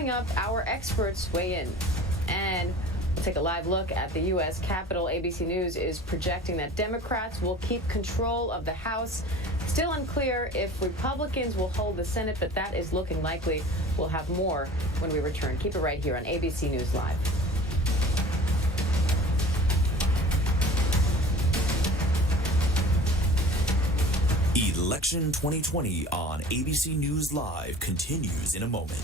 coming up, our experts weigh in. And we'll take a live look at the U.S. Capitol. ABC News is projecting that Democrats will keep control of the House. Still unclear if Republicans will hold the Senate, but that is looking likely. We'll have more when we return. Keep it right here on ABC News Live. Election 2020 on ABC News Live continues in a moment.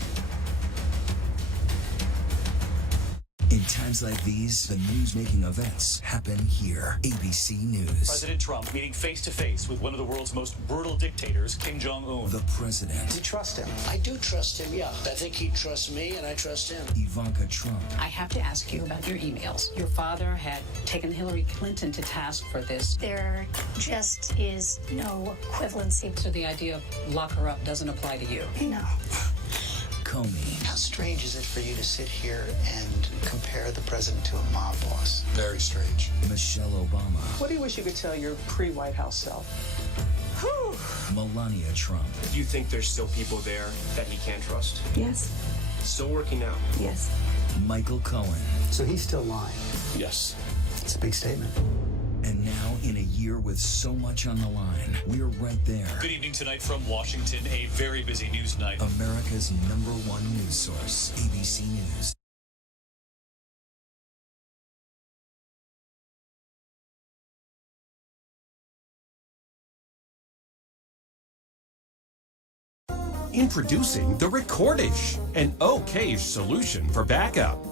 In times like these, the news-making events happen here. ABC News. President Trump meeting face-to-face with one of the world's most brutal dictators, Kim Jong-un. The president. Do you trust him? I do trust him, yeah. I think he trusts me, and I trust him. Ivanka Trump. I have to ask you about your emails. Your father had taken Hillary Clinton to task for this. There just is no equivalency. So the idea of lock her up doesn't apply to you? No. Comey. How strange is it for you to sit here and compare the president to a mob boss? Very strange. Michelle Obama. What do you wish you could tell your pre-White House self? Melania Trump. Do you think there's still people there that he can't trust? Yes. Still working out? Yes. Michael Cohen. So he's still lying. Yes. It's a big statement. And now, in a year with so much on the line, we're right there. Good evening tonight from Washington. A very busy news night. America's #1 news source, ABC News. Introducing the Recordish, an okay solution for backup.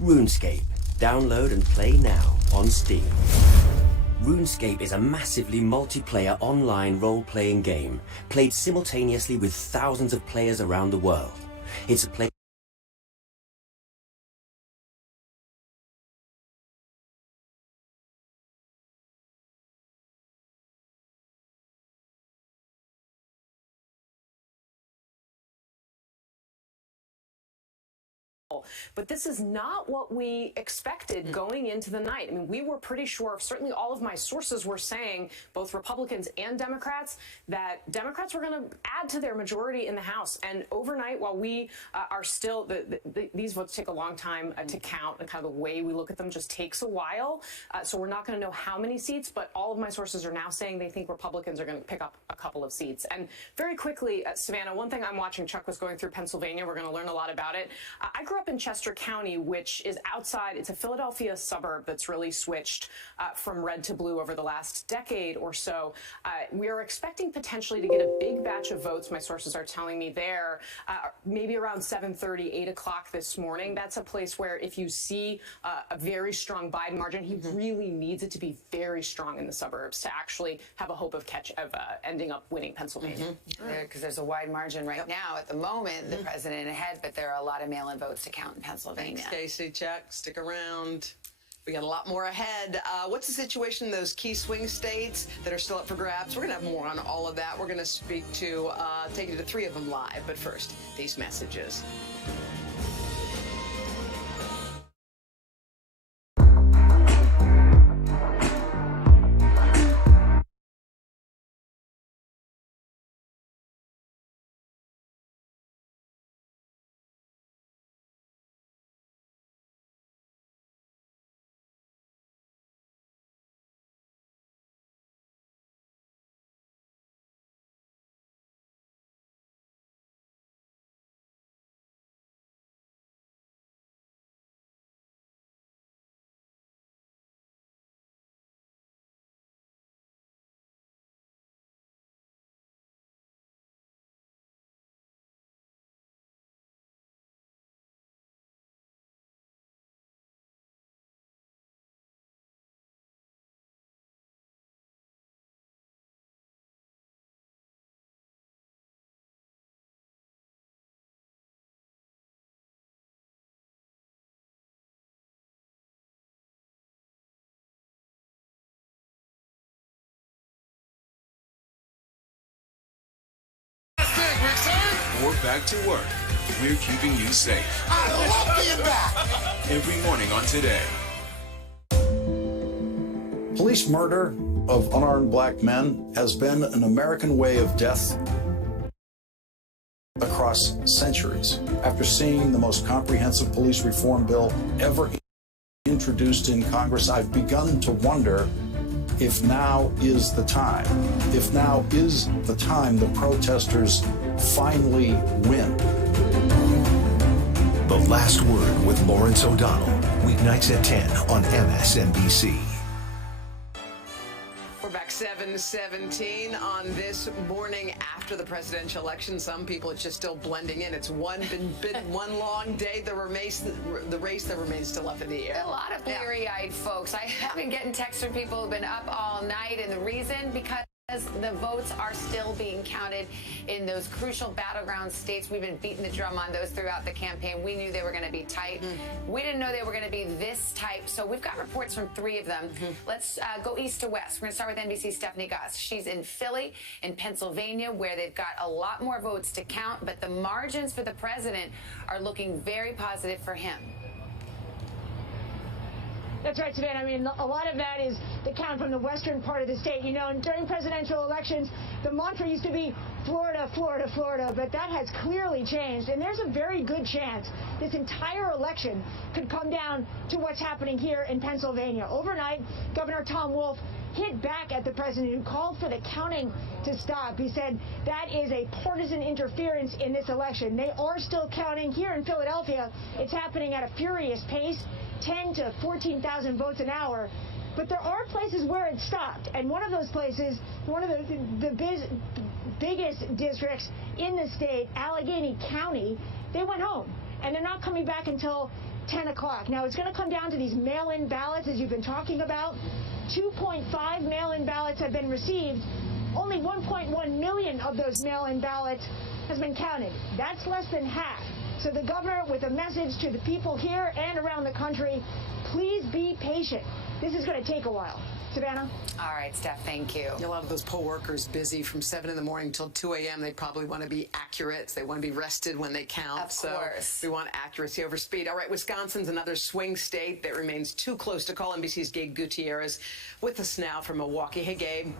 RuneScape. Download and play now on Steam. RuneScape is a massively multiplayer online role-playing game, played simultaneously with thousands of players around the world. It's a play. But this is not what we expected going into the night. I mean, we were pretty sure, certainly all of my sources were saying, both Republicans and Democrats, that Democrats were going to add to their majority in the House. And overnight, while we are still, these votes take a long time to count, and kind of the way we look at them just takes a while. So we're not going to know how many seats, but all of my sources are now saying they think Republicans are going to pick up a couple of seats. And very quickly, Savannah, one thing I'm watching, Chuck was going through Pennsylvania. We're going to learn a lot about it. I grew up in Chester County, which is outside. It's a Philadelphia suburb that's really switched from red to blue over the last decade or so. We are expecting potentially to get a big batch of votes. My sources are telling me there, maybe around 7:30, 8 o'clock this morning. That's a place where if you see a very strong Biden margin, he really needs it to be very strong in the suburbs to actually have a hope of ending up winning Pennsylvania. Because there's a wide margin right now. At the moment, the president ahead, but there are a lot of mail-in votes to count in Pennsylvania. Thanks, Casey. Chuck, stick around. We got a lot more ahead. What's the situation in those key swing states that are still up for grabs? We're going to have more on all of that. We're going to speak to, take you to 3 of them live. But first, these messages. We're back to work. We're keeping you safe. I love being back! Every morning on Today. Police murder of unarmed black men has been an American way of death across centuries. After seeing the most comprehensive police reform bill ever introduced in Congress, I've begun to wonder if now is the time. If now is the time the protesters finally win. The Last Word with Lawrence O'Donnell. Weeknights at 10 on MSNBC. We're back 7:17 on this morning after the presidential election. Some people, it's just still blending in. It's one long day. The race that remains still up in the air. A lot of bleary-eyed folks. I have been getting texts from people who've been up all night, and the reason, because the votes are still being counted in those crucial battleground states. We've been beating the drum on those throughout the campaign. We knew they were going to be tight. We didn't know they were going to be this tight. So we've got reports from 3 of them. Let's go east to west. We're going to start with NBC's Stephanie Goss. She's in Philly, in Pennsylvania, where they've got a lot more votes to count, but the margins for the president are looking very positive for him. That's right, Savannah. I mean, a lot of that is the count from the western part of the state. You know, and during presidential elections, the mantra used to be Florida, Florida, Florida, but that has clearly changed. And there's a very good chance this entire election could come down to what's happening here in Pennsylvania. Overnight, Governor Tom Wolf hit back at the president, who called for the counting to stop. He said that is a partisan interference in this election. They are still counting here in Philadelphia. It's happening at a furious pace. 10 to 14,000 votes an hour. But there are places where it stopped. And one of those places, one of the biggest districts in the state, Allegheny County, they went home. And they're not coming back until 10 o'clock. Now, it's going to come down to these mail-in ballots, as you've been talking about. 2.5 mail-in ballots have been received. Only 1.1 million of those mail-in ballots has been counted. That's less than half. So the governor, with a message to the people here and around the country, please be patient. This is going to take a while. Savannah? All right, Steph, thank you. A lot of those poll workers busy from 7 in the morning till 2 a.m. They probably want to be accurate. They want to be rested when they count. Of course. So we want accuracy over speed. All right, Wisconsin's another swing state that remains too close to call. NBC's Gabe Gutierrez with us now from Milwaukee. Hey, Gabe.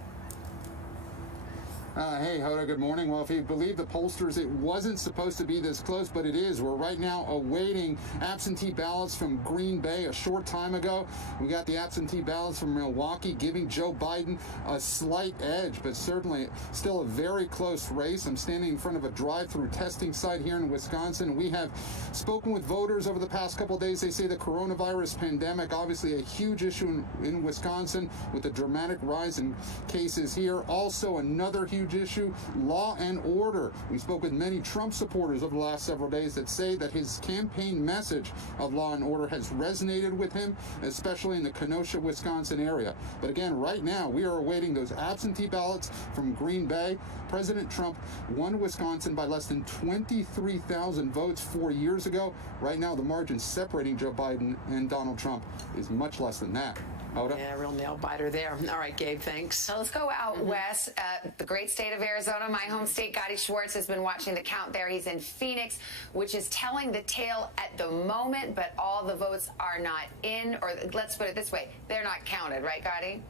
Hey, Hoda, good morning. Well, if you believe the pollsters, it wasn't supposed to be this close, but it is. We're right now awaiting absentee ballots from Green Bay. A short time ago, we got the absentee ballots from Milwaukee, giving Joe Biden a slight edge, but certainly still a very close race. I'm standing in front of a drive-through testing site here in Wisconsin. We have spoken with voters over the past couple of days. They say the coronavirus pandemic, obviously a huge issue in Wisconsin with the dramatic rise in cases here. Also, another huge issue, law and order. We spoke with many Trump supporters over the last several days that say that his campaign message of law and order has resonated with him, especially in the Kenosha, Wisconsin area. But again, right now, we are awaiting those absentee ballots from Green Bay. President Trump won Wisconsin by less than 23,000 votes 4 years ago. Right now, the margin separating Joe Biden and Donald Trump is much less than that. Hoda? Yeah, real nail biter there. All right, Gabe, thanks. So let's go out west. The great state of Arizona, my home state. Gotti Schwartz has been watching the count there. He's in Phoenix, which is telling the tale at the moment, but all the votes are not in, or let's put it this way, they're not counted, right, Gotti?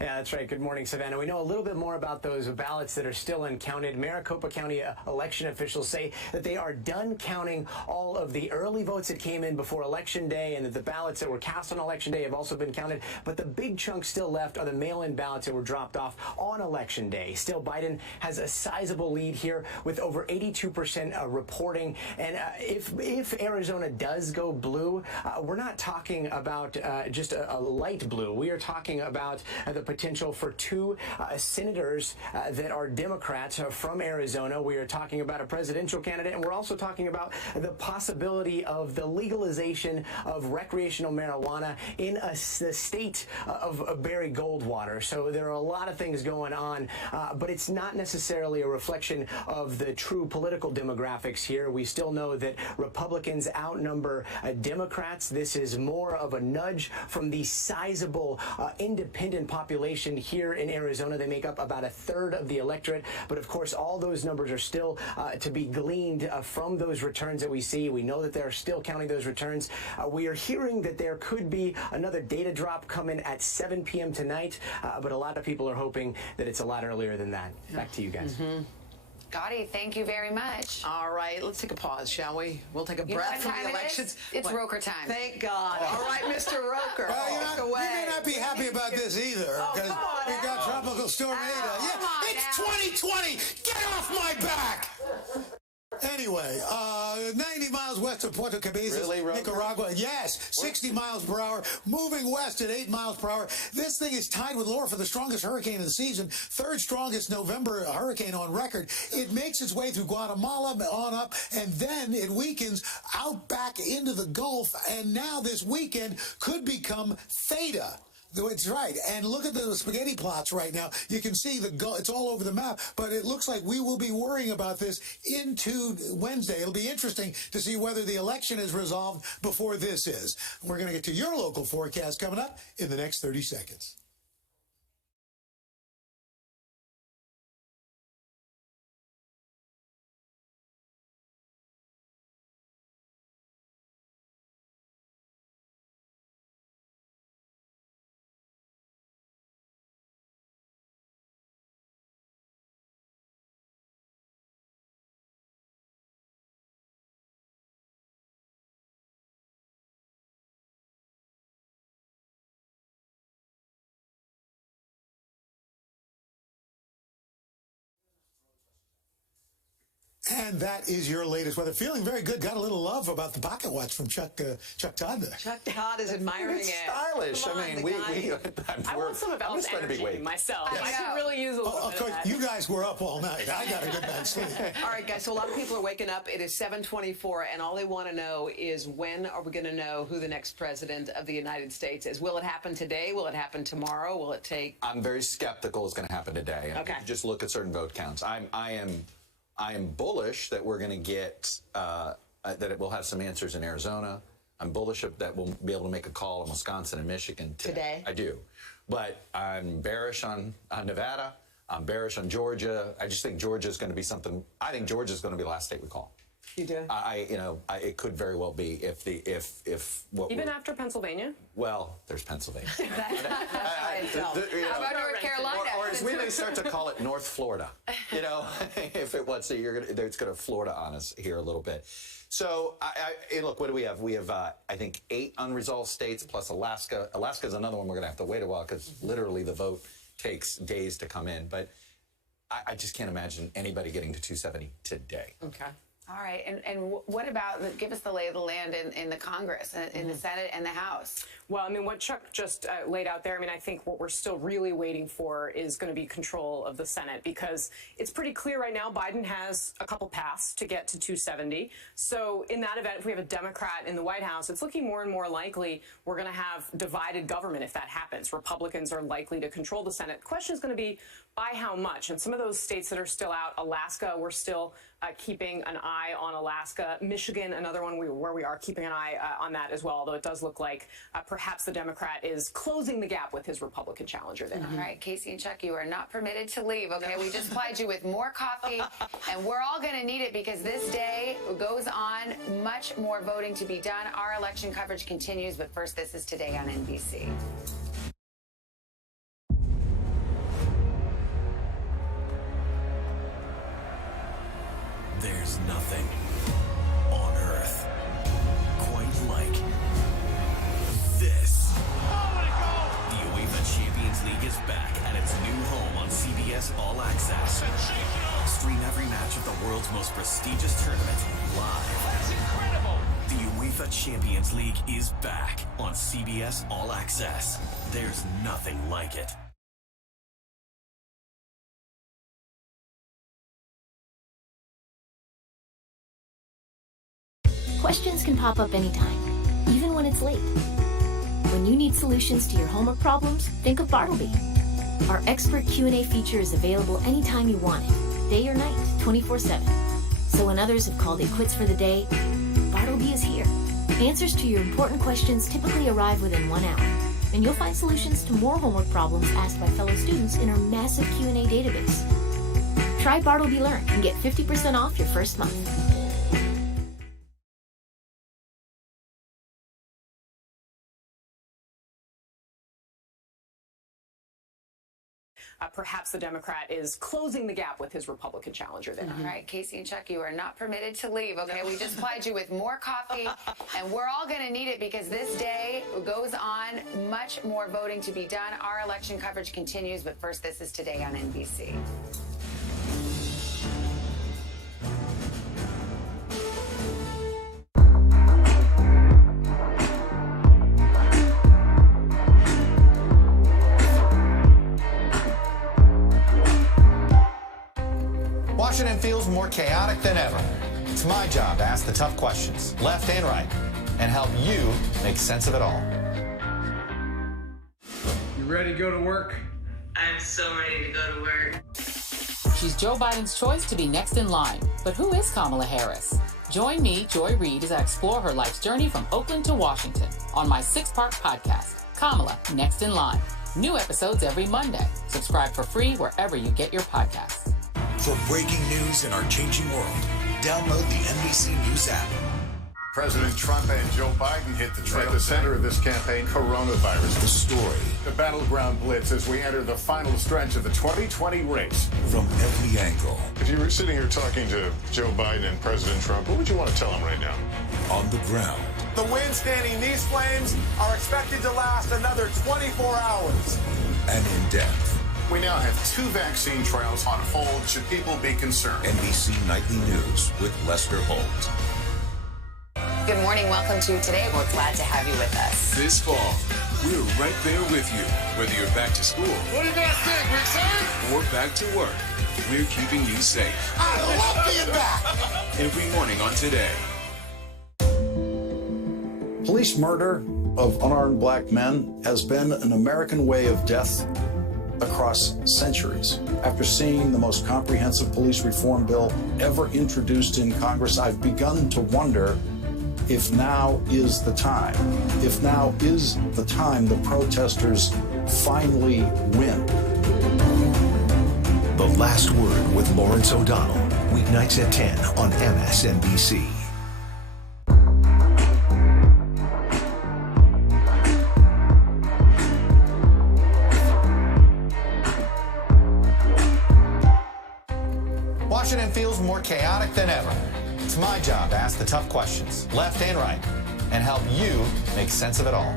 Yeah, that's right. Good morning, Savannah. We know a little bit more about those ballots that are still uncounted. Maricopa County election officials say that they are done counting all of the early votes that came in before Election Day, and that the ballots that were cast on Election Day have also been counted. But the big chunk still left are the mail-in ballots that were dropped off on Election Day. Still, Biden has a sizable lead here with over 82% reporting. And if Arizona does go blue, we're not talking about just a light blue. We are talking about the potential for 2 senators that are Democrats from Arizona. We are talking about a presidential candidate, and we're also talking about the possibility of the legalization of recreational marijuana in the state of Barry Goldwater. So there are a lot of things going on, but it's not necessarily a reflection of the true political demographics here. We still know that Republicans outnumber Democrats. This is more of a nudge from the sizable independent population here in Arizona. They make up about 1/3 of the electorate, but of course all those numbers are still to be gleaned from those returns that we see. We know that they're still counting those returns. We are hearing that there could be another data drop coming at 7 p.m. tonight, but a lot of people are hoping that it's a lot earlier than that. Back to you guys. Gotti, thank you very much. All right, let's take a pause, shall we? We'll take a You know breath what from time the it elections. is? It's What? Roker time. Thank God. All right, Mr. Roker. Well, you may not be happy about this either, because we've got Tropical Storm Ada. Yeah, it's 2020. Get off my back. Anyway, 90 miles west of Puerto Cabezas, Nicaragua. Yes, 60 miles per hour, moving west at 8 miles per hour. This thing is tied with Laura for the strongest hurricane of the season, third strongest November hurricane on record. It makes its way through Guatemala on up, and then it weakens out back into the Gulf, and now this weekend could become Theta. It's right. And look at the spaghetti plots right now. You can see it's all over the map, but it looks like we will be worrying about this into Wednesday. It'll be interesting to see whether the election is resolved before this is. We're going to get to your local forecast coming up in the next 30 seconds. And that is your latest weather. Feeling very good. Got a little love about the pocket watch from Chuck Todd there. Chuck Todd is admiring it's it. stylish. Come on, I mean, I want some of Ellen's energy myself. Yes. I could really use a little Of bit course, of that. you guys were up all night. I got a good night's sleep. All right, guys, so a lot of people are waking up. It is 7:24, and all they want to know is when are we going to know who the next president of the United States is? Will it happen today? Will it happen tomorrow? Will it take... I'm very skeptical it's going to happen today. Okay. Just look at certain vote counts. I am bullish that we're going to get, that it will have some answers in Arizona. I'm bullish that we'll be able to make a call in Wisconsin and Michigan today. I do. But I'm bearish on Nevada. I'm bearish on Georgia. I just think Georgia is going to be something. I think Georgia is going to be the last state we call. You do? It could very well be if what Even after Pennsylvania? Well, there's Pennsylvania. How about North Carolina? Or as we may start to call it, North Florida. You know, if it was, it's going to Florida on us here a little bit. So, look, what do we have? We have, I think, 8 unresolved states plus Alaska. Alaska is another one we're going to have to wait a while because literally the vote takes days to come in. But I just can't imagine anybody getting to 270 today. Okay. All right, and what about, give us the lay of the land in the Congress, in the Senate and the House? Well, I mean, what Chuck just laid out there, I mean, I think what we're still really waiting for is going to be control of the Senate, because it's pretty clear right now Biden has a couple paths to get to 270. So in that event, if we have a Democrat in the White House, it's looking more and more likely we're going to have divided government if that happens. Republicans are likely to control the Senate. The question is going to be by how much? And some of those states that are still out, Alaska, we're still keeping an eye on Alaska. Michigan, another one where we are keeping an eye on that as well, although it does look like perhaps the Democrat is closing the gap with his Republican challenger there. All right, Casey and Chuck, you are not permitted to leave, okay? We just supplied you with more coffee, and we're all going to need it because this day goes on. Much more voting to be done. Our election coverage continues, but first, this is Today on NBC. There's nothing on earth quite like this. The UEFA Champions League is back at its new home on CBS All Access. Stream every match of the world's most prestigious tournament live. That's incredible! The UEFA Champions League is back on CBS All Access. There's nothing like it. Questions can pop up anytime, even when it's late. When you need solutions to your homework problems, think of Bartleby. Our expert Q&A feature is available anytime you want it, day or night, 24/7. So when others have called it quits for the day, Bartleby is here. Answers to your important questions typically arrive within 1 hour, and you'll find solutions to more homework problems asked by fellow students in our massive Q&A database. Try Bartleby Learn and get 50% off your first month. perhaps the Democrat is closing the gap with his Republican challenger there. All right, Casey and Chuck, you are not permitted to leave, okay? We just supplied you with more coffee, and we're all going to need it because this day goes on. Much more voting to be done. Our election coverage continues, but first, this is Today on NBC. Washington feels more chaotic than ever. It's my job to ask the tough questions, left and right, and help you make sense of it all. You ready to go to work? I'm so ready to go to work. She's Joe Biden's choice to be next in line. But who is Kamala Harris? Join me, Joy Reid, as I explore her life's journey from Oakland to Washington on my 6-part podcast, Kamala, Next in Line. New episodes every Monday. Subscribe for free wherever you get your podcasts. For breaking news in our changing world, download the NBC News app. President Trump and Joe Biden hit the trail. At the center of this campaign, coronavirus. The story. The battleground blitz as we enter the final stretch of the 2020 race. From every angle. If you were sitting here talking to Joe Biden and President Trump, what would you want to tell them right now? On the ground. The wind standing these flames are expected to last another 24 hours. And in depth. We now have 2 vaccine trials on hold. Should people be concerned? NBC Nightly News with Lester Holt. Good morning. Welcome to Today. We're glad to have you with us. This fall, we're right there with you. Whether you're back to school. What do you guys think? We're excited? Or back to work. We're keeping you safe. I love being back. Every morning on Today. Police murder of unarmed black men has been an American way of death across centuries. After seeing the most comprehensive police reform bill ever introduced in Congress, I've begun to wonder if now is the time. If now is the time the protesters finally win. The Last Word with Lawrence O'Donnell. Weeknights at 10 on MSNBC. Washington feels more chaotic than ever. It's my job to ask the tough questions, left and right, and help you make sense of it all.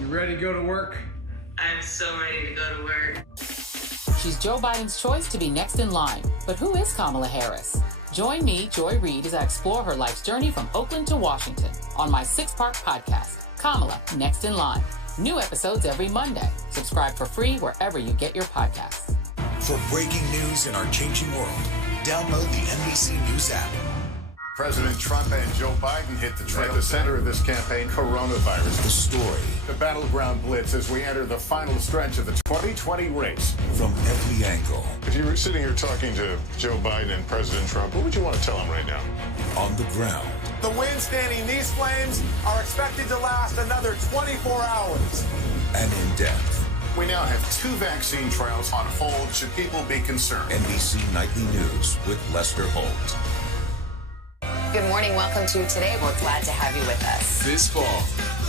You ready to go to work? I'm so ready to go to work. She's Joe Biden's choice to be next in line. But who is Kamala Harris? Join me, Joy Reid, as I explore her life's journey from Oakland to Washington on my 6-part podcast, Kamala, Next in Line. New episodes every Monday. Subscribe for free wherever you get your podcasts. For breaking news in our changing world, download the NBC News app. President Trump and Joe Biden hit the trail. At the center of this campaign, coronavirus. The story. The battleground blitz as we enter the final stretch of the 2020 race. From every angle. If you were sitting here talking to Joe Biden and President Trump, what would you want to tell them right now? On the ground. The wind standing these flames are expected to last another 24 hours. And in depth. We now have 2 vaccine trials on hold. Should people be concerned? NBC Nightly News with Lester Holt. Good morning. Welcome to Today. We're glad to have you with us. This fall,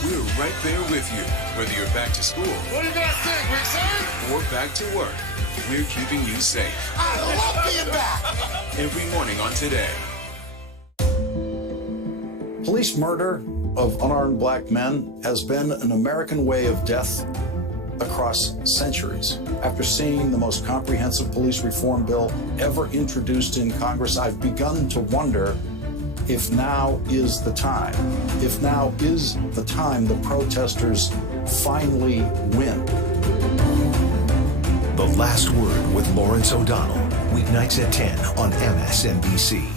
we're right there with you. Whether you're back to school. What do you guys think? We're excited? Or back to work. We're keeping you safe. I love being back. Every morning on Today. Police murder of unarmed black men has been an American way of death across centuries. After seeing the most comprehensive police reform bill ever introduced in Congress, I've begun to wonder if now is the time. If now is the time the protesters finally win. The Last Word with Lawrence O'Donnell. Weeknights at 10 on MSNBC.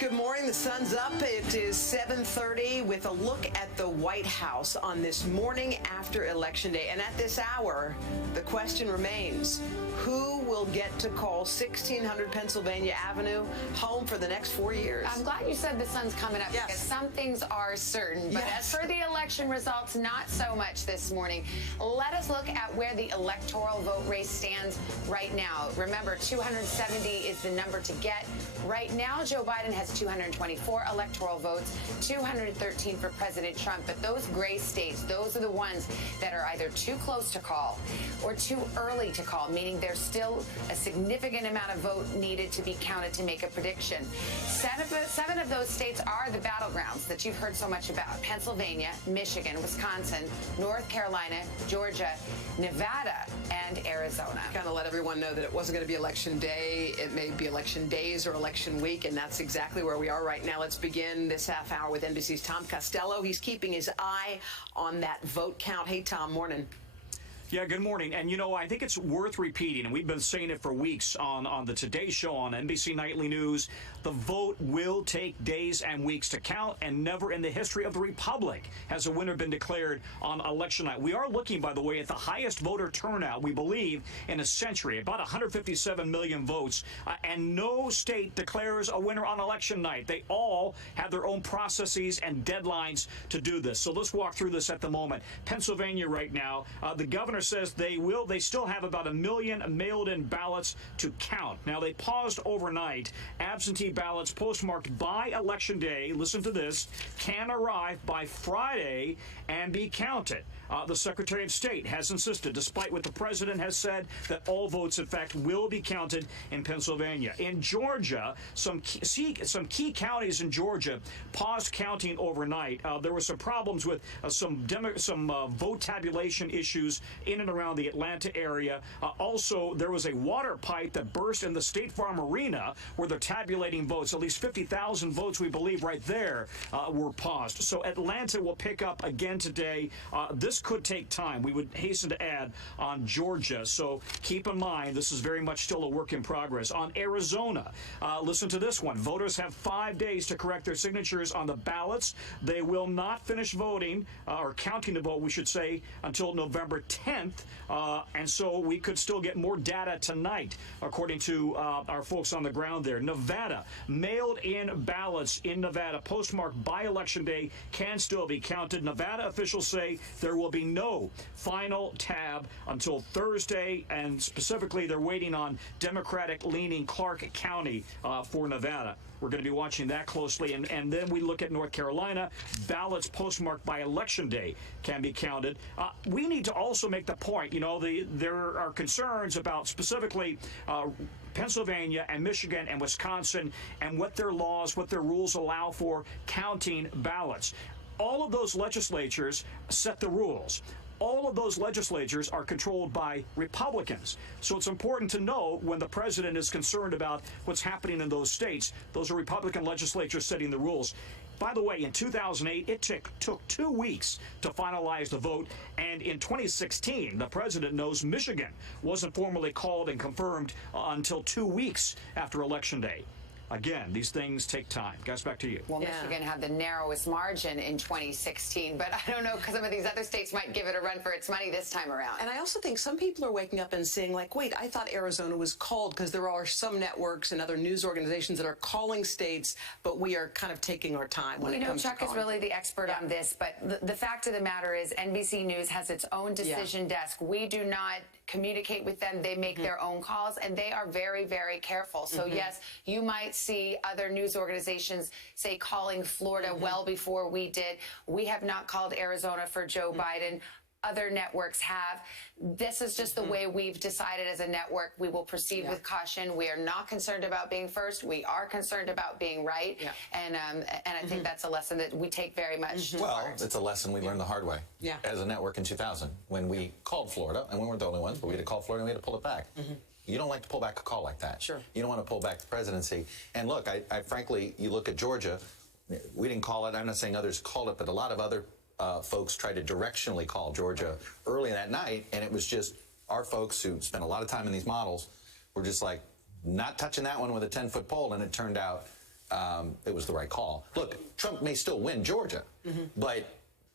Good morning. The sun's up. It is 7:30 with a look at the White House on this morning after Election Day. And at this hour, the question remains, who will get to call 1600 Pennsylvania Avenue home for the next 4 years? I'm glad you said the sun's coming up because some things are certain. But as for the election results, not so much this morning. Let us look at where the electoral vote race stands right now. Remember, 270 is the number to get. Right now, Joe Biden has has 224 electoral votes, 213 for President Trump. But those gray states, those are the ones that are either too close to call or too early to call, meaning there's still a significant amount of vote needed to be counted to make a prediction. Seven of those states are the battlegrounds that you've heard so much about: Pennsylvania, Michigan, Wisconsin, North Carolina, Georgia, Nevada, and Arizona. Kind of let everyone know that it wasn't going to be election day. It may be election days or election week, and that's exactly where we are right now. Let's begin this half hour with NBC's Tom Costello. He's keeping his eye on that vote count. Hey, Tom, morning. Yeah, good morning. And, you know, I think it's worth repeating, and we've been saying it for weeks on the Today Show, on NBC Nightly News. The vote will take days and weeks to count, and never in the history of the Republic has a winner been declared on election night. We are looking, by the way, at the highest voter turnout, we believe, in a century, about 157 million votes, and no state declares a winner on election night. They all have their own processes and deadlines to do this. So let's walk through this at the moment. Pennsylvania right now, the governor says they still have about 1 million mailed-in ballots to count. Now, they paused overnight. Absentee ballots postmarked by Election Day, listen to this, can arrive by Friday and be counted. The Secretary of State has insisted, despite what the president has said, that all votes, in fact, will be counted in Pennsylvania. In Georgia, some key counties in Georgia paused counting overnight. There were some problems with some vote tabulation issues in and around the Atlanta area. Also, there was a water pipe that burst in the State Farm Arena where they're tabulating votes. At least 50,000 votes, we believe, right there were paused. So Atlanta will pick up again today. This could take time. We would hasten to add on Georgia. So keep in mind, this is very much still a work in progress. On Arizona, listen to this one. Voters have 5 days to correct their signatures on the ballots. They will not finish voting, or counting the vote, we should say, until November 10th. And so we could still get more data tonight, according to our folks on the ground there. Nevada, mailed-in ballots in Nevada, postmarked by Election Day, can still be counted. Nevada officials say there will be no final tab until Thursday, and specifically they're waiting on Democratic-leaning Clark County for Nevada. We're going to be watching that closely. And then we look at North Carolina. Ballots postmarked by Election Day can be counted. We need to also make the point, you know, there are concerns about specifically Pennsylvania and Michigan and Wisconsin and what their laws, what their rules allow for counting ballots. All of those legislatures set the rules. All of those legislatures are controlled by Republicans. So it's important to know when the president is concerned about what's happening in those states, those are Republican legislatures setting the rules. By the way, in 2008, it took 2 weeks to finalize the vote. And in 2016, the president knows Michigan wasn't formally called and confirmed until 2 weeks after Election Day. Again, these things take time. Guys, back to you. Well, Michigan had the narrowest margin in 2016, but I don't know, because some of these other states might give it a run for its money this time around. And I also think some people are waking up and saying, like, wait, I thought Arizona was called, because there are some networks and other news organizations that are calling states, but we are kind of taking our time when it comes to calling. Chuck is really the expert on this, but the fact of the matter is NBC News has its own decision desk. We do not communicate with them. They make their own calls, and they are very, very careful. So, yes, you might see other news organizations, say, calling Florida well before we did. We have not called Arizona for Joe Biden. Other networks have. This is just the way we've decided as a network. We will proceed with caution. We are not concerned about being first. We are concerned about being right. And I think that's a lesson that we take very much to Well, heart. it's a lesson we learned the hard way as a network in 2000 when we called Florida, and we weren't the only ones, but we had to call Florida and we had to pull it back. You don't like to pull back a call like that. Sure. You don't want to pull back the presidency. And look, I frankly, you look at Georgia, we didn't call it. I'm not saying others called it, but a lot of other folks tried to directionally call Georgia early that night, and it was just our folks who spent a lot of time in these models were just like not touching that one with a 10-foot pole, and it turned out it was the right call. Look, Trump may still win Georgia, but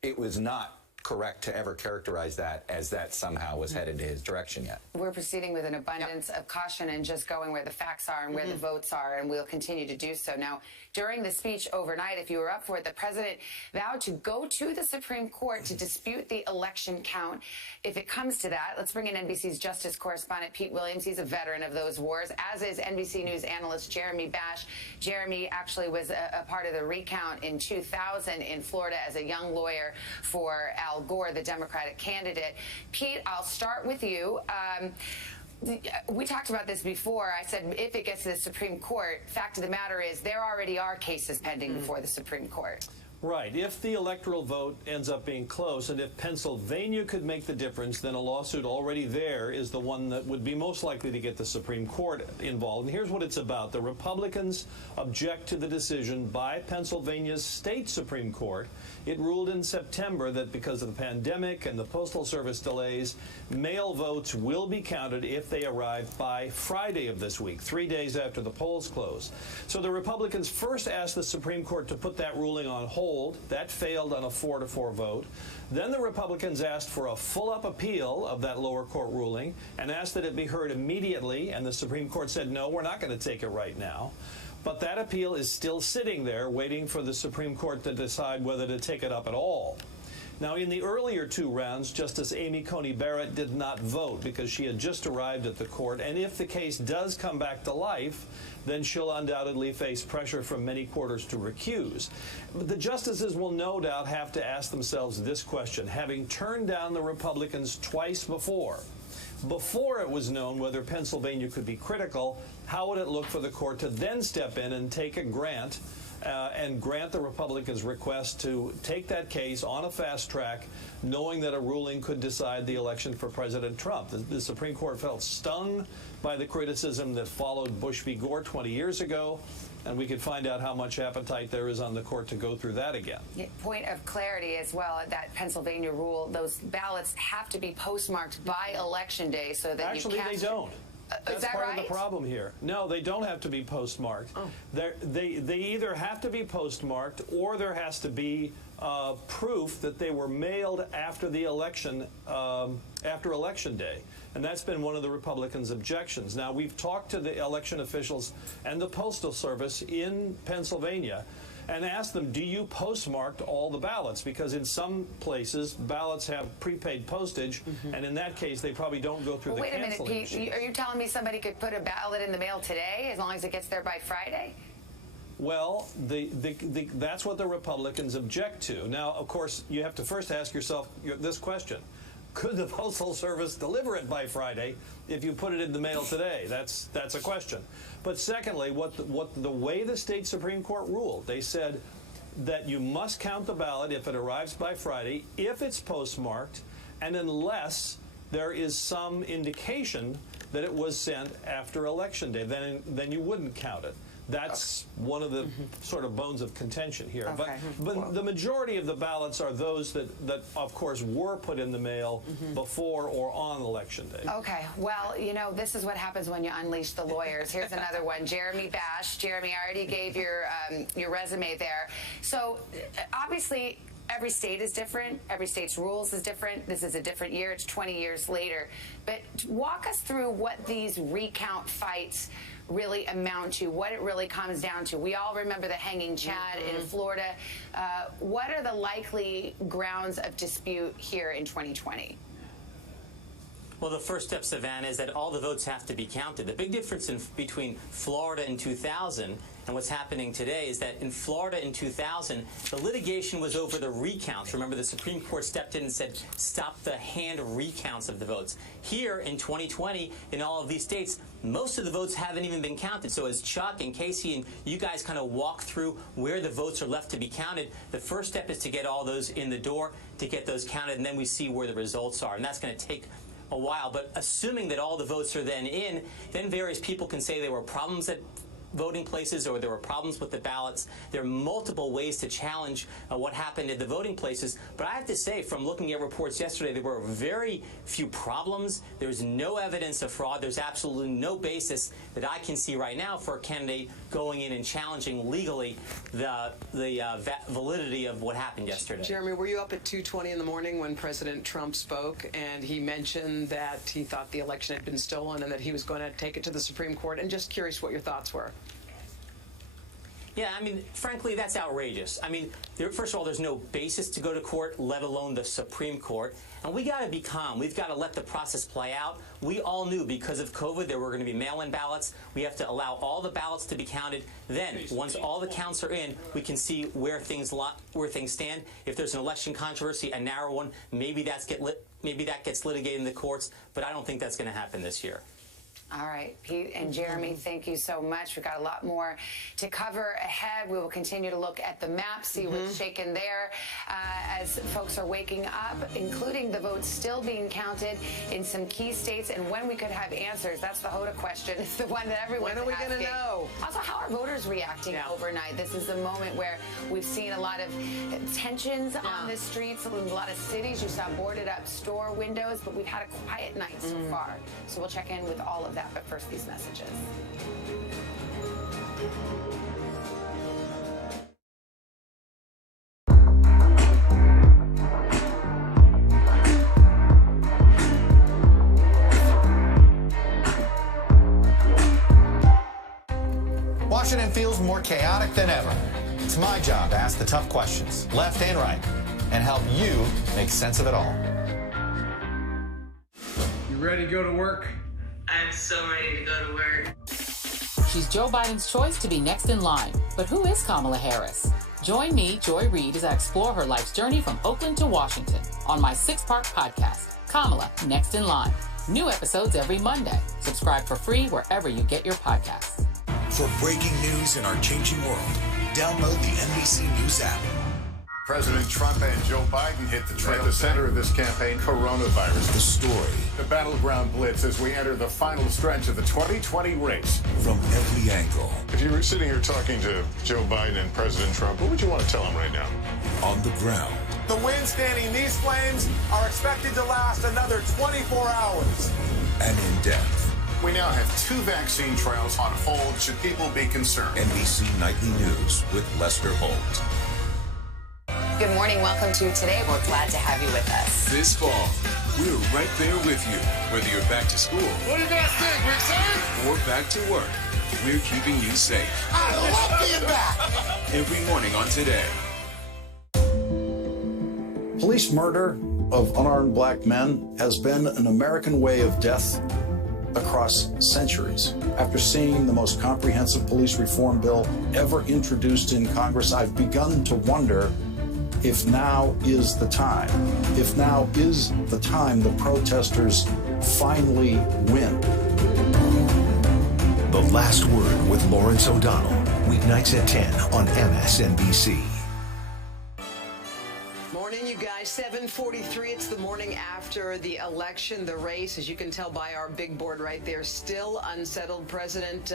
it was not correct to ever characterize that as that somehow was headed in his direction yet. We're proceeding with an abundance of caution and just going where the facts are and where the votes are, and we'll continue to do so. Now, during the speech overnight, if you were up for it, the president vowed to go to the Supreme Court to dispute the election count. If it comes to that, let's bring in NBC's justice correspondent Pete Williams. He's a veteran of those wars, as is NBC News analyst Jeremy Bash. Jeremy actually was a part of the recount in 2000 in Florida as a young lawyer for Al Gore, the Democratic candidate. Pete, I'll start with you. We talked about this before. I said if it gets to the Supreme Court, fact of the matter is there already are cases pending before the Supreme Court. Right. If the electoral vote ends up being close, and if Pennsylvania could make the difference, then a lawsuit already there is the one that would be most likely to get the Supreme Court involved. And here's what it's about. The Republicans object to the decision by Pennsylvania's state Supreme Court. It ruled in September that because of the pandemic and the Postal Service delays, mail votes will be counted if they arrive by Friday of this week, 3 days after the polls close. So the Republicans first asked the Supreme Court to put that ruling on hold. That failed on a 4-4 vote. Then the Republicans asked for a full-up appeal of that lower court ruling and asked that it be heard immediately, and the Supreme Court said, no, we're not going to take it right now. But that appeal is still sitting there waiting for the Supreme Court to decide whether to take it up at all. Now, in the earlier 2 rounds, Justice Amy Coney Barrett did not vote because she had just arrived at the court, and if the case does come back to life, then she'll undoubtedly face pressure from many quarters to recuse. But the justices will no doubt have to ask themselves this question, having turned down the Republicans twice before it was known whether Pennsylvania could be critical, how would it look for the court to then step in and take a grant and grant the Republicans' request to take that case on a fast track, knowing that a ruling could decide the election for President Trump. The Supreme Court felt stung by the criticism that followed Bush v. Gore 20 years ago, and we could find out how much appetite there is on the court to go through that again. Point of clarity as well, that Pennsylvania rule, those ballots have to be postmarked by Election Day so that Actually, they don't. That's that part right? of the problem here. No, they don't have to be postmarked. They either have to be postmarked or there has to be proof that they were mailed after the election, after Election Day. And that's been one of the Republicans' objections. Now, we've talked to the election officials and the Postal Service in Pennsylvania and asked them, do you postmark all the ballots? Because in some places, ballots have prepaid postage, and in that case, they probably don't go through the canceling machine. Wait a minute, Pete. Are you telling me somebody could put a ballot in the mail today as long as it gets there by Friday? Well, that's what the Republicans object to. Now, of course, you have to first ask yourself this question. Could the Postal Service deliver it by Friday if you put it in the mail today? That's a question. But secondly, the way the state Supreme Court ruled, they said that you must count the ballot if it arrives by Friday, if it's postmarked, and unless there is some indication that it was sent after Election Day, then you wouldn't count it. That's one of the sort of bones of contention here. Okay. But the majority of the ballots are those that of course, were put in the mail before or on Election Day. Okay. Well, you know, this is what happens when you unleash the lawyers. Here's another one. Jeremy Bash. Jeremy, I already gave your resume there. So, obviously, every state is different. Every state's rules is different. This is a different year. It's 20 years later. But walk us through what these recount fights really amount to, what it really comes down to. We all remember the hanging Chad in Florida. What are the likely grounds of dispute here in 2020? Well, the first step, Savannah, is that all the votes have to be counted. The big difference between Florida in 2000 and what's happening today is that in Florida in 2000, the litigation was over the recounts. Remember, the Supreme Court stepped in and said, stop the hand recounts of the votes. Here in 2020, in all of these states, most of the votes haven't even been counted. So as Chuck and Casey and you guys kind of walk through where the votes are left to be counted, the first step is to get all those in the door, to get those counted, and then we see where the results are. And that's going to take a while. But assuming that all the votes are then in, then various people can say there were problems at voting places or there were problems with the ballots. There are multiple ways to challenge what happened at the voting places. But I have to say, from looking at reports yesterday, there were very few problems. There's no evidence of fraud. There's absolutely no basis that I can see right now for a candidate going in and challenging legally the validity of what happened yesterday. Jeremy, were you up at 2:20 in the morning when President Trump spoke and he mentioned that he thought the election had been stolen and that he was going to take it to the Supreme Court? And just curious what your thoughts were. Yeah, I mean, frankly, that's outrageous. I mean, first of all, there's no basis to go to court, let alone the Supreme Court. And we got to be calm. We've got to let the process play out. We all knew because of COVID there were going to be mail-in ballots. We have to allow all the ballots to be counted. Then, once all the counts are in, we can see where things stand. If there's an election controversy, a narrow one, maybe that gets litigated in the courts. But I don't think that's going to happen this year. All right, Pete and Jeremy, thank you so much. We've got a lot more to cover ahead. We will continue to look at the map, see what's shaken there as folks are waking up, including the votes still being counted in some key states, and when we could have answers. That's the Hoda question. It's the one that everyone's asking. When are we going to know? Also, how are voters reacting overnight? This is a moment where we've seen a lot of tensions on the streets. In a lot of cities, you saw boarded up store windows, but we've had a quiet night so far. So we'll check in with all of that. But first, these messages. Washington feels more chaotic than ever. It's my job to ask the tough questions, left and right, and help you make sense of it all. You ready to go to work? I'm so ready to go to work. She's Joe Biden's choice to be next in line. But who is Kamala Harris? Join me, Joy Reid, as I explore her life's journey from Oakland to Washington on my 6-part podcast, Kamala, Next in Line. New episodes every Monday. Subscribe for free wherever you get your podcasts. For breaking news in our changing world, download the NBC News app. President Trump and Joe Biden hit the trail. At the center of this campaign, coronavirus. The story. The battleground blitz as we enter the final stretch of the 2020 race. From every angle. If you were sitting here talking to Joe Biden and President Trump, what would you want to tell them right now? On the ground. The wind standing these flames are expected to last another 24 hours. And in depth. We now have 2 vaccine trials on hold. Should people be concerned? NBC Nightly News with Lester Holt. Good morning. Welcome to Today. We're glad to have you with us. This fall, we're right there with you. Whether you're back to school. What do you guys think? We're excited? Or back to work, we're keeping you safe. I love being back. Every morning on Today. Police murder of unarmed black men has been an American way of death across centuries. After seeing the most comprehensive police reform bill ever introduced in Congress, I've begun to wonder if now is the time. If now is the time the protesters finally win. The Last Word with Lawrence O'Donnell. Weeknights at 10 on MSNBC. Morning, you guys. 7:43. It's the morning after the election. The race, as you can tell by our big board right there, still unsettled. President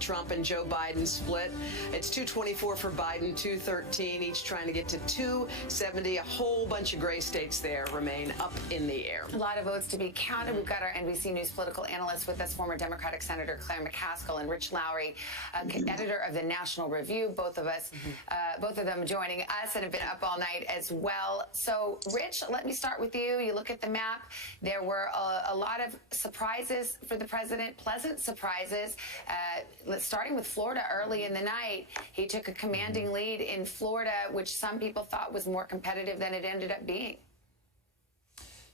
Trump and Joe Biden split. It's 224 for Biden, 213, each trying to get to 270. A whole bunch of gray states there remain up in the air. A lot of votes to be counted. We've got our NBC News political analyst with us, former Democratic Senator Claire McCaskill, and Rich Lowry, editor of the National Review. Both of them joining us and have been up all night as well. So, Rich, let me start with you. You look at the map. There were a lot of surprises for the president, pleasant surprises. Starting with Florida early in the night, he took a commanding lead in Florida, which some people thought was more competitive than it ended up being.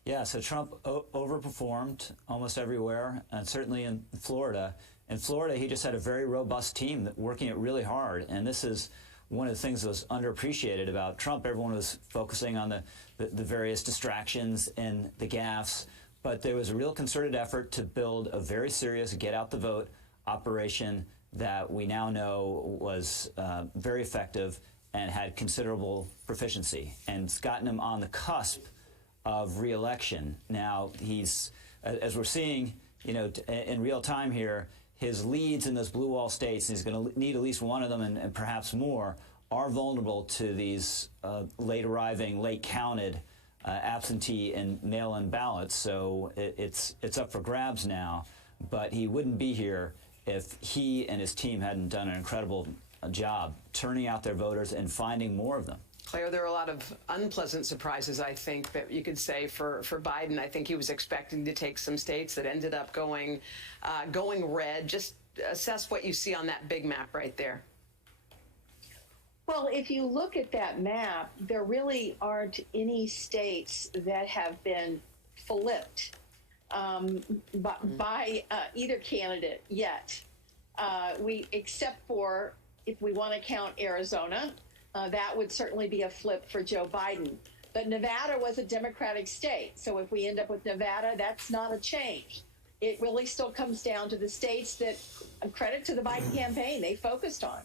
Yeah, so Trump overperformed almost everywhere, and certainly in Florida. In Florida, he just had a very robust team that working it really hard, and this is one of the things that was underappreciated about Trump. Everyone was focusing on the various distractions and the gaffes, but there was a real concerted effort to build a very serious get-out-the-vote operation that we now know was very effective and had considerable proficiency, and it's gotten him on the cusp of re-election. Now, he's, as we're seeing, in real time here, his leads in those blue wall states, and he's going to need at least one of them and perhaps more, are vulnerable to these late arriving, late counted absentee and mail-in ballots. So it's up for grabs now. But he wouldn't be here if he and his team hadn't done an incredible job turning out their voters and finding more of them. Claire, there are a lot of unpleasant surprises, I think, that you could say for Biden. I think he was expecting to take some states that ended up going red. Just assess what you see on that big map right there. Well, if you look at that map, there really aren't any states that have been flipped by either candidate yet. Except for, if we want to count Arizona, that would certainly be a flip for Joe Biden. But Nevada was a Democratic state, so if we end up with Nevada, that's not a change. It really still comes down to the states that, credit to the Biden campaign, they focused on.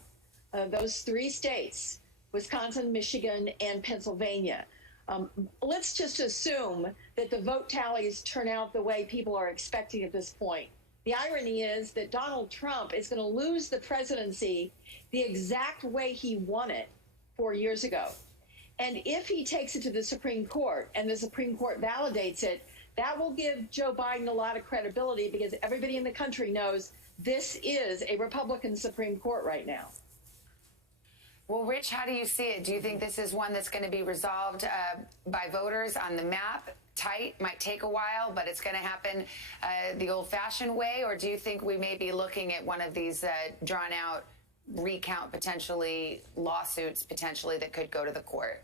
Those 3 states, Wisconsin, Michigan, and Pennsylvania. Let's just assume that the vote tallies turn out the way people are expecting at this point. The irony is that Donald Trump is going to lose the presidency the exact way he won it 4 years ago. And if he takes it to the Supreme Court and the Supreme Court validates it, that will give Joe Biden a lot of credibility, because everybody in the country knows this is a Republican Supreme Court right now. Well, Rich, how do you see it? Do you think this is one that's going to be resolved by voters on the map? Tight, might take a while, but it's going to happen the old-fashioned way? Or do you think we may be looking at one of these drawn-out recount, potentially lawsuits, potentially that could go to the court?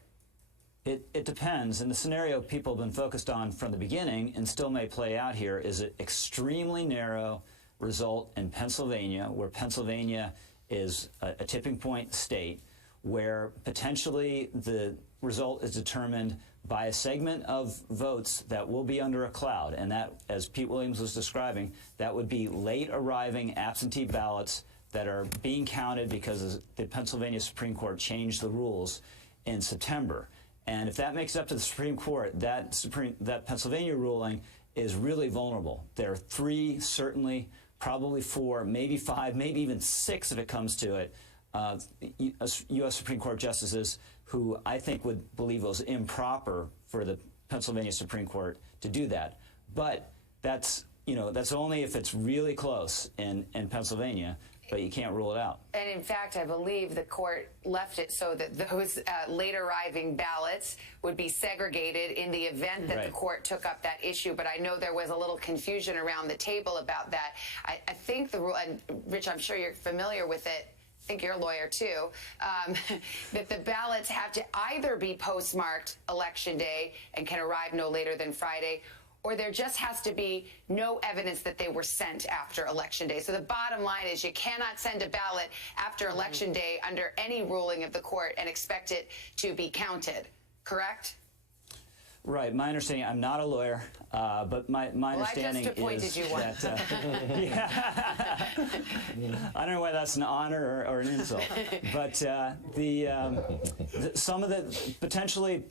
It depends. And the scenario people have been focused on from the beginning, and still may play out here, is an extremely narrow result in Pennsylvania, where Pennsylvania is a tipping point state, where potentially the result is determined by a segment of votes that will be under a cloud. And that, as Pete Williams was describing, that would be late arriving absentee ballots that are being counted because the Pennsylvania Supreme Court changed the rules in September. And if that makes it up to the Supreme Court, that Pennsylvania ruling is really vulnerable. There are 3, certainly, probably 4, maybe 5, maybe even 6 if it comes to it, U.S. Supreme Court justices who I think would believe it was improper for the Pennsylvania Supreme Court to do that. But that's only if it's really close in Pennsylvania, but you can't rule it out. And in fact, I believe the court left it so that those late arriving ballots would be segregated in the event that the court took up that issue. But I know there was a little confusion around the table about that. I think the rule, and Rich, I'm sure you're familiar with it, I think you're a lawyer too, that the ballots have to either be postmarked Election Day and can arrive no later than Friday, or there just has to be no evidence that they were sent after Election Day. So the bottom line is you cannot send a ballot after Election Day under any ruling of the court and expect it to be counted, correct? Right. My understanding, I'm not a lawyer, but my understanding is that I don't know whether that's an honor or an insult, but some of the potentially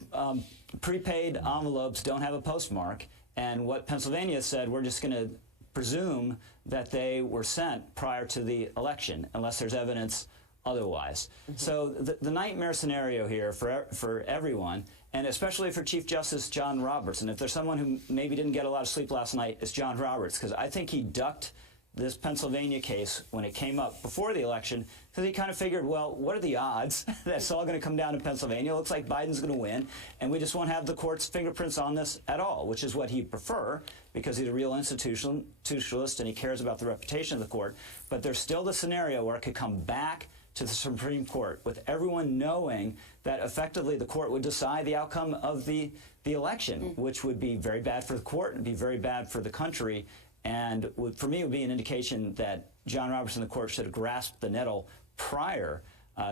prepaid envelopes don't have a postmark, and what Pennsylvania said, we're just going to presume that they were sent prior to the election, unless there's evidence otherwise. So the nightmare scenario here for everyone, and especially for Chief Justice John Roberts, and if there's someone who maybe didn't get a lot of sleep last night, it's John Roberts, because I think he ducked this Pennsylvania case when it came up before the election, because he kind of figured, well, what are the odds that it's all going to come down to Pennsylvania? It looks like Biden's going to win, and we just won't have the court's fingerprints on this at all, which is what he'd prefer, because he's a real institutionalist and he cares about the reputation of the court. But there's still the scenario where it could come back to the Supreme Court, with everyone knowing that effectively the court would decide the outcome of the election, which would be very bad for the court and be very bad for the country. And for me, it would be an indication that John Roberts and the court should have grasped the nettle prior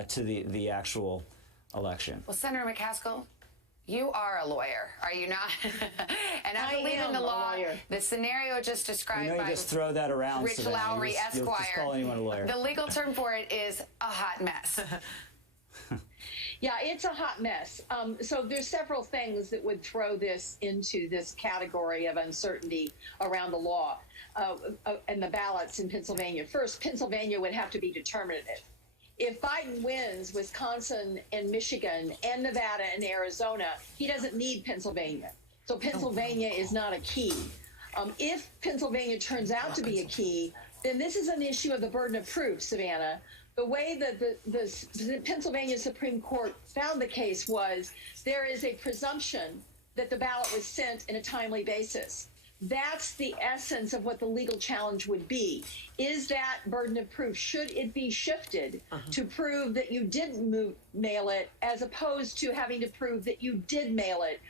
to the actual election. Well, Senator McCaskill, you are a lawyer, are you not? And I believe in the law. The scenario just described by just throw that around, Rich Lowry, Esquire. You'll just call anyone a lawyer. The legal term for it is a hot mess. Yeah, it's a hot mess. So there's several things that would throw this into this category of uncertainty around the law. and the ballots in Pennsylvania. First, Pennsylvania would have to be determinative. If Biden wins Wisconsin and Michigan and Nevada and Arizona, he doesn't need Pennsylvania. So Pennsylvania is not a key. If Pennsylvania turns out to be a key, then this is an issue of the burden of proof, Savannah. The way that the Pennsylvania Supreme Court found the case was there is a presumption that the ballot was sent in a timely basis. That's the essence of what the legal challenge would be. Is that burden of proof? Should it be shifted to prove that you didn't mail it, as opposed to having to prove that you did mail it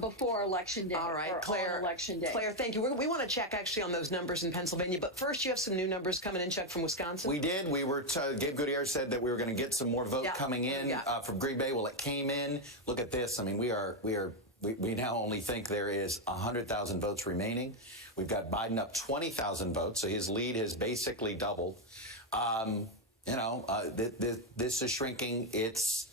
before Election Day? All right, or Claire. on Election Day. Claire, thank you. We want to check actually on those numbers in Pennsylvania, but first you have some new numbers coming in, Chuck, from Wisconsin. We did. We were. Gabe Gutierrez said that we were going to get some more vote coming in from Green Bay. Well, it came in. Look at this. I mean, we now only think there is 100,000 votes remaining. We've got Biden up 20,000 votes, so his lead has basically doubled. This is shrinking. It's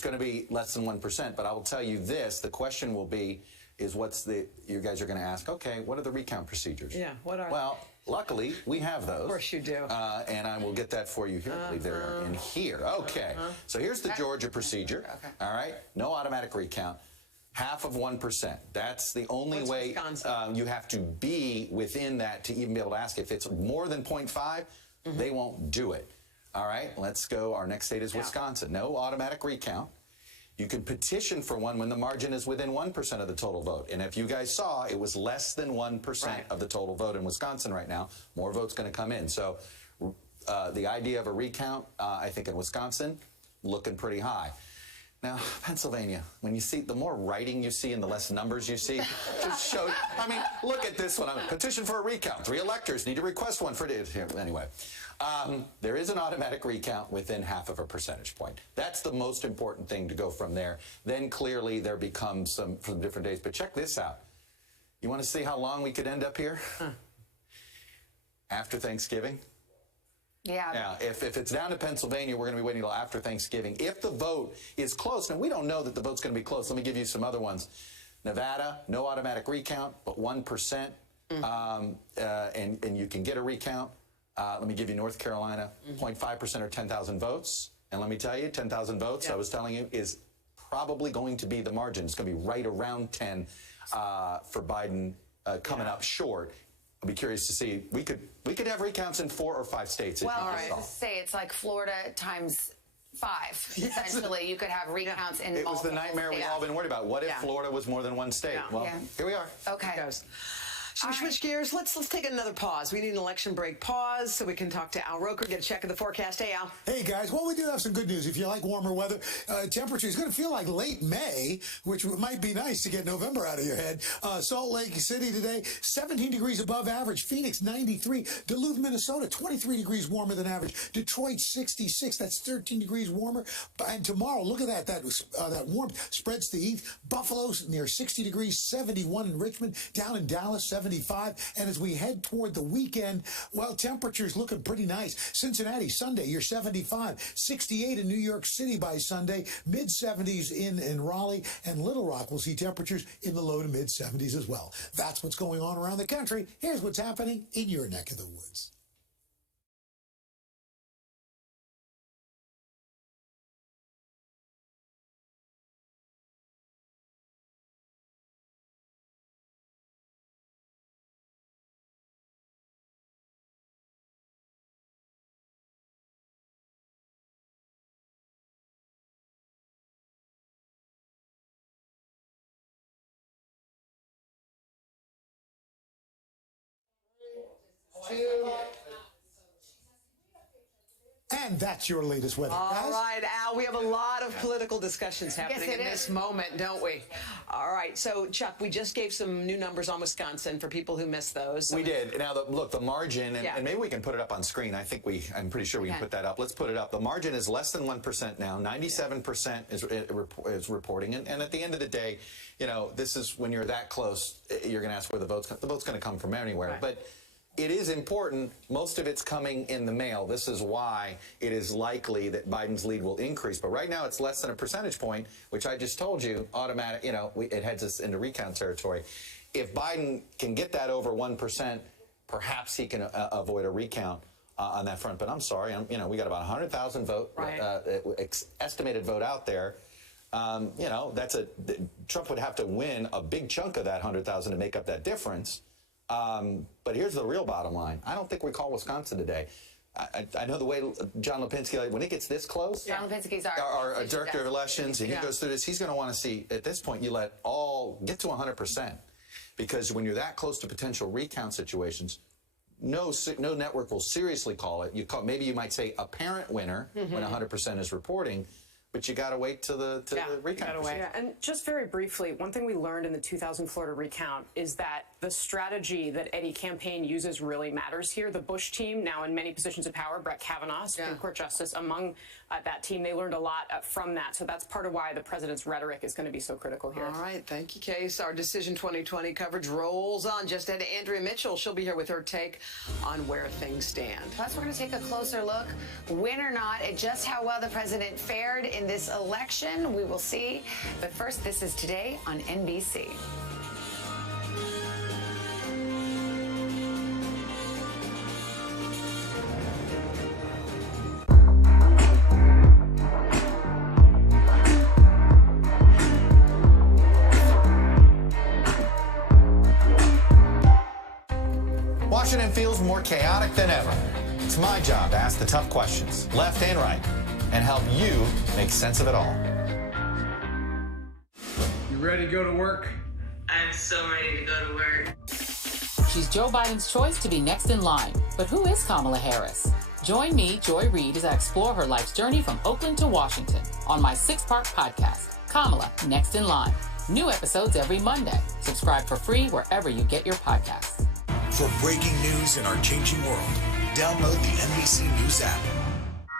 going to be less than 1%. But I will tell you this: the question will be, you guys are going to ask, okay, what are the recount procedures? Yeah, what are? Well, luckily we have those. Of course you do. And I will get that for you here. I believe they're in here. Okay. So here's the Georgia procedure. Okay. All right. No automatic recount. Half of 1%. That's the only way you have to be within that to even be able to ask. If it's more than 0.5, they won't do it. All right, let's go. Our next state is Wisconsin. No automatic recount. You can petition for one when the margin is within 1% of the total vote. And if you guys saw, it was less than 1% of the total vote in Wisconsin right now. More votes going to come in. So the idea of a recount, I think in Wisconsin, looking pretty high. Now, Pennsylvania, when you see, the more writing you see and the less numbers you see, just show, I mean, look at this one. Petition for a recount. 3 electors need to request one for it. Anyway, there is an automatic recount within half of a percentage point. That's the most important thing to go from there. Then clearly there becomes some from different days. But check this out. You want to see how long we could end up here? After Thanksgiving? Yeah. If it's down to Pennsylvania, we're going to be waiting until after Thanksgiving. If the vote is close, now we don't know that the vote's going to be close. Let me give you some other ones. Nevada, no automatic recount, but 1%, and you can get a recount. Let me give you North Carolina, 0.5% or 10,000 votes. And let me tell you, 10,000 votes, I was telling you, is probably going to be the margin. It's going to be right around 10 for Biden coming up short. I'll be curious to see. We could have recounts in 4 or 5 states. Well, I was going to say it's like Florida times 5. Essentially, you could have recounts in. It was the nightmare we've all been worried about. What if Florida was more than 1 state? Well, here we are. Okay. Should we switch gears? Let's take another pause. We need an election break pause so we can talk to Al Roker, get a check of the forecast. Hey, Al. Hey, guys. Well, we do have some good news. If you like warmer weather, temperature is going to feel like late May, which might be nice to get November out of your head. Salt Lake City today, 17 degrees above average. Phoenix, 93. Duluth, Minnesota, 23 degrees warmer than average. Detroit, 66. That's 13 degrees warmer. And tomorrow, look at that. That warmth spreads to the east. Buffalo, near 60 degrees, 71 in Richmond. Down in Dallas, 75. And as we head toward the weekend, well, temperatures looking pretty nice. Cincinnati, Sunday, you're 75. 68 in New York City by Sunday. Mid-70s in Raleigh. And Little Rock will see temperatures in the low to mid-70s as well. That's what's going on around the country. Here's what's happening in your neck of the woods. And that's your latest weather. All right, Al, we have a lot of political discussions happening in this moment, don't we? All right, so Chuck, we just gave some new numbers on Wisconsin for people who missed those. So we did. Now, look, the margin, and maybe we can put it up on screen. I'm pretty sure we can put that up. Let's put it up. The margin is less than 1% now. 97% is reporting. And at the end of the day, you know, this is when you're that close, you're going to ask where the vote's going to come from anywhere. Right. But it is important. Most of it's coming in the mail. This is why it is likely that Biden's lead will increase. But right now, it's less than a percentage point, which I just told you, automatic, you know, it heads us into recount territory. If Biden can get that over 1%, perhaps he can avoid a recount on that front. But I'm sorry, we got about 100,000 vote estimated vote out there. Trump would have to win a big chunk of that 100,000 to make up that difference. But here's the real bottom line. I don't think we call Wisconsin today. I know the way John Lipinski, when it gets this close, John Lipinski's our director of elections, and he goes through this, he's going to want to see, at this point, you let all get to 100%. Because when you're that close to potential recount situations, no network will seriously call it. Maybe you might say apparent winner when 100% is reporting. But you got to wait till the recount. Yeah, and just very briefly, one thing we learned in the 2000 Florida recount is that the strategy that any campaign uses really matters here. The Bush team, now in many positions of power, Brett Kavanaugh, Supreme Court Justice, among that team, they learned a lot from that. So that's part of why the president's rhetoric is going to be so critical here. All right, thank you, Case. Our Decision 2020 coverage rolls on. Just ahead to Andrea Mitchell. She'll be here with her take on where things stand. Plus, we're going to take a closer look, win or not, at just how well the president fared in this election. We will see. But first, this is Today on NBC. Washington feels more chaotic than ever. It's my job to ask the tough questions, left and right, and help you make sense of it all. You ready to go to work? I'm so ready to go to work. She's Joe Biden's choice to be next in line. But who is Kamala Harris? Join me, Joy Reid, as I explore her life's journey from Oakland to Washington on my 6-part podcast, Kamala Next in Line. New episodes every Monday. Subscribe for free wherever you get your podcasts. For breaking news in our changing world, download the NBC News app.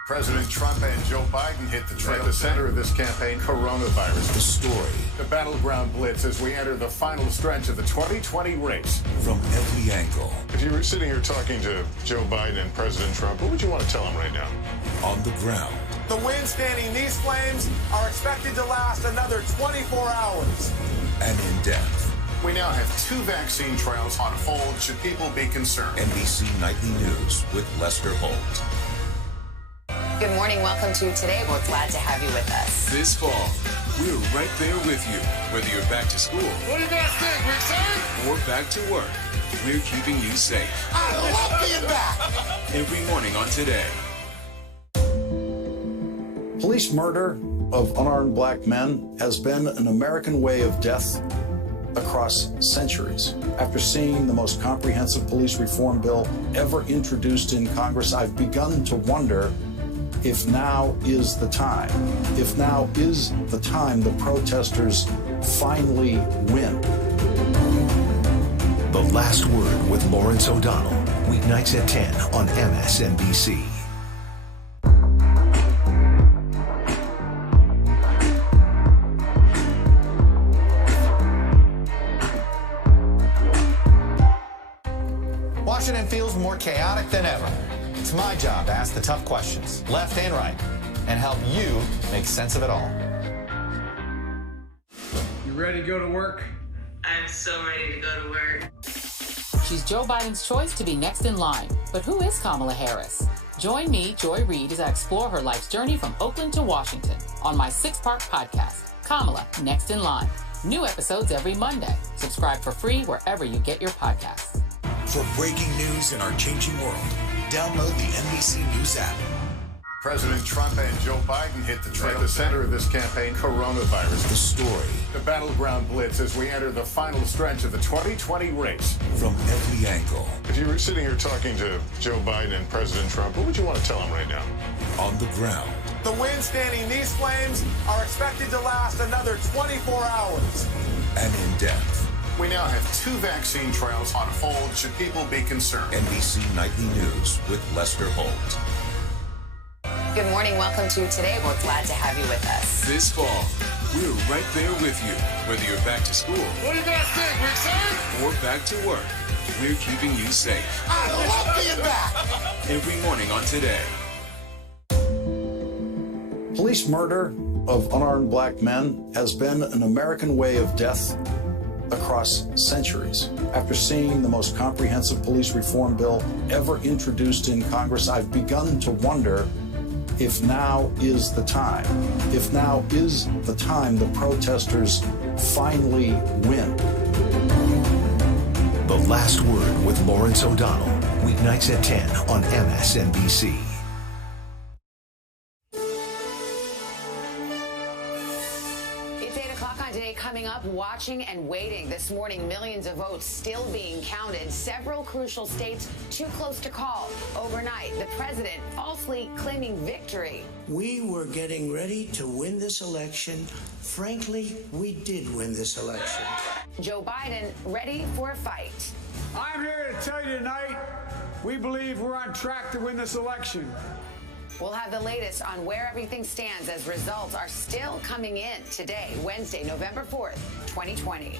President Trump and Joe Biden hit the trail. At the center of this campaign, coronavirus. The story. The battleground blitz as we enter the final stretch of the 2020 race. From every angle. If you were sitting here talking to Joe Biden and President Trump, what would you want to tell them right now? On the ground. The winds fanning these flames are expected to last another 24 hours. And in depth. We now have 2 vaccine trials on hold. Should people be concerned? NBC Nightly News with Lester Holt. Good morning. Welcome to Today. We're glad to have you with us. This fall, we're right there with you. Whether you're back to school. What do you guys think? We're excited? Or back to work, we're keeping you safe. I love being back. Every morning on Today. Police murder of unarmed black men has been an American way of death across centuries. After seeing the most comprehensive police reform bill ever introduced in Congress, I've begun to wonder if now is the time. If now is the time the protesters finally win. The Last Word with Lawrence O'Donnell. Weeknights at 10 on MSNBC. Washington feels more chaotic than ever. It's my job to ask the tough questions, left and right, and help you make sense of it all. You ready to go to work? I'm so ready to go to work. She's Joe Biden's choice to be next in line. But who is Kamala Harris? Join me, Joy Reid, as I explore her life's journey from Oakland to Washington on my 6-part podcast, Kamala Next in Line. New episodes every Monday. Subscribe for free wherever you get your podcasts. For breaking news in our changing world, download the NBC News app. President Trump and Joe Biden hit the trail. At the center of this campaign, coronavirus. The story. The battleground blitz as we enter the final stretch of the 2020 race. From every angle. If you were sitting here talking to Joe Biden and President Trump, what would you want to tell them right now? On the ground. The winds fanning these flames are expected to last another 24 hours. And in depth. We now have 2 vaccine trials on hold. Should people be concerned? NBC Nightly News with Lester Holt. Good morning. Welcome to Today. We're glad to have you with us. This fall, we're right there with you. Whether you're back to school. What do you guys think? We're excited? Or back to work, we're keeping you safe. I love being back. Every morning on Today. Police murder of unarmed black men has been an American way of death across centuries. After seeing the most comprehensive police reform bill ever introduced in Congress, I've begun to wonder if now is the time. If now is the time the protesters finally win. The Last Word with Lawrence O'Donnell. Weeknights at 10 on MSNBC. It's 8 o'clock on Today. Coming up, watching and waiting. This morning, millions of votes still being counted. Several crucial states too close to call. Overnight, the president falsely claiming victory. We were getting ready to win this election. Frankly, we did win this election. Joe Biden ready for a fight. I'm here to tell you tonight, we believe we're on track to win this election. We'll have the latest on where everything stands as results are still coming in today, Wednesday, November 4th, 2020.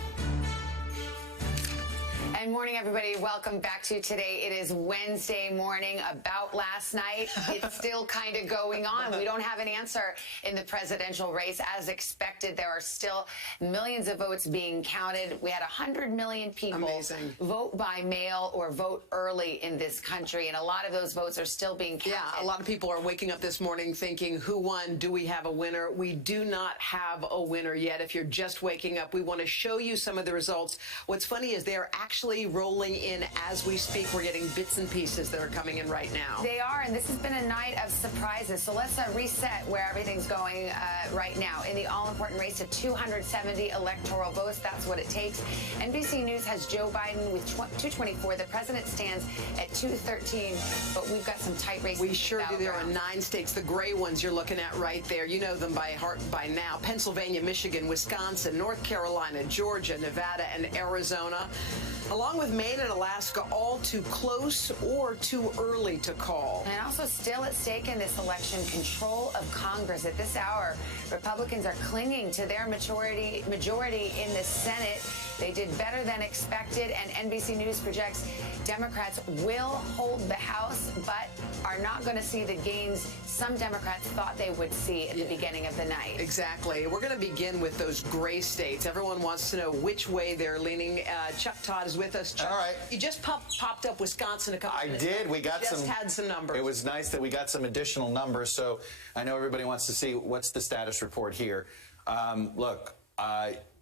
And morning, everybody. Welcome back to Today. It is Wednesday morning. About last night, it's still kind of going on. We don't have an answer in the presidential race. As expected, there are still millions of votes being counted. We had 100 million people vote by mail or vote early in this country, and a lot of those votes are still being counted. Yeah, a lot of people are waking up this morning thinking, who won? Do we have a winner? We do not have a winner yet. If you're just waking up, we want to show you some of the results. What's funny is they're actually rolling in as we speak. We're getting bits and pieces that are coming in right now. They are, and this has been a night of surprises. So let's reset where everything's going right now. In the all-important race to 270 electoral votes, that's what it takes. NBC News has Joe Biden with 224. The president stands at 213, but we've got some tight races. We sure do. There are 9 states, the gray ones you're looking at right there. You know them by heart by now. Pennsylvania, Michigan, Wisconsin, North Carolina, Georgia, Nevada, and Arizona. Along with Maine and Alaska, all too close or too early to call. And also still at stake in this election, control of Congress. At this hour, Republicans are clinging to their majority in the Senate. They did better than expected, and NBC News projects Democrats will hold the House, but are not going to see the gains some Democrats thought they would see at the beginning of the night. Exactly. We're going to begin with those gray states. Everyone wants to know which way they're leaning. Chuck Todd is with us. Chuck, all right. You just popped up Wisconsin a couple minutes ago. I did. We got just had some numbers. It was nice that we got some additional numbers. So I know everybody wants to see what's the status report here. Look,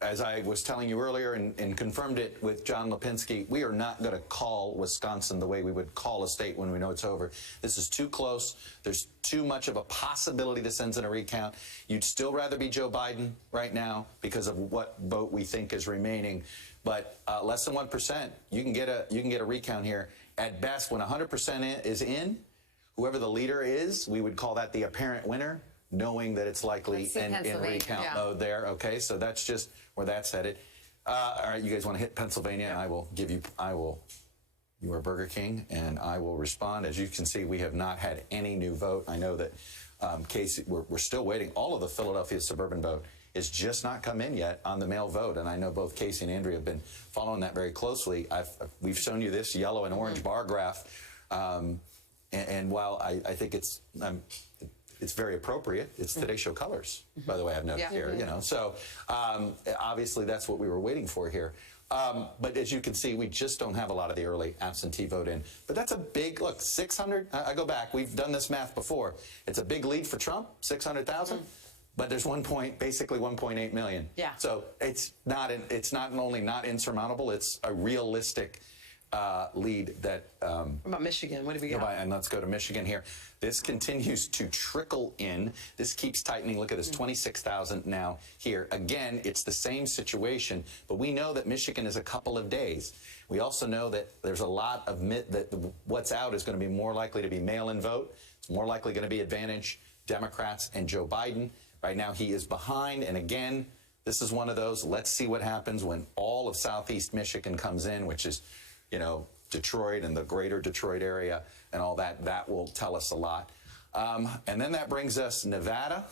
as I was telling you earlier and confirmed it with John Lipinski, we are not going to call Wisconsin the way we would call a state when we know it's over. This is too close. There's too much of a possibility this ends in a recount. You'd still rather be Joe Biden right now because of what vote we think is remaining. But less than 1%, you can get a recount here. At best, when 100% is in, whoever the leader is, we would call that the apparent winner, knowing that it's likely in recount mode there. Okay, so that's just where that's headed. All right, you guys want to hit Pennsylvania, and you are Burger King, and I will respond. As you can see, we have not had any new vote. I know that Casey, we're still waiting. All of the Philadelphia suburban vote is just not come in yet on the mail vote, and I know both Casey and Andrea have been following that very closely. We've shown you this yellow and orange bar graph, and while I think it's very appropriate. It's Today Show colors, by the way. I've noticed here, you know. So obviously that's what we were waiting for here. But as you can see, we just don't have a lot of the early absentee vote in. But that's a big look. 600. I go back. We've done this math before. It's a big lead for Trump. 600,000. But there's basically 1.8 million. Yeah. So it's not only not insurmountable. It's a realistic lead that. What about Michigan? What do we got? And let's go to Michigan here. This continues to trickle in. This keeps tightening. Look at this, 26,000 now here. Again, it's the same situation, but we know that Michigan is a couple of days. We also know that there's a lot of what's out is going to be more likely to be mail-in vote. It's more likely going to be advantage Democrats and Joe Biden. Right now, he is behind, and again, this is one of those. Let's see what happens when all of Southeast Michigan comes in, which is, you know, Detroit and the greater Detroit area and all that. That will tell us a lot. And then that brings us Nevada.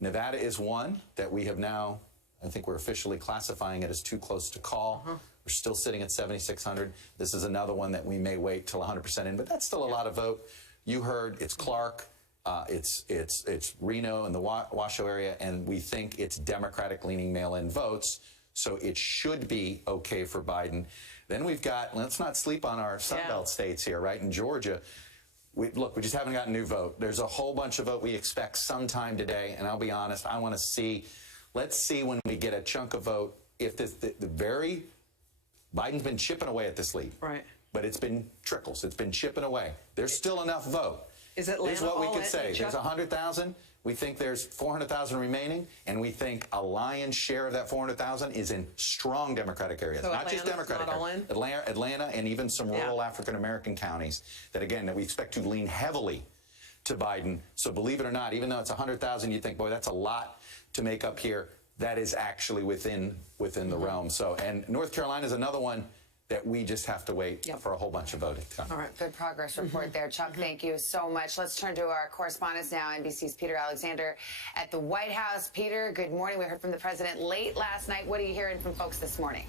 Nevada is one that we have now, I think we're officially classifying it as too close to call. We're still sitting at 7,600. This is another one that we may wait till 100% in, but that's still a lot of vote. You heard it's Clark. It's Reno and the Washoe area, and we think it's Democratic-leaning mail-in votes. So it should be okay for Biden. Then we've got, let's not sleep on our Sunbelt states here, right? In Georgia, we just haven't got a new vote. There's a whole bunch of vote we expect sometime today. And I'll be honest, I want to see, let's see when we get a chunk of vote, if Biden's been chipping away at this lead. Right. But it's been trickles. It's been chipping away. There's still enough vote. Is Atlanta Here's what we all could in, say. Chuck? There's 100,000. We think there's 400,000 remaining, and we think a lion's share of that 400,000 is in strong Democratic areas, So not just Atlanta's Democratic not all areas. in? Atlanta, and even some rural African-American counties that, again, that we expect to lean heavily to Biden. So believe it or not, even though it's 100,000, you think, boy, that's a lot to make up here. That is actually within the realm. So, and North Carolina is another one that we just have to wait for a whole bunch of voting to come. All right, good progress report there, Chuck. Thank you so much. Let's turn to our correspondents now. NBC's Peter Alexander at the White House. Peter, good morning. We heard from the president late last night. What are you hearing from folks this morning?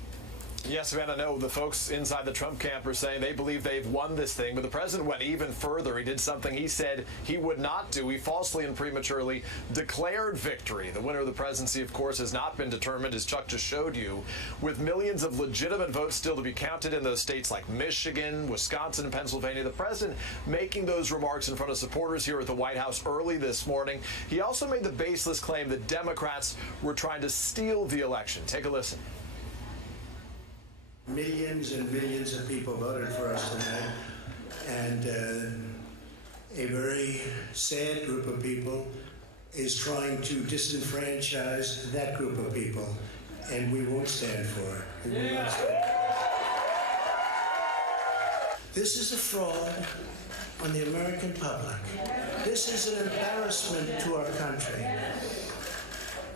Yes, Savannah, no, the folks inside the Trump camp are saying they believe they've won this thing, but the president went even further. He did something he said he would not do. He falsely and prematurely declared victory. The winner of the presidency, of course, has not been determined, as Chuck just showed you, with millions of legitimate votes still to be counted in those states like Michigan, Wisconsin, and Pennsylvania. The president making those remarks in front of supporters here at the White House early this morning. He also made the baseless claim that Democrats were trying to steal the election. Take a listen. Millions and millions of people voted for us tonight, and a very sad group of people is trying to disenfranchise that group of people, and we won't stand for it. We will not stand. This is a fraud on the American public. This is an embarrassment to our country.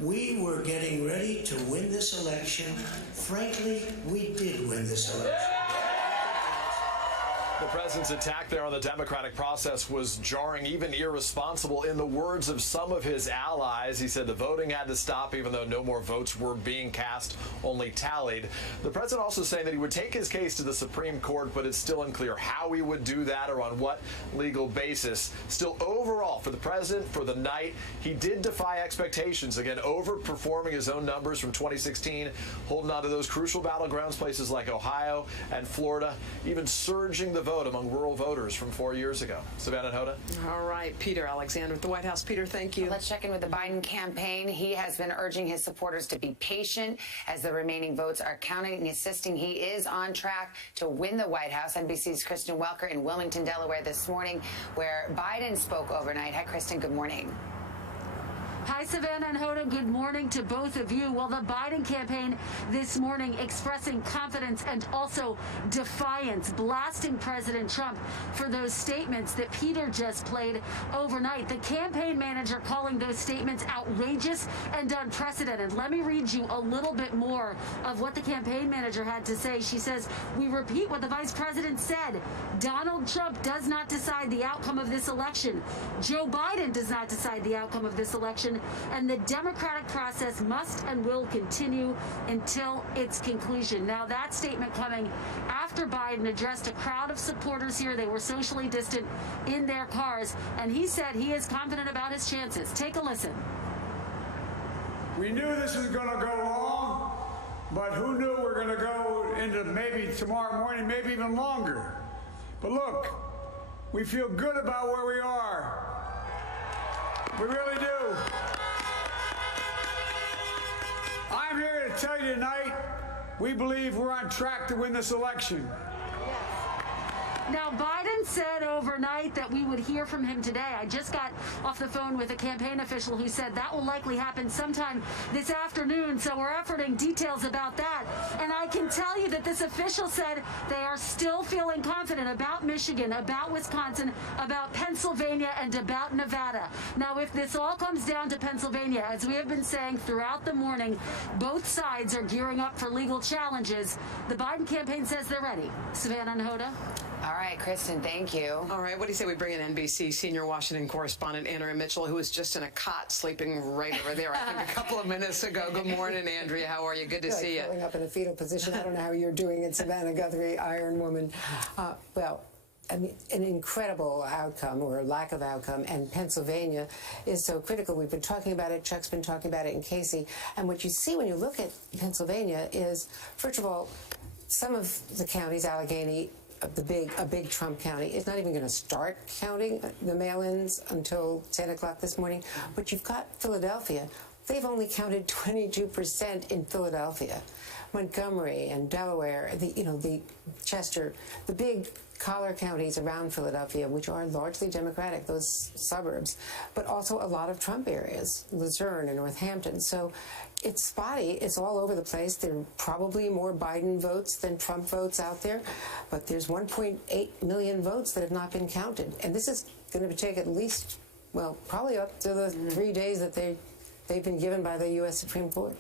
We were getting ready to win this election. Frankly, we did win this election. The president's attack there on the democratic process was jarring, even irresponsible, in the words of some of his allies. He said the voting had to stop, even though no more votes were being cast, only tallied. The president also saying that he would take his case to the Supreme Court, but it's still unclear how he would do that or on what legal basis. Still, overall, for the president, for the night, he did defy expectations. Again, overperforming his own numbers from 2016, holding on to those crucial battlegrounds, places like Ohio and Florida, even surging the vote among rural voters from 4 years ago. Savannah and Hoda. All right, Peter Alexander at the White House. Peter, thank you. Let's check in with the Biden campaign. He has been urging his supporters to be patient as the remaining votes are counting and insisting he is on track to win the White House. NBC's Kristen Welker in Wilmington, Delaware this morning, where Biden spoke overnight. Hi, Kristen. Good morning. Hi, Savannah and Hoda. Good morning to both of you. Well, the Biden campaign this morning expressing confidence and also defiance, blasting President Trump for those statements that Peter just played overnight. The campaign manager calling those statements outrageous and unprecedented. Let me read you a little bit more of what the campaign manager had to say. She says, "We repeat what the vice president said. Donald Trump does not decide the outcome of this election. Joe Biden does not decide the outcome of this election. And the democratic process must and will continue until its conclusion." Now, that statement coming after Biden addressed a crowd of supporters here. They were socially distant in their cars, and he said he is confident about his chances. Take a listen. We knew this was going to go long, but who knew we're going to go into maybe tomorrow morning, maybe even longer. But look, we feel good about where we are. We really do. I'm here to tell you tonight, we believe we're on track to win this election. Now, Biden said overnight that we would hear from him today. I just got off the phone with a campaign official who said that will likely happen sometime this afternoon, so we're efforting details about that. And I can tell you that this official said they are still feeling confident about Michigan, about Wisconsin, about Pennsylvania, and about Nevada. Now, if this all comes down to Pennsylvania, as we have been saying throughout the morning, both sides are gearing up for legal challenges. The Biden campaign says they're ready. Savannah and Hoda. All right, Kristen, thank you. All right, what do you say we bring in NBC senior Washington correspondent Andrea Mitchell, who was just in a cot sleeping right over there, I think, a couple of minutes ago. Good morning, Andrea. How are you? Good to see you. Curling up in a fetal position. I don't know how you're doing it, Savannah Guthrie, Iron Woman. Well, I mean, an incredible outcome or lack of outcome, and Pennsylvania is so critical. We've been talking about it. Chuck's been talking about it in Casey. And what you see when you look at Pennsylvania is, first of all, some of the counties, Allegheny, a big Trump county, is not even going to start counting the mail-ins until 10 o'clock this morning. But you've got Philadelphia. They've only counted 22% in Philadelphia. Montgomery and Delaware, the Chester, the big collar counties around Philadelphia, which are largely Democratic, those suburbs, but also a lot of Trump areas, Luzerne and Northampton. So it's spotty. It's all over the place. There are probably more Biden votes than Trump votes out there, but there's 1.8 million votes that have not been counted. And this is going to take at least, well, probably up to the 3 days that they've been given by the U.S. Supreme Court.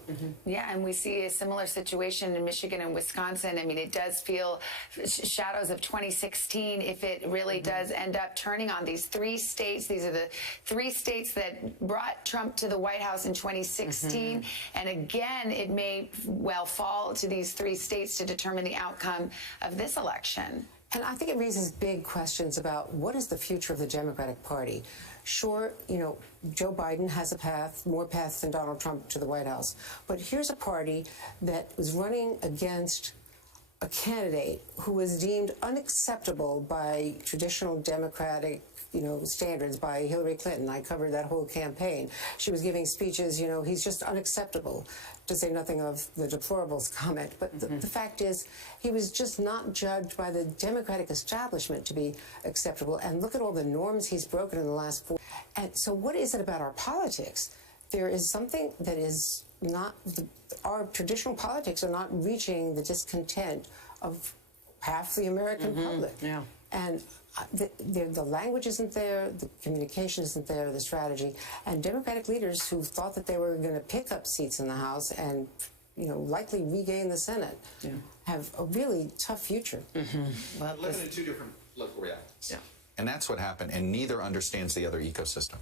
Yeah, and we see a similar situation in Michigan and Wisconsin. I mean, it does feel shadows of 2016 if it really does end up turning on these 3 states. These are the 3 states that brought Trump to the White House in 2016. And again, it may well fall to these 3 states to determine the outcome of this election. And I think it raises big questions about what is the future of the Democratic Party. Sure, Joe Biden has a path, more paths than Donald Trump to the White House. But here's a party that was running against a candidate who was deemed unacceptable by traditional Democratic standards by Hillary Clinton. I covered that whole campaign. She was giving speeches, he's just unacceptable, to say nothing of the deplorables comment. But the fact is, he was just not judged by the Democratic establishment to be acceptable. And look at all the norms he's broken in the last 4 years. And so what is it about our politics? There is something that is not, our traditional politics are not reaching the discontent of half the American public. Yeah. And the language isn't there, the communication isn't there, the strategy. And Democratic leaders who thought that they were going to pick up seats in the House and, likely regain the Senate have a really tough future. But living in 2 different local realities. Yeah. And that's what happened. And neither understands the other ecosystem.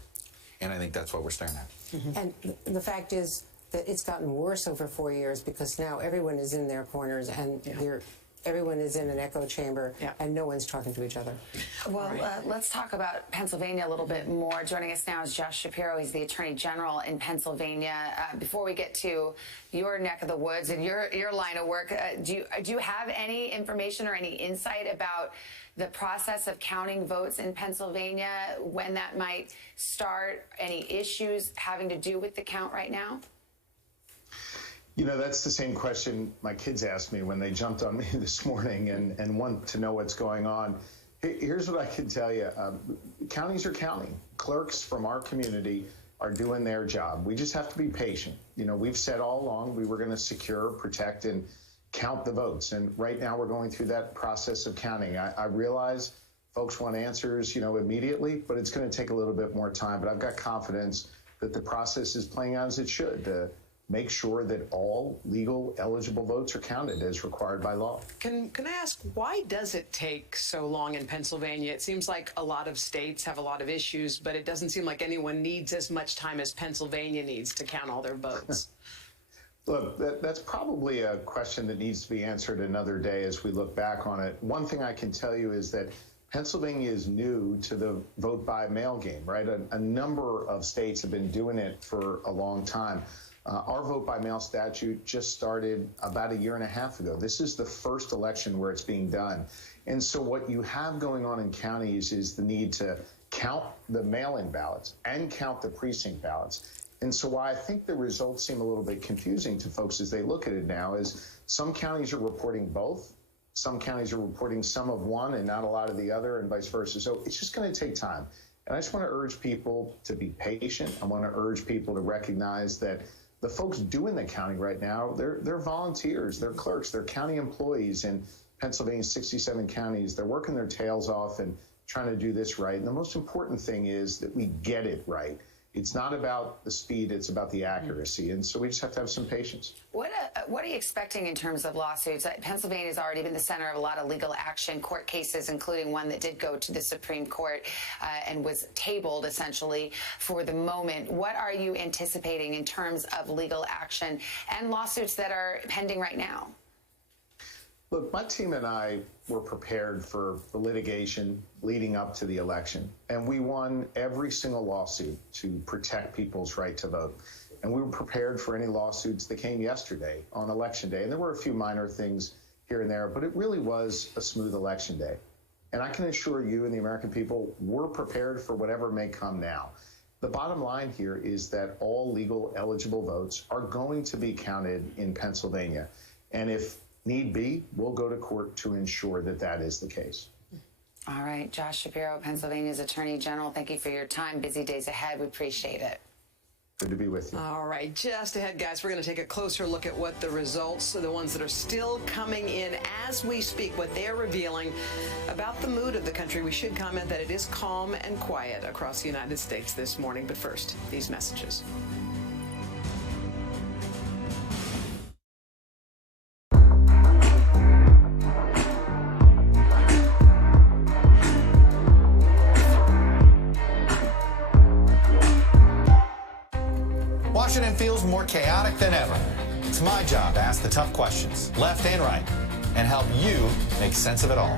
And I think that's what we're staring at. And the fact is that it's gotten worse over 4 years because now everyone is in their corners and everyone is in an echo chamber and no one's talking to each other. Well, let's talk about Pennsylvania a little bit more. Joining us now is Josh Shapiro. He's the Attorney General in Pennsylvania. Before we get to your neck of the woods and your line of work, do you have any information or any insight about the process of counting votes in Pennsylvania, when that might start, any issues having to do with the count right now? That's the same question my kids asked me when they jumped on me this morning and want to know what's going on. Here's what I can tell you. Counties are counting. Clerks from our community are doing their job. We just have to be patient. We've said all along we were going to secure, protect, and count the votes. And right now we're going through that process of counting. I realize folks want answers, immediately, but it's going to take a little bit more time. But I've got confidence that the process is playing out as it should to make sure that all legal eligible votes are counted as required by law. Can I ask, why does it take so long in Pennsylvania? It seems like a lot of states have a lot of issues, but it doesn't seem like anyone needs as much time as Pennsylvania needs to count all their votes. Look, that's probably a question that needs to be answered another day as we look back on it. One thing I can tell you is that Pennsylvania is new to the vote by mail game, right? A number of states have been doing it for a long time. Our vote by mail statute just started about 1.5 years ago. This is the first election where it's being done. And so what you have going on in counties is the need to count the mail-in ballots and count the precinct ballots. And so why I think the results seem a little bit confusing to folks as they look at it now is some counties are reporting both. Some counties are reporting some of one and not a lot of the other, and vice versa. So it's just going to take time. And I just want to urge people to be patient. I want to urge people to recognize that the folks doing the counting right now, they're volunteers, they're clerks, they're county employees in Pennsylvania's 67 counties. They're working their tails off and trying to do this right. And the most important thing is that we get it right. It's not about the speed, it's about the accuracy. And so we just have to have some patience. What are you expecting in terms of lawsuits? Pennsylvania has already been the center of a lot of legal action, court cases, including one that did go to the Supreme Court and was tabled essentially for the moment. What are you anticipating in terms of legal action and lawsuits that are pending right now? Look, my team and I were prepared for the litigation leading up to the election. And we won every single lawsuit to protect people's right to vote. And we were prepared for any lawsuits that came yesterday on Election Day. And there were a few minor things here and there, but it really was a smooth Election Day. And I can assure you and the American people, we're prepared for whatever may come now. The bottom line here is that all legal eligible votes are going to be counted in Pennsylvania. And if need be, we'll go to court to ensure that that is the case. All right, Josh Shapiro, Pennsylvania's Attorney General, thank you for your time. Busy days ahead. We appreciate it. Good to be with you. All right, just ahead, guys, we're going to take a closer look at what the results, the ones that are still coming in as we speak, what they're revealing about the mood of the country. We should comment that it is calm and quiet across the United States this morning. But first, these messages. Washington feels more chaotic than ever. It's my job to ask the tough questions, left and right, and help you make sense of it all.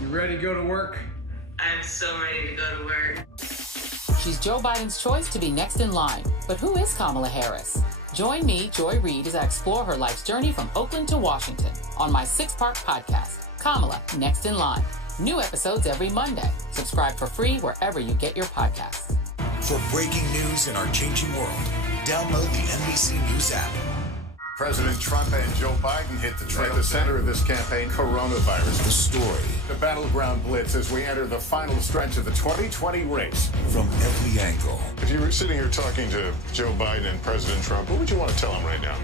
You ready to go to work? I'm so ready to go to work. She's Joe Biden's choice to be next in line. But who is Kamala Harris? Join me, Joy Reid, as I explore her life's journey from Oakland to Washington on my 6-part podcast, Kamala, Next in Line. New episodes every Monday. Subscribe for free wherever you get your podcasts. For breaking news in our changing world, download the NBC News app. President Trump and Joe Biden hit the trail. At the center of this campaign, coronavirus. The story. The battleground blitz as we enter the final stretch of the 2020 race. From every angle. If you were sitting here talking to Joe Biden and President Trump, what would you want to tell them right now?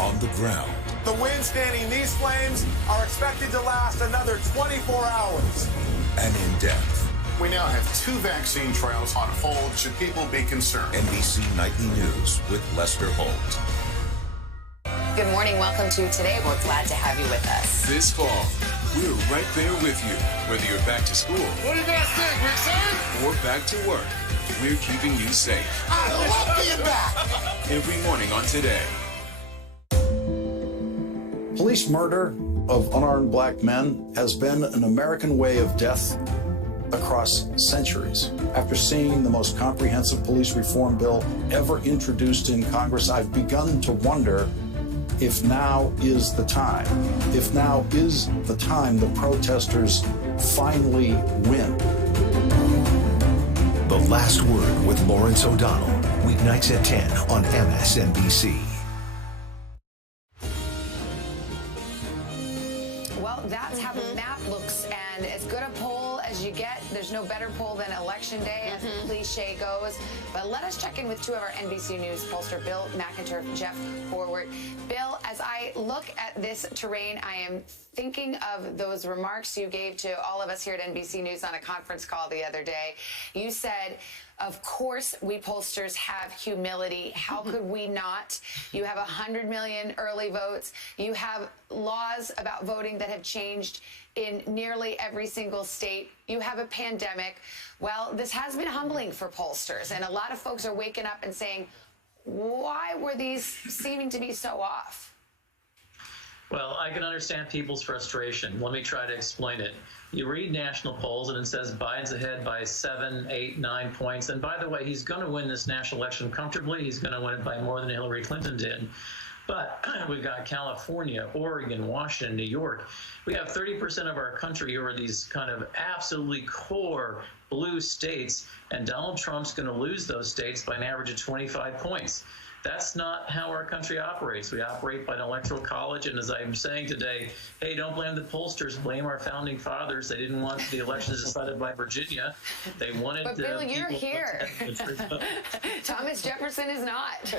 On the ground. The wind standing these flames are expected to last another 24 hours. And in depth. We now have 2 vaccine trials on hold. Should people be concerned? NBC Nightly News with Lester Holt. Good morning. Welcome to Today. We're glad to have you with us. This fall, we're right there with you. Whether you're back to school. What do you guys think? We're excited? Or back to work. We're keeping you safe. I love being back. Every morning on Today. Police murder of unarmed black men has been an American way of death across centuries. After seeing the most comprehensive police reform bill ever introduced in Congress, I've begun to wonder if now is the time. If now is the time the protesters finally win. The Last Word with Lawrence O'Donnell. Weeknights at 10 on MSNBC. Well, that's how the map looks, and as good a poll as you get. There's no better poll than Election Day, as the cliche goes. But let us check in with 2 of our NBC News pollster, Bill McInturff, Jeff Forward. Bill, as I look at this terrain, I am thinking of those remarks you gave to all of us here at NBC News on a conference call the other day. You said, of course, we pollsters have humility. How could we not? You have 100 million early votes. You have laws about voting that have changed in nearly every single state. You have a pandemic. Well, this has been humbling for pollsters, and a lot of folks are waking up and saying, why were these seeming to be so off? Well, I can understand people's frustration. Let me try to explain it. You read national polls and it says Biden's ahead by 7, 8, 9 points. And by the way, he's going to win this national election comfortably. He's going to win it by more than Hillary Clinton did. But we've got California, Oregon, Washington, New York. We have 30% of our country who are these kind of absolutely core blue states, and Donald Trump's going to lose those states by an average of 25 points. That's not how our country operates. We operate by an electoral college, and as I'm saying today, hey, don't blame the pollsters, blame our founding fathers. They didn't want the elections decided by Virginia. They wanted. But Bill, you're here. Thomas Jefferson is not.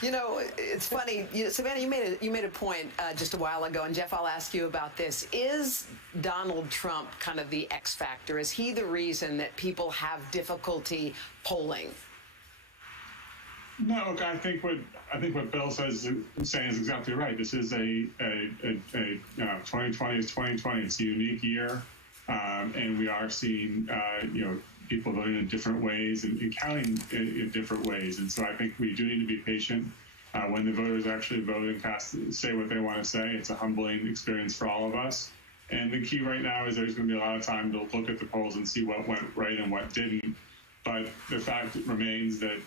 You know, it's funny, Savannah, you made a point just a while ago, and Jeff, I'll ask you about this. Is Donald Trump kind of the X factor? Is he the reason that people have difficulty polling? No, I think what Bill is saying is exactly right. This is a 2020 is 2020. It's a unique year, and we are seeing people voting in different ways and counting in different ways. And so I think we do need to be patient. when the voters actually vote and say what they want to say. It's a humbling experience for all of us. And the key right now is there's going to be a lot of time to look at the polls and see what went right and what didn't. But the fact remains that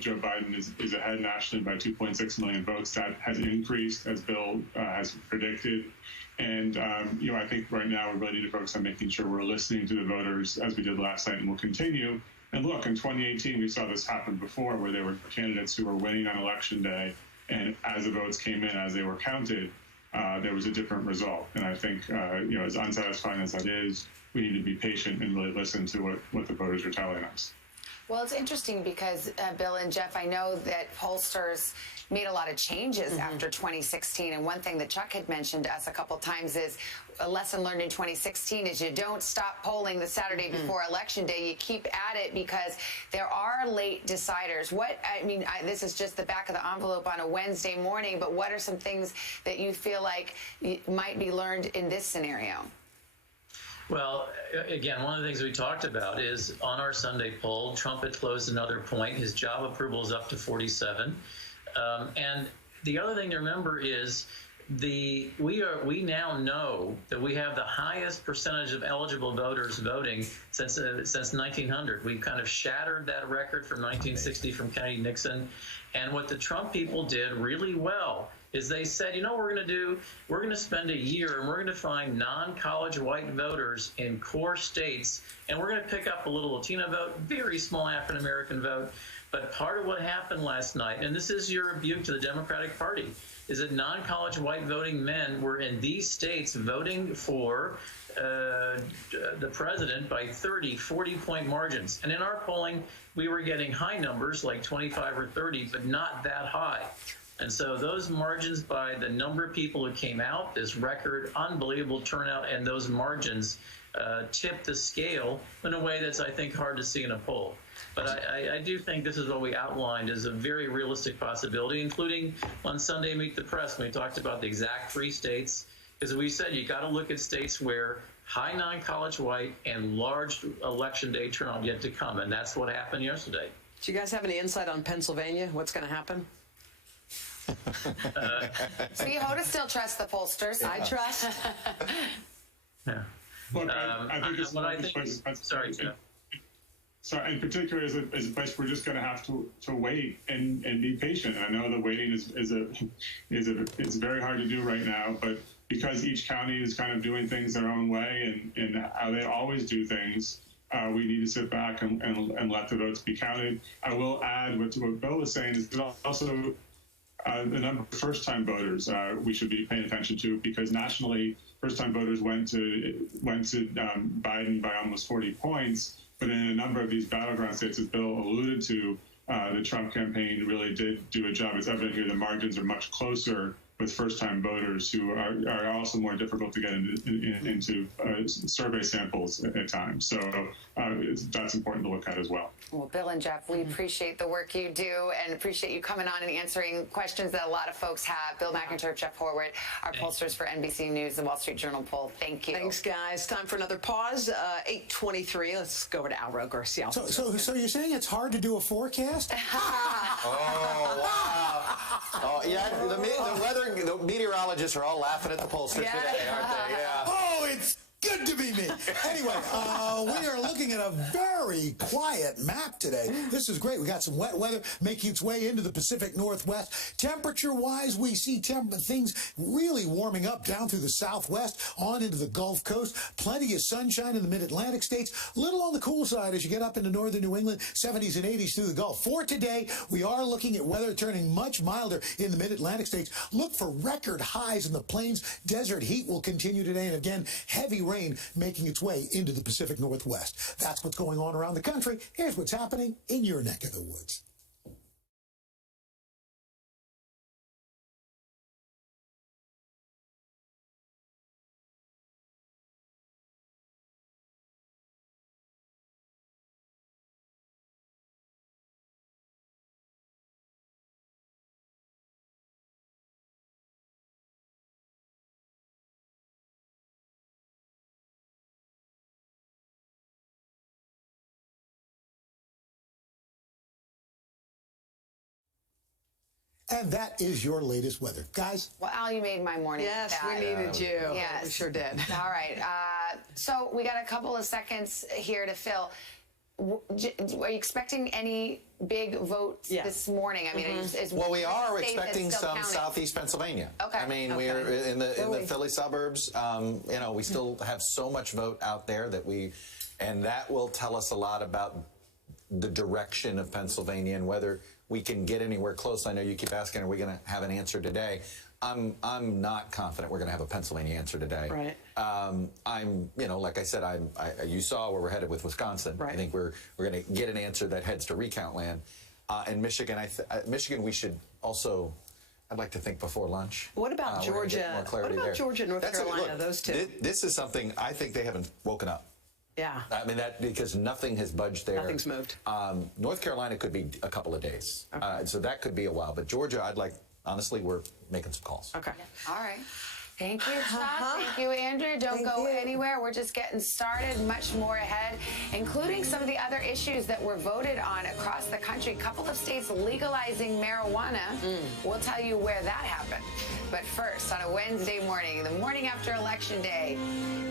Joe Biden is ahead nationally by 2.6 million votes. That has increased, as Bill has predicted. And I think right now we really need to focus on making sure we're listening to the voters as we did last night, and we'll continue. And look, in 2018, we saw this happen before, where there were candidates who were winning on Election Day, and as the votes came in, as they were counted, there was a different result. And I think, as unsatisfying as that is, we need to be patient and really listen to what the voters are telling us. Well, it's interesting because, Bill and Jeff, I know that pollsters made a lot of changes after 2016. And one thing that Chuck had mentioned to us a couple times is a lesson learned in 2016 is you don't stop polling the Saturday before Election Day. You keep at it because there are late deciders. This is just the back of the envelope on a Wednesday morning, but what are some things that you feel like might be learned in this scenario? Well, again, one of the things we talked about is on our Sunday poll, Trump had closed another point. His job approval is up to 47. And the other thing to remember is we now know that we have the highest percentage of eligible voters voting since 1900. We've kind of shattered that record from 1960 from Kennedy Nixon. And what the Trump people did really well is they said, what we're going to do? We're going to spend a year and we're going to find non-college white voters in core states, and we're going to pick up a little Latino vote, very small African-American vote. But part of what happened last night, and this is your rebuke to the Democratic Party, is that non-college white voting men were in these states voting for the president by 30, 40-point margins. And in our polling, we were getting high numbers like 25 or 30, but not that high. And so those margins by the number of people who came out, this record, unbelievable turnout, and those margins tipped the scale in a way that's, I think, hard to see in a poll. But I do think this is what we outlined as a very realistic possibility, including on Sunday Meet the Press when we talked about the exact 3 states. Because we said you got to look at states where high non-college white and large Election Day turnout yet to come, and that's what happened yesterday. Do you guys have any insight on Pennsylvania? What's going to happen? See, Hoda still trusts the pollsters. Yeah. I trust. Yeah. Look, I think it's what I think is, sorry, Jeff. So in particular, as a place we're just going to have to wait and be patient. I know the waiting is very hard to do right now, but because each county is kind of doing things their own way and how they always do things, we need to sit back and let the votes be counted. I will add what Bill was saying is also the number of first-time voters we should be paying attention to, because nationally, first-time voters went to Biden by almost 40 points. But in a number of these battleground states, as Bill alluded to, the Trump campaign really did do a job. It's evident here the margins are much closer with first-time voters who are also more difficult to get into survey samples at times. So that's important to look at as well. Well, Bill and Jeff, we appreciate the work you do and appreciate you coming on and answering questions that a lot of folks have. Bill McIntyre, Jeff Horwitz, our pollsters for NBC News, the Wall Street Journal poll. Thank you. Thanks, guys. Time for another pause. 8:23. Let's go over to Alvaro Garcia. So you're saying it's hard to do a forecast? Oh, wow. Oh, yeah, the meteorologists are all laughing at the pollsters today, aren't they? Yeah. Oh, it's good to be me. Anyway, we are looking at a very quiet map today. This is great. We got some wet weather making its way into the Pacific Northwest. Temperature-wise, we see things really warming up down through the Southwest, on into the Gulf Coast. Plenty of sunshine in the Mid-Atlantic states. A little on the cool side as you get up into northern New England, 70s and 80s through the Gulf. For today, we are looking at weather turning much milder in the Mid-Atlantic states. Look for record highs in the plains. Desert heat will continue today, and again, heavy rain making its way into the Pacific Northwest. That's what's going on around the country. Here's what's happening in your neck of the woods. And that is your latest weather. Guys? Well, Al, you made my morning. Yes, we needed you. Yes. We sure did. All right. So we got a couple of seconds here to fill. Are you expecting any big votes this morning? I mean, well, we are expecting some Southeast Pennsylvania. Okay. I mean, we're in the Philly suburbs. You know, we still have so much vote out there and that will tell us a lot about the direction of Pennsylvania and whether we can get anywhere close. I know you keep asking, are we going to have an answer today? I'm not confident we're going to have a Pennsylvania answer today. Right. You know, like I said, you saw where we're headed with Wisconsin. Right. I think we're going to get an answer that heads to recount land. And Michigan, Michigan, we should also. I'd like to think before lunch. What about Georgia? What about Georgia and North Carolina? Those two. This is something I think they haven't woken up. Yeah. I mean, because nothing has budged there. Nothing's moved. North Carolina could be a couple of days. Okay. So that could be a while. But Georgia, honestly, we're making some calls. Okay. All right. Thank you, Chuck. Thank you, Andrew. Don't go anywhere. We're just getting started. Much more ahead, including some of the other issues that were voted on across the country. A couple of states legalizing marijuana. We'll tell you where that happened. But first, on a Wednesday morning, the morning after Election Day,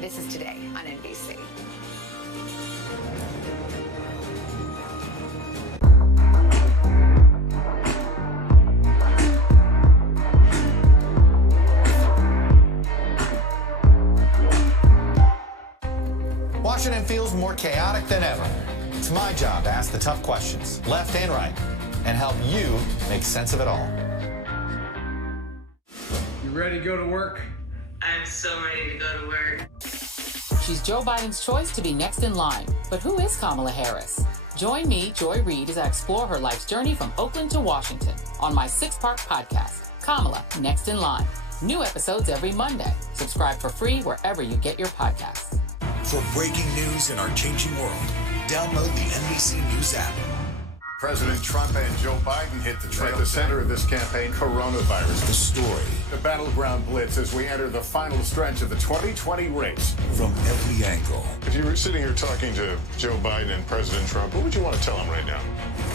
this is Today on NBC. Washington feels more chaotic than ever. It's my job to ask the tough questions, left and right, and help you make sense of it all. You ready to go to work? I'm so ready to go to work. She's Joe Biden's choice to be next in line. But who is Kamala Harris? Join me, Joy Reid, as I explore her life's journey from Oakland to Washington on my 6-part podcast, Kamala, Next in Line. New episodes every Monday. Subscribe for free wherever you get your podcasts. For breaking news in our changing world, download the NBC News app. President Trump and Joe Biden hit the trail. At the center of this campaign, coronavirus. The story. The battleground blitz as we enter the final stretch of the 2020 race. From every angle. If you were sitting here talking to Joe Biden and President Trump, what would you want to tell them right now?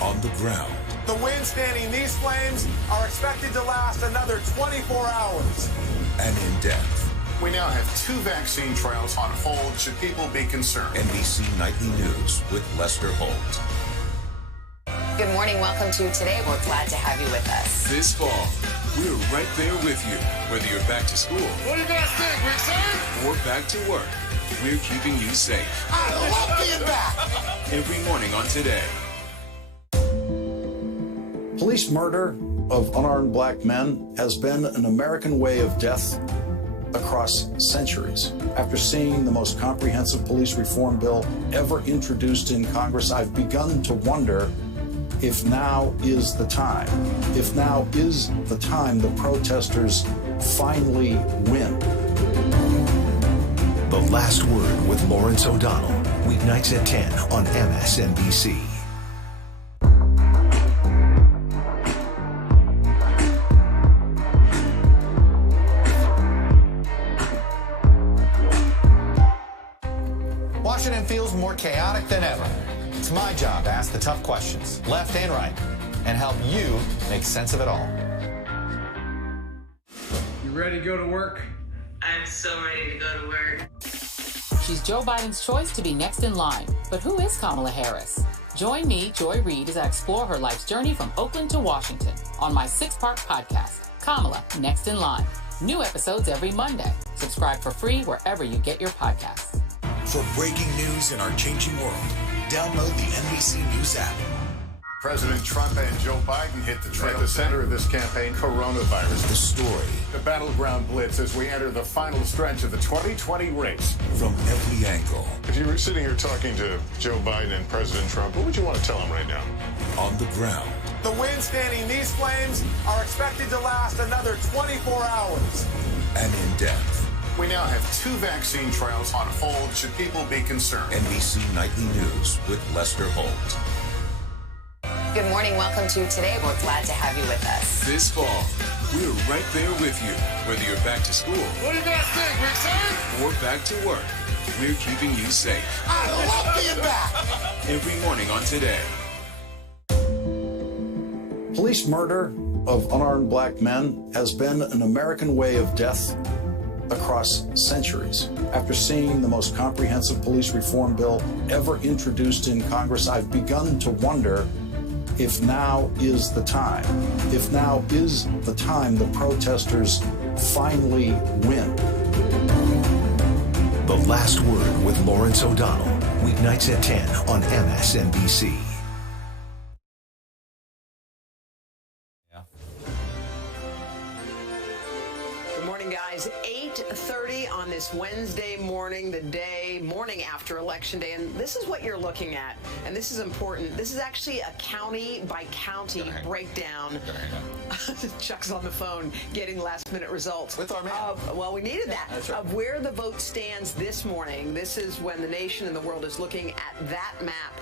On the ground. The wind standing these flames are expected to last another 24 hours. And in depth. We now have 2 vaccine trials on hold. Should people be concerned? NBC Nightly News with Lester Holt. Good morning. Welcome to Today. We're glad to have you with us. This fall, we're right there with you. Whether you're back to school. What do you guys think, Rick? Or back to work, we're keeping you safe. I love being back. Every morning on Today. Police murder of unarmed black men has been an American way of death across centuries. After seeing the most comprehensive police reform bill ever introduced in Congress, I've begun to wonder if now is the time. If now is the time the protesters finally win. The Last Word with Lawrence O'Donnell. Weeknights at 10 on MSNBC. Washington feels more chaotic than ever. It's my job to ask the tough questions, left and right, and help you make sense of it all. You ready to go to work? I'm so ready to go to work. She's Joe Biden's choice to be next in line. But who is Kamala Harris? Join me, Joy Reid, as I explore her life's journey from Oakland to Washington on my 6-part podcast, Kamala, Next in Line. New episodes every Monday. Subscribe for free wherever you get your podcasts. For breaking news in our changing world, download the NBC News app. President Trump and Joe Biden hit the trail. At the center of this campaign, coronavirus. The story. The battleground blitz as we enter the final stretch of the 2020 race. From every angle. If you were sitting here talking to Joe Biden and President Trump, what would you want to tell them right now? On the ground. The wind standing these flames are expected to last another 24 hours. And in depth. We now have 2 vaccine trials on hold. Should people be concerned? NBC Nightly News with Lester Holt. Good morning. Welcome to Today. We're glad to have you with us. This fall, we're right there with you. Whether you're back to school. What do you guys think, Rick? Or back to work, we're keeping you safe. I love being back. Every morning on Today. Police murder of unarmed black men has been an American way of death across centuries. After seeing the most comprehensive police reform bill ever introduced in Congress, I've begun to wonder if now is the time. If now is the time the protesters finally win. The Last Word with Lawrence O'Donnell. Weeknights at 10 on MSNBC. Good morning, guys. 8:30 on this Wednesday morning, the morning after Election Day. And this is what you're looking at. And this is important. This is actually a county-by-county breakdown. Chuck's on the phone getting last-minute results. With our man. Well, we needed that. That's right. Of where the vote stands this morning. This is when the nation and the world is looking at that map.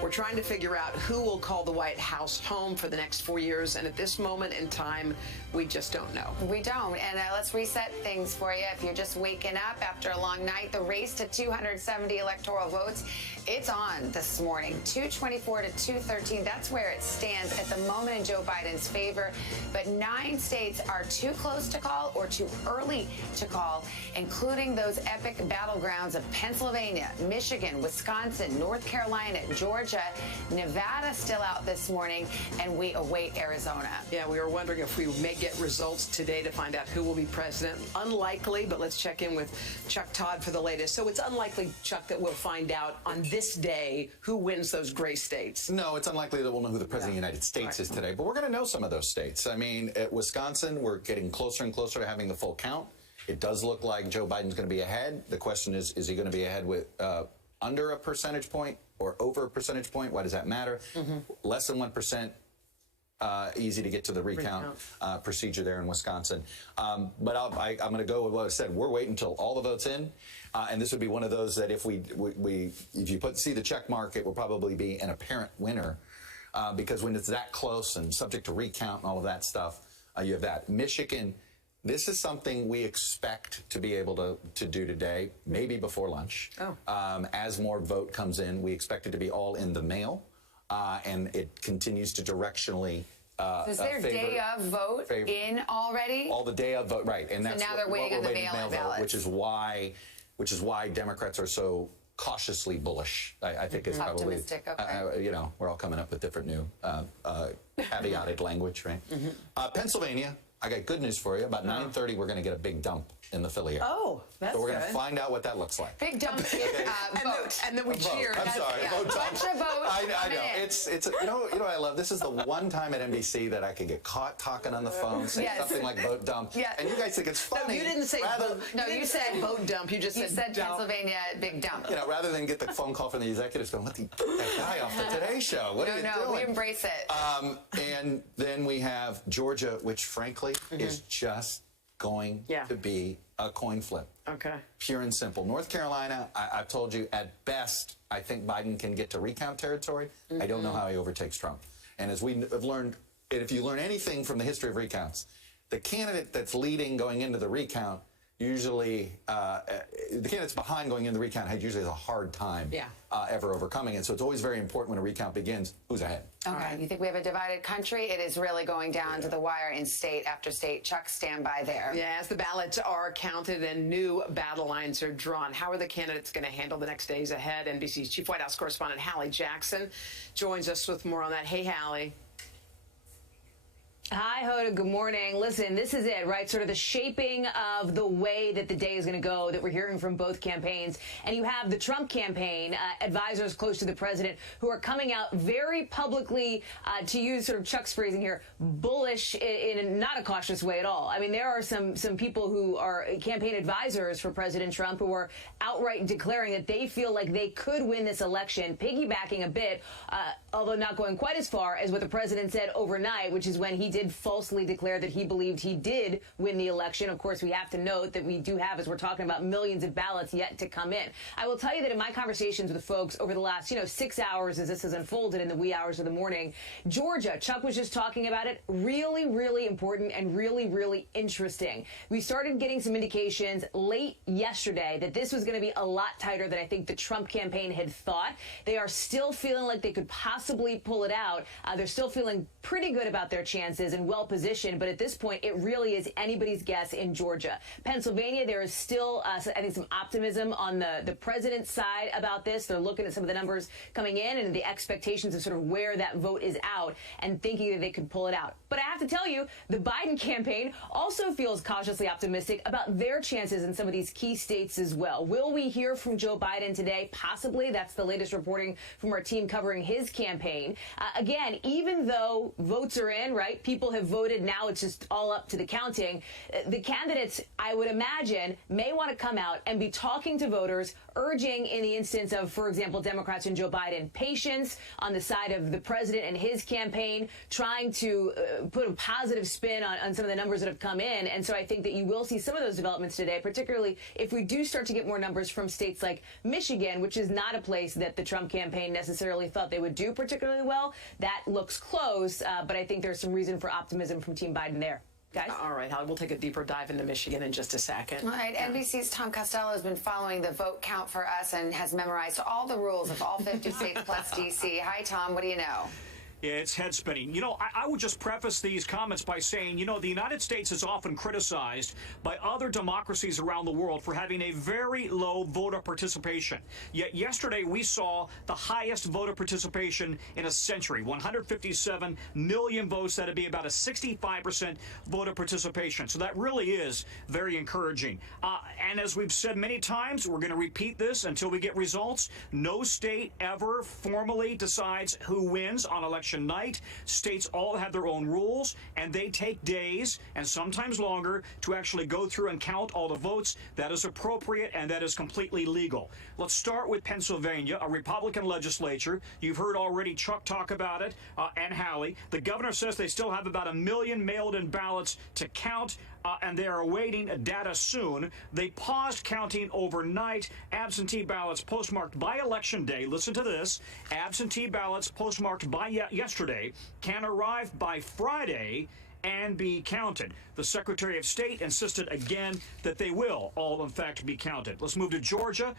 We're trying to figure out who will call the White House home for the next 4 years. And at this moment in time, we just don't know. We don't. And let's reset things for you. If you're just waking up after a long night, the race to 270 electoral votes, it's on this morning. 224 to 213. That's where it stands at the moment in Joe Biden's favor. But 9 states are too close to call or too early to call, including those epic battlegrounds of Pennsylvania, Michigan, Wisconsin, North Carolina, Georgia, Nevada still out this morning, and we await Arizona. Yeah, we were wondering if we may get results today to find out who will be president. Unlikely, but let's check in with Chuck Todd for the latest. So it's unlikely, Chuck, that we'll find out on this day who wins those gray states. No, it's unlikely that we'll know who the president of the United States is today, but we're going to know some of those states. I mean, at Wisconsin, we're getting closer and closer to having the full count. It does look like Joe Biden's going to be ahead. The question is he going to be ahead with under a percentage point or over a percentage point? Why does that matter? Less than 1%. Easy to get to the recount procedure there in Wisconsin. But I'm going to go with what I said. We're waiting until all the votes in. And this would be one of those that if if you see the check mark, it will probably be an apparent winner. Because when it's that close and subject to recount and all of that stuff, you have that. Michigan, this is something we expect to be able to do today, maybe before lunch. As more vote comes in, we expect it to be all in the mail. And it continues to directionally is their day of vote in already? All the day of vote, right? And that's now they're waiting on the mail-in ballots, which is why Democrats are so cautiously bullish. I think it's probably optimistic. Okay. We're all coming up with different new caveated language, right? Pennsylvania. I got good news for you. About 9:30, we're going to get a big dump in the Philly area. Oh, that's So we're going to find out what that looks like. Big dump in vote. And then we cheer. I'm sorry, vote dump. Bunch of votes. I know. It's you know what I love? This is the one time at NBC that I can get caught talking on the phone, saying something like vote dump. And you guys think it's funny. No, you didn't say vote. No, you said vote dump. You just said dump. Pennsylvania big dump. Rather than get the phone call from the executives going, let that guy off the Today Show. What are you doing? No, we embrace it. And then we have Georgia, which frankly is just going to be a coin flip. Okay. Pure and simple. North Carolina, I've told you, at best, I think Biden can get to recount territory. I don't know how he overtakes Trump. And as we have learned, and if you learn anything from the history of recounts, the candidate that's leading going into the recount usually, the candidates behind going into the recount usually has a hard time ever overcoming it. So it's always very important when a recount begins, who's ahead. Okay, you think we have a divided country? It is really going down to the wire in state after state. Chuck, stand by there. Yeah, as the ballots are counted and new battle lines are drawn, how are the candidates going to handle the next days ahead? NBC's Chief White House correspondent Hallie Jackson joins us with more on that. Hey, Hallie. Hi, Hoda. Good morning. Listen, this is it, right? Sort of the shaping of the way that the day is going to go that we're hearing from both campaigns. And you have the Trump campaign, advisors close to the president, who are coming out very publicly, to use sort of Chuck's phrasing here, bullish in not a cautious way at all. I mean, there are some people who are campaign advisors for President Trump who are outright declaring that they feel like they could win this election, piggybacking a bit, although not going quite as far as what the president said overnight, which is when he did falsely declare that he believed he did win the election. Of course, we have to note that we do have, as we're talking about, millions of ballots yet to come in. I will tell you that in my conversations with folks over the last, 6 hours as this has unfolded in the wee hours of the morning, Georgia, Chuck was just talking about it, really, really important and really, really interesting. We started getting some indications late yesterday that this was going to be a lot tighter than I think the Trump campaign had thought. They are still feeling like they could possibly pull it out. They're still feeling pretty good about their chances and well positioned, but at this point, it really is anybody's guess in Georgia. Pennsylvania, there is still, I think, some optimism on the president's side about this. They're looking at some of the numbers coming in and the expectations of sort of where that vote is out and thinking that they could pull it out. But I have to tell you, the Biden campaign also feels cautiously optimistic about their chances in some of these key states as well. Will we hear from Joe Biden today? Possibly. That's the latest reporting from our team covering his campaign. Again, even though votes are in, right, people have voted, now it's just all up to the counting. The candidates, I would imagine, may want to come out and be talking to voters, urging, in the instance of, for example, Democrats and Joe Biden, patience on the side of the president and his campaign, trying to put a positive spin on some of the numbers that have come in. And so I think that you will see some of those developments today, particularly if we do start to get more numbers from states like Michigan, which is not a place that the Trump campaign necessarily thought they would do particularly well. That looks close, but I think there's some reason for optimism from Team Biden there. Guys? All right, we'll take a deeper dive into Michigan in just a second. All right, NBC's Tom Costello has been following the vote count for us and has memorized all the rules of all 50 states plus D.C. Hi, Tom, what do you know? It's head spinning. I would just preface these comments by saying, the United States is often criticized by other democracies around the world for having a very low voter participation. Yet yesterday we saw the highest voter participation in a century, 157 million votes. That'd be about a 65% voter participation. So that really is very encouraging. And as we've said many times, we're going to repeat this until we get results. No state ever formally decides who wins on election night. States all have their own rules, and they take days and sometimes longer to actually go through and count all the votes. That is appropriate, and that is completely legal. Let's start with Pennsylvania, a Republican legislature. You've heard already Chuck talk about it, and Hallie. The governor says they still have about 1 million mailed-in ballots to count, and they are awaiting data soon. They paused counting overnight. Absentee ballots postmarked by Election Day, listen to this, absentee ballots postmarked by yesterday can arrive by Friday and be counted. The Secretary of State insisted again that they will all, in fact, be counted. Let's move to Georgia.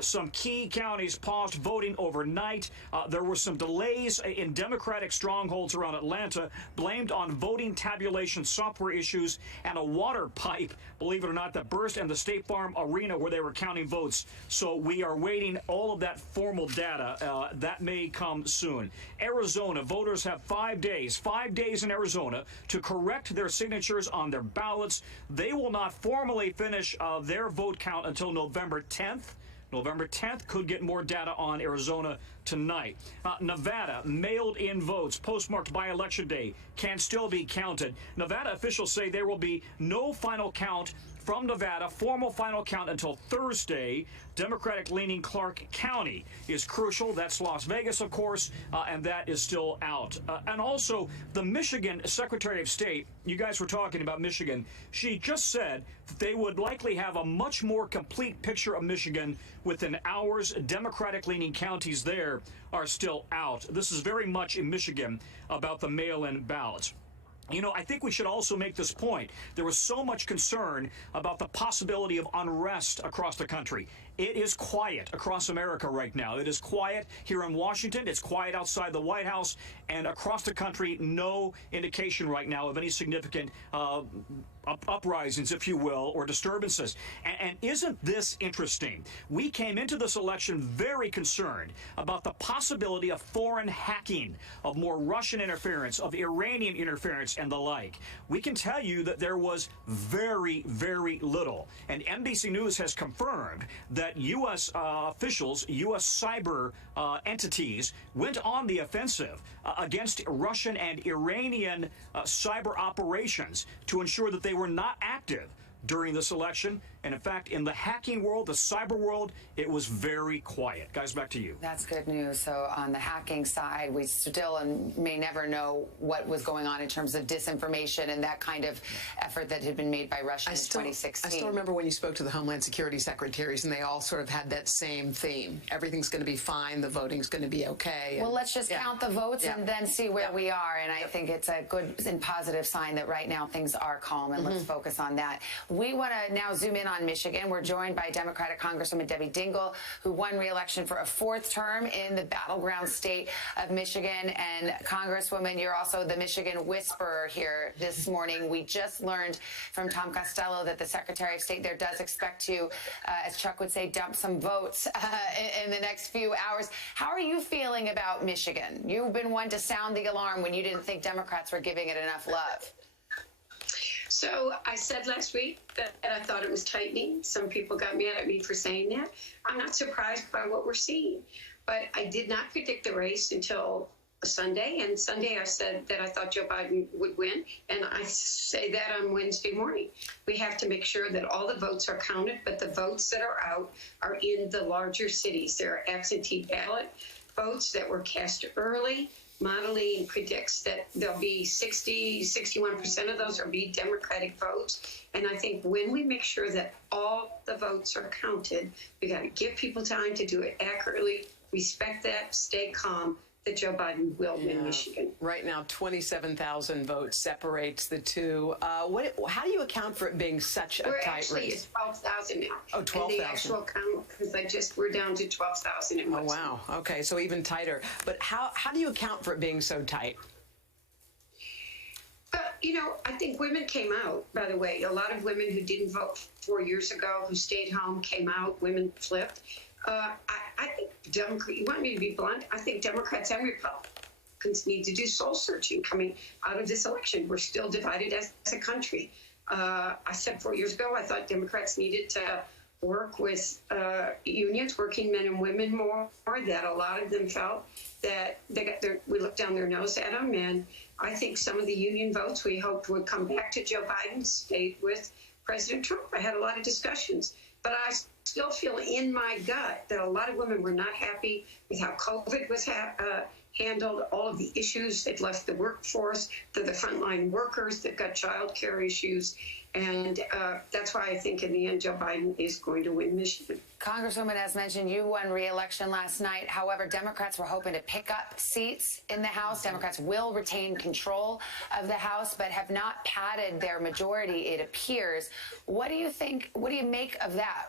Some key counties paused voting overnight. There were some delays in Democratic strongholds around Atlanta, blamed on voting tabulation software issues and a water pipe, believe it or not, that burst in the State Farm Arena where they were counting votes. So we are waiting all of that formal data. That may come soon. Arizona, voters have 5 days in Arizona to correct their signatures on their ballots. They will not formally finish their vote count until November 10th. November 10th, could get more data on Arizona tonight. Nevada, mailed-in votes postmarked by Election Day can still be counted. Nevada officials say there will be no final count from Nevada, formal final count until Thursday. Democratic-leaning Clark County is crucial. That's Las Vegas, of course, and that is still out. And also, the Michigan Secretary of State, you guys were talking about Michigan, she just said that they would likely have a much more complete picture of Michigan within hours. Democratic-leaning counties there are still out. This is very much in Michigan about the mail-in ballots. I think we should also make this point. There was so much concern about the possibility of unrest across the country. It is quiet across America right now. It is quiet here in Washington. It's quiet outside the White House. And across the country, no indication right now of any significant uprisings, if you will, or disturbances. And isn't this interesting? We came into this election very concerned about the possibility of foreign hacking, of more Russian interference, of Iranian interference, and the like. We can tell you that there was very, very little. And NBC News has confirmed that U.S. officials, U.S. cyber entities, went on the offensive against Russian and Iranian cyber operations to ensure that they were not active during this election. And in fact, in the hacking world, the cyber world, it was very quiet. Guys, back to you. That's good news. So on the hacking side, we still may never know what was going on in terms of disinformation and that kind of effort that had been made by Russia in 2016. I still remember when you spoke to the Homeland Security secretaries, and they all sort of had that same theme. Everything's going to be fine. The voting's going to be okay. Well, let's just count the votes and then see where we are. And I think it's a good and positive sign that right now things are calm, and let's focus on that. We want to now zoom in on Michigan. We're joined by Democratic Congresswoman Debbie Dingell, who won re-election for a 4th term in the battleground state of Michigan. And Congresswoman, you're also the Michigan whisperer here this morning. We just learned from Tom Costello that the Secretary of State there does expect to, as Chuck would say, dump some votes in the next few hours. How are you feeling about Michigan? You've been one to sound the alarm when you didn't think Democrats were giving it enough love. So I said last week that I thought it was tightening. Some people got mad at me for saying that. I'm not surprised by what we're seeing, but I did not predict the race until Sunday. And Sunday I said that I thought Joe Biden would win, and I say that on Wednesday morning. We have to make sure that all the votes are counted, but the votes that are out are in the larger cities. There are absentee ballot votes that were cast early. Modeling predicts that there'll be 61% of those will be Democratic votes. And I think when we make sure that all the votes are counted, we got to give people time to do it accurately, respect that, stay calm, that Joe Biden will win Michigan. Right now, 27,000 votes separates the two. How do you account for it being such a tight race? We're actually at 12,000 now. Oh, 12,000. In the actual count, because we're down to 12,000 in Oh, wow. Okay, so even tighter. But how do you account for it being so tight? You know, I think women came out, by the way. A lot of women who didn't vote 4 years ago, who stayed home, came out. Women flipped. I think you want me to be blunt? I think Democrats and Republicans need to do soul searching coming out of this election. We're still divided as a country. I said 4 years ago, I thought Democrats needed to work with unions, working men and women more, that a lot of them felt that we looked down their nose at them. And I think some of the union votes we hoped would come back to Joe Biden stayed with President Trump. I had a lot of discussions, but I still feel in my gut that a lot of women were not happy with how COVID was handled, all of the issues. They've left the workforce. They're the frontline workers. They've got child care issues. And that's why I think in the end, Joe Biden is going to win Michigan. Congresswoman, as mentioned, you won re-election last night. However, Democrats were hoping to pick up seats in the House. Democrats will retain control of the House, but have not padded their majority, it appears. What do you think? What do you make of that?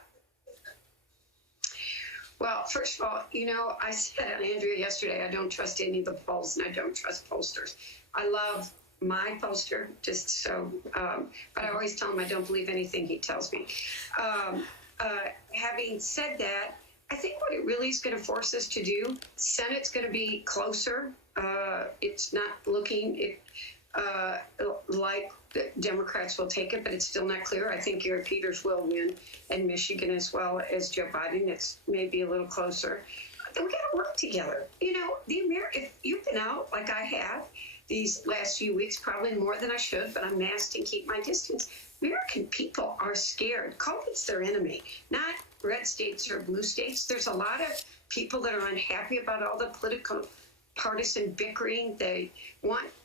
Well, first of all, you know, I said on Andrea yesterday, I don't trust any of the polls, and I don't trust pollsters. I love my pollster, just so, but I always tell him I don't believe anything he tells me. Having said that, I think what it really is going to force us to do, Senate's going to be closer. It's not looking like the Democrats will take it, but it's still not clear. I think Gary Peters will win in Michigan as well as Joe Biden. It's maybe a little closer. Then we got to work together. You know, if you've been out like I have these last few weeks, probably more than I should, but I'm masked and keep my distance. American people are scared. COVID's their enemy, not red states or blue states. There's a lot of people that are unhappy about all the political partisan bickering. They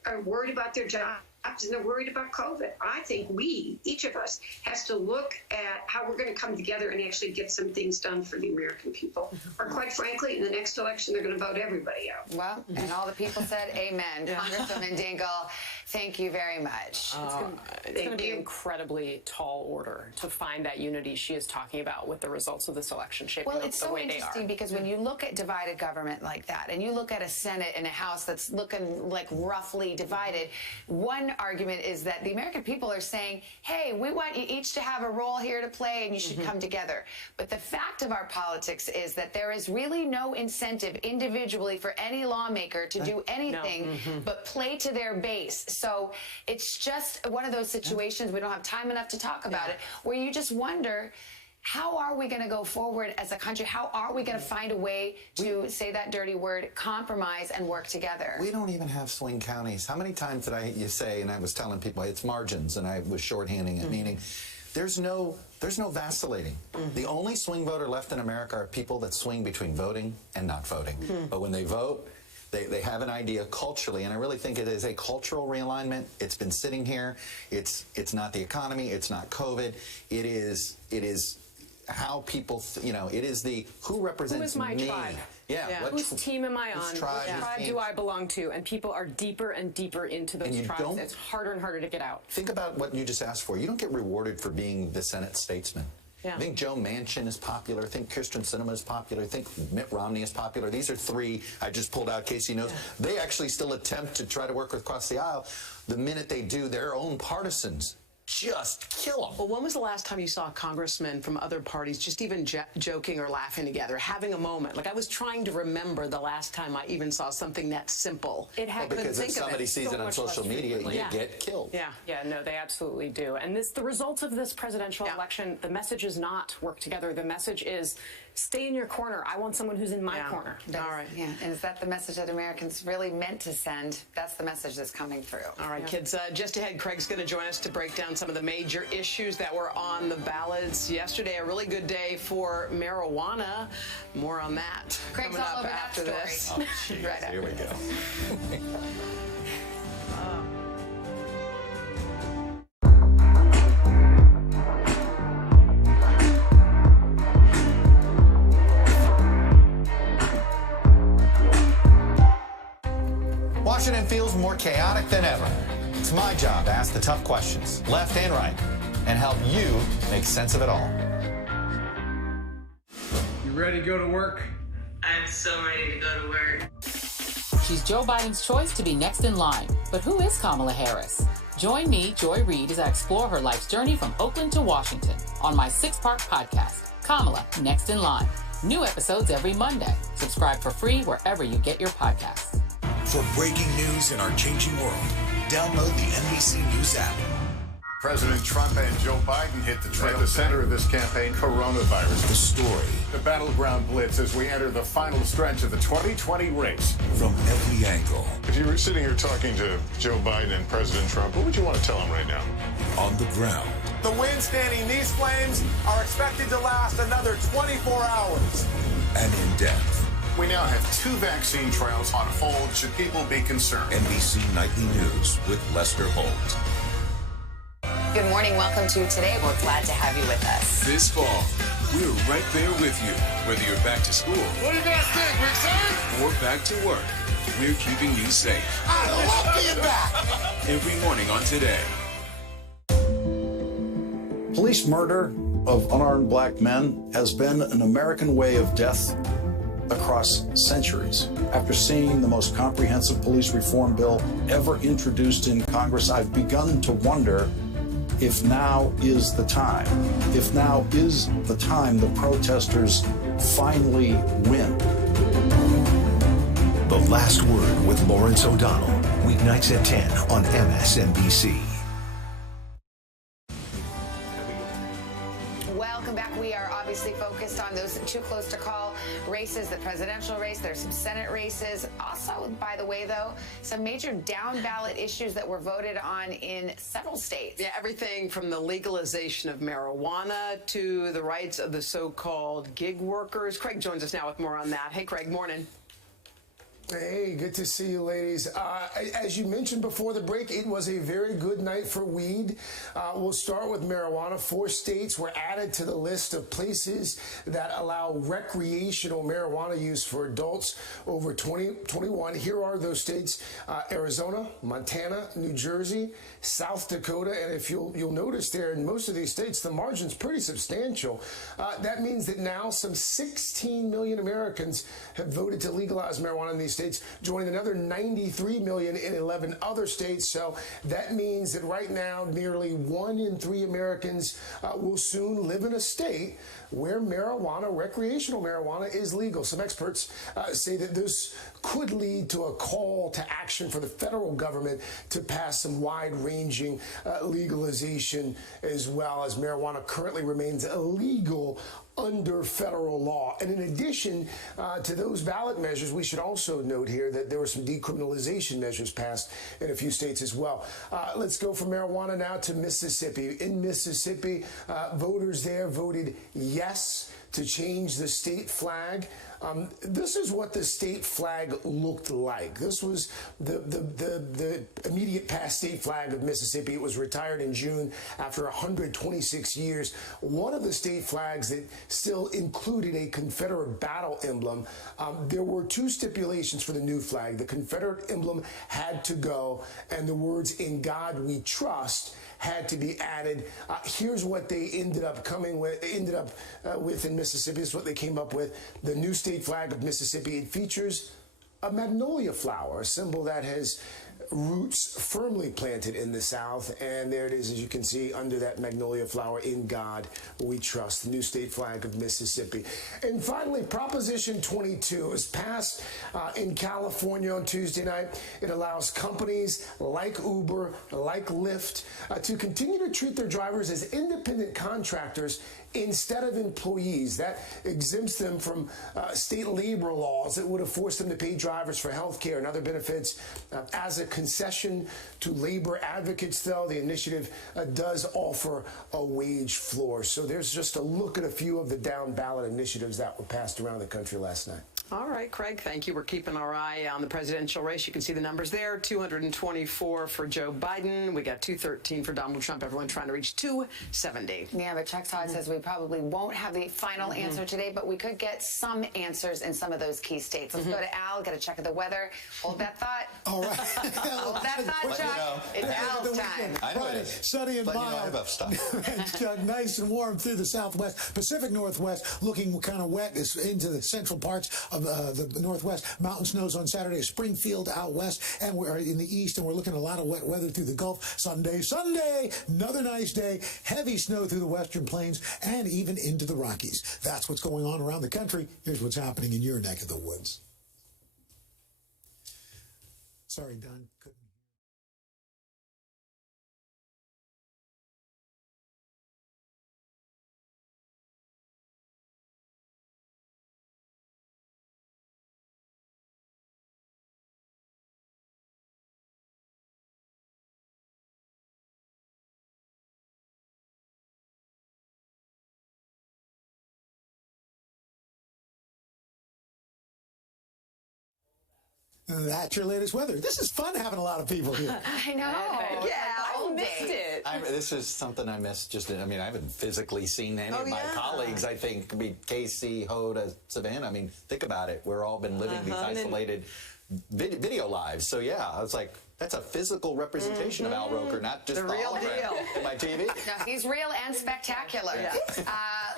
are worried about their jobs, and they're worried about COVID. I think each of us, has to look at how we're going to come together and actually get some things done for the American people. Or quite frankly, in the next election, they're going to vote everybody out. Well, and all the people said amen. Congresswoman Dingell, thank you very much. It's going to be an incredibly tall order to find that unity she is talking about with the results of this election shaping up the way they are. Well, it's so interesting because when you look at divided government like that, and you look at a Senate and a House that's looking like roughly divided, one argument is that the American people are saying, hey, we want you each to have a role here to play and you should come together. But the fact of our politics is that there is really no incentive individually for any lawmaker to do anything but play to their base. So it's just one of those situations, we don't have time enough to talk about it, where you just wonder, how are we going to go forward as a country? How are we going to find a way to say that dirty word, compromise, and work together? We don't even have swing counties. How many times did you say, and I was telling people, it's margins, and I was shorthanding it, meaning there's no vacillating. The only swing voter left in America are people that swing between voting and not voting. But when they vote, they have an idea culturally, and I really think it is a cultural realignment. It's been sitting here. It's not the economy. It's not COVID. It is how people, it is the who represents Who is my me. tribe? Yeah. Whose team am I on? Whose tribe, What tribe do I belong to? And people are deeper and deeper into those tribes. It's harder and harder to get out. Think about what you just asked for. You don't get rewarded for being the Senate statesman. Yeah. I think Joe Manchin is popular. I think Kyrsten Sinema is popular. I think Mitt Romney is popular. These are three I just pulled out. Casey knows. Yeah. They actually still attempt to try to work across the aisle. The minute they do, their own partisans just kill them. Well, when was the last time you saw congressmen from other parties just even joking or laughing together, having a moment? Like, I was trying to remember the last time I even saw something that simple. Because if somebody sees it on social media, you get killed. Yeah, no, they absolutely do. And the results of this presidential election, the message is not work together. The message is stay in your corner. I want someone who's in my corner. All right. Yeah, and is that the message that Americans really meant to send? That's the message that's coming through. All right, kids, just ahead, Craig's going to join us to break down some of the major issues that were on the ballots yesterday. A really good day for marijuana. More on that Craig's coming all up over after that this. story. Right Here we go. Washington feels more chaotic than ever. It's my job to ask the tough questions, left and right, and help you make sense of it all. You ready to go to work? I'm so ready to go to work. She's Joe Biden's choice to be next in line. But who is Kamala Harris? Join me, Joy Reid, as I explore her life's journey from Oakland to Washington on my 6-part podcast, Kamala, Next in Line. New episodes every Monday. Subscribe for free wherever you get your podcasts. For breaking news in our changing world, download the NBC News app. President Trump and Joe Biden hit the trail. At the center of this campaign, coronavirus. The story. The battleground blitz as we enter the final stretch of the 2020 race. From every angle. If you were sitting here talking to Joe Biden and President Trump, what would you want to tell them right now? On the ground. The wind-standing these flames are expected to last another 24 hours. And in depth. We now have 2 vaccine trials on hold. Should people be concerned? NBC Nightly News with Lester Holt. Good morning. Welcome to Today. We're glad to have you with us. This fall, we're right there with you, whether you're back to school. What do you guys think, Rick, sir? Or back to work. We're keeping you safe. I love being back. Every morning on Today. Police murder of unarmed black men has been an American way of death across centuries. After seeing the most comprehensive police reform bill ever introduced in Congress, I've begun to wonder if now is the time. If now is the time the protesters finally win. The Last Word with Lawrence O'Donnell. Weeknights at 10 on MSNBC. Welcome back. We are obviously focused on those too close to call races, the presidential race. There's some Senate races. Also, by the way, though, some major down ballot issues that were voted on in several states. Yeah, everything from the legalization of marijuana to the rights of the so-called gig workers. Craig joins us now with more on that. Hey, Craig, morning. Hey, good to see you, ladies. As you mentioned before the break, it was a very good night for weed. We'll start with marijuana. 4 states were added to the list of places that allow recreational marijuana use for adults over 21. Here are those states: Arizona, Montana, New Jersey, South Dakota. And if you'll notice there, in most of these states, the margin's pretty substantial. That means that now some 16 million Americans have voted to legalize marijuana in these states, joining another 93 million in 11 other states. So that means that right now, nearly 1 in 3 Americans will soon live in a state where marijuana, recreational marijuana, is legal. Some experts say that this could lead to a call to action for the federal government to pass some wide-ranging legalization, as well as marijuana currently remains illegal under federal law. And in addition to those ballot measures, we should also note here that there were some decriminalization measures passed in a few states as well. Let's go from marijuana now to Mississippi. In Mississippi, voters there voted yes to change the state flag. This is what the state flag looked like. This was the immediate past state flag of Mississippi. It was retired in June after 126 years. One of the state flags that still included a Confederate battle emblem. There were two stipulations for the new flag. The Confederate emblem had to go, and the words "In God We Trust" had to be added. Here's what they ended up with in Mississippi. This is what they came up with. The new state flag of Mississippi. It features a magnolia flower, a symbol that has roots firmly planted in the South. And there it is, as you can see, under that magnolia flower, "In God We Trust," the new state flag of Mississippi. And finally, Proposition 22 was passed in California on Tuesday night. It allows companies like Uber, like Lyft, to continue to treat their drivers as independent contractors instead of employees. That exempts them from state labor laws that would have forced them to pay drivers for health care and other benefits. As a concession to labor advocates, though, the initiative does offer a wage floor. So there's just a look at a few of the down ballot initiatives that were passed around the country last night. All right, Craig, thank you. We're keeping our eye on the presidential race. You can see the numbers there. 224 for Joe Biden. We got 213 for Donald Trump. Everyone trying to reach 270. Yeah, but Chuck Todd says we probably won't have the final answer today, but we could get some answers in some of those key states. Let's go to Al, get a check of the weather. Hold that thought. All right. Hold that thought, Chuck. It's Al's time. I know Friday, it is. sunny and But mild. you know I have stuff. And, nice and warm through the southwest. Pacific Northwest looking kind of wet is into the central parts of the northwest. Mountain snows on Saturday. Springfield out west, and we're in the east, and we're looking at a lot of wet weather through the Gulf. Sunday, another nice day. Heavy snow through the western plains and even into the Rockies. That's what's going on around the country. Here's what's happening in your neck of the woods. Sorry, Don. Couldn't. That's your latest weather. This is fun having a lot of people here. I know. Yeah, I missed it. This is something I missed. I haven't physically seen any of my colleagues. I think, Casey, Hoda, Savannah. Think about it. We're all been living these isolated video lives. So yeah, I was like, that's a physical representation of Al Roker, not just the real deal in my TV. No, he's real and spectacular. Yeah.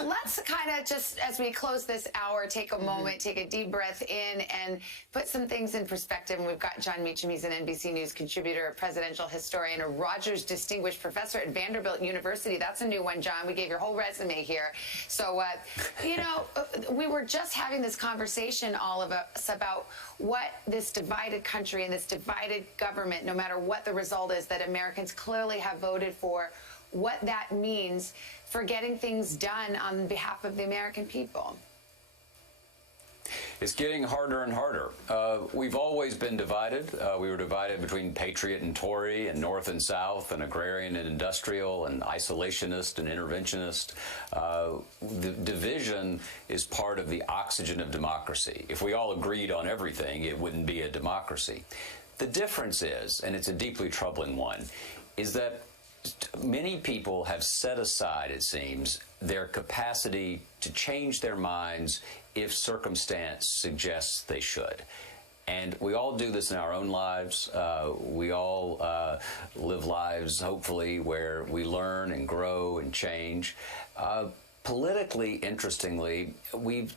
Let's kind of just, as we close this hour, take a moment, take a deep breath in, and put some things in perspective. And we've got John Meacham. He's an NBC News contributor, a presidential historian, a Rogers Distinguished Professor at Vanderbilt University. That's a new one, John. We gave your whole resume here. So, we were just having this conversation, all of us, about what this divided country and this divided government, no matter what the result is, that Americans clearly have voted for, what that means for getting things done on behalf of the American people. It's getting harder and harder. We've always been divided. We were divided between patriot and Tory, and North and South, and agrarian and industrial, and isolationist and interventionist. The division is part of the oxygen of democracy. If we all agreed on everything, it wouldn't be a democracy. The difference is, and it's a deeply troubling one, is that many people have set aside, it seems, their capacity to change their minds if circumstance suggests they should. And we all do this in our own lives. We all live lives, hopefully, where we learn and grow and change. Politically, interestingly, we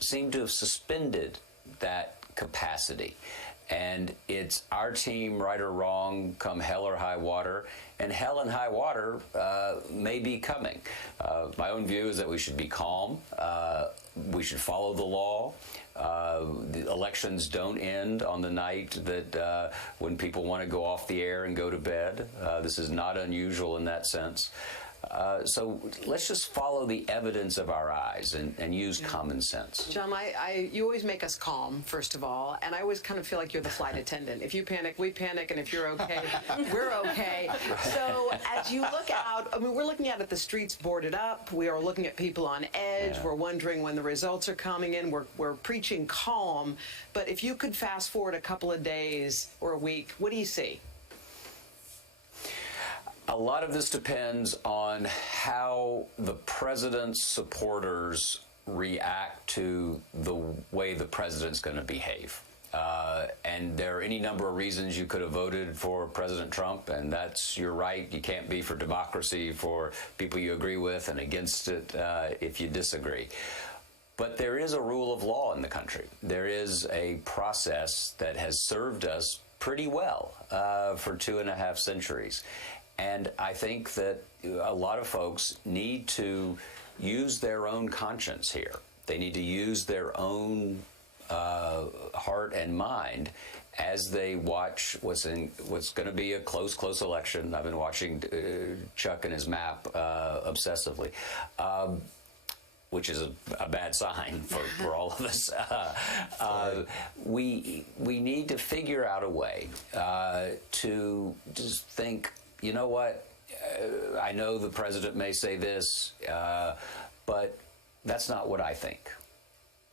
seem to have suspended that capacity. And it's our team, right or wrong, come hell or high water. And hell and high water may be coming. My own view is that we should be calm. We should follow the law. The elections don't end on the night that when people want to go off the air and go to bed. This is not unusual in that sense. So let's just follow the evidence of our eyes and use common sense. John, you always make us calm, first of all, and I always kind of feel like you're the flight attendant. If you panic, we panic, and if you're okay, we're okay. So as you look out, I mean, we're looking out at the streets boarded up. We are looking at people on edge. Yeah. We're wondering when the results are coming in. We're preaching calm. But if you could fast forward a couple of days or a week, what do you see? A lot of this depends on how the president's supporters react to the way the president's going to behave. And there are any number of reasons you could have voted for President Trump, and that's your right. You can't be for democracy for people you agree with and against it if you disagree. But there is a rule of law in the country. There is a process that has served us pretty well for 2.5 centuries. And I think that a lot of folks need to use their own conscience here. They need to use their own heart and mind as they watch what's going to be a close election. I've been watching Chuck and his map obsessively, which is a bad sign for all of us. We need to figure out a way to just think, you know what, I know the president may say this, but that's not what I think.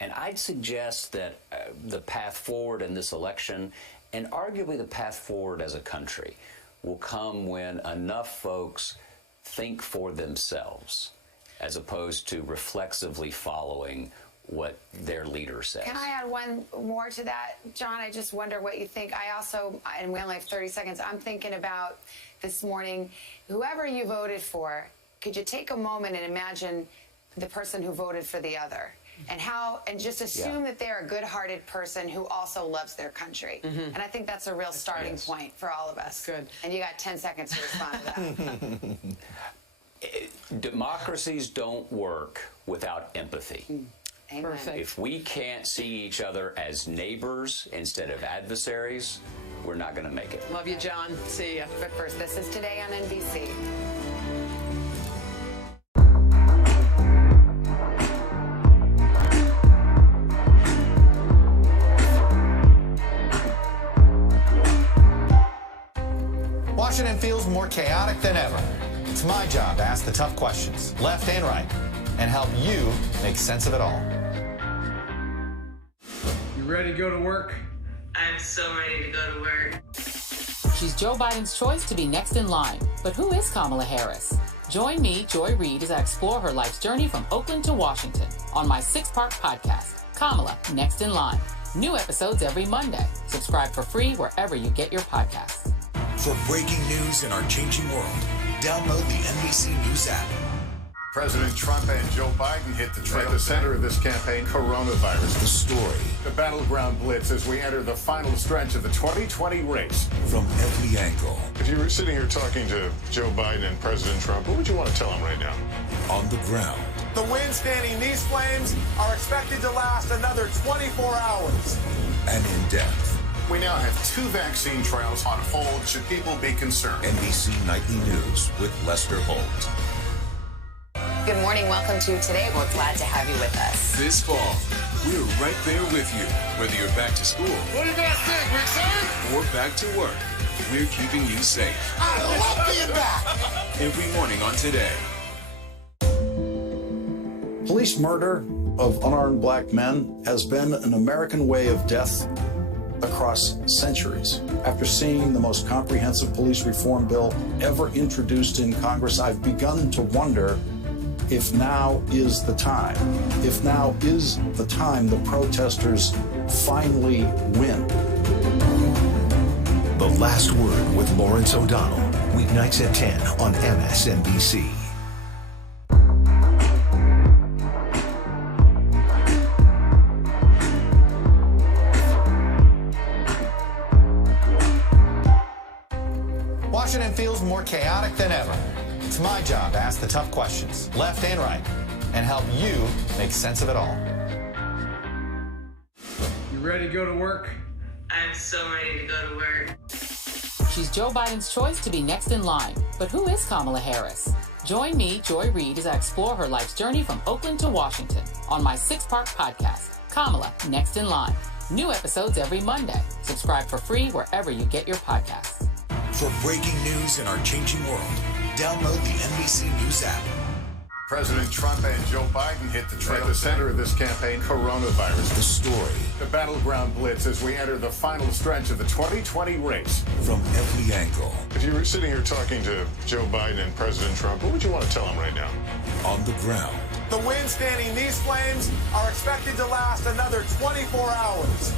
And I'd suggest that the path forward in this election, and arguably the path forward as a country, will come when enough folks think for themselves as opposed to reflexively following what their leader says. Can I add one more to that, John? I just wonder what you think. I also, and we only have 30 seconds, I'm thinking about this morning, whoever you voted for, could you take a moment and imagine the person who voted for the other? And just assume that they're a good-hearted person who also loves their country. And I think that's a real starting point for all of us. Good. And you got 10 seconds to respond to that. Democracies don't work without empathy. Amen. Perfect. If we can't see each other as neighbors instead of adversaries, we're not going to make it. Love you, John. See ya. But first, this is Today on NBC. Washington feels more chaotic than ever. It's my job to ask the tough questions, left and right, and help you make sense of it all. You ready to go to work? I'm so ready to go to work. She's Joe Biden's choice to be next in line. But who is Kamala Harris? Join me, Joy Reid, as I explore her life's journey from Oakland to Washington on my 6-part podcast, Kamala, Next in Line. New episodes every Monday. Subscribe for free wherever you get your podcasts. For breaking news in our changing world, download the NBC News app. President Trump and Joe Biden hit the trail. At the center of this campaign, coronavirus. The story. The battleground blitz as we enter the final stretch of the 2020 race. From every angle. If you were sitting here talking to Joe Biden and President Trump, what would you want to tell them right now? On the ground. The wind-standing these flames are expected to last another 24 hours. And in depth. We now have 2 vaccine trials on hold. Should people be concerned? NBC Nightly News with Lester Holt. Good morning. Welcome to Today. We're glad to have you with us. This fall, we're right there with you. Whether you're back to school What do you guys think? We excited? or back to work, we're keeping you safe. I love being back. Every morning on Today. Police murder of unarmed black men has been an American way of death across centuries. After seeing the most comprehensive police reform bill ever introduced in Congress, I've begun to wonder if now is the time. If now is the time the protesters finally win. The Last Word with Lawrence O'Donnell. Weeknights at 10 on MSNBC. Washington feels more chaotic than ever. It's my job to ask the tough questions, left and right, and help you make sense of it all. You ready to go to work? I'm so ready to go to work. She's Joe Biden's choice to be next in line. But who is Kamala Harris? Join me, Joy Reid, as I explore her life's journey from Oakland to Washington on my 6-part podcast, Kamala, Next in Line. New episodes every Monday. Subscribe for free wherever you get your podcasts. For breaking news in our changing world, download the NBC News app. President Trump and Joe Biden hit the trail. At the center of this campaign, coronavirus. The story. The battleground blitz as we enter the final stretch of the 2020 race. From every angle. If you were sitting here talking to Joe Biden and President Trump, what would you want to tell them right now? On the ground. The wind standing these flames are expected to last another 24 hours.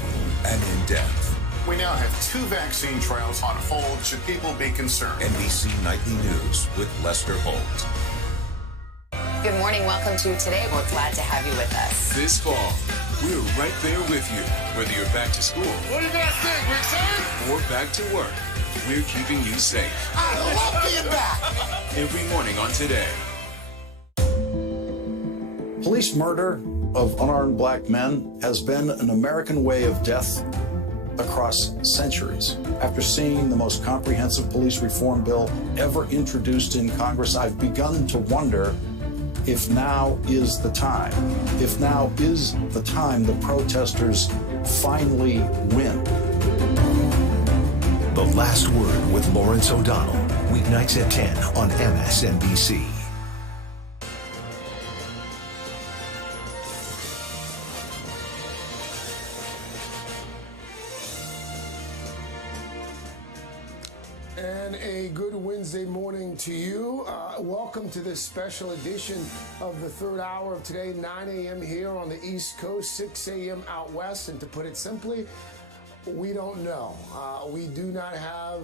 And in depth. We now have 2 vaccine trials on hold. Should people be concerned? NBC Nightly News with Lester Holt. Good morning. Welcome to Today. We're glad to have you with us. This fall, we're right there with you. Whether you're back to school. What do you guys think, Richard? Or back to work, we're keeping you safe. I love being back. Every morning on Today. Police murder of unarmed black men has been an American way of death across centuries. After seeing the most comprehensive police reform bill ever introduced in Congress, I've begun to wonder if now is the time. If now is the time the protesters finally win. The Last Word with Lawrence O'Donnell. Weeknights at 10 on MSNBC. And a good Wednesday morning to you. Welcome to this special edition of the third hour of today, 9 a.m. here on the East Coast, 6 a.m. out west. And to put it simply, we don't know. We do not have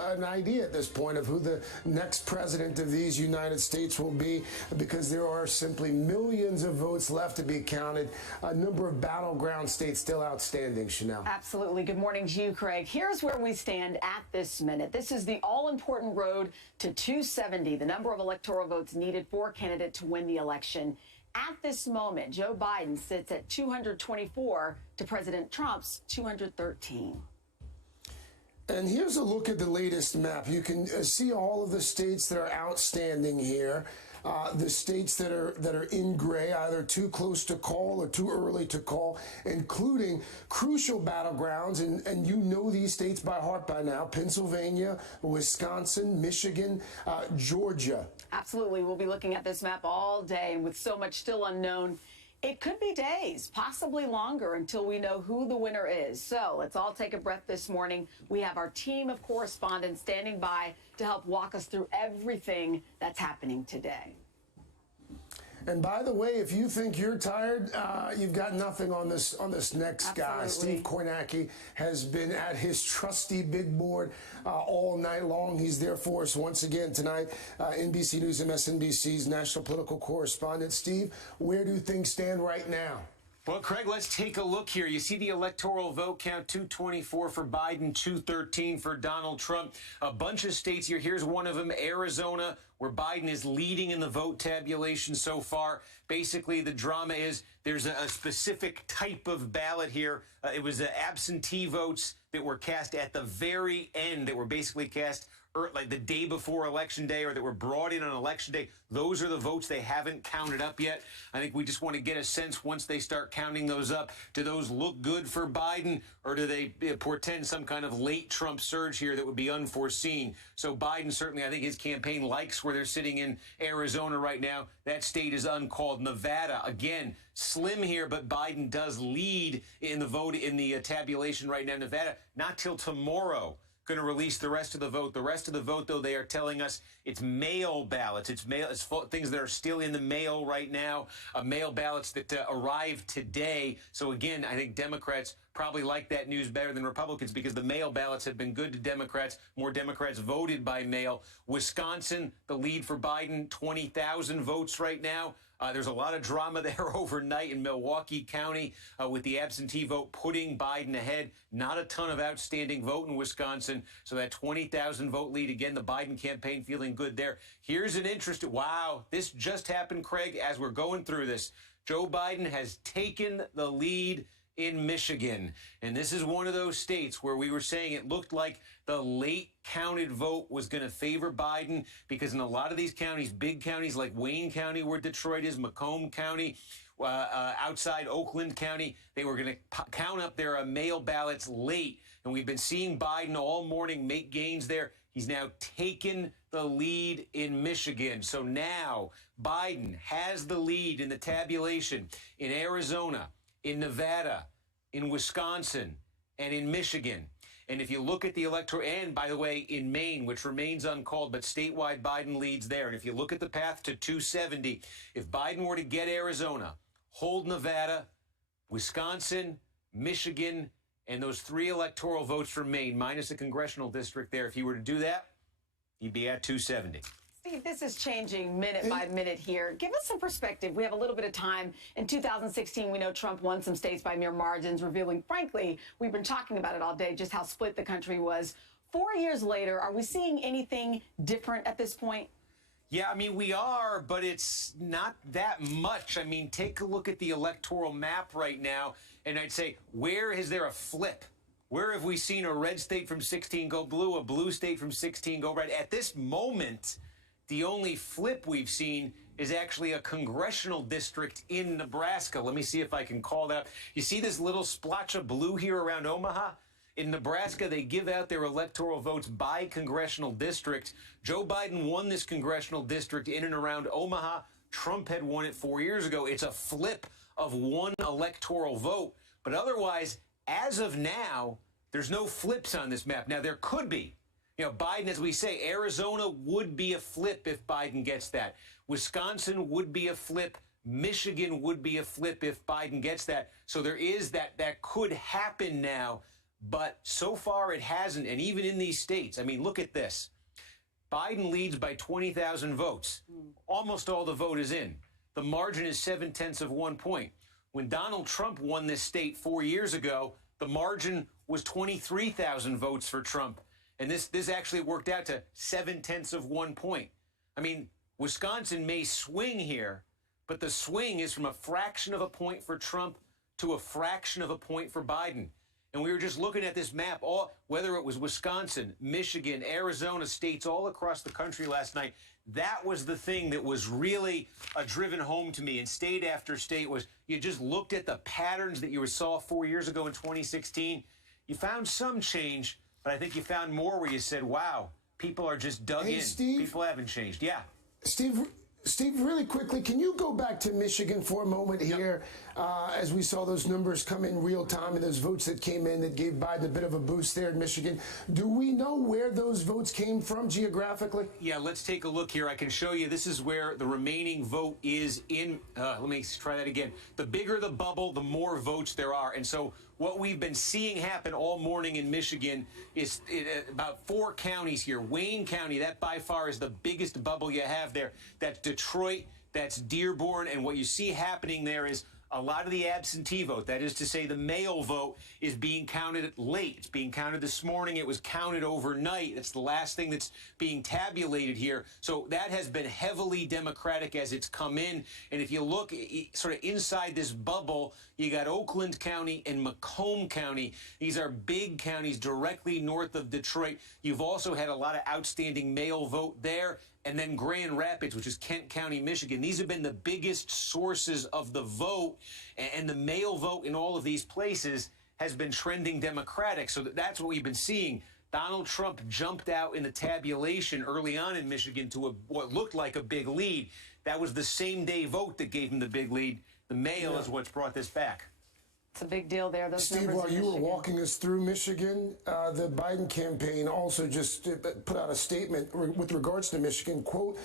an idea at this point of who the next president of these United States will be, because there are simply millions of votes left to be counted. A number of battleground states still outstanding, Chanel. Absolutely. Good morning to you, Craig. Here's where we stand at this minute. This is the all-important road to 270, the number of electoral votes needed for a candidate to win the election. At this moment, Joe Biden sits at 224 to President Trump's 213. And here's a look at the latest map. You can see all of the states that are outstanding here. The states that are in gray, either too close to call or too early to call, including crucial battlegrounds, and you know these states by heart by now: Pennsylvania, Wisconsin, Michigan, Georgia. Absolutely. We'll be looking at this map all day, and with so much still unknown, it could be days, possibly longer, until we know who the winner is. So let's all take a breath this morning. We have our team of correspondents standing by to help walk us through everything that's happening today. And by the way, if you think you're tired, you've got nothing on this next guy. Steve Kornacki has been at his trusty big board all night long. He's there for us once again tonight. NBC News, MSNBC's national political correspondent. Steve, where do things stand right now? Well, Craig, let's take a look here. You see the electoral vote count: 224 for Biden, 213 for Donald Trump. A bunch of states here. Here's one of them, Arizona, where Biden is leading in the vote tabulation so far. Basically, the drama is there's a specific type of ballot here. It was absentee votes that were cast at the very end, that were basically cast like the day before Election Day, or that were brought in on Election Day. Those are the votes they haven't counted up yet. I think we just want to get a sense, once they start counting those up, do those look good for Biden, or do they portend some kind of late Trump surge here that would be unforeseen? So Biden, certainly, I think his campaign likes where they're sitting in Arizona right now. That state is uncalled. Nevada, again, slim here, but Biden does lead in the vote, in the tabulation right now. Nevada, not till tomorrow going to release the rest of the vote. The rest of the vote, though, they are telling us it's mail ballots. It's things that are still in the mail right now, mail ballots that arrived today. So, again, I think Democrats probably like that news better than Republicans, because the mail ballots have been good to Democrats. More Democrats voted by mail. Wisconsin, the lead for Biden, 20,000 votes right now. There's a lot of drama there overnight in Milwaukee County with the absentee vote putting Biden ahead. Not a ton of outstanding vote in Wisconsin. So that 20,000 vote lead, again, the Biden campaign feeling good there. Here's an interesting, wow, this just happened, Craig, as we're going through this. Joe Biden has taken the lead in Michigan. And this is one of those states where we were saying it looked like the late counted vote was going to favor Biden, because in a lot of these counties, big counties like Wayne County, where Detroit is, Macomb County, outside Oakland County, they were going to count up their mail ballots late. And we've been seeing Biden all morning make gains there. He's now taken the lead in Michigan. So now Biden has the lead in the tabulation in Arizona, in Nevada, in Wisconsin, and in Michigan. And if you look at the electoral, and by the way, in Maine, which remains uncalled, but statewide Biden leads there. And if you look at the path to 270, if Biden were to get Arizona, hold Nevada, Wisconsin, Michigan, and those 3 electoral votes from Maine, minus a congressional district there, if he were to do that, he'd be at 270. Steve, this is changing minute by minute here. Give us some perspective. We have a little bit of time. In 2016, we know Trump won some states by mere margins, revealing, frankly, we've been talking about it all day, just how split the country was. 4 years later, are we seeing anything different at this point? Yeah, I mean, we are, but it's not that much. I mean, take a look at the electoral map right now, and I'd say, where is there a flip? Where have we seen a red state from 16 go blue, a blue state from 16 go red? At this moment, the only flip we've seen is actually a congressional district in Nebraska. Let me see if I can call that up. You see this little splotch of blue here around Omaha? In Nebraska, they give out their electoral votes by congressional district. Joe Biden won this congressional district in and around Omaha. Trump had won it 4 years ago. It's a flip of 1 electoral vote. But otherwise, as of now, there's no flips on this map. Now, there could be. You know, Biden, as we say, Arizona would be a flip if Biden gets that. Wisconsin would be a flip. Michigan would be a flip if Biden gets that. So there is that could happen now. But so far it hasn't. And even in these states, I mean, look at this. Biden leads by 20,000 votes. Almost all the vote is in. The margin is 0.7 of 1 point. When Donald Trump won this state 4 years ago, the margin was 23,000 votes for Trump. And this actually worked out to 0.7 of 1 point. I mean, Wisconsin may swing here, but the swing is from a fraction of a point for Trump to a fraction of a point for Biden. And we were just looking at this map, whether it was Wisconsin, Michigan, Arizona, states all across the country last night. That was the thing that was really driven home to me. And state after state was, you just looked at the patterns that you saw 4 years ago in 2016. You found some change, but I think you found more where you said, wow, people are just dug in. Steve, people haven't changed. Yeah. Steve, really quickly, can you go back to Michigan for a moment here as we saw those numbers come in real time and those votes that came in that gave Biden a bit of a boost there in Michigan? Do we know where those votes came from geographically? Yeah, let's take a look here. I can show you. This is where the remaining vote is in. Let me try that again. The bigger the bubble, the more votes there are. And so what we've been seeing happen all morning in Michigan is about 4 counties here. Wayne County, that by far is the biggest bubble you have there. That's Detroit, that's Dearborn, and what you see happening there is a lot of the absentee vote, that is to say the mail vote, is being counted late. It's being counted this morning. It was counted overnight. It's the last thing that's being tabulated here. So that has been heavily Democratic as it's come in. And if you look sort of inside this bubble, you got Oakland County and Macomb County. These are big counties directly north of Detroit. You've also had a lot of outstanding mail vote there. And then Grand Rapids, which is Kent County, Michigan. These have been the biggest sources of the vote, and the mail vote in all of these places has been trending Democratic. So that's what we've been seeing. Donald Trump jumped out in the tabulation early on in Michigan to what looked like a big lead. That was the same-day vote that gave him the big lead. The mail is what's brought this back. It's a big deal there. Those Steve, while you were walking us through Michigan, the Biden campaign also just put out a statement with regards to Michigan, quote,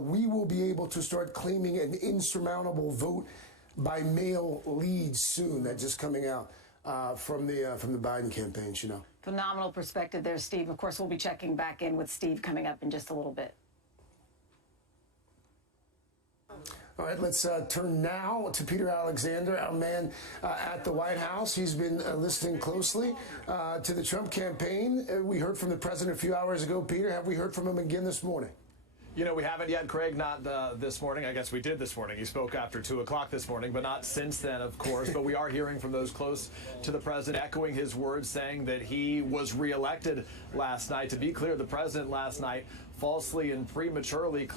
we will be able to start claiming an insurmountable vote by mail lead soon. That's just coming out from the Biden campaign, you know. Phenomenal perspective there, Steve. Of course, we'll be checking back in with Steve coming up in just a little bit. All right, let's turn now to Peter Alexander, our man at the White House. He's been listening closely to the Trump campaign. We heard from the president a few hours ago. Peter, have we heard from him again this morning? You know, we haven't yet, Craig, not this morning. I guess we did this morning. He spoke after 2 o'clock this morning, but not since then, of course. But we are hearing from those close to the president, echoing his words, saying that he was reelected last night. To be clear, the president last night falsely and prematurely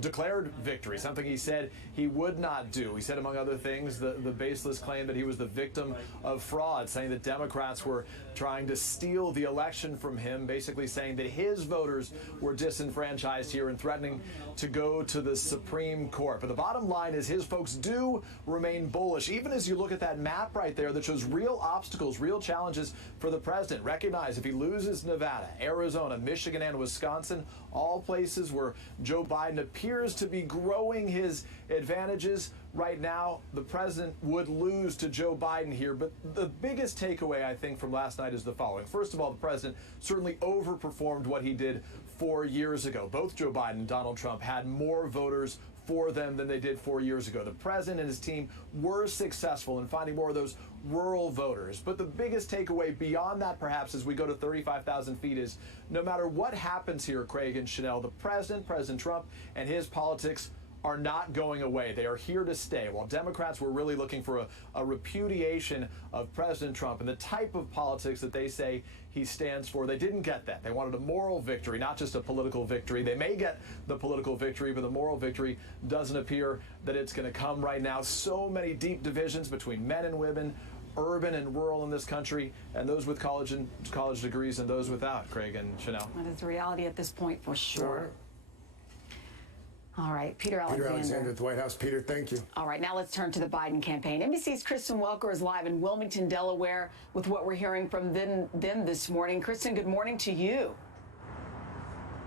declared victory, something he said he would not do. He said, among other things, the baseless claim that he was the victim of fraud, saying that Democrats were trying to steal the election from him, basically saying that his voters were disenfranchised here and threatening to go to the Supreme Court. But the bottom line is his folks do remain bullish, even as you look at that map right there that shows real obstacles, real challenges for the president. Recognize if he loses Nevada, Arizona, Michigan, and Wisconsin, all places where Joe Biden appears to be growing his advantages. Right now, the president would lose to Joe Biden here. But the biggest takeaway, I think, from last night is the following. First of all, the president certainly overperformed what he did 4 years ago. Both Joe Biden and Donald Trump had more voters for them than they did 4 years ago. The president and his team were successful in finding more of those rural voters. But the biggest takeaway beyond that, perhaps, as we go to 35,000 feet is no matter what happens here, Craig and Chanel, the President Trump, and his politics are not going away. They are here to stay. While Democrats were really looking for a repudiation of President Trump and the type of politics that they say he stands for, they didn't get that. They wanted a moral victory, not just a political victory. They may get the political victory, but the moral victory doesn't appear that it's going to come right now. So many deep divisions between men and women, urban and rural in this country, and those with college degrees and those without, Craig and Chanel. That is the reality at this point, for sure. All right, Peter Alexander. Peter Alexander at the White House. Peter, thank you. All right, now let's turn to the Biden campaign. NBC's Kristen Welker is live in Wilmington, Delaware, with what we're hearing from them this morning. Kristen, good morning to you.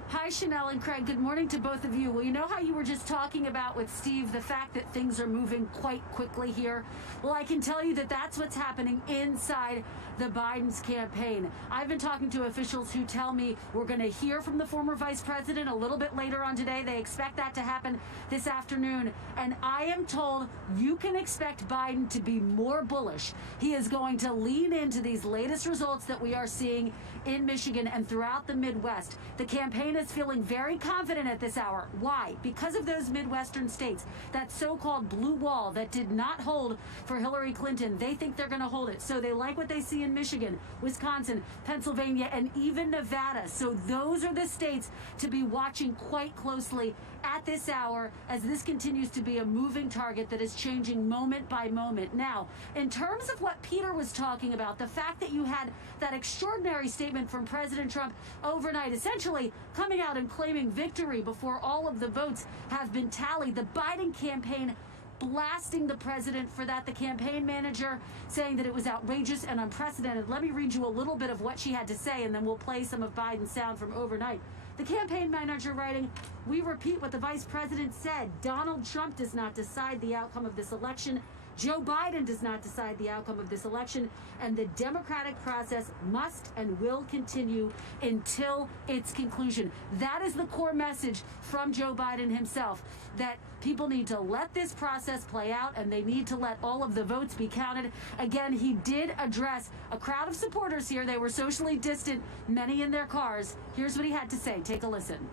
Hi, Chanel and Craig. Good morning to both of you. Well, you know how you were just talking about with Steve, the fact that things are moving quite quickly here? Well, I can tell you that that's what's happening inside the Biden's campaign. I've been talking to officials who tell me we're going to hear from the former vice president a little bit later on today. They expect that to happen this afternoon. And I am told you can expect Biden to be more bullish. He is going to lean into these latest results that we are seeing in Michigan and throughout the Midwest. The campaign is feeling very confident at this hour. Why? Because of those Midwestern states, that so-called blue wall that did not hold for Hillary Clinton. They think they're going to hold it. So they like what they see in Michigan, Wisconsin, Pennsylvania, and even Nevada. So those are the states to be watching quite closely at this hour as this continues to be a moving target that is changing moment by moment. Now, in terms of what Peter was talking about, the fact that you had that extraordinary statement from President Trump overnight, essentially coming out and claiming victory before all of the votes have been tallied, the Biden campaign blasting the president for that, the campaign manager saying that it was outrageous and unprecedented. Let me read you a little bit of what she had to say, and then we'll play some of Biden's sound from overnight. The campaign manager writing, "We repeat what the vice president said. Donald Trump does not decide the outcome of this election. Joe Biden does not decide the outcome of this election, and the democratic process must and will continue until its conclusion." That is the core message from Joe Biden himself, that people need to let this process play out and they need to let all of the votes be counted. Again, he did address a crowd of supporters here. They were socially distant, many in their cars. Here's what he had to say. Take a listen.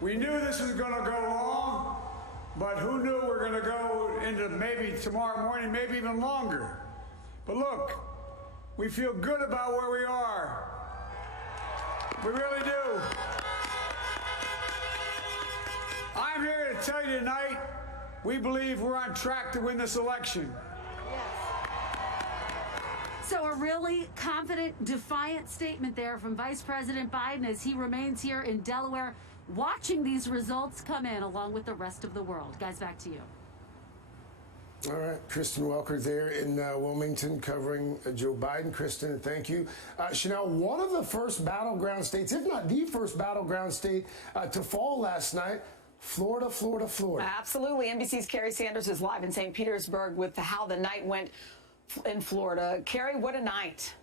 We knew this was going to go long, but who knew we're going to go into maybe tomorrow morning, maybe even longer. But look, we feel good about where we are. We really do. I'm here to tell you tonight, we believe we're on track to win this election. So a really confident, defiant statement there from Vice President Biden as he remains here in Delaware, watching these results come in along with the rest of the world. Guys, back to you. All right, Kristen Welker there in Wilmington covering Joe Biden. Kristen, thank you. Chanel, one of the first battleground states, if not the first battleground state to fall last night, Florida. Absolutely. NBC's Carrie Sanders is live in St. Petersburg with how the night went in Florida. Carrie, what a night.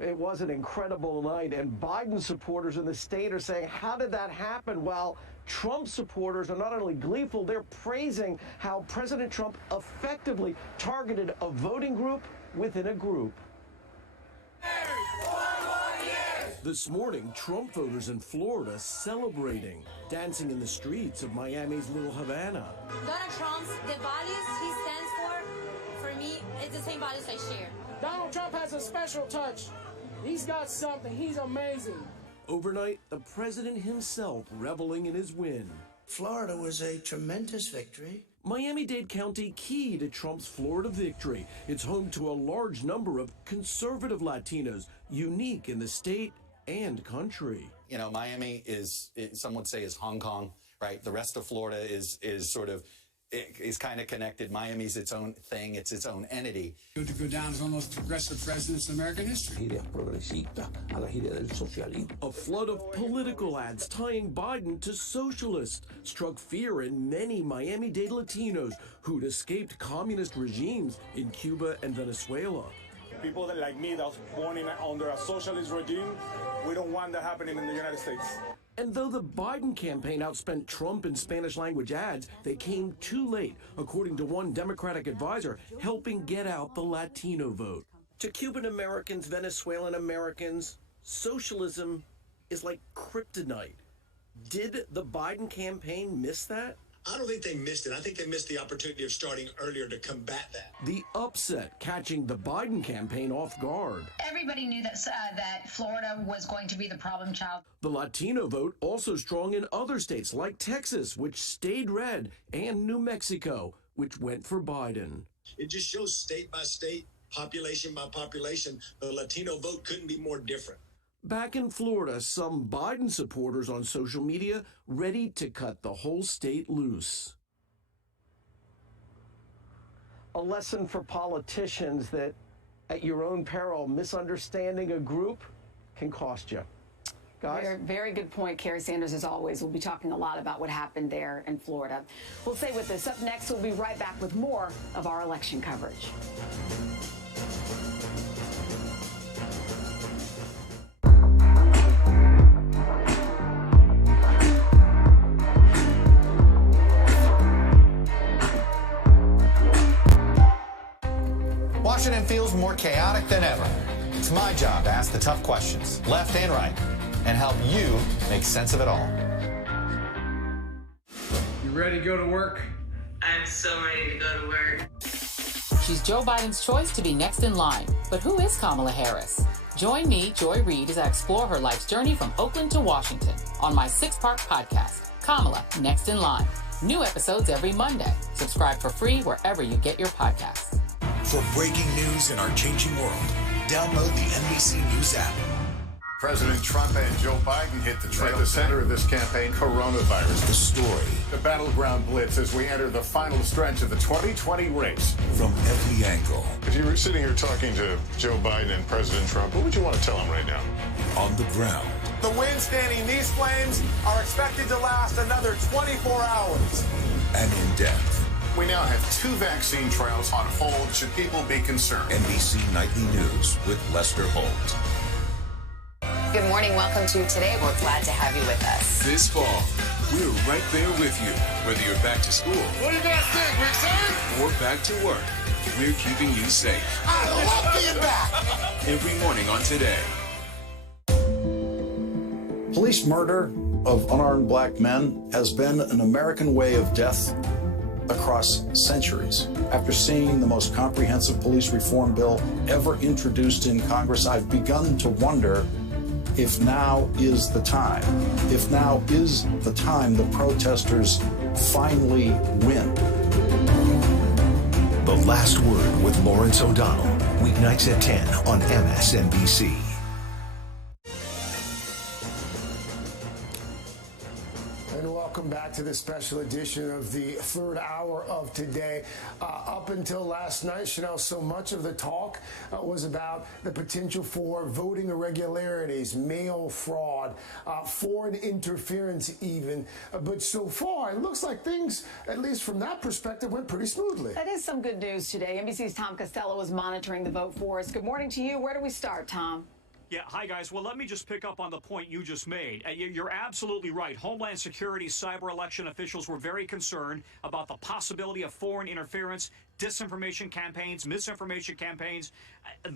It was an incredible night, and Biden supporters in the state are saying, how did that happen? While Trump supporters are not only gleeful, they're praising how President Trump effectively targeted a voting group within a group. This morning, Trump voters in Florida celebrating, dancing in the streets of Miami's Little Havana. Donald Trump's, the values he stands for me, it's the same values I share. Donald Trump has a special touch. He's got something. He's amazing. Overnight, the president himself reveling in his win. Florida was a tremendous victory. Miami-Dade County key to Trump's Florida victory. It's home to a large number of conservative Latinos, unique in the state and country. You know, Miami is some would say is Hong Kong, right? The rest of Florida is kind of connected. Miami's its own thing. It's its own entity. To go down as one of the most progressive presidents in American history. A flood of political ads tying Biden to socialists struck fear in many Miami-Dade Latinos who'd escaped communist regimes in Cuba and Venezuela. People that like me that was born under a socialist regime, we don't want that happening in the United States. And though the Biden campaign outspent Trump in Spanish-language ads, they came too late, according to one Democratic advisor, helping get out the Latino vote. To Cuban Americans, Venezuelan Americans, socialism is like kryptonite. Did the Biden campaign miss that? I don't think they missed it. I think they missed the opportunity of starting earlier to combat that. The upset catching the Biden campaign off guard. Everybody knew that Florida was going to be the problem child. The Latino vote also strong in other states like Texas, which stayed red, and New Mexico, which went for Biden. It just shows state by state, population by population, the Latino vote couldn't be more different. Back in Florida, some Biden supporters on social media ready to cut the whole state loose. A lesson for politicians that at your own peril, misunderstanding a group can cost you. Guys? Very good point, Kerry Sanders, as always. We'll be talking a lot about what happened there in Florida. We'll stay with this. Up next, we'll be right back with more of our election coverage. Washington feels more chaotic than ever. It's my job to ask the tough questions, left and right, and help you make sense of it all. You ready to go to work? I'm so ready to go to work. She's Joe Biden's choice to be next in line. But who is Kamala Harris? Join me, Joy Reid, as I explore her life's journey from Oakland to Washington on my 6-part podcast, Kamala, Next in Line. New episodes every Monday. Subscribe for free wherever you get your podcasts. For breaking news in our changing world, download the NBC News app. President Trump and Joe Biden hit the trail. At the center of this campaign, coronavirus. The story. The battleground blitz as we enter the final stretch of the 2020 race. From every angle. If you were sitting here talking to Joe Biden and President Trump, what would you want to tell them right now? On the ground. The wind standing these flames are expected to last another 24 hours. And in depth. We now have 2 vaccine trials on hold. Should people be concerned? NBC Nightly News with Lester Holt. Good morning. Welcome to Today. We're glad to have you with us. This fall, we're right there with you. Whether you're back to school. What do you guys think? We excited? Or back to work. We're keeping you safe. I love being back. Every morning on Today. Police murder of unarmed black men has been an American way of death across centuries. After seeing the most comprehensive police reform bill ever introduced in Congress, I've begun to wonder if now is the time. If now is the time the protesters finally win. The Last Word with Lawrence O'Donnell. Weeknights at 10 on MSNBC. Welcome back to this special edition of the third hour of Today. Up until last night, Chanel, so much of the talk was about the potential for voting irregularities, mail fraud, foreign interference even. But so far, it looks like things, at least from that perspective, went pretty smoothly. That is some good news today. NBC's Tom Costello is monitoring the vote for us. Good morning to you. Where do we start, Tom? Yeah, hi, guys. Well, let me just pick up on the point you just made. You're absolutely right. Homeland Security cyber election officials were very concerned about the possibility of foreign interference. disinformation campaigns, misinformation campaigns.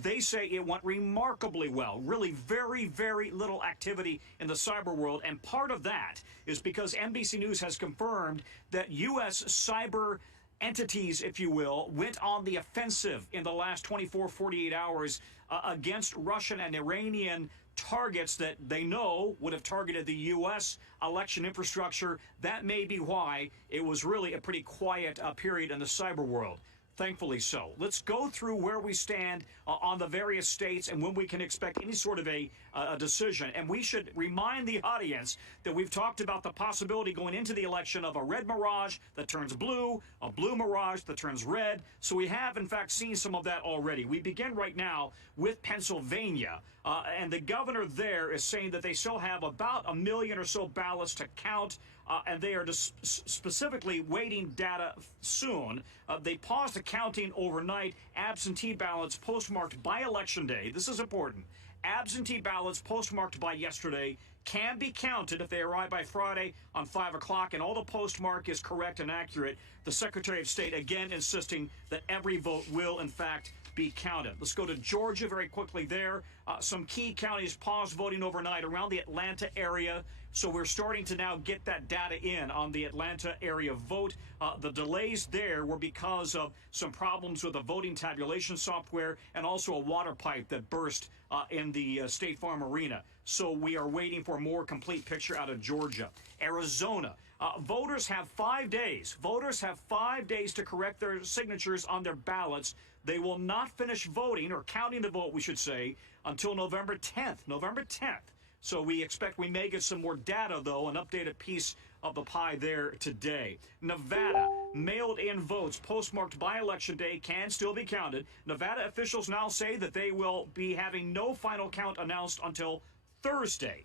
They say it went remarkably well. Really very, very little activity in the cyber world. And part of that is because NBC News has confirmed that U.S. cyber entities, if you will, went on the offensive in the last 24, 48 hours against Russian and Iranian targets that they know would have targeted the U.S. election infrastructure. That may be why it was really a pretty quiet period in the cyber world. Thankfully so. Let's go through where we stand on the various states and when we can expect any sort of a decision. And we should remind the audience that we've talked about the possibility going into the election of a red mirage that turns blue, a blue mirage that turns red. So we have, in fact, seen some of that already. We begin right now with Pennsylvania. And the governor there is saying that they still have about 1 million or so ballots to count. And they are specifically waiting data soon. They paused the counting overnight. Absentee ballots postmarked by Election Day. This is important. Absentee ballots postmarked by yesterday can be counted if they arrive by Friday on 5 o'clock, and all the postmark is correct and accurate. The Secretary of State again insisting that every vote will, in fact, be counted. Let's go to Georgia very quickly there. Some key counties paused voting overnight around the Atlanta area. So we're starting to now get that data in on the Atlanta area vote. The delays there were because of some problems with the voting tabulation software and also a water pipe that burst in the State Farm Arena. So we are waiting for a more complete picture out of Georgia. Arizona. Voters have 5 days. Voters have 5 days to correct their signatures on their ballots. They will not finish voting, or counting the vote, we should say, until November 10th. November 10th. So we expect we may get some more data, though, an updated piece of the pie there today. Nevada, mailed-in votes postmarked by Election Day can still be counted. Nevada officials now say that they will be having no final count announced until Thursday.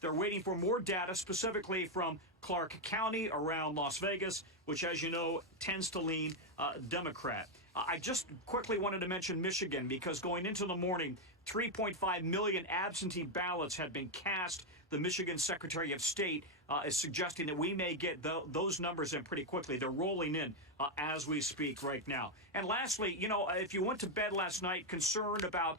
They're waiting for more data, specifically from Clark County around Las Vegas, which, as you know, tends to lean Democrat. I just quickly wanted to mention Michigan, because going into the morning, 3.5 million absentee ballots had been cast. The Michigan Secretary of State is suggesting that we may get those numbers in pretty quickly. They're rolling in as we speak right now. And lastly, you know, if you went to bed last night concerned about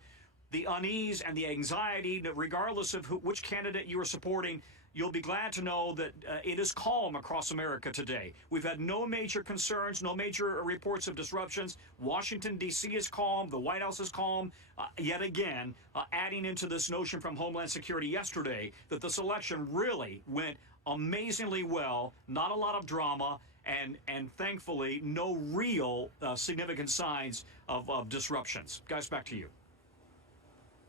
the unease and the anxiety, regardless of which candidate you were supporting, you'll be glad to know that it is calm across America today. We've had no major concerns, no major reports of disruptions. Washington, D.C. is calm. The White House is calm. Yet again, adding into this notion from Homeland Security yesterday that this election really went amazingly well, not a lot of drama, and thankfully no real significant signs of disruptions. Guys, back to you.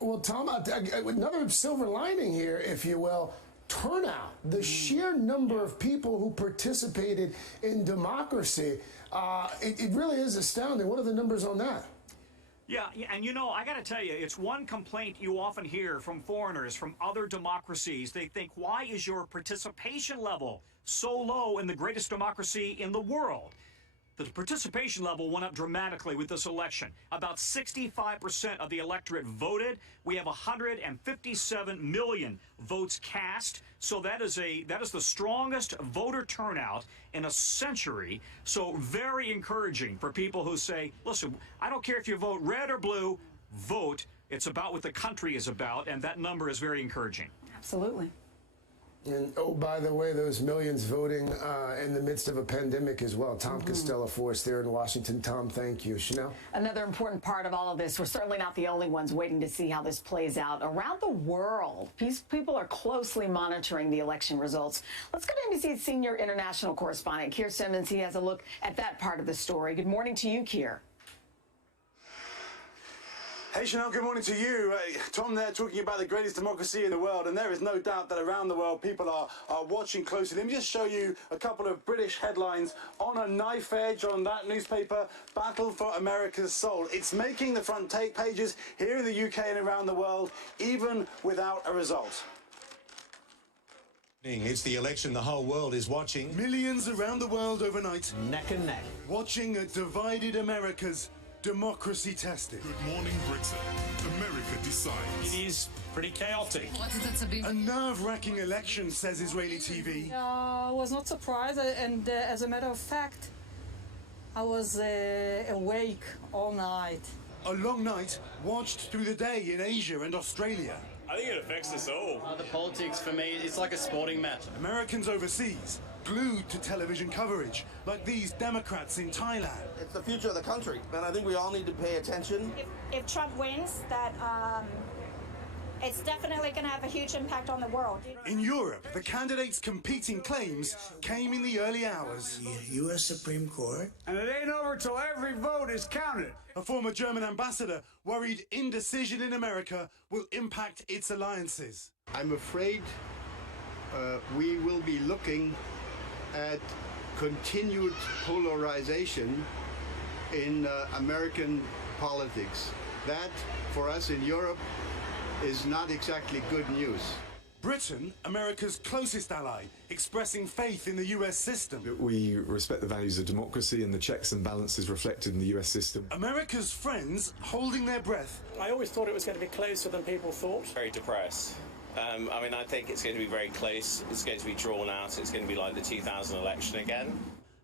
Well, Tom, another silver lining here, if you will. Turnout, the sheer number of people who participated in democracy, it really is astounding. What are the numbers on that? Yeah, and you know, I got to tell you, it's one complaint you often hear from foreigners, from other democracies. They think, why is your participation level so low in the greatest democracy in the world? The participation level went up dramatically with this election. About 65% of the electorate voted. We have 157 million votes cast. So that is the strongest voter turnout in a century. So very encouraging for people who say, listen, I don't care if you vote red or blue, vote. It's about what the country is about, and that number is very encouraging. Absolutely. And, oh, by the way, those millions voting in the midst of a pandemic as well. Tom Costello for us there in Washington. Tom, thank you. Chanel? Another important part of all of this, we're certainly not the only ones waiting to see how this plays out. Around the world, people are closely monitoring the election results. Let's go to NBC's senior international correspondent, Keir Simmons. He has a look at that part of the story. Good morning to you, Keir. Hey, Chanel, good morning to you. Tom there talking about the greatest democracy in the world, and there is no doubt that around the world people are watching closely. Let me just show you a couple of British headlines on a knife edge on that newspaper, Battle for America's Soul. It's making the front pages here in the UK and around the world, even without a result. It's the election the whole world is watching. Millions around the world overnight. Neck and neck. Watching a divided America's democracy tested. Good morning, Britain. America decides. It is pretty chaotic. A nerve-wracking election, says Israeli TV. I was not surprised, and as a matter of fact, I was awake all night. A long night watched through the day in Asia and Australia. I think it affects us all. The politics, for me, it's like a sporting match. Americans overseas glued to television coverage, like these Democrats in Thailand. It's the future of the country, and I think we all need to pay attention. If Trump wins, that it's definitely going to have a huge impact on the world. In Europe, the candidates' competing claims came in the early hours. The U.S. Supreme Court. And it ain't over till every vote is counted. A former German ambassador worried indecision in America will impact its alliances. I'm afraid we will be looking at continued polarization in American politics. That, for us in Europe, is not exactly good news. Britain, America's closest ally, expressing faith in the US system. We respect the values of democracy and the checks and balances reflected in the US system. America's friends holding their breath. I always thought it was going to be closer than people thought. Very depressed. I mean, I think it's going to be very close. It's going to be drawn out. It's going to be like the 2000 election again.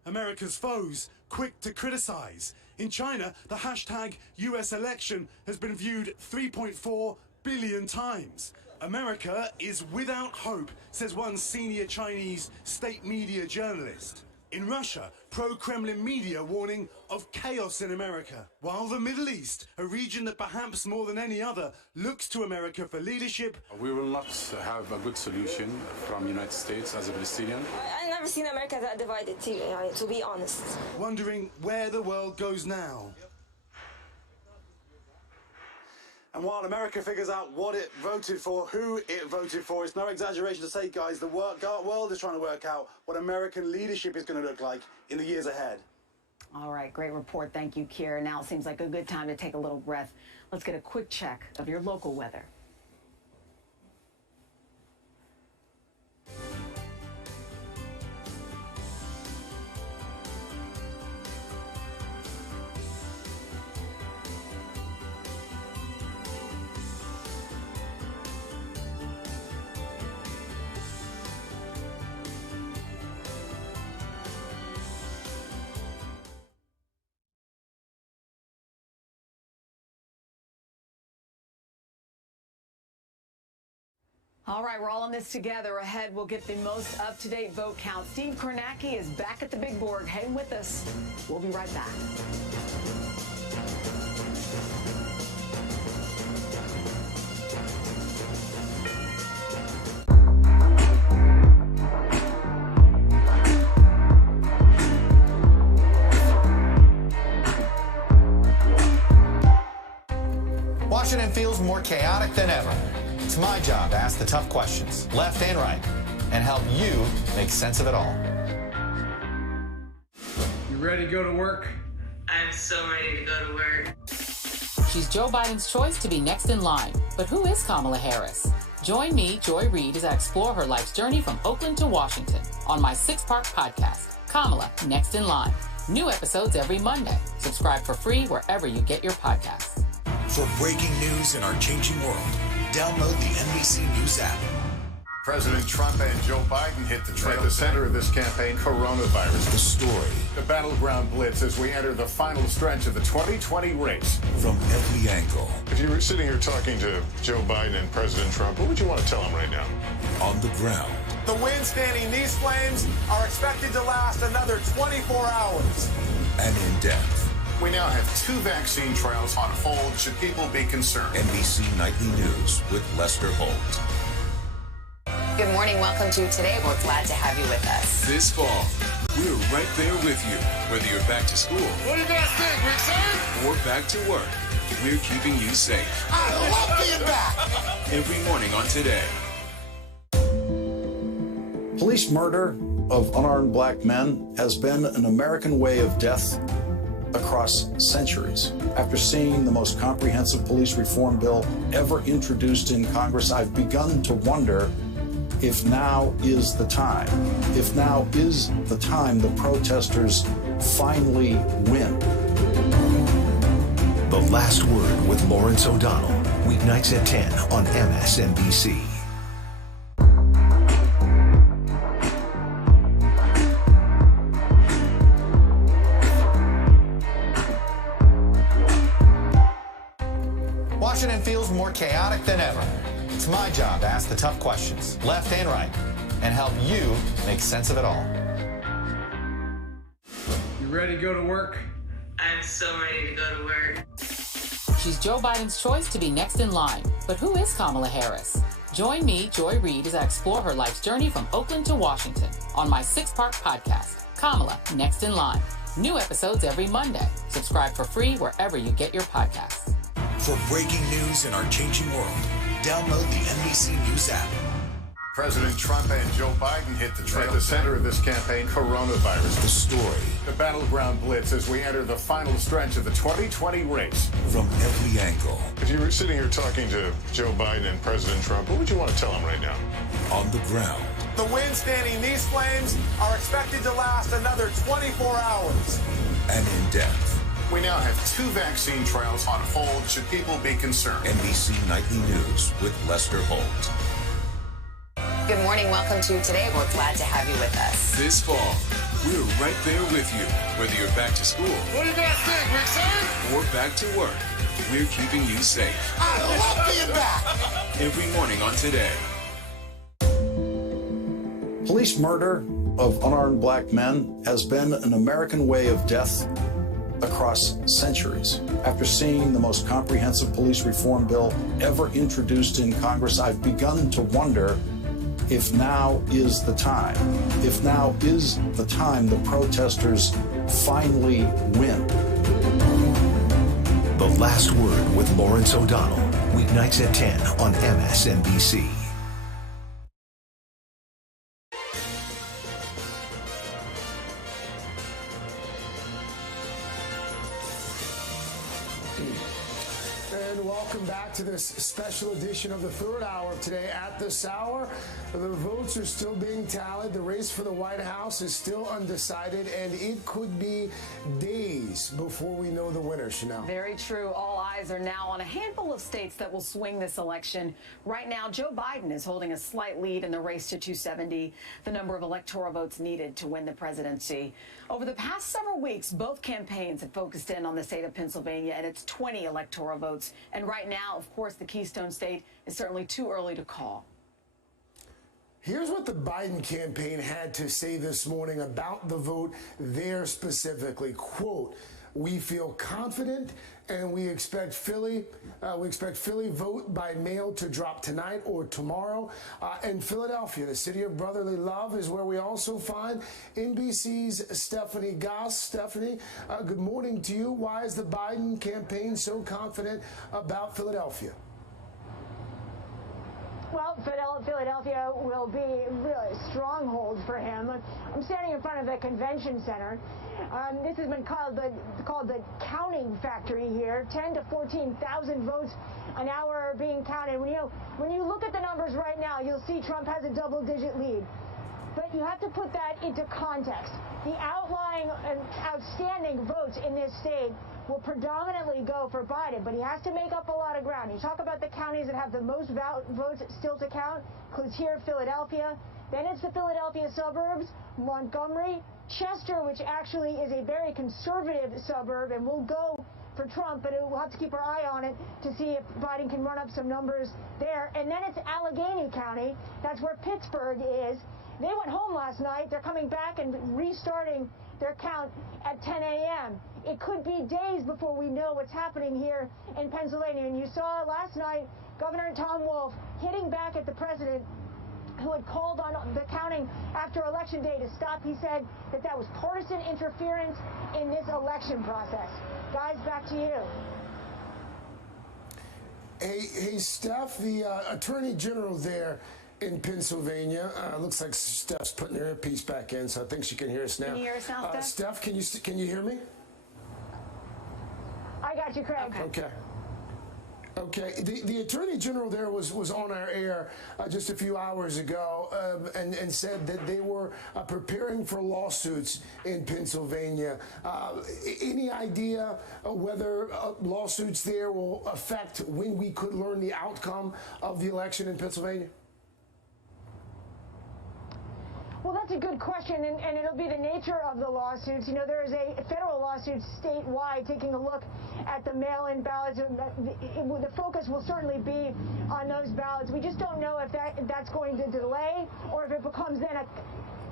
America's foes quick to criticize. In China, the hashtag US election has been viewed 3.4 billion times. America is without hope, says one senior Chinese state media journalist. In Russia, pro-Kremlin media warning of chaos in America. While the Middle East, a region that perhaps more than any other looks to America for leadership. We will not have a good solution from the United States as a Palestinian. I've never seen America that divided, to be honest. Wondering where the world goes now. And while America figures out what it voted for, who it voted for, it's no exaggeration to say, guys, the world is trying to work out what American leadership is going to look like in the years ahead. All right, great report. Thank you, Kier. Now it seems like a good time to take a little breath. Let's get a quick check of your local weather. All right, we're all in this together. Ahead, we'll get the most up-to-date vote count. Steve Kornacki is back at the big board. Hang with us. We'll be right back. Washington feels more chaotic than ever. It's my job to ask the tough questions, left and right, and help you make sense of it all. You ready to go to work? I'm so ready to go to work. She's Joe Biden's choice to be next in line. But who is Kamala Harris? Join me, Joy Reid, as I explore her life's journey from Oakland to Washington on my 6-part podcast, Kamala Next in Line. New episodes every Monday. Subscribe for free wherever you get your podcasts. For breaking news in our changing world, download the NBC News app. President Trump and Joe Biden hit the trail. At the center of this campaign, coronavirus. The story. The battleground blitz as we enter the final stretch of the 2020 race. From every angle. If you were sitting here talking to Joe Biden and President Trump, what would you want to tell them right now? On the ground. The wind-standing these flames are expected to last another 24 hours. And in depth. We now have 2 vaccine trials on hold. Should people be concerned? NBC Nightly News with Lester Holt. Good morning. Welcome to Today. We're glad to have you with us. This fall, we're right there with you, whether you're back to school. What do you guys think? We excited? Or back to work. We're keeping you safe. I love being back. Every morning on Today. Police murder of unarmed black men has been an American way of death across centuries. After seeing the most comprehensive police reform bill ever introduced in Congress, I've begun to wonder if now is the time. If now is the time the protesters finally win. The Last Word with Lawrence O'Donnell. Weeknights at 10 on MSNBC. Washington feels more chaotic than ever. It's my job to ask the tough questions, left and right, and help you make sense of it all. You ready to go to work? I'm so ready to go to work. She's Joe Biden's choice to be next in line. But who is Kamala Harris? Join me, Joy Reid, as I explore her life's journey from Oakland to Washington on my 6-part podcast, Kamala, Next in Line. New episodes every Monday. Subscribe for free wherever you get your podcasts. For breaking news in our changing world, download the NBC News app. President Trump and Joe Biden hit the trail. At the center of this campaign, coronavirus. The story. The battleground blitz as we enter the final stretch of the 2020 race. From every angle. If you were sitting here talking to Joe Biden and President Trump, what would you want to tell them right now? On the ground. The wind-standing these flames are expected to last another 24 hours. And in depth. We now have 2 vaccine trials on hold. Should people be concerned? NBC Nightly News with Lester Holt. Good morning. Welcome to Today. We're glad to have you with us. This fall, we're right there with you, whether you're back to school. What do you guys think? We're excited? Or back to work. We're keeping you safe. I love being back. Every morning on Today. Police murder of unarmed black men has been an American way of death across centuries. After seeing the most comprehensive police reform bill ever introduced in Congress, I've begun to wonder if now is the time. If now is the time the protesters finally win. The Last Word with Lawrence O'Donnell. Weeknights at 10 on MSNBC. And welcome back to this special edition of the third hour of Today. At this hour, the votes are still being tallied. The race for the White House is still undecided, and it could be days before we know the winner, Chanel. Very true. All eyes are now on a handful of states that will swing this election. Right now, Joe Biden is holding a slight lead in the race to 270, the number of electoral votes needed to win the presidency. Over the past several weeks, both campaigns have focused in on the state of Pennsylvania and its 20 electoral votes. And right now, of course, the Keystone State is certainly too early to call. Here's what the Biden campaign had to say this morning about the vote there specifically. Quote, "We feel confident and we expect Philly vote by mail to drop tonight or tomorrow." And Philadelphia, the city of brotherly love, is where we also find NBC's Stephanie Goss. Stephanie, good morning to you. Why is the Biden campaign so confident about Philadelphia? Well, Philadelphia will be really a stronghold for him. I'm standing in front of the convention center. This has been called the counting factory here. 10 to 14,000 votes an hour are being counted. When you look at the numbers right now, you'll see Trump has a double-digit lead. But you have to put that into context. The outlying and outstanding votes in this state will predominantly go for Biden, but he has to make up a lot of ground. You talk about the counties that have the most votes still to count, includes here Philadelphia. Then it's the Philadelphia suburbs, Montgomery, Chester, which actually is a very conservative suburb and will go for Trump, but we'll have to keep our eye on it to see if Biden can run up some numbers there. And then it's Allegheny County. That's where Pittsburgh is. They went home last night. They're coming back and restarting their count at 10 a.m. It could be days before we know what's happening here in Pennsylvania. And you saw last night Governor Tom Wolf hitting back at the president, who had called on the counting after Election Day to stop. He said that was partisan interference in this election process. Guys, back to you. Hey, Steph, the Attorney General there in Pennsylvania, looks like Steph's putting her earpiece back in, so I think she can hear us now. Can you hear us now, Steph? Steph, can you hear me? I got you, Craig. Okay. The Attorney General there was on our air just a few hours ago and said that they were preparing for lawsuits in Pennsylvania. Any idea whether lawsuits there will affect when we could learn the outcome of the election in Pennsylvania? Well, that's a good question, and it'll be the nature of the lawsuits. You know, there is a federal lawsuit statewide taking a look at the mail-in ballots. The focus will certainly be on those ballots. We just don't know if that's going to delay or if it becomes then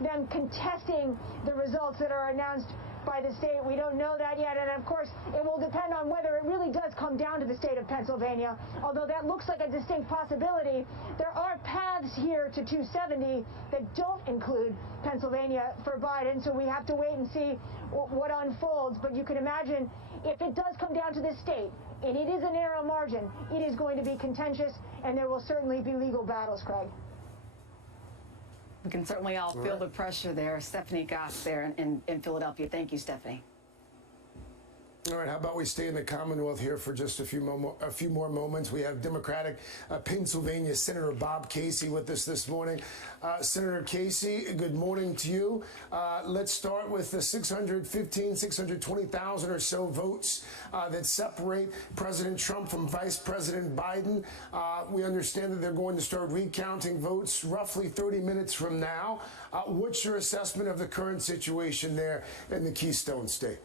them contesting the results that are announced by the state. We don't know that yet, and of course it will depend on whether it really does come down to the state of Pennsylvania. Although that looks like a distinct possibility, there are paths here to 270 that don't include Pennsylvania for Biden, so we have to wait and see what unfolds. But you can imagine if it does come down to the state, and it is a narrow margin, it is going to be contentious, and there will certainly be legal battles, Craig. We can certainly all feel the pressure there. Stephanie Goff there in Philadelphia. Thank you, Stephanie. All right, how about we stay in the Commonwealth here for just a few more moments. We have Democratic Pennsylvania Senator Bob Casey with us this morning. Senator Casey, good morning to you. Let's start with the 620,000 or so votes that separate President Trump from Vice President Biden. We understand that they're going to start recounting votes roughly 30 minutes from now. What's your assessment of the current situation there in the Keystone State?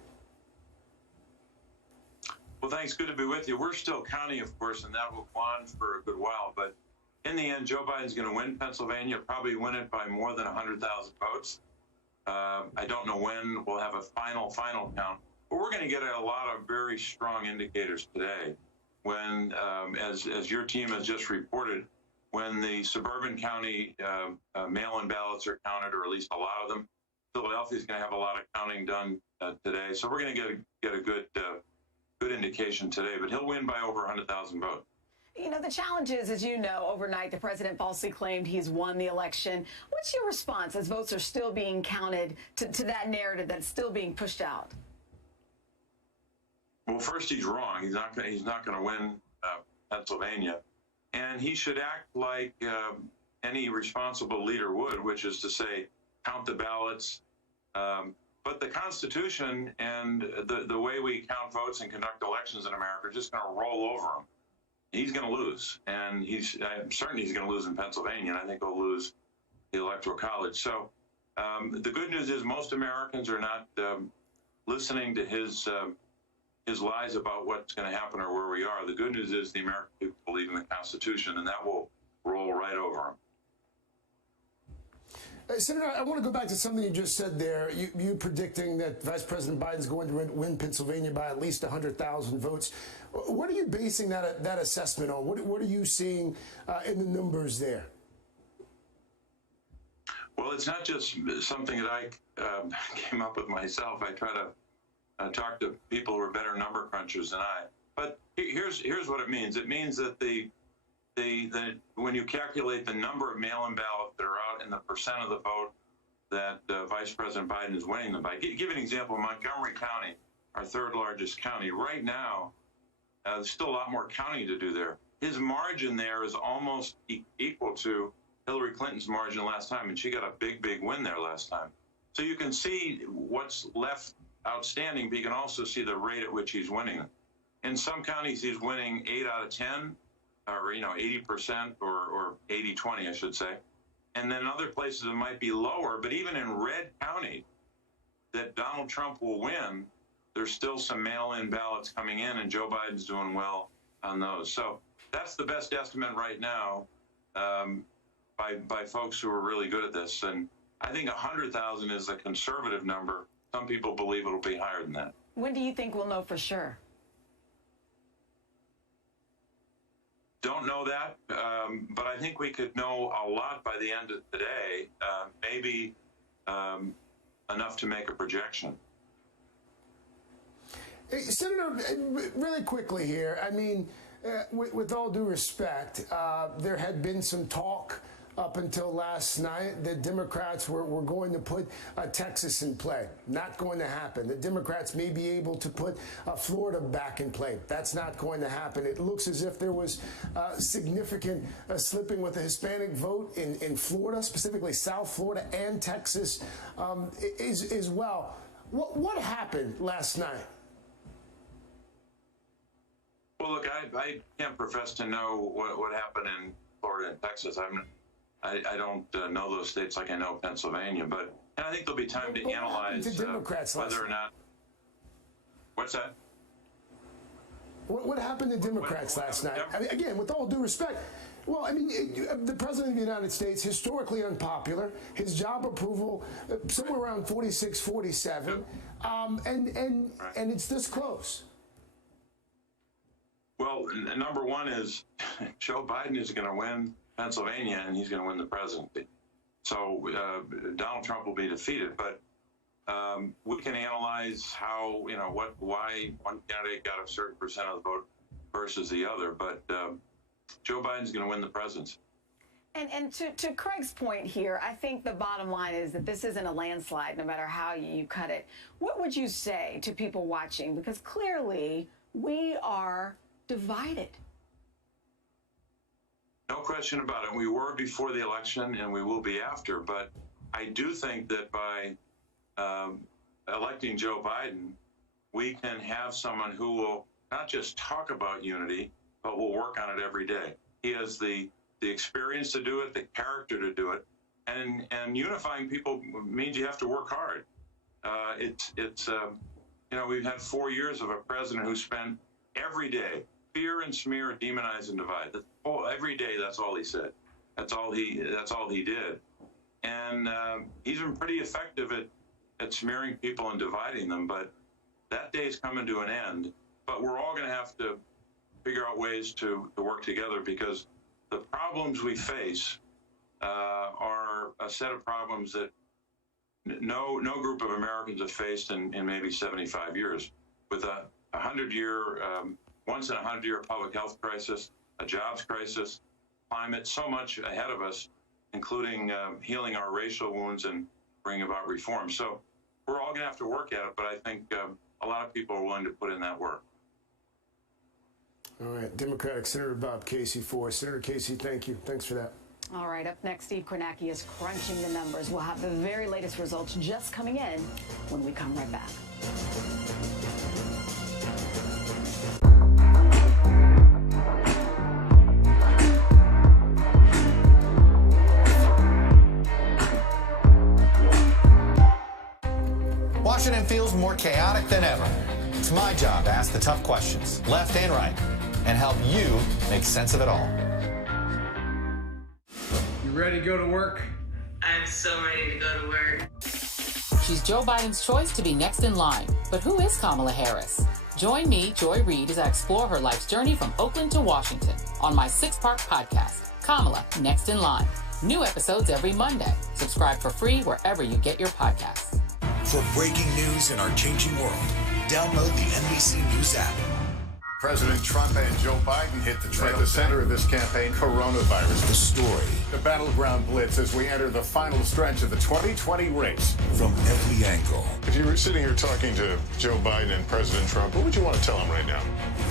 Well, thanks. Good to be with you. We're still counting, of course, and that will go on for a good while. But in the end, Joe Biden's going to win Pennsylvania, probably win it by more than 100,000 votes. I don't know when we'll have a final count. But we're going to get a lot of very strong indicators today when, as your team has just reported, when the suburban county mail-in ballots are counted, or at least a lot of them. Philadelphia is going to have a lot of counting done today. So we're going to get a good indication today, but he'll win by over 100,000 votes. You know, the challenge is, as you know, overnight the president falsely claimed he's won the election. What's your response as votes are still being counted to that narrative that's still being pushed out? Well, first, he's wrong. He's not going to win Pennsylvania, and he should act like any responsible leader would, which is to say, count the ballots. But the Constitution and the way we count votes and conduct elections in America are just going to roll over him. He's going to lose, and I'm certain he's going to lose in Pennsylvania, and I think he'll lose the Electoral College. So the good news is most Americans are not listening to his lies about what's going to happen or where we are. The good news is the American people believe in the Constitution, and that will roll right over him. Senator, I want to go back to something you just said there. You predicting that Vice President Biden's going to win Pennsylvania by at least 100,000 votes. What are you basing that assessment on? What are you seeing in the numbers there? Well, it's not just something that I came up with myself. I try to talk to people who are better number crunchers than I. But here's what it means. It means that when you calculate the number of mail-in ballots that are out and the percent of the vote that Vice President Biden is winning them by. Give an example. Montgomery County, our third largest county, right now, there's still a lot more counting to do there. His margin there is almost equal to Hillary Clinton's margin last time, and she got a big win there last time. So you can see what's left outstanding, but you can also see the rate at which he's winning them. In some counties, he's winning 8 out of 10. Or 80% or 80-20, I should say. And then other places it might be lower, but even in red county that Donald Trump will win, there's still some mail-in ballots coming in, and Joe Biden's doing well on those. So that's the best estimate right now by folks who are really good at this. And I think 100,000 is a conservative number. Some people believe it'll be higher than that. When do you think we'll know for sure? Don't know that, but I think we could know a lot by the end of today, maybe enough to make a projection. Hey, Senator, really quickly here, I mean, with all due respect, there had been some talk up until last night that Democrats were going to put Texas in play. Not going to happen. The Democrats may be able to put Florida back in play. That's not going to happen. It looks as if there was significant slipping with the Hispanic vote in Florida, specifically South Florida and Texas as well. What happened last night? Well, look, I can't profess to know what happened in Florida and Texas. I don't know those states like I know Pennsylvania, but and I think there'll be time to analyze whether or not. What's that? What happened to Democrats last night? I mean, again, with all due respect, well, I mean, the President of the United States, historically unpopular, his job approval somewhere around 46, 47, and it's this close. Well, number one is Joe Biden is going to win Pennsylvania, and he's going to win the presidency. So Donald Trump will be defeated, but we can analyze how, why one candidate got a certain percent of the vote versus the other, but Joe Biden's going to win the presidency. And to Craig's point here, I think the bottom line is that this isn't a landslide, no matter how you cut it. What would you say to people watching? Because clearly we are divided. No question about it. We were before the election, and we will be after. But I do think that by electing Joe Biden, we can have someone who will not just talk about unity, but will work on it every day. He has the experience to do it, the character to do it, and unifying people means you have to work hard. We've had 4 years of a president who spent every day fear and smear, demonize and divide. Every day, that's all he said. That's all he did. And he's been pretty effective at smearing people and dividing them. But that day's coming to an end. But we're all going to have to figure out ways to work together, because the problems we face are a set of problems that no group of Americans have faced in maybe 75 years, with a 100-year, once in a 100-year public health crisis, a jobs crisis, climate, so much ahead of us, including healing our racial wounds and bringing about reform. So we're all going to have to work at it, but I think a lot of people are willing to put in that work. All right, Democratic Senator Bob Casey for us. Senator Casey, thank you. Thanks for that. All right, up next, Steve Kornacki is crunching the numbers. We'll have the very latest results just coming in when we come right back. Washington feels more chaotic than ever. It's my job to ask the tough questions, left and right, and help you make sense of it all. You ready to go to work? I'm so ready to go to work. She's Joe Biden's choice to be next in line. But who is Kamala Harris? Join me, Joy Reid, as I explore her life's journey from Oakland to Washington on my 6-part podcast, Kamala Next in Line. New episodes every Monday. Subscribe for free wherever you get your podcasts. For breaking news in our changing world, download the NBC News app. President Trump and Joe Biden hit the trail. At the center of this campaign, coronavirus. The story. The battleground blitz as we enter the final stretch of the 2020 race. From every angle. If you were sitting here talking to Joe Biden and President Trump, what would you want to tell them right now?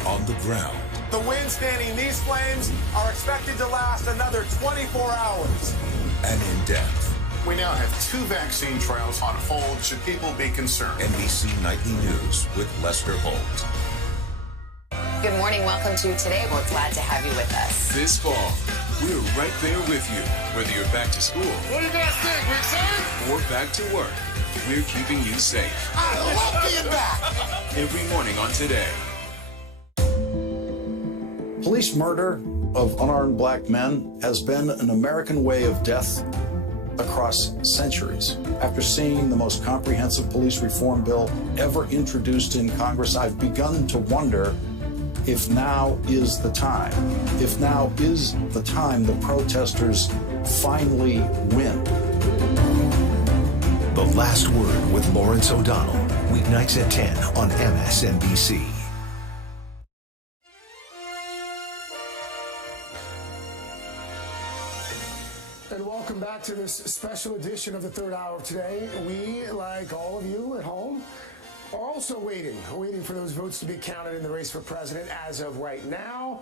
On the ground. The wind standing these flames are expected to last another 24 hours. And in depth. We now have 2 vaccine trials on hold. Should people be concerned? NBC Nightly News with Lester Holt. Good morning. Welcome to Today. We're glad to have you with us. This fall, we're right there with you, whether you're back to school. What do you guys think? We excited? Or back to work. We're keeping you safe. I love being back. Every morning on Today. Police murder of unarmed black men has been an American way of death across centuries. After seeing the most comprehensive police reform bill ever introduced in Congress, I've begun to wonder if now is the time. If now is the time the protesters finally win. The Last Word with Lawrence O'Donnell. Weeknights at 10 on MSNBC. And welcome back to this special edition of the third hour of Today. We, like all of you at home, are also waiting for those votes to be counted in the race for president. As of right now,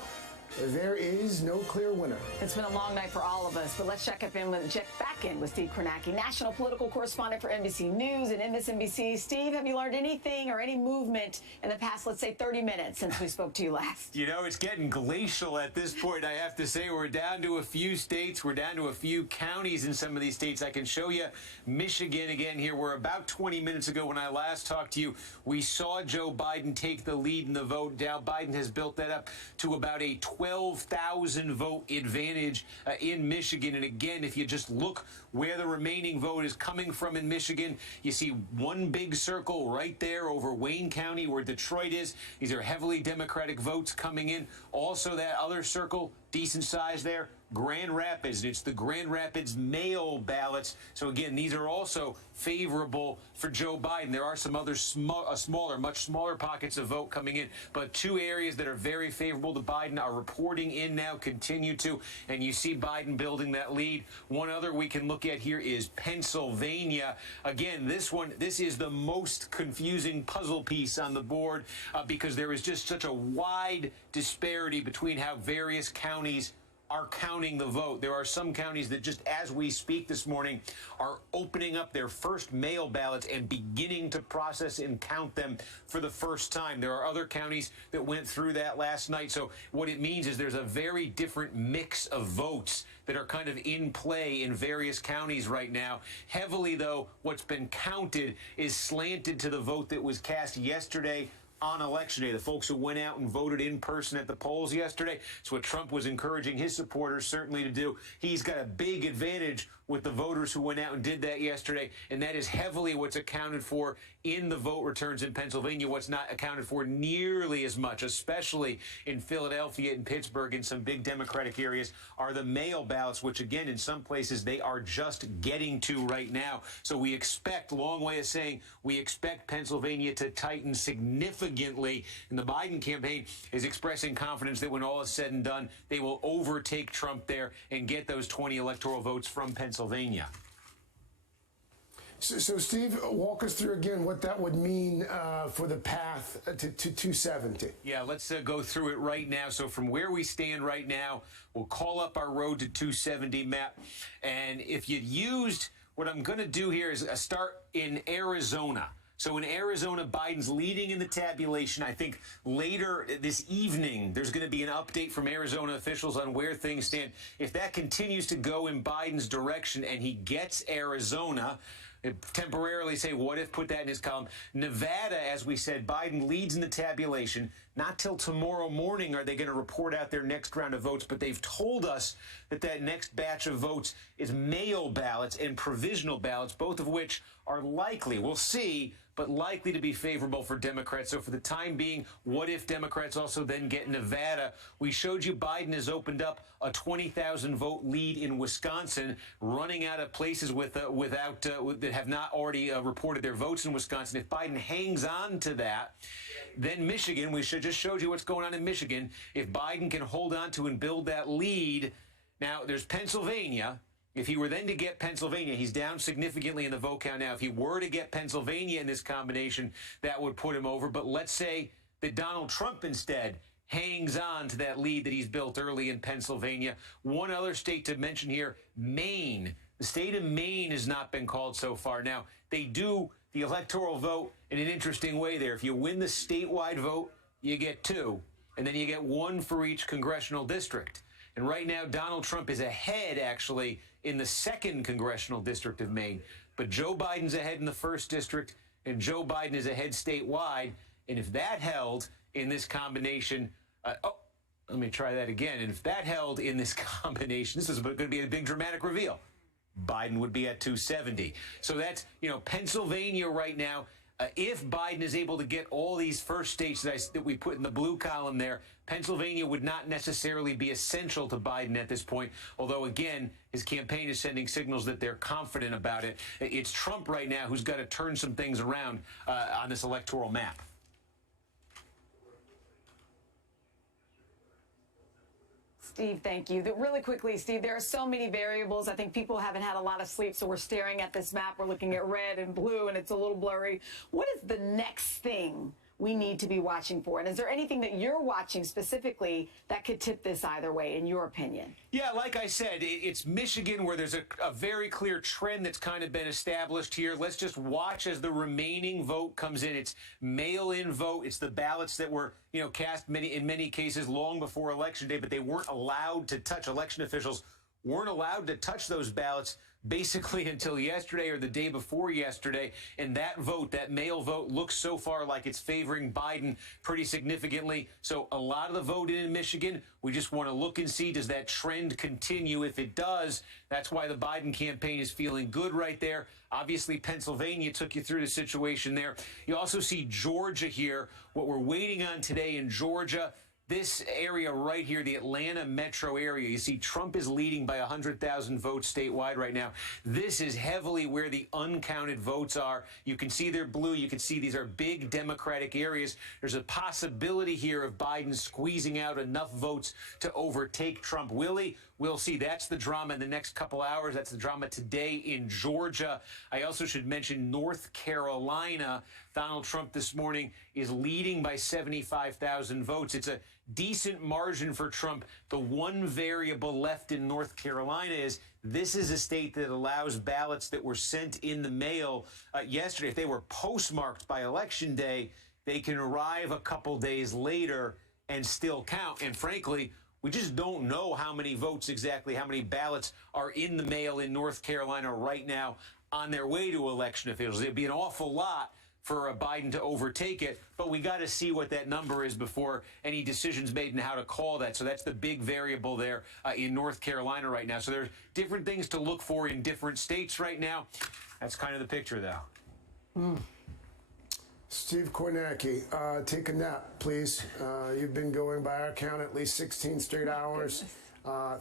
there is no clear winner. It's been a long night for all of us, but let's check back in with Steve Kornacki, national political correspondent for NBC News and MSNBC. Steve, have you learned anything or any movement in the past, let's say, 30 minutes since we spoke to you last? You know, it's getting glacial at this point, I have to say. We're down to a few states. We're down to a few counties in some of these states. I can show you Michigan again here, where about 20 minutes ago when I last talked to you, we saw Joe Biden take the lead in the vote. Now Biden has built that up to about a 12,000 vote advantage in Michigan. And again, if you just look where the remaining vote is coming from in Michigan, you see one big circle right there over Wayne County where Detroit is. These are heavily Democratic votes coming in. Also that other circle, decent size there, Grand Rapids. It's the Grand Rapids mail ballots. So again, these are also favorable for Joe Biden. There are some other smaller, much smaller pockets of vote coming in, but two areas that are very favorable to Biden are reporting in now, continue to, and you see Biden building that lead. One other we can look at here is Pennsylvania. Again, this is the most confusing puzzle piece on the board because there is just such a wide disparity between how various counties are counting the vote. There are some counties that just as we speak this morning are opening up their first mail ballots and beginning to process and count them for the first time. There are other counties that went through that last night. So what it means is there's a very different mix of votes that are kind of in play in various counties right now. Heavily, though, what's been counted is slanted to the vote that was cast yesterday on Election Day, the folks who went out and voted in person at the polls yesterday. It's what Trump was encouraging his supporters certainly to do. He's got a big advantage with the voters who went out and did that yesterday, and that is heavily what's accounted for in the vote returns in Pennsylvania. What's not accounted for nearly as much, especially in Philadelphia and Pittsburgh and some big Democratic areas, are the mail ballots, which again, in some places, they are just getting to right now. So we expect, long way of saying, we expect Pennsylvania to tighten significantly, and the Biden campaign is expressing confidence that when all is said and done, they will overtake Trump there and get those 20 electoral votes from Pennsylvania. So, Steve, walk us through again what that would mean for the path to 270. Yeah, let's go through it right now. So from where we stand right now, we'll call up our road to 270 map. And if you'd used, what I'm going to do here is start in Arizona. So in Arizona, Biden's leading in the tabulation. I think later this evening, there's going to be an update from Arizona officials on where things stand. If that continues to go in Biden's direction and he gets Arizona, temporarily say, what if, put that in his column. Nevada, as we said, Biden leads in the tabulation. Not till tomorrow morning are they going to report out their next round of votes, but they've told us that that next batch of votes is mail ballots and provisional ballots, both of which are likely, we'll see, but likely to be favorable for Democrats. So for the time being, what if Democrats also then get Nevada? We showed you Biden has opened up a 20,000 vote lead in Wisconsin, running out of places that have not already reported their votes in Wisconsin. If Biden hangs on to that, then Michigan, we just showed you what's going on in Michigan. If Biden can hold on to and build that lead, now there's Pennsylvania. If he were then to get Pennsylvania, he's down significantly in the vote count now. If he were to get Pennsylvania in this combination, that would put him over. But let's say that Donald Trump instead hangs on to that lead that he's built early in Pennsylvania. One other state to mention here, Maine. The state of Maine has not been called so far. Now, they do the electoral vote in an interesting way there. If you win the statewide vote, you get 2, and then you get 1 for each congressional district. And right now, Donald Trump is ahead, actually, in the 2nd congressional district of Maine. But Joe Biden's ahead in the 1st district, and Joe Biden is ahead statewide. And if that held in this combination, let me try that again. And if that held in this combination, this is going to be a big dramatic reveal. Biden would be at 270. So that's, Pennsylvania right now. If Biden is able to get all these first states that we put in the blue column there, Pennsylvania would not necessarily be essential to Biden at this point. Although, again, his campaign is sending signals that they're confident about it. It's Trump right now who's got to turn some things around on this electoral map. Steve, thank you. Really quickly, Steve, there are so many variables. I think people haven't had a lot of sleep, so we're staring at this map. We're looking at red and blue, and it's a little blurry. What is the next thing we need to be watching for? And is there anything that you're watching specifically that could tip this either way, in your opinion? Yeah, like I said, it's Michigan where there's a very clear trend that's kind of been established here. Let's just watch as the remaining vote comes in. It's mail-in vote. It's the ballots that were, cast in many cases long before Election Day, but they weren't allowed to touch. Election officials weren't allowed to touch those ballots basically until yesterday or the day before yesterday. And that vote, that mail vote, looks so far like it's favoring Biden pretty significantly. So a lot of the vote in Michigan, we just want to look and see, does that trend continue? If it does, that's why the Biden campaign is feeling good right there. Obviously, Pennsylvania took you through the situation there. You also see Georgia here. What we're waiting on today in Georgia, this area right here, the Atlanta metro area, you see Trump is leading by 100,000 votes statewide right now. This is heavily where the uncounted votes are. You can see they're blue. You can see these are big Democratic areas. There's a possibility here of Biden squeezing out enough votes to overtake Trump. We'll see. That's the drama in the next couple hours. That's the drama today in Georgia. I also should mention North Carolina. Donald Trump this morning is leading by 75,000 votes. It's a decent margin for Trump. The one variable left in North Carolina is this is a state that allows ballots that were sent in the mail yesterday. If they were postmarked by Election Day, they can arrive a couple days later and still count. And frankly, we just don't know how many votes exactly, how many ballots are in the mail in North Carolina right now on their way to election officials. It'd be an awful lot for Biden to overtake it, but we got to see what that number is before any decisions made and how to call that. So that's the big variable there in North Carolina right now. So there's different things to look for in different states right now. That's kind of the picture, though. Steve Kornacki, take a nap, please. You've been going by our count at least 16 straight hours.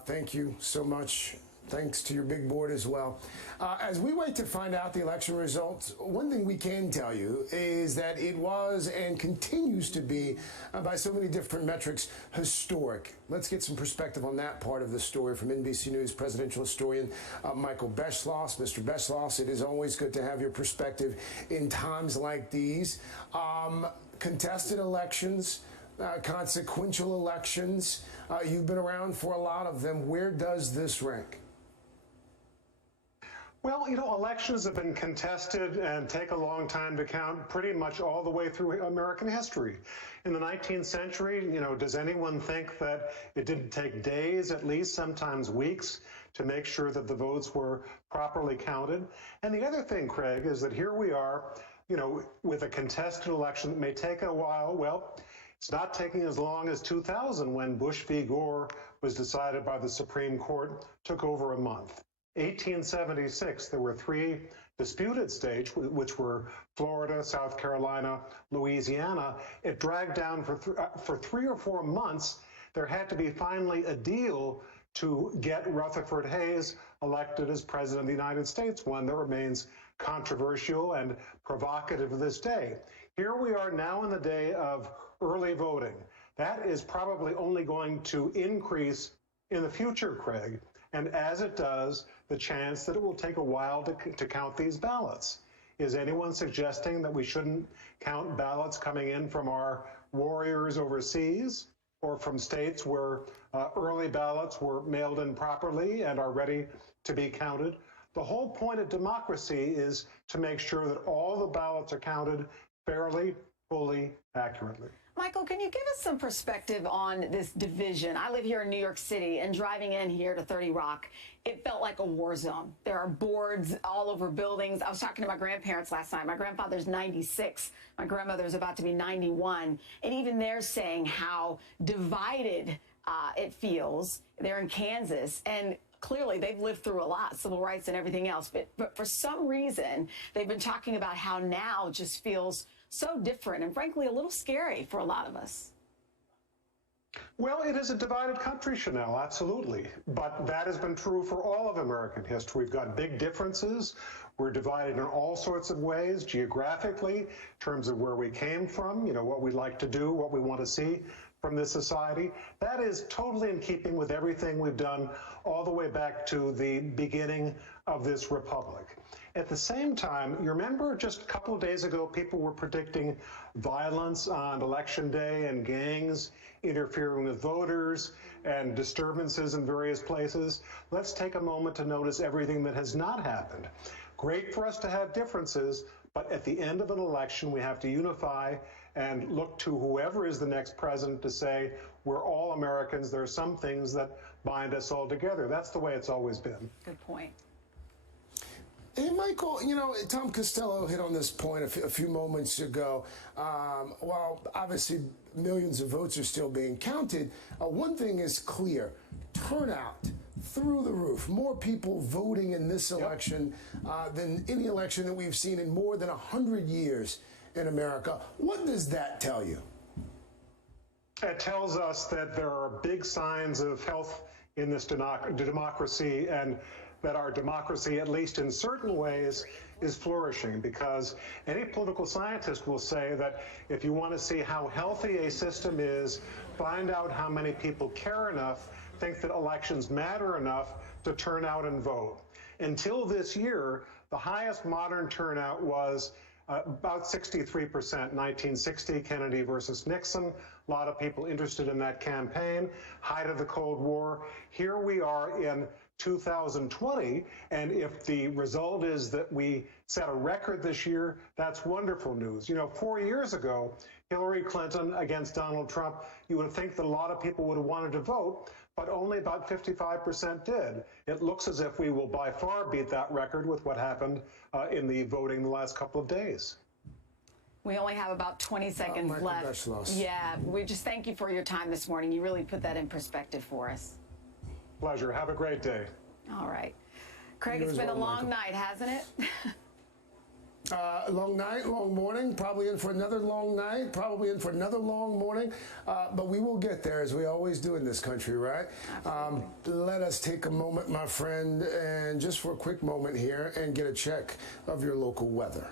Thank you so much. Thanks to your big board as well. As we wait to find out the election results, one thing we can tell you is that it was and continues to be, by so many different metrics, historic. Let's get some perspective on that part of the story from NBC News presidential historian Michael Beschloss. Mr. Beschloss, it is always good to have your perspective in times like these. Contested elections, consequential elections, you've been around for a lot of them. Where does this rank? Well, elections have been contested and take a long time to count pretty much all the way through American history. In the 19th century, does anyone think that it didn't take days, at least sometimes weeks, to make sure that the votes were properly counted? And the other thing, Craig, is that here we are, with a contested election that may take a while. Well, it's not taking as long as 2000 when Bush v. Gore was decided by the Supreme Court, took over a month. 1876, there were 3 disputed states, which were Florida, South Carolina, Louisiana. It dragged down for 3 or 4 months. There had to be finally a deal to get Rutherford Hayes elected as president of the United States, one that remains controversial and provocative to this day. Here we are now in the day of early voting. That is probably only going to increase in the future, Craig. And as it does, the chance that it will take a while to count these ballots. Is anyone suggesting that we shouldn't count ballots coming in from our warriors overseas or from states where early ballots were mailed in properly and are ready to be counted? The whole point of democracy is to make sure that all the ballots are counted fairly, fully, accurately. Michael, can you give us some perspective on this division? I live here in New York City, and driving in here to 30 Rock, it felt like a war zone. There are boards all over buildings. I was talking to my grandparents last night. My grandfather's 96. My grandmother's about to be 91. And even they're saying how divided it feels. They're in Kansas. And clearly, they've lived through a lot, civil rights and everything else. But for some reason, they've been talking about how now just feels so different and, frankly, a little scary for a lot of us. Well, it is a divided country, Chanel, absolutely. But that has been true for all of American history. We've got big differences. We're divided in all sorts of ways, geographically, in terms of where we came from, what we like to do, what we want to see. from this society. That is totally in keeping with everything we've done all the way back to the beginning of this republic. At the same time, you remember just a couple of days ago, people were predicting violence on Election Day and gangs interfering with voters and disturbances in various places. Let's take a moment to notice everything that has not happened. Great for us to have differences, but at the end of an election, we have to unify and look to whoever is the next president to say, we're all Americans. There are some things that bind us all together. That's the way it's always been. Good point. Hey, Michael, you know, Tom Costello hit on this point a few moments ago. While obviously millions of votes are still being counted, one thing is clear. Turnout through the roof. More people voting in this election than any election that we've seen in more than 100 years in America. What does that tell you? It tells us that there are big signs of health in this democracy, and that our democracy, at least in certain ways, is flourishing, because any political scientist will say that if you want to see how healthy a system is, find out how many people care enough, think that elections matter enough to turn out and vote. Until this year, the highest modern turnout was about 63%, 1960, Kennedy versus Nixon. A lot of people interested in that campaign, height of the Cold War. Here we are in 2020, and if the result is that we set a record this year, that's wonderful news. You know, 4 years ago, Hillary Clinton against Donald Trump, you would think that a lot of people would have wanted to vote, but only about 55% did. It looks as if we will by far beat that record with what happened in the voting the last couple of days. We only have about 20 seconds left. Yeah, we just thank you for your time this morning. You really put that in perspective for us. Pleasure. Have a great day. All right. Craig, it's been a long night, hasn't it? Long night, long morning, probably in for another long night, probably in for another long morning. But we will get there, as we always do in this country, right? Let us take a moment, my friend, and just for a quick moment here, and get a check of your local weather.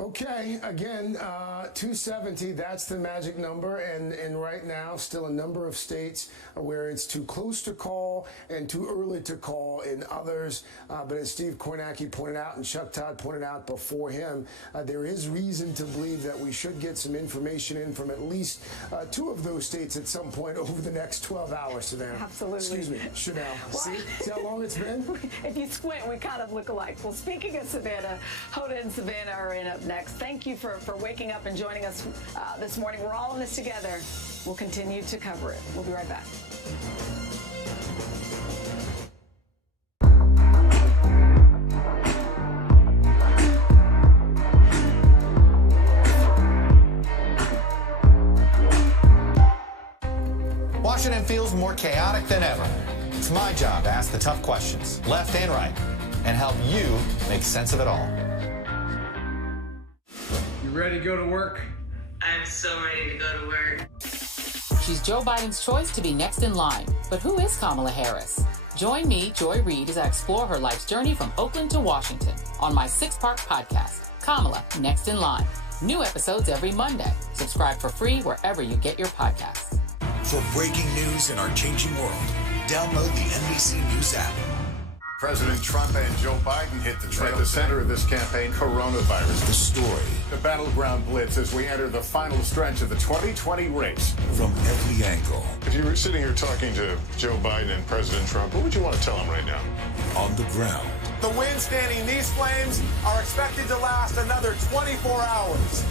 Okay, again, 270, that's the magic number, and right now still a number of states where it's too close to call and too early to call in others. But as Steve Kornacki pointed out and Chuck Todd pointed out before him, there is reason to believe that we should get some information in from at least two of those states at some point over the next 12 hours, Savannah. Absolutely. Excuse me, Chanel. See how long it's been? If you squint, we kind of look alike. Well, speaking of Savannah, Hoda and Savannah are in up next. Thank you for waking up and joining us this morning. We're all in this together. We'll continue to cover it. We'll be right back. Washington feels more chaotic than ever. It's my job to ask the tough questions, left and right, and help you make sense of it all. Ready to go to work? I'm so ready to go to work. She's Joe Biden's choice to be next in line. But who is Kamala Harris? Join me, Joy Reid, as I explore her life's journey from Oakland to Washington on my 6-part podcast, Kamala, Next in Line. New episodes every Monday. Subscribe for free wherever you get your podcasts. For breaking news in our changing world, download the NBC News app. President Trump and Joe Biden hit the trail. At the center of this campaign, coronavirus. The story. The battleground blitz as we enter the final stretch of the 2020 race. From every angle. If you were sitting here talking to Joe Biden and President Trump, what would you want to tell them right now? On the ground. The wind standing these flames are expected to last another 24 hours.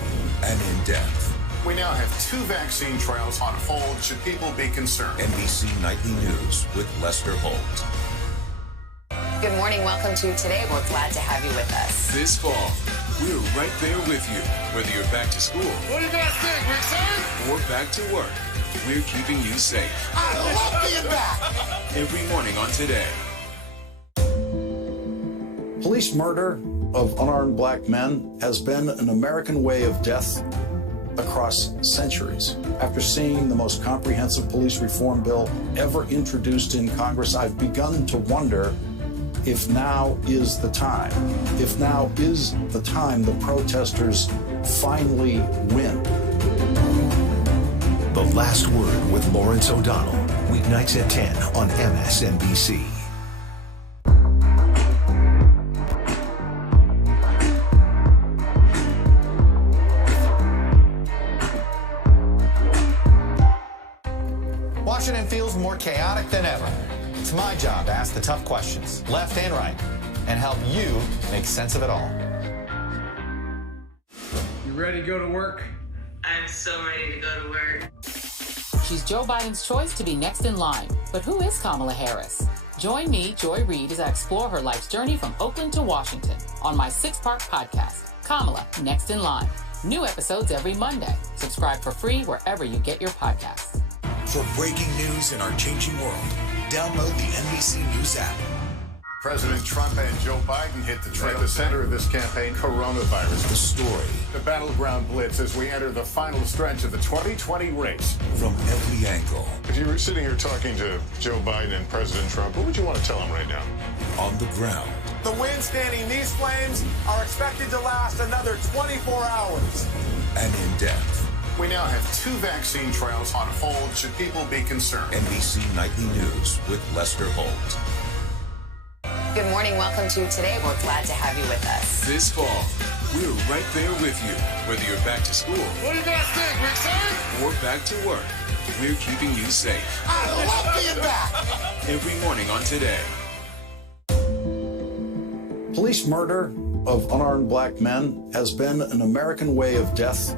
And in depth. We now have 2 vaccine trials on hold. Should people be concerned? NBC Nightly News with Lester Holt. Good morning. Welcome to Today. We're glad to have you with us. This fall, We're right there with you, whether you're back to school. What do you guys think? We're excited? Or back to work. We're keeping you safe. I love being back. Every morning on Today. Police murder of unarmed black men has been an American way of death across centuries. After seeing the most comprehensive police reform bill ever introduced in Congress, I've begun to wonder if now is the time. If now is the time the protesters finally win. The Last Word with Lawrence O'Donnell. Weeknights at 10 on MSNBC. Washington feels more chaotic than ever. It's my job to ask the tough questions, left and right, and help you make sense of it all. You ready to go to work? I'm so ready to go to work. She's Joe Biden's choice to be next in line. But who is Kamala Harris? Join me, Joy Reid, as I explore her life's journey from Oakland to Washington on my 6-part podcast, Kamala, Next in Line. New episodes every Monday. Subscribe for free wherever you get your podcasts. For breaking news in our changing world, download the NBC News app. President Trump and Joe Biden hit the trail. At the center of this campaign, coronavirus. The story. The battleground blitz as we enter the final stretch of the 2020 race. From every angle. If you were sitting here talking to Joe Biden and President Trump, what would you want to tell them right now? On the ground. The wind-standing these flames are expected to last another 24 hours. And in depth. We now have 2 vaccine trials on hold. Should people be concerned? NBC Nightly News with Lester Holt. Good morning. Welcome to Today. We're glad to have you with us. This fall, we're right there with you, whether you're back to school. What do you guys think? We're excited? Or back to work. We're keeping you safe. I love being back. Every morning on Today. Police murder of unarmed black men has been an American way of death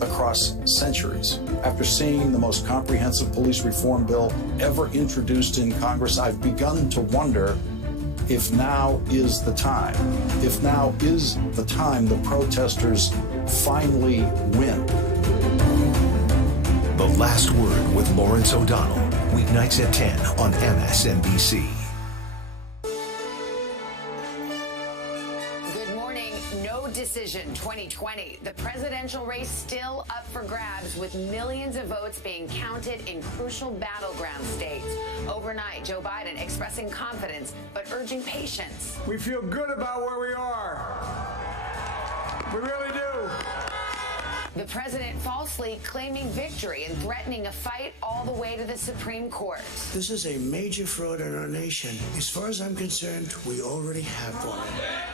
across centuries. After seeing the most comprehensive police reform bill ever introduced in Congress, I've begun to wonder if now is the time. If now is the time the protesters finally win. The Last Word with Lawrence O'Donnell. Weeknights at 10 on MSNBC. Decision 2020. The presidential race still up for grabs with millions of votes being counted in crucial battleground states. Overnight, Joe Biden expressing confidence but urging patience. We feel good about where we are. We really do. The president falsely claiming victory and threatening a fight all the way to the Supreme Court. This is a major fraud in our nation. As far as I'm concerned, we already have one.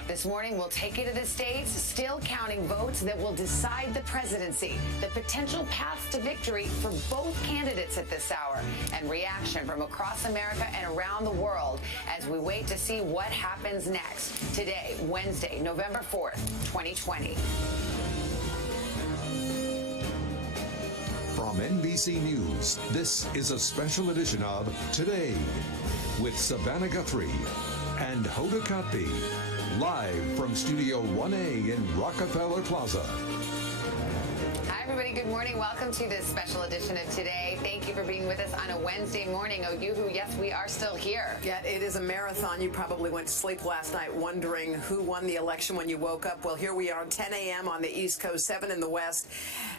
This morning, we'll take you to the states, still counting votes that will decide the presidency, the potential path to victory for both candidates at this hour, and reaction from across America and around the world as we wait to see what happens next. Today, Wednesday, November 4th, 2020. From NBC News, this is a special edition of Today with Savannah Guthrie and Hoda Kotb, live from Studio 1A in Rockefeller Plaza. Hi, everybody. Good morning. Welcome to this special edition of Today. Thank you for being with us on a Wednesday morning. Oh, yoo-hoo, yes, we are still here. Yeah, it is a marathon. You probably went to sleep last night wondering who won the election when you woke up. Well, here we are, 10 a.m. on the East Coast, 7 in the West,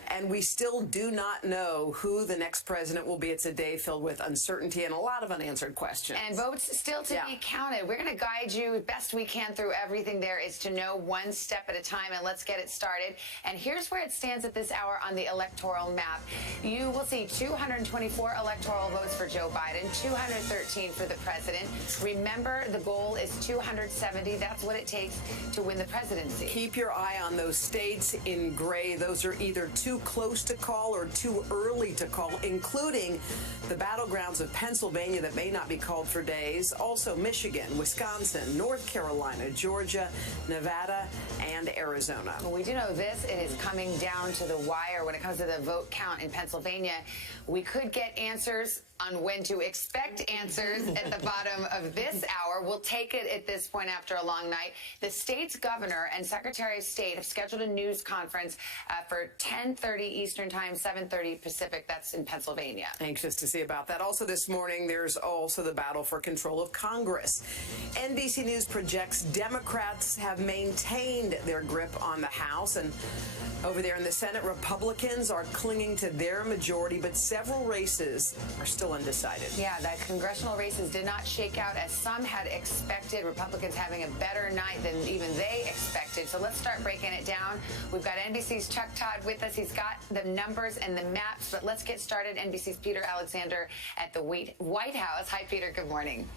and we still do not know who the next president will be. It's a day filled with uncertainty and a lot of unanswered questions. And votes still to be counted. We're going to guide you best we can through everything there is to know one step at a time, and let's get it started. And here's where it stands at this hour on the electoral map. You will see 224 electoral votes for Joe Biden, 213 for the president. Remember, the goal is 270. That's what it takes to win the presidency. Keep your eye on those states in gray. Those are either too close to call or too early to call, including the battlegrounds of Pennsylvania that may not be called for days. Also Michigan, Wisconsin, North Carolina, Georgia, Nevada, and Arizona. Well, we do know this. It is coming down to the wire when it it comes to the vote count in Pennsylvania. We could get answers on when to expect answers at the bottom of this hour. We'll take it at this point after a long night. The state's governor and Secretary of State have scheduled a news conference for 10:30 Eastern Time, 7:30 Pacific. That's in Pennsylvania. Anxious to see about that. Also this morning, there's also the battle for control of Congress. NBC News projects Democrats have maintained their grip on the House, and over there in the Senate, Republicans are clinging to their majority, but several races are still undecided. Yeah, the congressional races did not shake out as some had expected. Republicans having a better night than even they expected. So let's start breaking it down. We've got NBC's Chuck Todd with us. He's got the numbers and the maps, but let's get started. NBC's Peter Alexander at the White House. Hi, Peter. Good morning.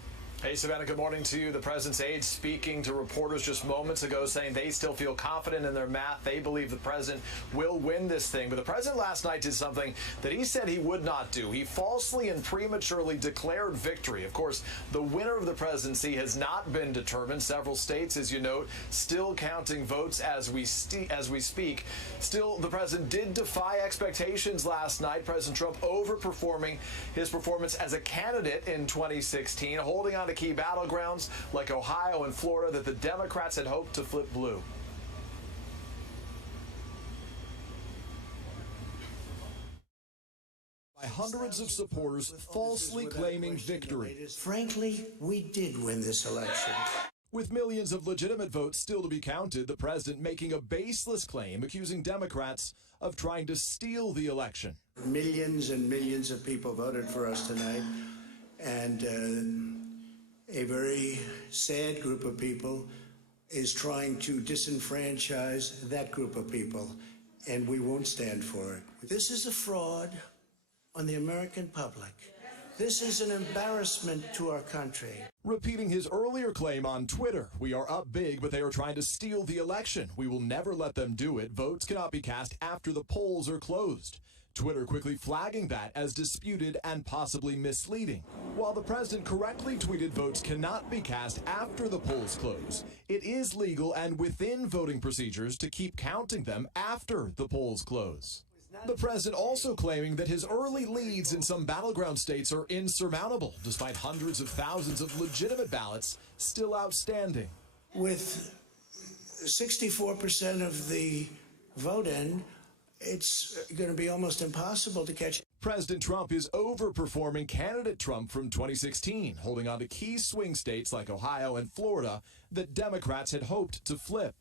Hey, Savannah, good morning to you. The president's aides speaking to reporters just moments ago saying they still feel confident in their math. They believe the president will win this thing. But the president last night did something that he said he would not do. He falsely and prematurely declared victory. Of course, the winner of the presidency has not been determined. Several states, as you note, still counting votes as we speak. Still, the president did defy expectations last night. President Trump overperforming his performance as a candidate in 2016, holding on to key battlegrounds like Ohio and Florida that the Democrats had hoped to flip blue. By hundreds of supporters falsely claiming victory. Frankly, we did win this election. With millions of legitimate votes still to be counted, the president making a baseless claim accusing Democrats of trying to steal the election. Millions and millions of people voted for us tonight, and a very sad group of people is trying to disenfranchise that group of people, and we won't stand for it. This is a fraud on the American public. This is an embarrassment to our country. Repeating his earlier claim on Twitter, we are up big, but they are trying to steal the election. We will never let them do it. Votes cannot be cast after the polls are closed. Twitter quickly flagging that as disputed and possibly misleading. While the president correctly tweeted votes cannot be cast after the polls close, it is legal and within voting procedures to keep counting them after the polls close. The president also claiming that his early leads in some battleground states are insurmountable, despite hundreds of thousands of legitimate ballots still outstanding. With 64% of the vote in, it's going to be almost impossible to catch. President Trump is overperforming candidate Trump from 2016, holding on to key swing states like Ohio and Florida that Democrats had hoped to flip.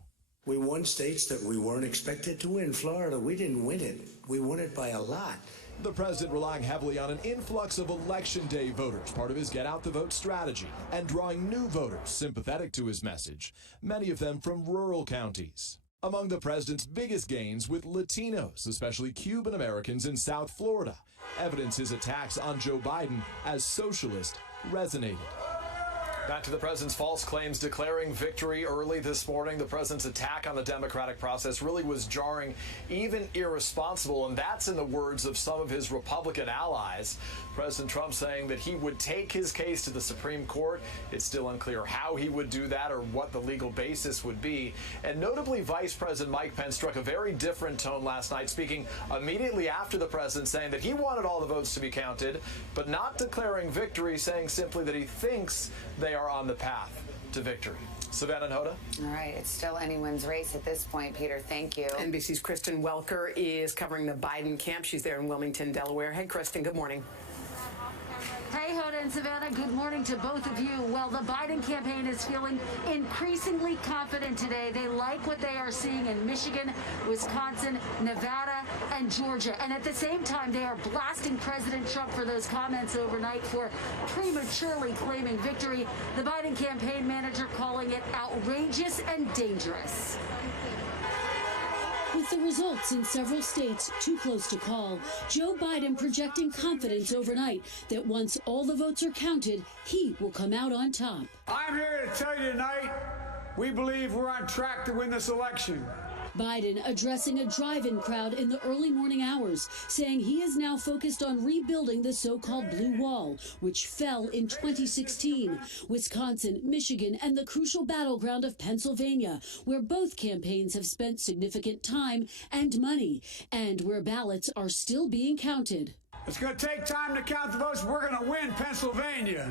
We won states that we weren't expected to win. Florida, we didn't win it. We won it by a lot. The president relying heavily on an influx of election day voters, part of his get out the vote strategy, and drawing new voters sympathetic to his message, many of them from rural counties. Among the president's biggest gains with Latinos, especially Cuban Americans in South Florida. Evidence his attacks on Joe Biden as socialist resonated. Back to the president's false claims declaring victory early this morning. The president's attack on the democratic process really was jarring, even irresponsible, and that's in the words of some of his Republican allies. President Trump saying that he would take his case to the Supreme Court. It's still unclear how he would do that or what the legal basis would be. And notably, Vice President Mike Pence struck a very different tone last night, speaking immediately after the president saying that he wanted all the votes to be counted, but not declaring victory, saying simply that he thinks they are on the path to victory. Savannah and Hoda? All right, it's still anyone's race at this point, Peter. Thank you. NBC's Kristen Welker is covering the Biden camp. She's there in Wilmington, Delaware. Hey, Kristen, good morning. Hey, Hoda and Savannah, good morning to both of you. Well, the Biden campaign is feeling increasingly confident today. They like what they are seeing in Michigan, Wisconsin, Nevada, and Georgia. And at the same time, they are blasting President Trump for those comments overnight for prematurely claiming victory. The Biden campaign manager calling it outrageous and dangerous. With the results in several states too close to call, Joe Biden projecting confidence overnight that once all the votes are counted, he will come out on top. I'm here to tell you tonight, we believe we're on track to win this election. Biden addressing a drive-in crowd in the early morning hours, saying he is now focused on rebuilding the so-called blue wall, which fell in 2016. Wisconsin, Michigan, and the crucial battleground of Pennsylvania, where both campaigns have spent significant time and money, and where ballots are still being counted. It's going to take time to count the votes. We're going to win Pennsylvania.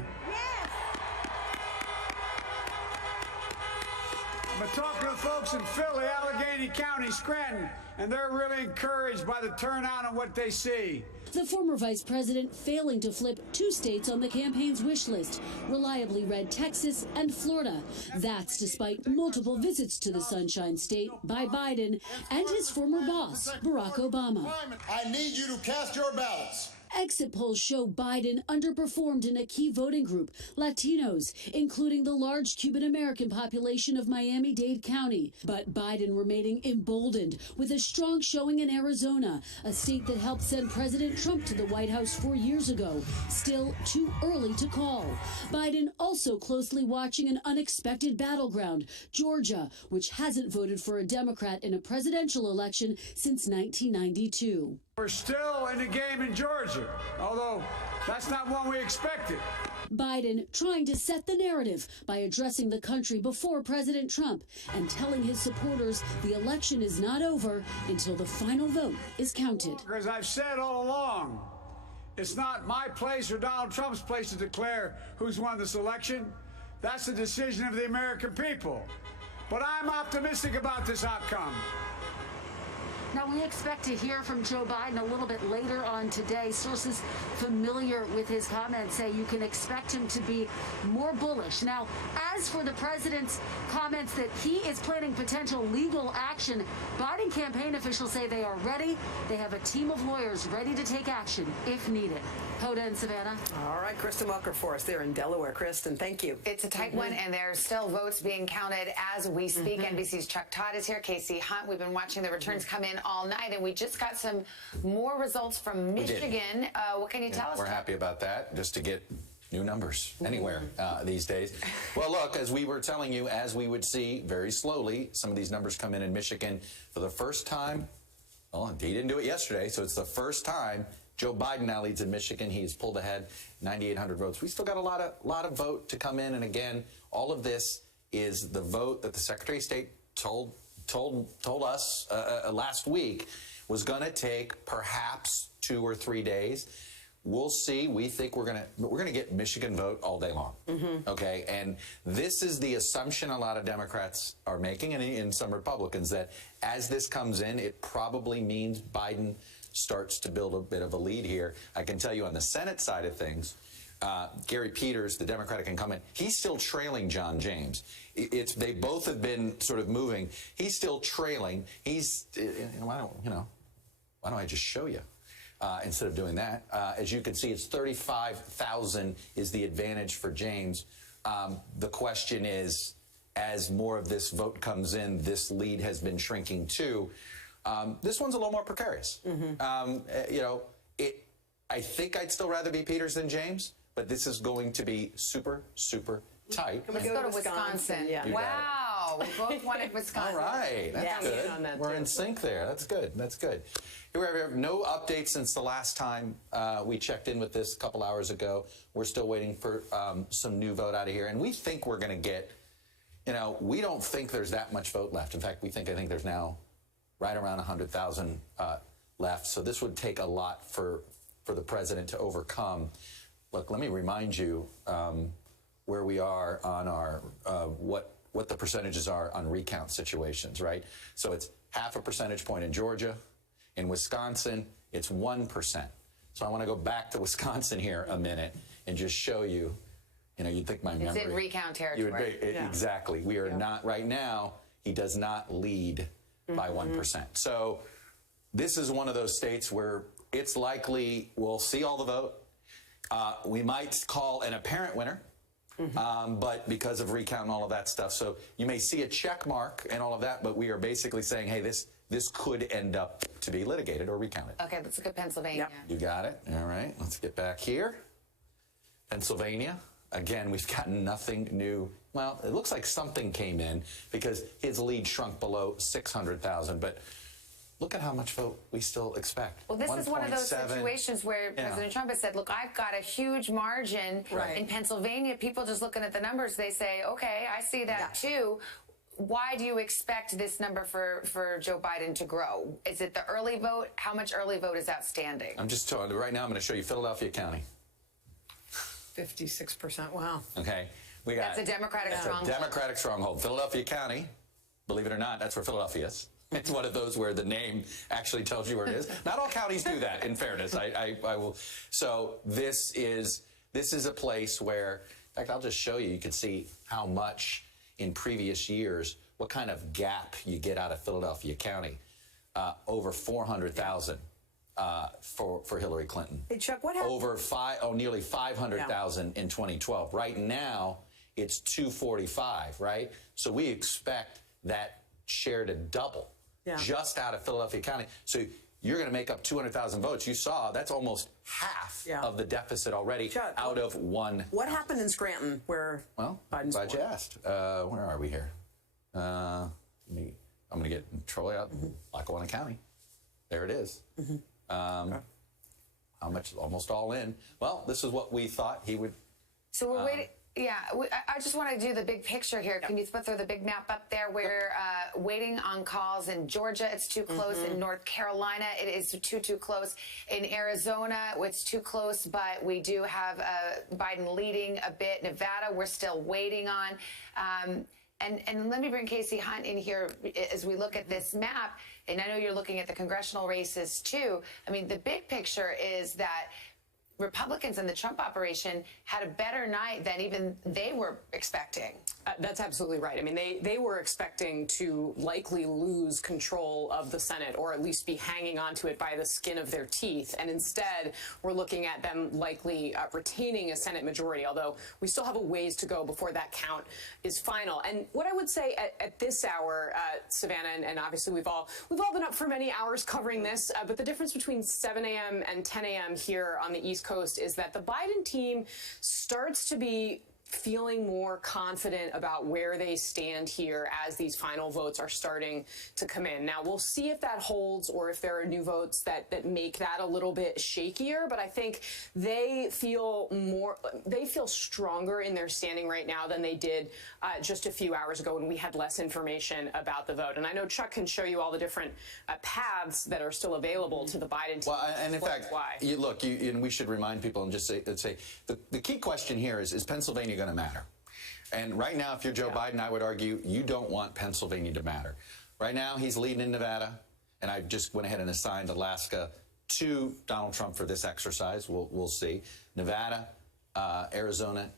I've been talking to folks in Philly, Allegheny County, Scranton, and they're really encouraged by the turnout and what they see. The former vice president failing to flip 2 states on the campaign's wish list, reliably read Texas and Florida. That's despite multiple visits to the Sunshine State by Biden and his former boss, Barack Obama. I need you to cast your ballots. Exit polls show Biden underperformed in a key voting group, Latinos, including the large Cuban-American population of Miami-Dade County. But Biden remaining emboldened with a strong showing in Arizona, a state that helped send President Trump to the White House 4 years ago. Still too early to call. Biden also closely watching an unexpected battleground, Georgia, which hasn't voted for a Democrat in a presidential election since 1992. We're still in the game in Georgia, although that's not one we expected. Biden trying to set the narrative by addressing the country before President Trump and telling his supporters the election is not over until the final vote is counted. As I've said all along, it's not my place or Donald Trump's place to declare who's won this election. That's the decision of the American people. But I'm optimistic about this outcome. Now, we expect to hear from Joe Biden a little bit later on today. Sources familiar with his comments say you can expect him to be more bullish. Now, as for the president's comments that he is planning potential legal action, Biden campaign officials say they are ready. They have a team of lawyers ready to take action if needed. Hoda and Savannah. All right, Kristen Welker for us there in Delaware. Kristen, thank you. It's a tight one, and there's still votes being counted as we speak. NBC's Chuck Todd is here. Casey Hunt. We've been watching the returns come in all night, and we just got some more results from Michigan. What can you tell us? We're happy about that, just to get new numbers anywhere these days. Well, look, as we were telling you, as we would see very slowly, some of these numbers come in Michigan for the first time. Well, he didn't do it yesterday, so it's the first time Joe Biden now leads in Michigan. He's pulled ahead 9,800 votes. We still got a lot of vote to come in, and again, all of this is the vote that the Secretary of State told us last week was going to take perhaps 2 or 3 days. We'll see. We think we're gonna get Michigan vote all day long. Okay, and this is the assumption a lot of Democrats are making, and some Republicans, that as this comes in, it probably means Biden starts to build a bit of a lead here. I can tell you on the Senate side of things, Gary Peters, the Democratic incumbent, he's still trailing John James. They both have been sort of moving. He's still trailing. Why don't I just show you instead of doing that? As you can see, it's 35,000 is the advantage for James. The question is, as more of this vote comes in, this lead has been shrinking too. This one's a little more precarious. I think I'd still rather be Peters than James, but this is going to be super, super tight. Let's go to Wisconsin. Yeah. Wow, we both wanted Wisconsin. All right, that's good. We're in sync there. That's good. That's good. Here we have no updates since the last time we checked in with this a couple hours ago. We're still waiting for some new vote out of here, and we think we're going to get. We don't think there's that much vote left. In fact, I think there's now right around 100,000 left. So this would take a lot for the president to overcome. Look, let me remind you where we are on our what the percentages are on recount situations, right? So it's 0.5 percentage point in Georgia. In Wisconsin, it's 1%. So I want to go back to Wisconsin here a minute and just show you. You'd think my memory. It's in recount territory. Exactly. We are not right now. He does not lead by 1%. So this is one of those states where it's likely we'll see all the vote. We might call an apparent winner, but because of recount and all of that stuff. So you may see a check mark and all of that, but we are basically saying, hey, this could end up to be litigated or recounted. Okay, let's look at Pennsylvania. You got it. All right, let's get back here. Pennsylvania. Again, we've gotten nothing new Well, it looks like something came in because his lead shrunk below 600,000. But look at how much vote we still expect. Well, this is one of those 1.7. situations where President Trump has said, look, I've got a huge margin in Pennsylvania. People just looking at the numbers, they say, okay, I see that too. Why do you expect this number for Joe Biden to grow? Is it the early vote? How much early vote is outstanding? I'm just telling you, right now I'm going to show you Philadelphia County. 56%, wow. Okay. We got, that's a Democratic stronghold. That's a Democratic stronghold. Philadelphia County, believe it or not, that's where Philadelphia is. It's one of those where the name actually tells you where it is. Not all counties do that, in fairness. I will. So this is a place where, in fact, I'll just show you. You can see how much in previous years, what kind of gap you get out of Philadelphia County. Over 400,000 for Hillary Clinton. Hey, Chuck, what happened? Nearly 500,000 in 2012. Right now, it's 245, right? So we expect that share to double just out of Philadelphia County. So you're going to make up 200,000 votes. You saw that's almost half of the deficit already out of one. What happened in Scranton where Biden's glad you asked. Where are we here? I'm going to get Troy out. Lackawanna County. There it is. How much? Almost all in. Well, this is what we thought he would. So we're waiting. Yeah, I just want to do the big picture here. Can you put through the big map up there? We're waiting on calls in Georgia. It's too close. In North Carolina, it is too close. In Arizona, it's too close, but we do have Biden leading a bit. Nevada, we're still waiting on. And let me bring Casey Hunt in here as we look at this map. And I know you're looking at the congressional races, too. I mean, the big picture is that Republicans in the Trump operation had a better night than even they were expecting. That's absolutely right. I mean, they were expecting to likely lose control of the Senate, or at least be hanging on to it by the skin of their teeth. And instead, we're looking at them likely retaining a Senate majority, although we still have a ways to go before that count is final. And what I would say at this hour, Savannah, and obviously we've all been up for many hours covering this, but the difference between 7 a.m. and 10 a.m. here on the East Coast is that the Biden team starts to be feeling more confident about where they stand here as these final votes are starting to come in. Now, we'll see if that holds or if there are new votes that make that a little bit shakier, but I think they feel stronger in their standing right now than they did just a few hours ago when we had less information about the vote. And I know Chuck can show you all the different paths that are still available to the Biden team. Well, and in fact, and we should remind people and just say the key question here is Pennsylvania going to matter? And right now, if you're Joe Biden, I would argue you don't want Pennsylvania to matter. Right now, he's leading in Nevada, and I just went ahead and assigned Alaska to Donald Trump for this exercise. We'll see. Nevada, Arizona,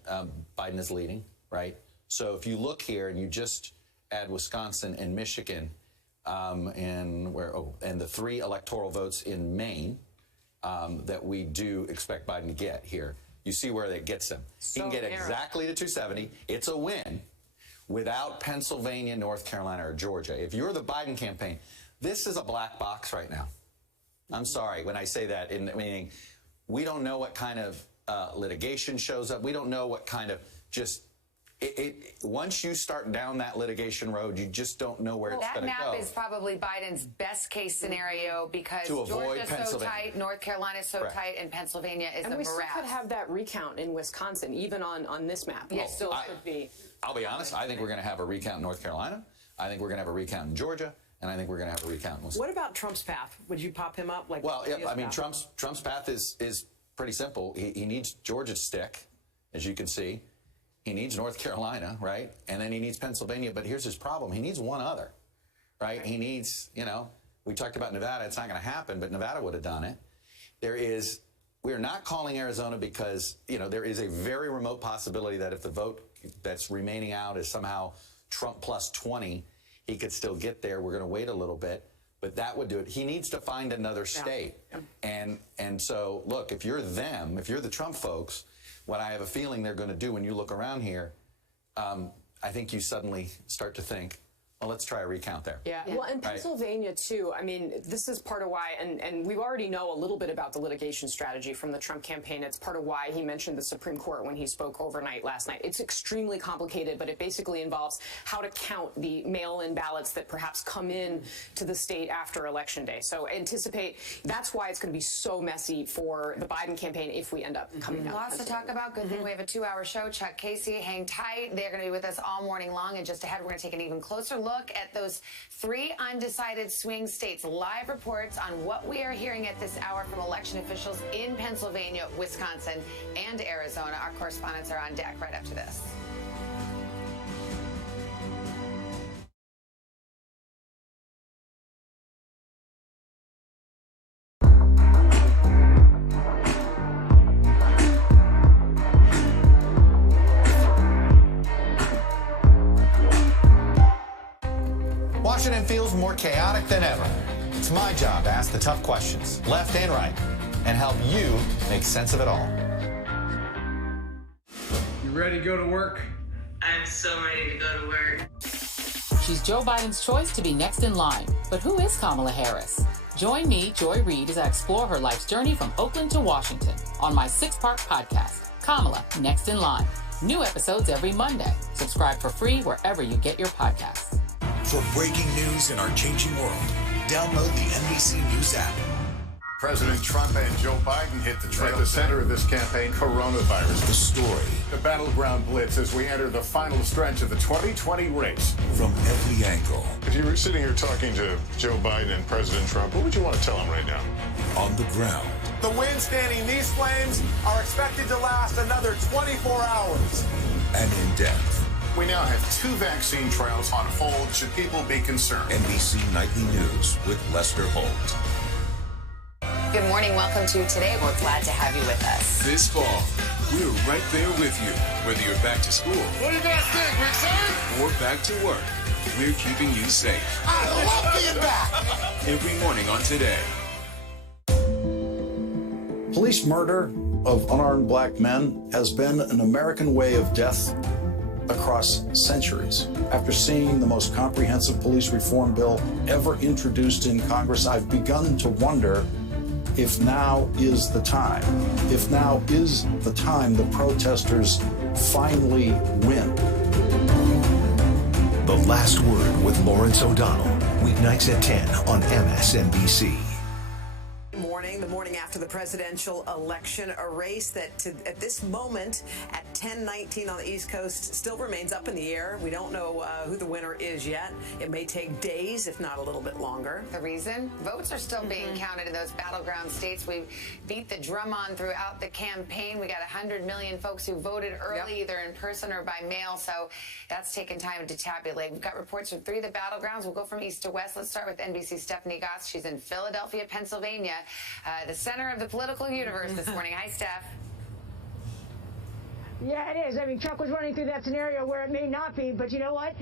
Biden is leading, right? So if you look here and you just add Wisconsin and Michigan, and the 3 electoral votes in Maine that we do expect Biden to get here. You see where that gets him. He can get exactly to 270. It's a win without Pennsylvania, North Carolina, or Georgia. If you're the Biden campaign, this is a black box right now. I'm sorry when I say that, meaning we don't know what kind of litigation shows up. We don't know what kind of once you start down that litigation road, you just don't know where it's going to go. That map is probably Biden's best case scenario because to avoid Georgia's so tight, North Carolina's so tight, and Pennsylvania is a morass. And we still could have that recount in Wisconsin, even on this map. Yes, still could be. I'll be honest. I think we're going to have a recount in North Carolina. I think we're going to have a recount in Georgia. And I think we're going to have a recount in Wisconsin. What about Trump's path? Would you pop him up? Well, yeah, I mean, Trump's path is pretty simple. He needs Georgia to stick, as you can see. He needs North Carolina, right? And then he needs Pennsylvania. But here's his problem. He needs one other, right? He needs, we talked about Nevada. It's not going to happen, but Nevada would have done it. We are not calling Arizona because, there is a very remote possibility that if the vote that's remaining out is somehow Trump plus 20, he could still get there. We're going to wait a little bit, but that would do it. He needs to find another state. Yeah. And so, look, if you're the Trump folks, what I have a feeling they're going to do when you look around here, I think you suddenly start to think, Well, let's try a recount there. Yeah. Well, in Pennsylvania, too, I mean, this is part of why, and we already know a little bit about the litigation strategy from the Trump campaign. It's part of why he mentioned the Supreme Court when he spoke overnight last night. It's extremely complicated, but it basically involves how to count the mail-in ballots that perhaps come in to the state after Election Day. So anticipate, that's why it's going to be so messy for the Biden campaign if we end up coming out. Lots to talk about. Good thing we have a 2-hour show. Chuck Casey, hang tight. They're going to be with us all morning long. And just ahead, we're going to take an even closer look at those 3 undecided swing states. Live reports on what we are hearing at this hour from election officials in Pennsylvania, Wisconsin, and Arizona. Our correspondents are on deck right after this. Washington feels more chaotic than ever. It's my job to ask the tough questions, left and right, and help you make sense of it all. You ready to go to work? I'm so ready to go to work. She's Joe Biden's choice to be next in line. But who is Kamala Harris? Join me, Joy Reid, as I explore her life's journey from Oakland to Washington on my 6-part podcast, Kamala, Next in Line. New episodes every Monday. Subscribe for free wherever you get your podcasts. For breaking news in our changing world, download the NBC News app. President Trump and Joe Biden hit the trail. At the center of this campaign, coronavirus. The story. The battleground blitz as we enter the final stretch of the 2020 race. From every angle. If you were sitting here talking to Joe Biden and President Trump, what would you want to tell them right now? On the ground. The wind standing these flames are expected to last another 24 hours. And in depth. We now have 2 vaccine trials on hold. Should people be concerned? NBC Nightly News with Lester Holt. Good morning. Welcome to Today. We're glad to have you with us. This fall, we're right there with you. Whether you're back to school. What do you guys think, Rick Sir? Or back to work, we're keeping you safe. I love being back. Every morning on Today. Police murder of unarmed black men has been an American way of death across centuries. After seeing the most comprehensive police reform bill ever introduced in Congress, I've begun to wonder if now is the time. If now is the time the protesters finally win. The Last Word with Lawrence O'Donnell. Weeknights at 10 on MSNBC. The morning after the presidential election, a race that at this moment at 10:19 on the East Coast still remains up in the air. We don't know who the winner is yet. It may take days, if not a little bit longer. The reason? Votes are still being counted in those battleground states. We beat the drum on throughout the campaign. We got 100 million folks who voted early, either in person or by mail, so that's taken time to tabulate. We've got reports from 3 of the battlegrounds. We'll go from east to west. Let's start with NBC's Stephanie Goss. She's in Philadelphia, Pennsylvania, the center of the political universe this morning. Hi, Steph. Yeah, it is. I mean, Chuck was running through that scenario where it may not be, but you know what?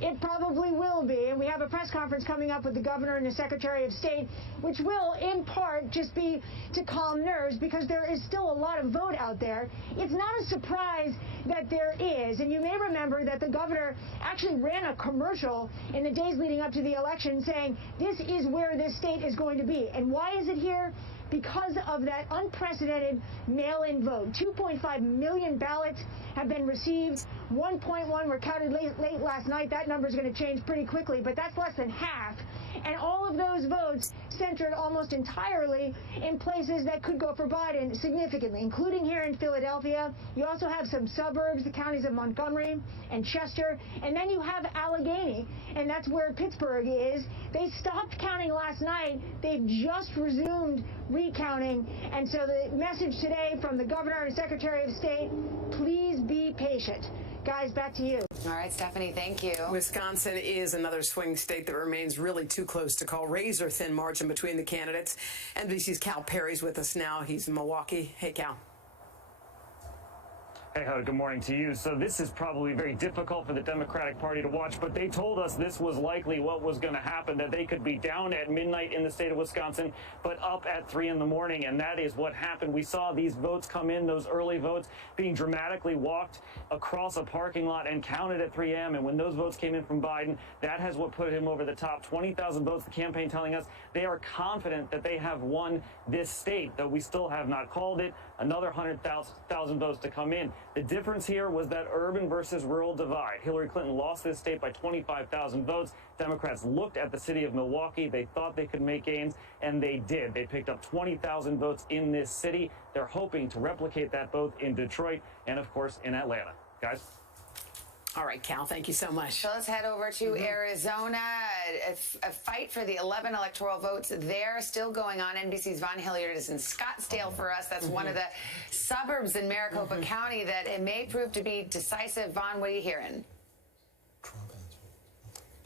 It probably will be. And we have a press conference coming up with the governor and the secretary of state, which will, in part, just be to calm nerves because there is still a lot of vote out there. It's not a surprise that there is. And you may remember that the governor actually ran a commercial in the days leading up to the election saying, this is where this state is going to be. And why is it here? Because of that unprecedented mail-in vote. 2.5 million ballots have been received. 1.1 were counted late last night. That number is going to change pretty quickly, but that's less than half. And all of those votes centered almost entirely in places that could go for Biden significantly, including here in Philadelphia. You also have some suburbs, the counties of Montgomery and Chester, and then you have Allegheny, and that's where Pittsburgh is. They stopped counting last night. They've just resumed recounting, and so the message today from the governor and secretary of state, please be patient. Guys, back to you. All right, Stephanie, thank you. Wisconsin is another swing state that remains really too close to call. Razor-thin margin between the candidates. NBC's Cal Perry's with us now. He's in Milwaukee. Hey, Cal. Hey, Hoda, good morning to you. So this is probably very difficult for the Democratic Party to watch, but they told us this was likely what was going to happen, that they could be down at midnight in the state of Wisconsin, but up at 3 in the morning, and that is what happened. We saw these votes come in, those early votes, being dramatically walked across a parking lot and counted at 3 a.m., and when those votes came in from Biden, that has what put him over the top. 20,000 votes, the campaign telling us they are confident that they have won this state, though we still have not called it. Another 100,000 votes to come in. The difference here was that urban versus rural divide. Hillary Clinton lost this state by 25,000 votes. Democrats looked at the city of Milwaukee. They thought they could make gains, and they did. They picked up 20,000 votes in this city. They're hoping to replicate that both in Detroit and, of course, in Atlanta. Guys? All right, Cal, thank you so much. So let's head over to Arizona. A fight for the 11 electoral votes there still going on. NBC's Vaughn Hilliard is in Scottsdale for us. That's one of the suburbs in Maricopa County that it may prove to be decisive. Vaughn, what are you hearing?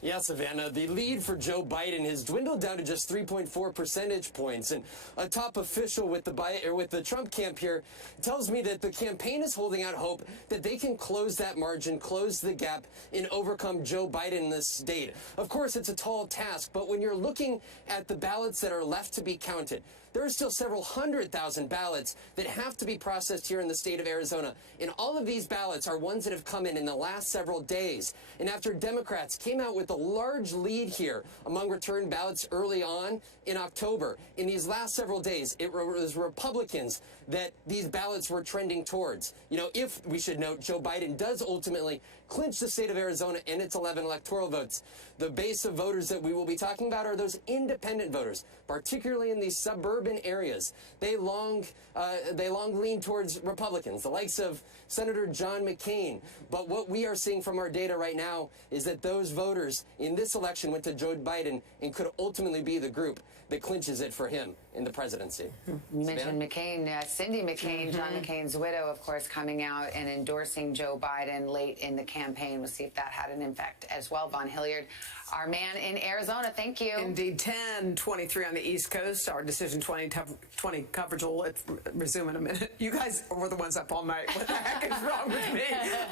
Yeah, Savannah, the lead for Joe Biden has dwindled down to just 3.4 percentage points. And a top official with the Trump camp here tells me that the campaign is holding out hope that they can close that margin, close the gap, and overcome Joe Biden in this state. Of course, it's a tall task, but when you're looking at the ballots that are left to be counted, there are still several 100,000 ballots that have to be processed here in the state of Arizona. And all of these ballots are ones that have come in the last several days. And after Democrats came out with a large lead here among returned ballots early on in October, in these last several days, it was Republicans that these ballots were trending towards. You know, if, we should note, Joe Biden does ultimately clinch the state of Arizona and its 11 electoral votes, the base of voters that we will be talking about are those independent voters, particularly in these suburban areas. They long lean towards Republicans, the likes of Senator John McCain. But what we are seeing from our data right now is that those voters in this election went to Joe Biden and could ultimately be the group that clinches it for him in the presidency. You mentioned McCain, Cindy McCain, John McCain's widow, of course, coming out and endorsing Joe Biden late in the campaign. We'll see if that had an impact as well. Vaughn Hilliard, our man in Arizona. Thank you. Indeed, 10:23 on the East Coast. Our Decision 2020 coverage will resume in a minute. You guys were the ones up all night. What the heck is wrong with me?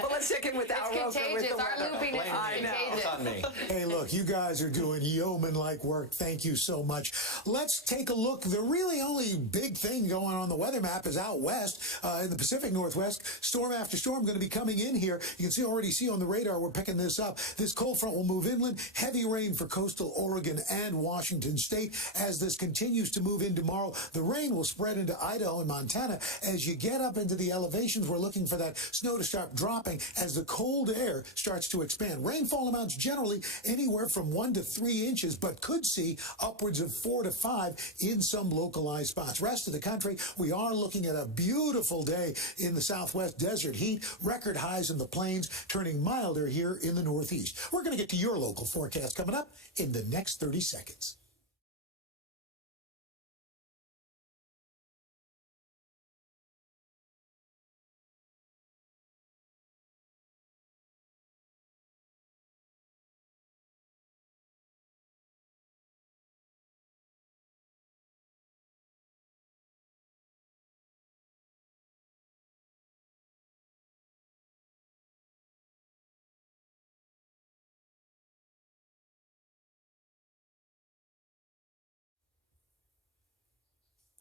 But let's check in with Al Roker with the weather. Our loopiness is contagious. It's on me. Hey, look, you guys are doing yeoman-like work. Thank you so much. Let's take a look. The really only big thing going on the weather map is out west in the Pacific Northwest. Storm after storm going to be coming in here. You can already see on the radar we're picking this up. This cold front will move inland. Heavy rain for coastal Oregon and Washington State. As this continues to move in tomorrow, the rain will spread into Idaho and Montana. As you get up into the elevations, we're looking for that snow to start dropping as the cold air starts to expand. Rainfall amounts generally anywhere from 1 to 3 inches, but could see upwards of 4 to 5 in some localized spots. Rest of the country, we are looking at a beautiful day in the Southwest. Desert heat, record highs in the plains, turning milder here in the Northeast. We're going to get to your local forecast coming up in the next 30 seconds.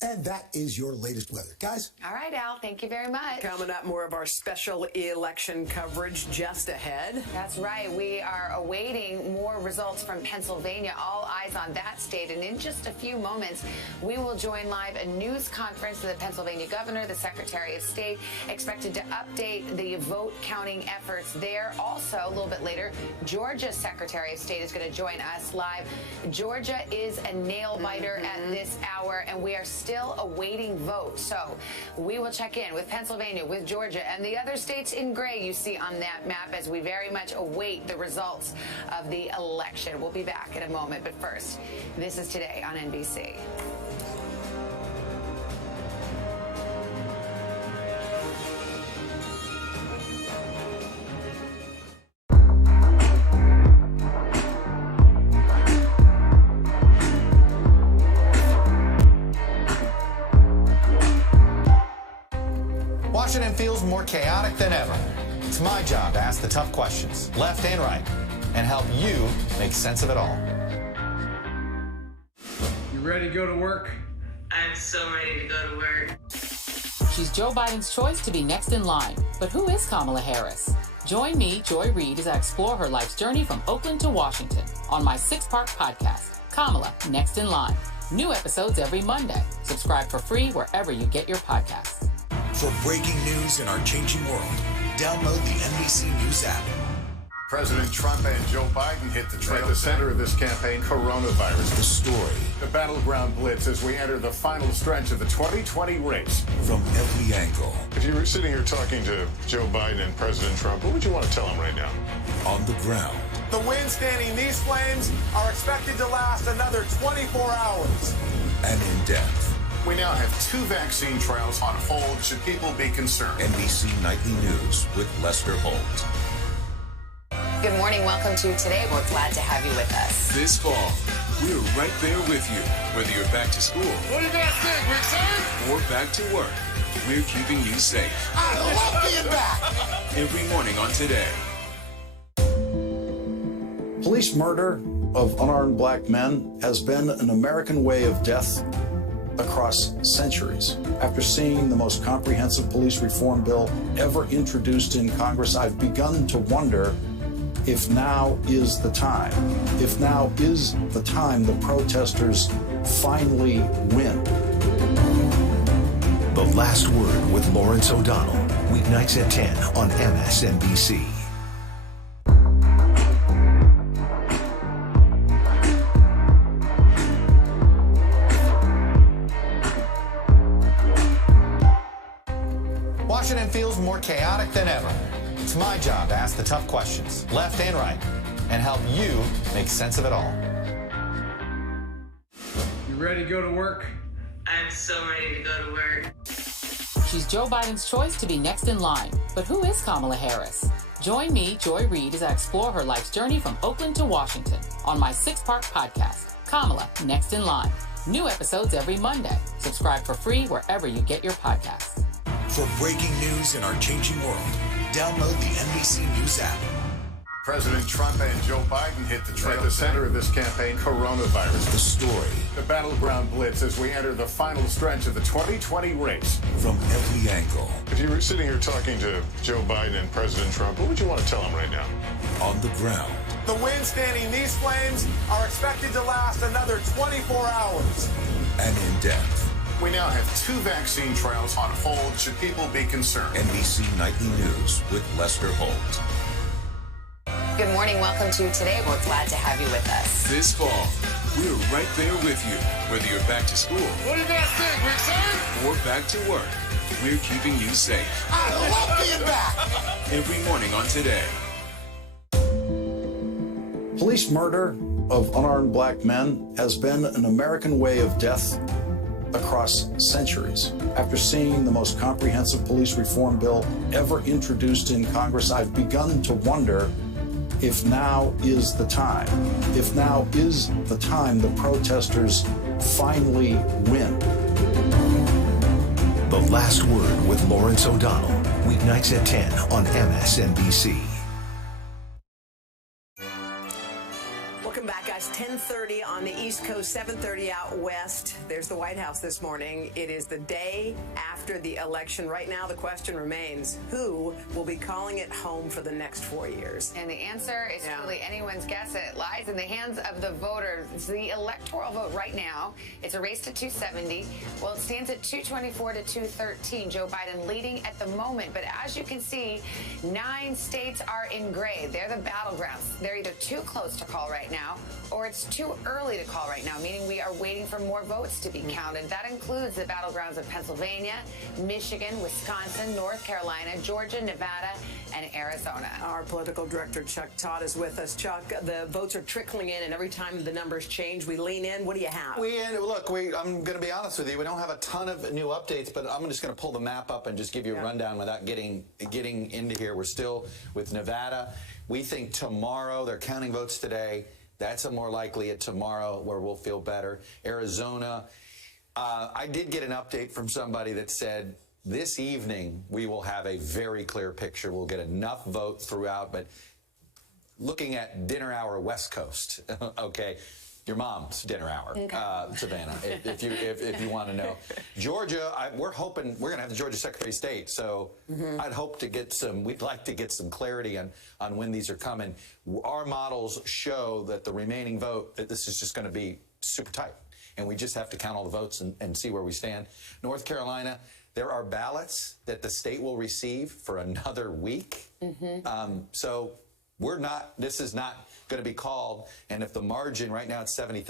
And that is your latest weather. Guys? All right, Al, thank you very much. Coming up, more of our special election coverage just ahead. That's right. We are awaiting more results from Pennsylvania. All eyes on that state. And in just a few moments, we will join live a news conference with the Pennsylvania governor, the Secretary of State, expected to update the vote counting efforts there. Also, a little bit later, Georgia's Secretary of State is going to join us live. Georgia is a nail biter at this hour, and we are still awaiting votes. So we will check in with Pennsylvania, with Georgia, and the other states in gray you see on that map as we very much await the results of the election. We'll be back in a moment, but first, this is Today on NBC. Washington feels more chaotic than ever. It's my job to ask the tough questions, left and right, and help you make sense of it all. You ready to go to work? I'm so ready to go to work. She's Joe Biden's choice to be next in line. But who is Kamala Harris? Join me, Joy Reid, as I explore her life's journey from Oakland to Washington on my 6-part podcast, Kamala, Next in Line. New episodes every Monday. Subscribe for free wherever you get your podcasts. For breaking news in our changing world, download the NBC News app. President Trump and Joe Biden hit the trail. At the center of this campaign, coronavirus. The story. The battleground blitz as we enter the final stretch of the 2020 race. From every angle. If you were sitting here talking to Joe Biden and President Trump, what would you want to tell them right now? On the ground. The wind standing these flames are expected to last another 24 hours. And in depth. We now have 2 vaccine trials on hold. Should people be concerned? NBC Nightly News with Lester Holt. Good morning. Welcome to Today. We're glad to have you with us. This fall, we're right there with you, whether you're back to school. What do you guys think, Rick? Or back to work. We're keeping you safe. I love being back. Every morning on Today. Police murder of unarmed black men has been an American way of death across centuries. After seeing the most comprehensive police reform bill ever introduced in Congress, I've begun to wonder if now is the time. If now is the time the protesters finally win. The Last Word with Lawrence O'Donnell. Weeknights at 10 on MSNBC. Washington feels more chaotic than ever. It's my job to ask the tough questions, left and right, and help you make sense of it all. You ready to go to work? I'm so ready to go to work. She's Joe Biden's choice to be next in line. But who is Kamala Harris? Join me, Joy Reid, as I explore her life's journey from Oakland to Washington on my 6-part podcast, Kamala, Next in Line. New episodes every Monday. Subscribe for free wherever you get your podcasts. For breaking news in our changing world, download the NBC News app. President Trump and Joe Biden hit the trail. At the center of this campaign, coronavirus. The story. The battleground blitz as we enter the final stretch of the 2020 race. From every angle. If you were sitting here talking to Joe Biden and President Trump, what would you want to tell them right now? On the ground. The wind standing these flames are expected to last another 24 hours. And in depth. We now have 2 vaccine trials on hold. Should people be concerned? NBC Nightly News with Lester Holt. Good morning. Welcome to Today. We're glad to have you with us. This fall, we're right there with you, whether you're back to school. What do you guys think, Rick? Or back to work. We're keeping you safe. I love being back. Every morning on Today. Police murder of unarmed black men has been an American way of death across centuries. After seeing the most comprehensive police reform bill ever introduced in Congress, I've begun to wonder if now is the time. If now is the time the protesters finally win. The Last Word with Lawrence O'Donnell. Weeknights at 10 on MSNBC. Welcome back, guys. 10:30 on the East Coast, 7:30 out west. There's the White House this morning. It is the day after the election. Right now, the question remains, who will be calling it home for the next 4 years? And the answer is truly anyone's guess. It lies in the hands of the voters. It's the electoral vote right now. It's a race to 270. Well, it stands at 224 to 213. Joe Biden leading at the moment. But as you can see, 9 states are in gray. They're the battlegrounds. They're either too close to call right now, or it's too early to call right now, meaning we are waiting for more votes to be counted. That includes the battlegrounds of Pennsylvania, Michigan, Wisconsin, North Carolina, Georgia, Nevada, and Arizona. Our political director, Chuck Todd, is with us. Chuck, the votes are trickling in, and every time the numbers change, we lean in. What do you have? I'm going to be honest with you. We don't have a ton of new updates, but I'm just going to pull the map up and just give you a rundown without getting into here. We're still with Nevada. We think tomorrow, they're counting votes today. That's a more likely at tomorrow where we'll feel better. Arizona, I did get an update from somebody that said this evening, we will have a very clear picture. We'll get enough vote throughout, but looking at dinner hour West Coast, okay, your mom's dinner hour, Savannah, if you want to know. Georgia, we're hoping we're going to have the Georgia Secretary of State, so I'd hope to get we'd like to get some clarity on when these are coming. Our models show that the remaining vote, that this is just going to be super tight, and we just have to count all the votes and see where we stand. North Carolina, there are ballots that the state will receive for another week. So this is not going to be called, and if the margin, right now it's 70+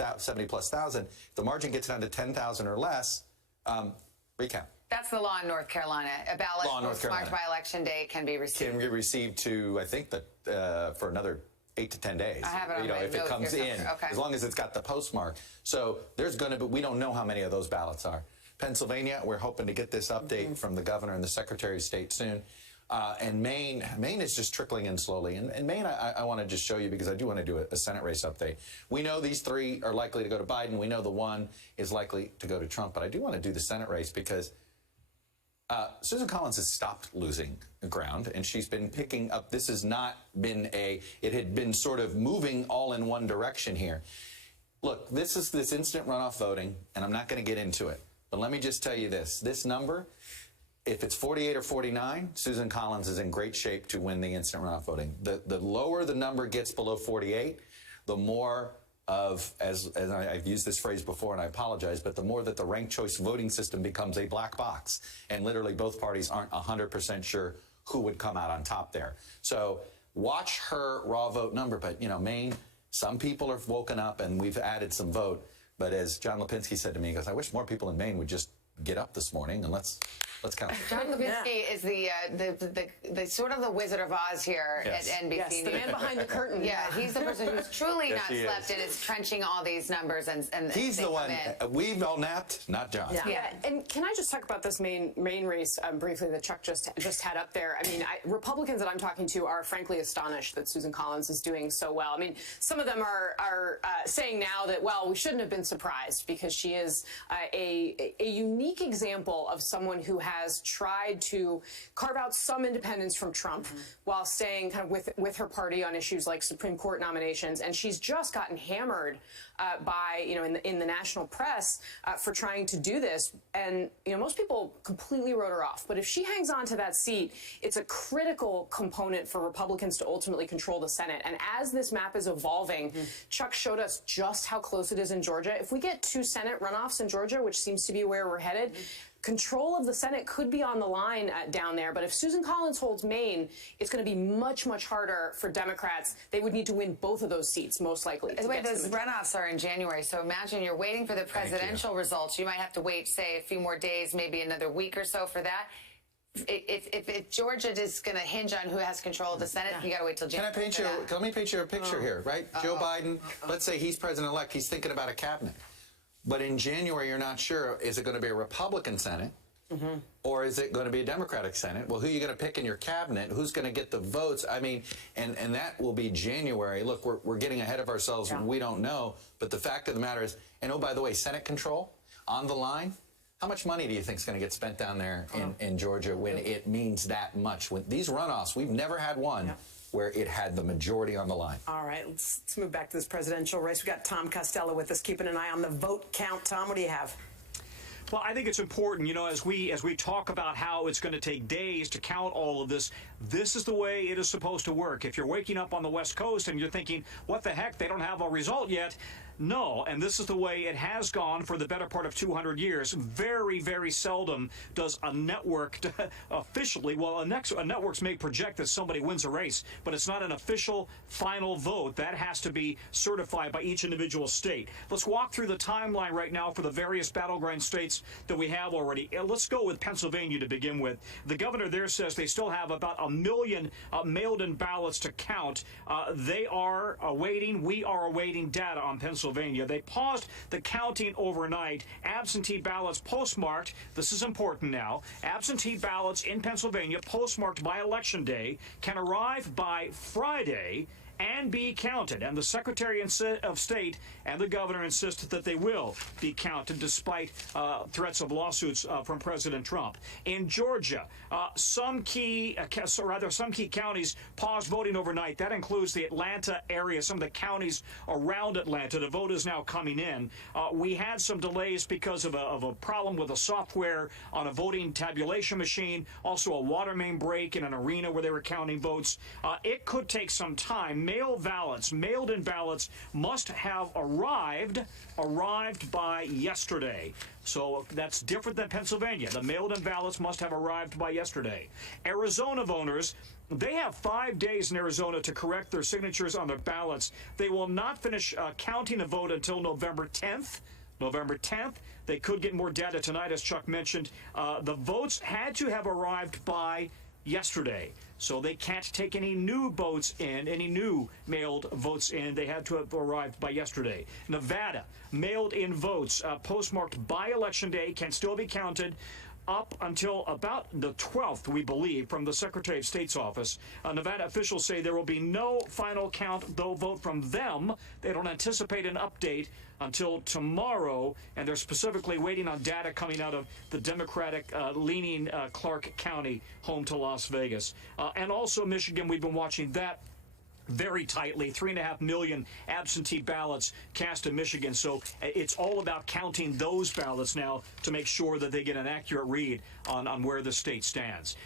thousand, if the margin gets down to 10,000 or less, recount. That's the law in North Carolina. A ballot postmarked by Election Day can be received. Can be received to, I think, for another 8 to 10 days. I have it on my if it note comes here in, somewhere. as long as it's got the postmark. So there's going to be, we don't know how many of those ballots are. Pennsylvania, we're hoping to get this update from the governor and the Secretary of State soon. And Maine is just trickling in slowly. And Maine, I want to just show you, because I do want to do a Senate race update. We know these 3 are likely to go to Biden. We know the 1 is likely to go to Trump. But I do want to do the Senate race because Susan Collins has stopped losing ground, and she's been picking up. This has not been it had been sort of moving all in one direction here. Look, this is this instant runoff voting, and I'm not going to get into it. But let me just tell you this number, if it's 48 or 49, Susan Collins is in great shape to win the instant runoff voting. The lower the number gets below 48, the more of, as I've used this phrase before, and I apologize, but the more that the ranked choice voting system becomes a black box, and literally both parties aren't 100% sure who would come out on top there. So watch her raw vote number. But, you know, Maine, some people have woken up, and we've added some vote. But as John Lipinski said to me, he goes, I wish more people in Maine would just get up this morning and let's count. John Lipinski is the sort of the Wizard of Oz here at NBC. Yes, the man behind the curtain. Yeah, he's the person who's truly not slept and is crunching all these numbers. And he's the one. We've all napped, not John. Yeah. And can I just talk about this Maine race briefly that Chuck just had up there? I mean, Republicans that I'm talking to are frankly astonished that Susan Collins is doing so well. I mean, some of them are saying now that, well, we shouldn't have been surprised because she is a unique example of someone who has tried to carve out some independence from Trump while staying kind of with her party on issues like Supreme Court nominations. And she's just gotten hammered by, you know, in the national press for trying to do this. And, you know, most people completely wrote her off. But if she hangs on to that seat, it's a critical component for Republicans to ultimately control the Senate. And as this map is evolving, Chuck showed us just how close it is in Georgia. If we get 2 Senate runoffs in Georgia, which seems to be where we're headed, control of the Senate could be on the line down there. But if Susan Collins holds Maine, it's going to be much, much harder for Democrats. They would need to win both of those seats, most likely. By the way, those runoffs are in January, so imagine you're waiting for the presidential results. You might have to wait, say, a few more days, maybe another week or so for that. If Georgia is going to hinge on who has control of the Senate, you got to wait till January. Let me paint you a picture here, right? Joe Biden, let's say he's president-elect. He's thinking about a cabinet. But in January, you're not sure, is it going to be a Republican Senate or is it going to be a Democratic Senate? Well, who are you going to pick in your cabinet? Who's going to get the votes? I mean, and that will be January. Look, we're getting ahead of ourselves. Yeah. We don't know. But the fact of the matter is, and oh, by the way, Senate control on the line. How much money do you think is going to get spent down there in Georgia when it means that much? When these runoffs, we've never had one where it had the majority on the line. All right, let's move back to this presidential race. We've got Tom Costello with us, keeping an eye on the vote count. Tom, what do you have? Well, I think it's important, you know, as we talk about how it's going to take days to count all of this, this is the way it is supposed to work. If you're waking up on the West Coast and you're thinking, what the heck, they don't have a result yet, no, and this is the way it has gone for the better part of 200 years. Very, very seldom does a network officially, well, networks may project that somebody wins a race, but it's not an official final vote. That has to be certified by each individual state. Let's walk through the timeline right now for the various battleground states that we have already. Let's go with Pennsylvania to begin with. The governor there says they still have about 1 million mailed-in ballots to count. They are awaiting, we are awaiting data on Pennsylvania. They paused the counting overnight. Absentee ballots postmarked, this is important now, absentee ballots in Pennsylvania postmarked by Election Day can arrive by Friday and be counted. And the Secretary of State and the governor insisted that they will be counted despite threats of lawsuits from President Trump. In Georgia, some key counties paused voting overnight. That includes the Atlanta area, some of the counties around Atlanta. The vote is now coming in. We had some delays because of a problem with the software on a voting tabulation machine, also a water main break in an arena where they were counting votes. It could take some time. Mailed-in ballots must have arrived by yesterday. So that's different than Pennsylvania. The mailed-in ballots must have arrived by yesterday. Arizona voters, they have 5 days in Arizona to correct their signatures on their ballots. They will not finish counting a vote until November 10th. November 10th. They could get more data tonight, as Chuck mentioned. The votes had to have arrived by yesterday. So they can't take any new votes in, any new mailed votes in. They had to have arrived by yesterday. Nevada, mailed-in votes postmarked by Election Day can still be counted up until about the 12th, we believe, from the Secretary of State's office. Nevada officials say there will be no final count, though, vote from them. They don't anticipate an update until tomorrow, and they're specifically waiting on data coming out of the Democratic-leaning Clark County, home to Las Vegas. And also Michigan, we've been watching that very tightly. 3.5 million absentee ballots cast in Michigan. So it's all about counting those ballots now to make sure that they get an accurate read on where the state stands.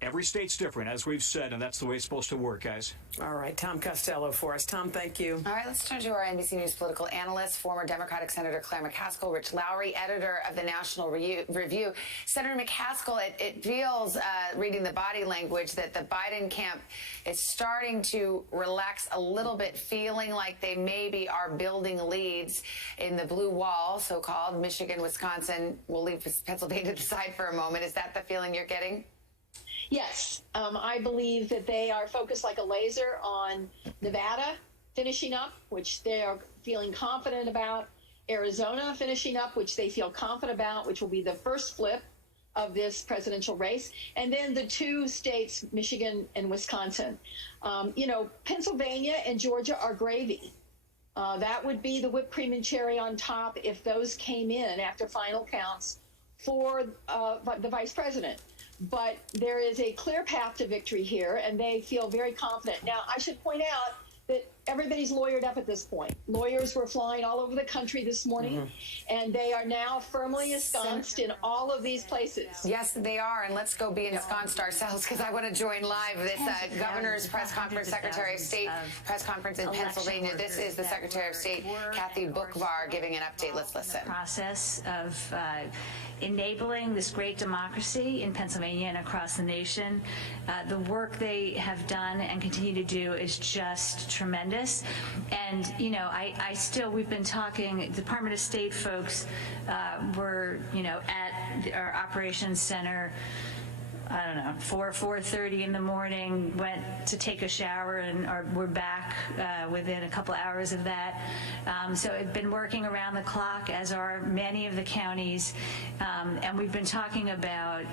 Every state's different, as we've said, and that's the way it's supposed to work, guys. All right, Tom Costello for us. Tom, thank you. All right, let's turn to our NBC News political analyst, former Democratic Senator Claire McCaskill, Rich Lowry, editor of the National Review. Senator McCaskill, it feels, reading the body language, that the Biden camp is starting to relax a little bit, feeling like they maybe are building leads in the blue wall, so-called. Michigan, Wisconsin, we'll leave Pennsylvania to the side for a moment. Is that the feeling you're getting? Yes, I believe that they are focused like a laser on Nevada finishing up, which they are feeling confident about, Arizona finishing up, which they feel confident about, which will be the first flip of this presidential race, and then the two states, Michigan and Wisconsin. Pennsylvania and Georgia are gravy. That would be the whipped cream and cherry on top if those came in after final counts for the vice president. But there is a clear path to victory here, and they feel very confident. Now, I should point out that everybody's lawyered up at this point. Lawyers were flying all over the country this morning, and they are now firmly ensconced in all of these places. Yes, they are, and let's go be ensconced ourselves, because I want to join live this governor's press conference, Secretary of State press conference in Pennsylvania. This is the Secretary of State, Kathy Boockvar, giving an update. Let's listen. Process of enabling this great democracy in Pennsylvania and across the nation. The work they have done and continue to do is just tremendous. And, we've been talking, Department of State folks were, at our operations center, 4:30 in the morning, went to take a shower, and we're back within a couple hours of that. So I've been working around the clock, as are many of the counties, and we've been talking about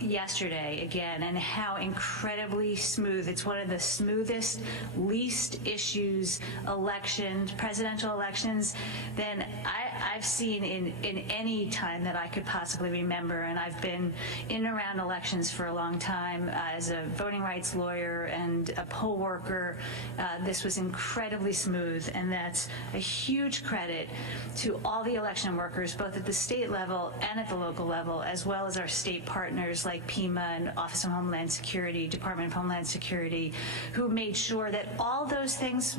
yesterday again and how incredibly smooth. It's one of the smoothest, least issues presidential elections than I've seen in any time that I could possibly remember. And I've been in and around elections for a long time as a voting rights lawyer and a poll worker. This was incredibly smooth, and that's a huge credit to all the election workers, both at the state level and at the local level, as well as our state partners like PEMA and Office of Homeland Security, Department of Homeland Security, who made sure that all those things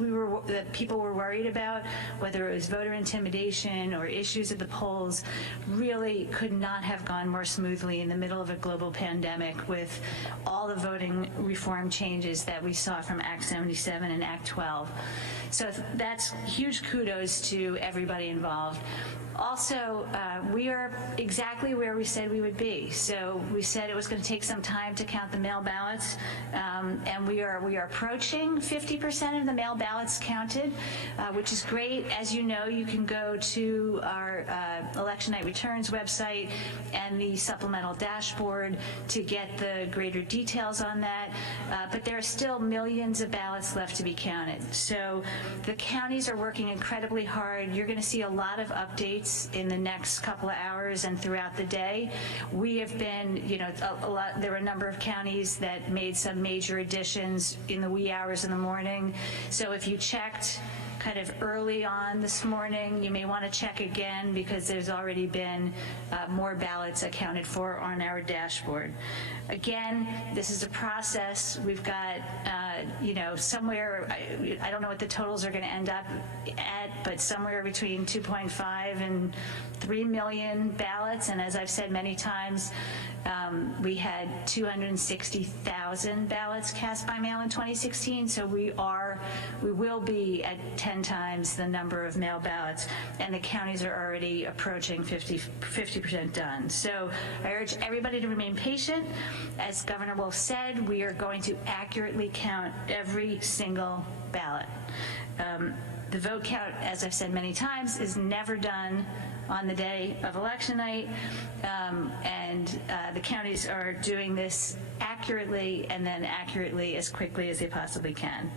that people were worried about, whether it was voter intimidation or issues at the polls, really could not have gone more smoothly in the middle of a global pandemic, with all the voting reform changes that we saw from Act 77 and Act 12. So that's huge kudos to everybody involved. Also, we are exactly where we said we would be. So we said it was going to take some time to count the mail ballots, and we are approaching 50% of the mail ballots counted, which is great. As you know, you can go to our Election Night Returns website and the supplemental dashboard to get get the greater details on that, but there are still millions of ballots left to be counted. So the counties are working incredibly hard. You're going to see a lot of updates in the next couple of hours and throughout the day. We have been, there were a number of counties that made some major additions in the wee hours in the morning. So if you checked kind of early on this morning, you may want to check again because there's already been more ballots accounted for on our dashboard. Again, this is a process. We've got, somewhere, I don't know what the totals are going to end up at, but somewhere between 2.5 and 3 million ballots. And as I've said many times, we had 260,000 ballots cast by mail in 2016. So we will be at 10 times the number of mail ballots, and the counties are already approaching 50% done. So I urge everybody to remain patient. As Governor Wolf said, we are going to accurately count every single ballot. The vote count, as I've said many times, is never done on the day of election night, and the counties are doing this accurately and then accurately as quickly as they possibly can.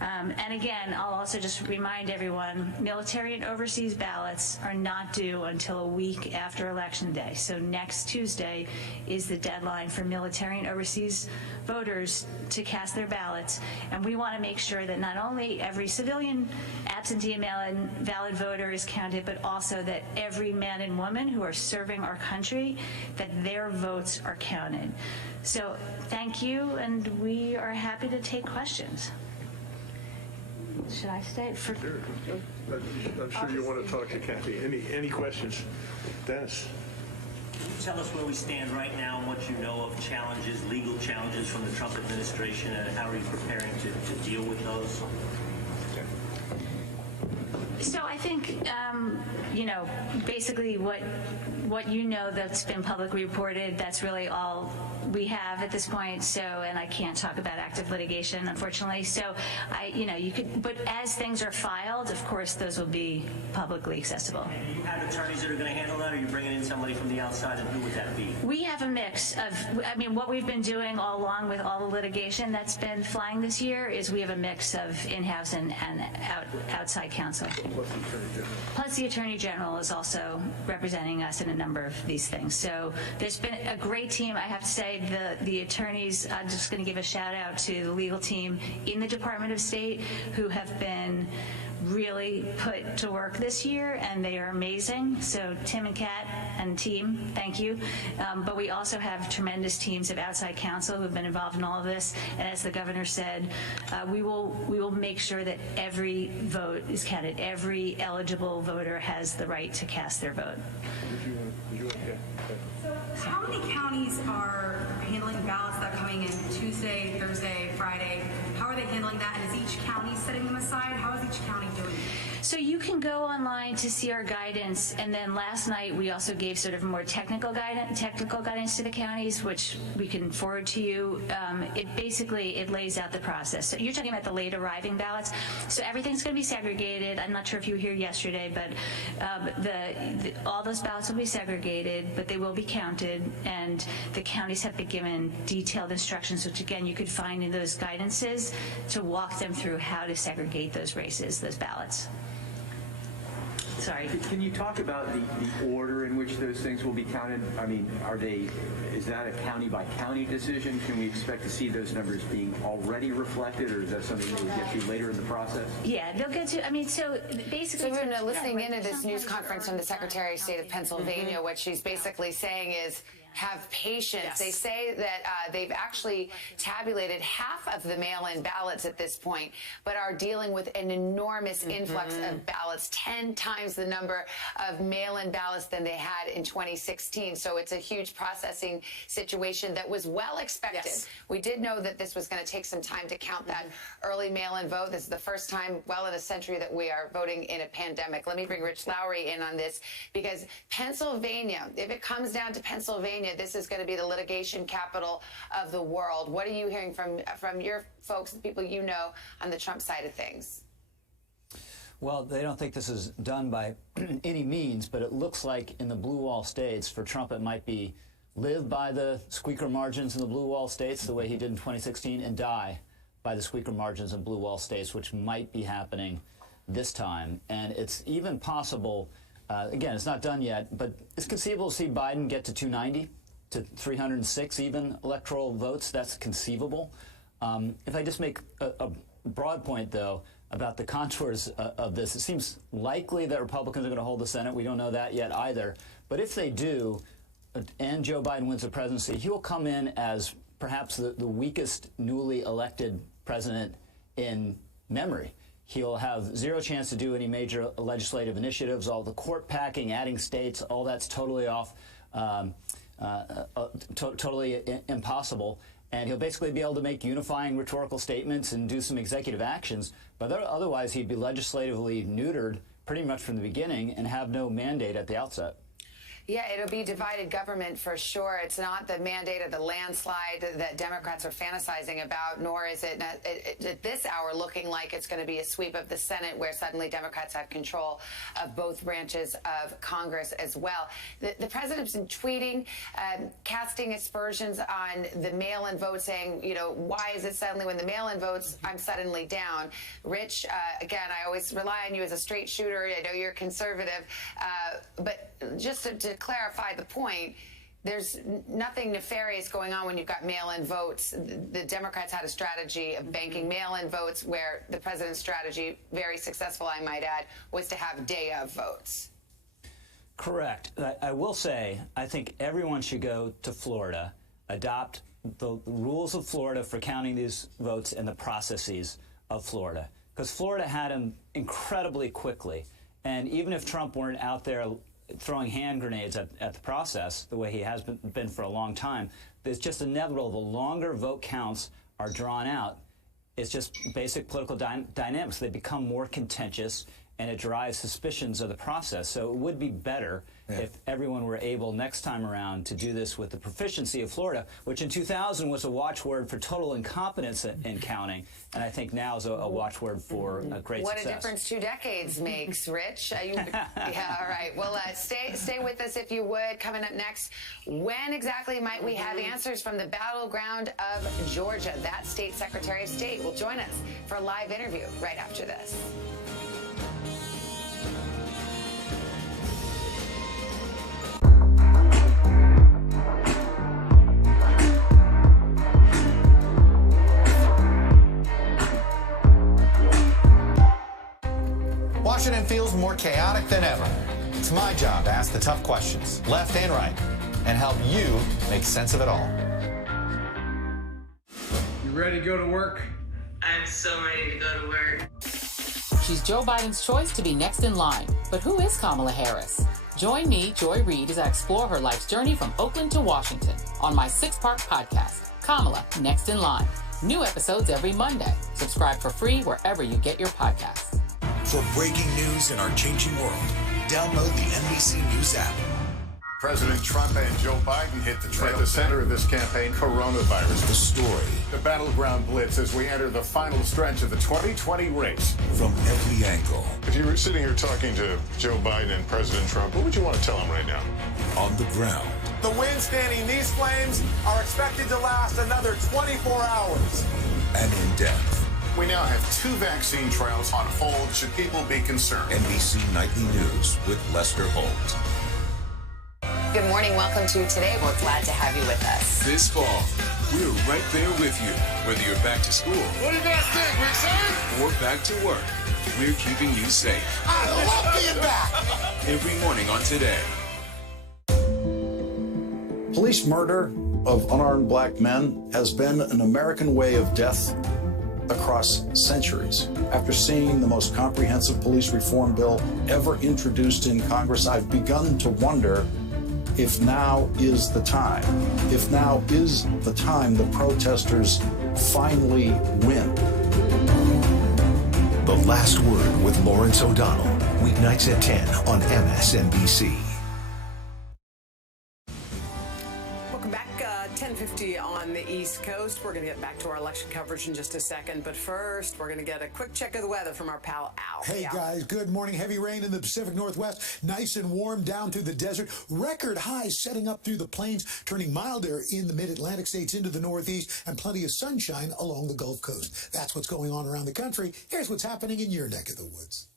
And again, I'll also just remind everyone, military and overseas ballots are not due until a week after Election Day. So next Tuesday is the deadline for military and overseas voters to cast their ballots. And we want to make sure that not only every civilian absentee and mail-in valid voter is counted, but also that every man and woman who are serving our country, that their votes are counted. So thank you, and we are happy to take questions. Should I stay? Sure. I'm sure you want to talk to Kathy. Any questions? Dennis? Can you tell us where we stand right now and what you know of challenges, legal challenges from the Trump administration, and how are you preparing to deal with those? So I think, basically what that's been publicly reported, that's really all we have at this point. So, and I can't talk about active litigation, unfortunately. So but as things are filed, of course, those will be publicly accessible. Do you have attorneys that are going to handle that, or are you bringing in somebody from the outside, and who would that be? We have a mix of, what we've been doing all along with all the litigation that's been flying this year is we have a mix of in-house and outside counsel. Plus the Attorney General is also representing us in a number of these things. So there's been a great team. I have to say the attorneys, I'm just going to give a shout out to the legal team in the Department of State who have been really put to work this year, and they are amazing. So Tim and Kat and team, thank you. But we also have tremendous teams of outside counsel who have been involved in all of this. And as the governor said, we will make sure that every vote is counted. Every eligible voter has the right to cast their vote. So how many counties are handling ballots that are coming in Tuesday, Thursday, Friday? How are they handling that? And is each county setting them aside? How is each county doing it? So you can go online to see our guidance, and then last night we also gave sort of more technical guidance to the counties, which we can forward to you. It lays out the process. So you're talking about the late arriving ballots. So everything's going to be segregated. I'm not sure if you were here yesterday, but all those ballots will be segregated, but they will be counted, and the counties have been given detailed instructions, which again you could find in those guidances to walk them through how to segregate those races, those ballots. Sorry. Can you talk about the order in which those things will be counted? I mean, is that a county by county decision? Can we expect to see those numbers being already reflected, or is that something that we'll get to later in the process? Yeah, they'll get to, so basically. So we've been listening into this news conference from the Secretary of State of Pennsylvania. What she's basically saying is, have patience. Yes. They say that they've actually tabulated half of the mail-in ballots at this point, but are dealing with an enormous influx of ballots, 10 times the number of mail-in ballots than they had in 2016. So it's a huge processing situation that was well expected. Yes. We did know that this was going to take some time to count that early mail-in vote. This is the first time well in a century that we are voting in a pandemic. Let me bring Rich Lowry in on this, because Pennsylvania, if it comes down to Pennsylvania, this is going to be the litigation capital of the world. What are you hearing from your folks, the people you know, on the Trump side of things? Well, they don't think this is done by any means, but it looks like in the blue wall states, for Trump, it might be live by the squeaker margins in the blue wall states the way he did in 2016 and die by the squeaker margins in blue wall states, which might be happening this time. And it's even possible, again, it's not done yet, but it's conceivable to see Biden get to 290 to 306 even electoral votes. That's conceivable. If I just make a broad point, though, about the contours of this, it seems likely that Republicans are going to hold the Senate. We don't know that yet either. But if they do, and Joe Biden wins the presidency, he will come in as perhaps the weakest newly elected president in memory. He'll have zero chance to do any major legislative initiatives. All the court packing, adding states, all that's totally off, totally impossible. And he'll basically be able to make unifying rhetorical statements and do some executive actions. But otherwise, he'd be legislatively neutered pretty much from the beginning and have no mandate at the outset. Yeah, it'll be divided government for sure. It's not the mandate of the landslide that Democrats are fantasizing about, nor is it at this hour looking like it's going to be a sweep of the Senate where suddenly Democrats have control of both branches of Congress as well. The president's been tweeting, casting aspersions on the mail-in vote, saying, you know, why is it suddenly when the mail-in votes, I'm suddenly down? Rich, again, I always rely on you as a straight shooter. I know you're conservative, but just to clarify the point, there's nothing nefarious going on when you've got mail-in votes. The Democrats had a strategy of banking mail-in votes where the president's strategy, very successful, I might add, was to have day-of votes. Correct. I will say, I think everyone should go to Florida, adopt the rules of Florida for counting these votes and the processes of Florida. Because Florida had them incredibly quickly. And even if Trump weren't out there throwing hand grenades at the process, the way he has been for a long time, it's just inevitable. The longer vote counts are drawn out, it's just basic political dynamics. They become more contentious, and it drives suspicions of the process. So it would be better if everyone were able next time around to do this with the proficiency of Florida, which in 2000 was a watchword for total incompetence in counting, and I think now is a watchword for a great success. What a difference 2 decades makes, Rich. Yeah, all right. Well, stay with us if you would. Coming up next, when exactly might we have answers from the battleground of Georgia? That state Secretary of State will join us for a live interview right after this. Washington feels more chaotic than ever. It's my job to ask the tough questions, left and right, and help you make sense of it all. You ready to go to work? I'm so ready to go to work. She's Joe Biden's choice to be next in line. But who is Kamala Harris? Join me, Joy Reid, as I explore her life's journey from Oakland to Washington on my 6-part podcast, Kamala, Next in Line. New episodes every Monday. Subscribe for free wherever you get your podcasts. For breaking news in our changing world, download the NBC News app. President Trump and Joe Biden hit the trail. At the center of this campaign, coronavirus. The story. The battleground blitz as we enter the final stretch of the 2020 race. From every angle. If you were sitting here talking to Joe Biden and President Trump, what would you want to tell them right now? On the ground. The wind-standing these flames are expected to last another 24 hours. And in depth. We now have 2 vaccine trials on hold. Should people be concerned? NBC Nightly News with Lester Holt. Good morning. Welcome to Today. We're glad to have you with us. This fall, we're right there with you. Whether you're back to school What do you guys think, Rick? or back to work, we're keeping you safe. I love being back. Every morning on Today. Police murder of unarmed black men has been an American way of death across centuries. After seeing the most comprehensive police reform bill ever introduced in Congress, I've begun to wonder if now is the time. If now is the time the protesters finally win. The Last Word with Lawrence O'Donnell. Weeknights at 10 on MSNBC. Welcome back. 10:15. 50 on the East Coast. We're going to get back to our election coverage in just a second. But first, we're going to get a quick check of the weather from our pal Al. Hey, guys, good morning. Heavy rain in the Pacific Northwest. Nice and warm down through the desert. Record highs setting up through the plains, turning milder in the mid-Atlantic states into the Northeast, and plenty of sunshine along the Gulf Coast. That's what's going on around the country. Here's what's happening in your neck of the woods.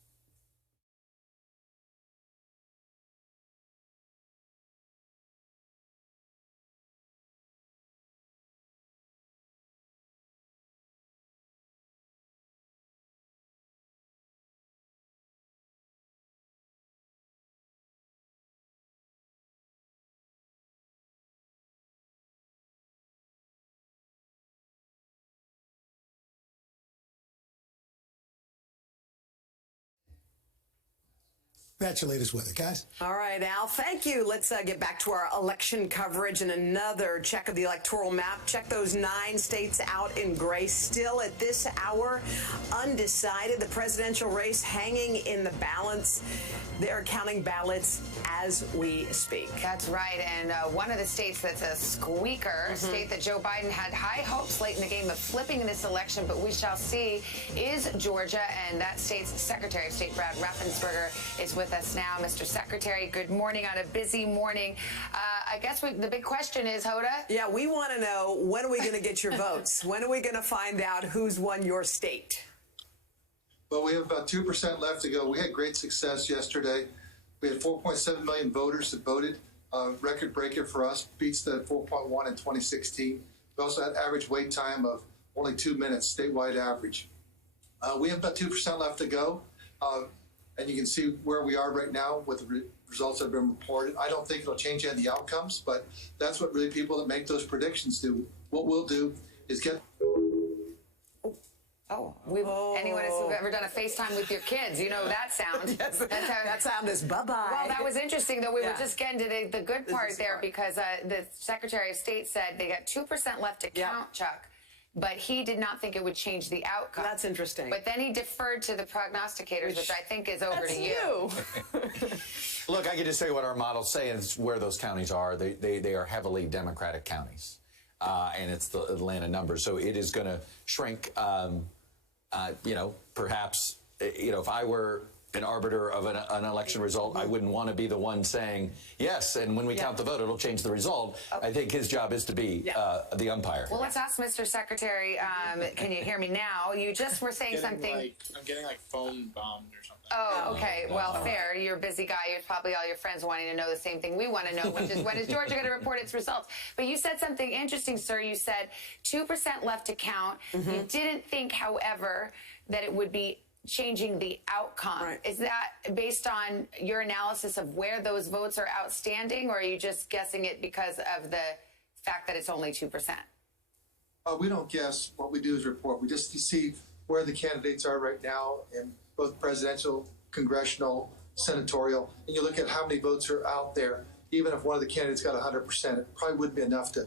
That's your latest weather, guys. All right, Al, thank you. Let's get back to our election coverage and another check of the electoral map. Check those 9 states out in gray. Still at this hour, undecided. The presidential race hanging in the balance. They're counting ballots as we speak. That's right. And one of the states that's a squeaker, a state that Joe Biden had high hopes late in the game of flipping this election, but we shall see, is Georgia. And that state's Secretary of State, Brad Raffensperger, is with us now. Mr. Secretary, good morning on a busy morning. I guess the big question is, Hoda? Yeah, we want to know, when are we going to get your votes? When are we going to find out who's won your state? Well, we have about 2% left to go. We had great success yesterday. We had 4.7 million voters that voted. Record breaker for us, beats the 4.1 in 2016. We also had average wait time of only 2 minutes, statewide average. We have about 2% left to go. And you can see where we are right now with the results that have been reported. I don't think it'll change any of the outcomes, but that's what really people that make those predictions do. What we'll do is get... Anyone who's ever done a FaceTime with your kids, you know that sound. Yes, that sound is bye-bye. Well, that was interesting, though. We were just getting to the good part there because the Secretary of State said they got 2% left to count, Chuck, but he did not think it would change the outcome. That's interesting. But then he deferred to the prognosticators, which I think is over to you. Look, I can just tell you what our models say and where those counties are. They are heavily Democratic counties, and it's the Atlanta numbers. So it is going to shrink. Perhaps, if I were an arbiter of an election result, I wouldn't want to be the one saying yes, and when we count the vote, it'll change the result. I think his job is to be the umpire. Well, let's ask Mr. Secretary, can you hear me now? You just were saying something. I'm getting phone bombed or something. Oh, okay. Well, fair. You're a busy guy. You're probably all your friends wanting to know the same thing we want to know, which is when is Georgia going to report its results? But you said something interesting, sir. You said 2% left to count. You didn't think, however, that it would be changing the outcome. Right. Is that based on your analysis of where those votes are outstanding, or are you just guessing it because of the fact that it's only 2%? We don't guess. What we do is report. We just see where the candidates are right now in both presidential, congressional, senatorial, and you look at how many votes are out there. Even if one of the candidates got 100%, it probably wouldn't be enough to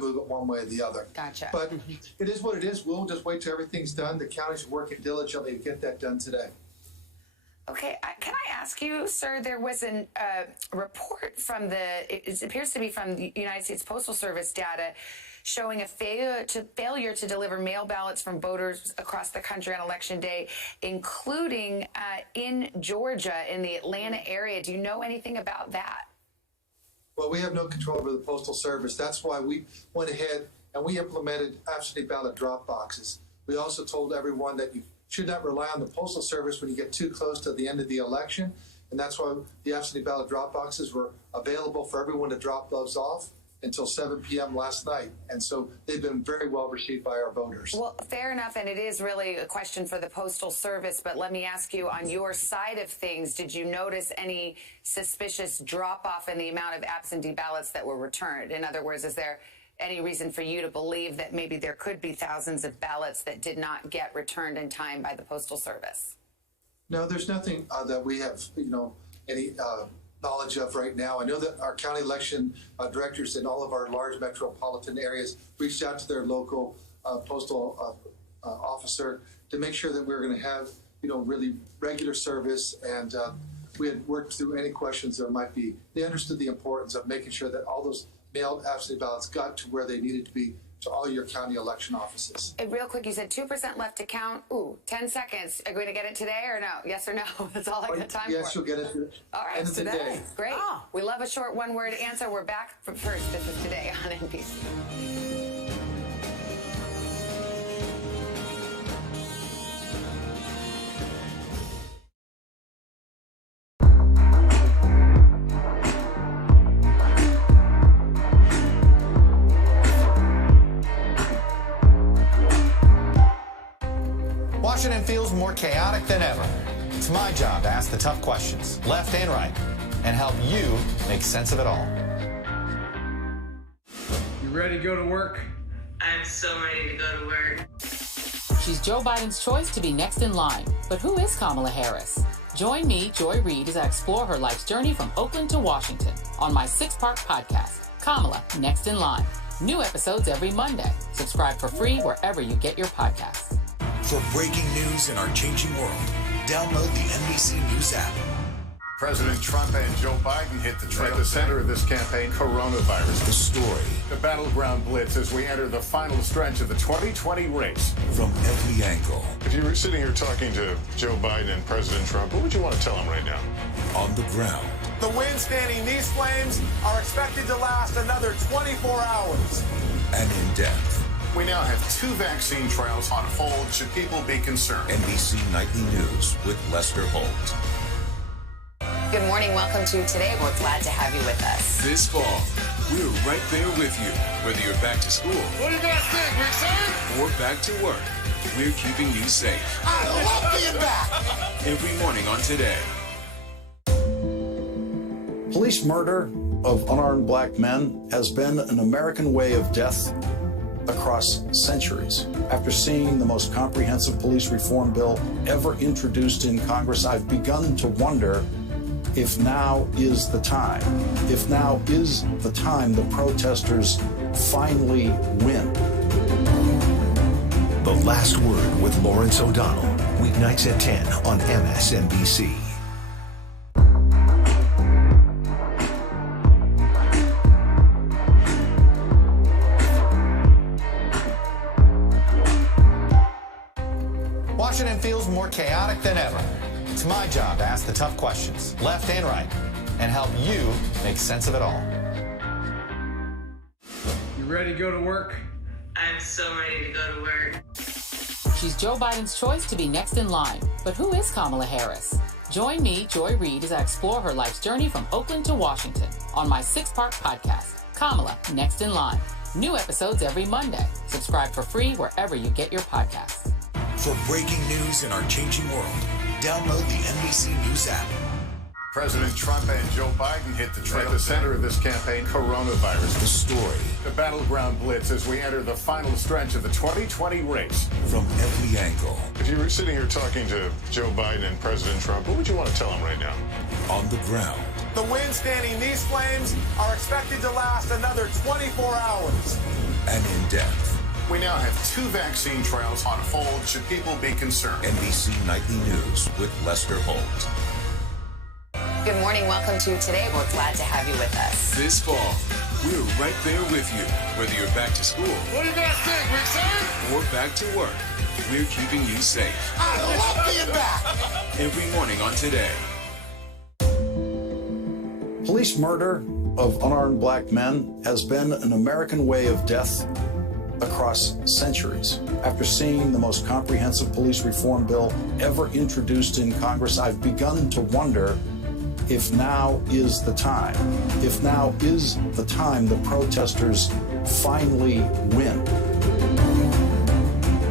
move it one way or the other. Gotcha. But it is what it is. We'll just wait till everything's done. The counties are working diligently to get that done today. Okay, can I ask you, sir, there was a report from it appears to be from the United States Postal Service data showing a failure to deliver mail ballots from voters across the country on Election Day, including in Georgia, in the Atlanta area. Do you know anything about that? Well, we have no control over the Postal Service. That's why we went ahead and we implemented absentee ballot drop boxes. We also told everyone that you should not rely on the Postal Service when you get too close to the end of the election. And that's why the absentee ballot drop boxes were available for everyone to drop those off until 7 p.m. last night. And so they've been very well received by our voters. Well, fair enough, and it is really a question for the Postal Service, but let me ask you, on your side of things, did you notice any suspicious drop-off in the amount of absentee ballots that were returned? In other words, is there any reason for you to believe that maybe there could be thousands of ballots that did not get returned in time by the Postal Service? No, there's nothing that we have, any knowledge of right now. I know that our county election directors in all of our large metropolitan areas reached out to their local postal officer to make sure that we're going to have, really regular service, and we had worked through any questions there might be. They understood the importance of making sure that all those mailed absentee ballots got to where they needed to be to all your county election offices. And real quick, you said 2% left to count. Ooh, 10 seconds. Are we going to get it today or no? Yes or no? That's all I got time for. Yes, you'll get it. All right, end of today. Great. We love a short one-word answer. We're back for first. This is Today on NBC. Washington feels more chaotic than ever. It's my job to ask the tough questions, left and right, and help you make sense of it all. You ready to go to work? I'm so ready to go to work. She's Joe Biden's choice to be next in line. But who is Kamala Harris? Join me, Joy Reid, as I explore her life's journey from Oakland to Washington on my 6-part podcast, Kamala, Next in Line. New episodes every Monday. Subscribe for free wherever you get your podcasts. For breaking news in our changing world, download the NBC News app. President Trump and Joe Biden hit the trail. At the center of this campaign, coronavirus. The story. The battleground blitz as we enter the final stretch of the 2020 race. From every angle. If you were sitting here talking to Joe Biden and President Trump, what would you want to tell them right now? On the ground. The winds fanning these flames are expected to last another 24 hours. And in depth. We now have 2 vaccine trials on hold. Should people be concerned? NBC Nightly News with Lester Holt. Good morning. Welcome to Today. We're glad to have you with us. This fall, we're right there with you, whether you're back to school. What do you guys think? We excited? Or back to work. We're keeping you safe. I love being back. Every morning on Today. Police murder of unarmed black men has been an American way of death across centuries. After seeing the most comprehensive police reform bill ever introduced in Congress, I've begun to wonder if now is the time. If now is the time the protesters finally win. The Last Word with Lawrence O'Donnell. Weeknights at 10 on MSNBC. Washington feels more chaotic than ever. It's my job to ask the tough questions, left and right, and help you make sense of it all. You ready to go to work? I'm so ready to go to work. She's Joe Biden's choice to be next in line. But who is Kamala Harris? Join me, Joy Reid, as I explore her life's journey from Oakland to Washington on my 6-part podcast, Kamala, Next in Line. New episodes every Monday. Subscribe for free wherever you get your podcasts. For breaking news in our changing world, download the NBC News app. President Trump and Joe Biden hit the trail. At the center of this campaign, coronavirus. The story. The battleground blitz as we enter the final stretch of the 2020 race. From every angle. If you were sitting here talking to Joe Biden and President Trump, what would you want to tell them right now? On the ground. The winds fanning these flames are expected to last another 24 hours. And in depth. We now have 2 vaccine trials on hold. Should people be concerned? NBC Nightly News with Lester Holt. Good morning. Welcome to Today. We're glad to have you with us. This fall, we're right there with you, whether you're back to school. What do you guys think? We excited? Or back to work. We're keeping you safe. I love being back. Every morning on Today. Police murder of unarmed black men has been an American way of death across centuries. After seeing the most comprehensive police reform bill ever introduced in Congress, I've begun to wonder if now is the time. If now is the time the protesters finally win.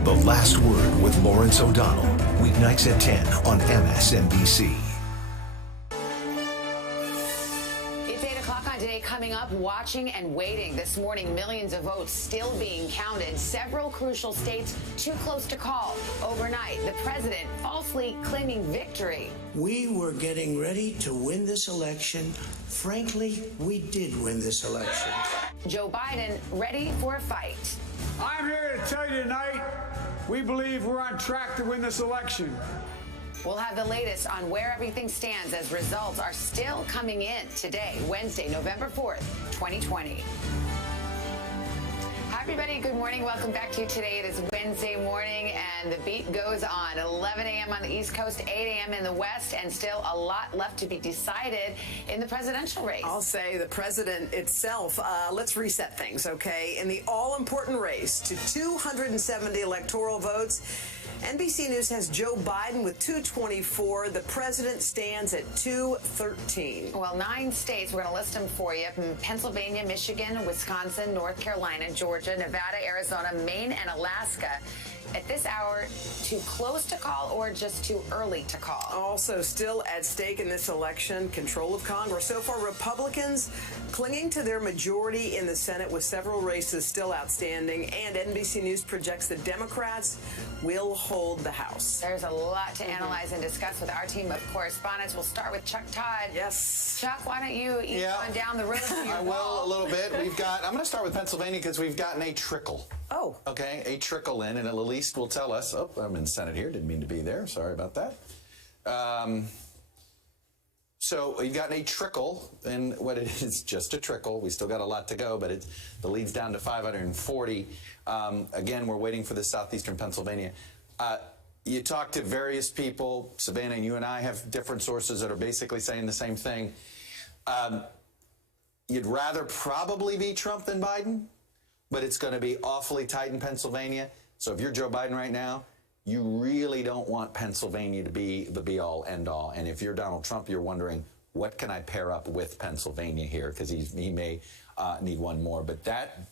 The Last Word with Lawrence O'Donnell. Weeknights at 10 on MSNBC. Today coming up, watching and waiting. This morning, millions of votes still being counted. Several crucial states too close to call. Overnight, the president falsely claiming victory. We were getting ready to win this election. Frankly, we did win this election. Joe Biden ready for a fight. I'm here to tell you tonight, we believe we're on track to win this election. We'll have the latest on where everything stands as results are still coming in today, Wednesday, November 4th, 2020. Hi, everybody. Good morning. Welcome back to you today. It is Wednesday morning, and the beat goes on. 11 a.m. on the East Coast, 8 a.m. in the West, and still a lot left to be decided in the presidential race. I'll say the president itself. Let's reset things, okay? In the all-important race to 270 electoral votes, NBC News has Joe Biden with 224. The president stands at 213. Well, 9 states, we're going to list them for you. Pennsylvania, Michigan, Wisconsin, North Carolina, Georgia, Nevada, Arizona, Maine, and Alaska. At this hour, too close to call or just too early to call? Also still at stake in this election, control of Congress. So far, Republicans clinging to their majority in the Senate with several races still outstanding, and NBC News projects the Democrats will hold the House. There's a lot to analyze and discuss with our team of correspondents. We'll start with Chuck Todd. Yes. Chuck, why don't you ease on down the road to your I will a little bit. I'm going to start with Pennsylvania because we've gotten a trickle. Oh. Okay, a trickle in, and at least will tell us. Oh, I'm in the Senate here. Didn't mean to be there. Sorry about that. So you've gotten a trickle, and what it is, just a trickle. We still got a lot to go, but the lead's down to 540. Again, we're waiting for the southeastern Pennsylvania. You talk to various people, Savannah, and you and I have different sources that are basically saying the same thing. You'd rather probably be Trump than Biden, but it's going to be awfully tight in Pennsylvania. So if you're Joe Biden right now, you really don't want Pennsylvania to be the be-all, end-all. And if you're Donald Trump, you're wondering, what can I pair up with Pennsylvania here? Because he may need one more. But that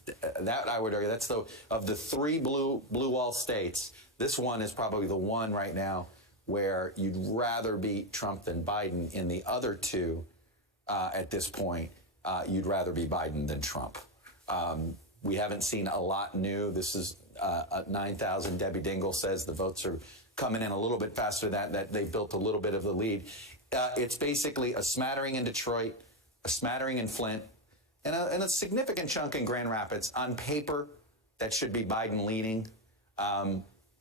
I would argue, that's of the 3 blue wall states, this one is probably the one right now where you'd rather be Trump than Biden. In the other 2, at this point, you'd rather be Biden than Trump. We haven't seen a lot new. This is 9,000. Debbie Dingell says the votes are coming in a little bit faster than that they built a little bit of the lead. It's basically a smattering in Detroit, a smattering in Flint, and a significant chunk in Grand Rapids. On paper, that should be Biden leading.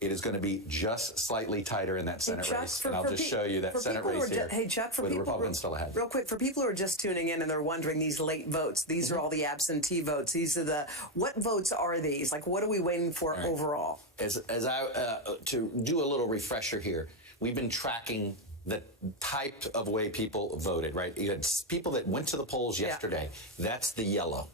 It is going to be just slightly tighter in that Senate race. And I'll just show you that Senate race here. Hey, Chuck, for with the people, Republicans still ahead. Real quick, for people who are just tuning in and they're wondering, these late votes, these are all the absentee votes. These are what votes are these? Like, what are we waiting for overall? To do a little refresher here, we've been tracking the type of way people voted, right? You had people that went to the polls yesterday. That's the yellow.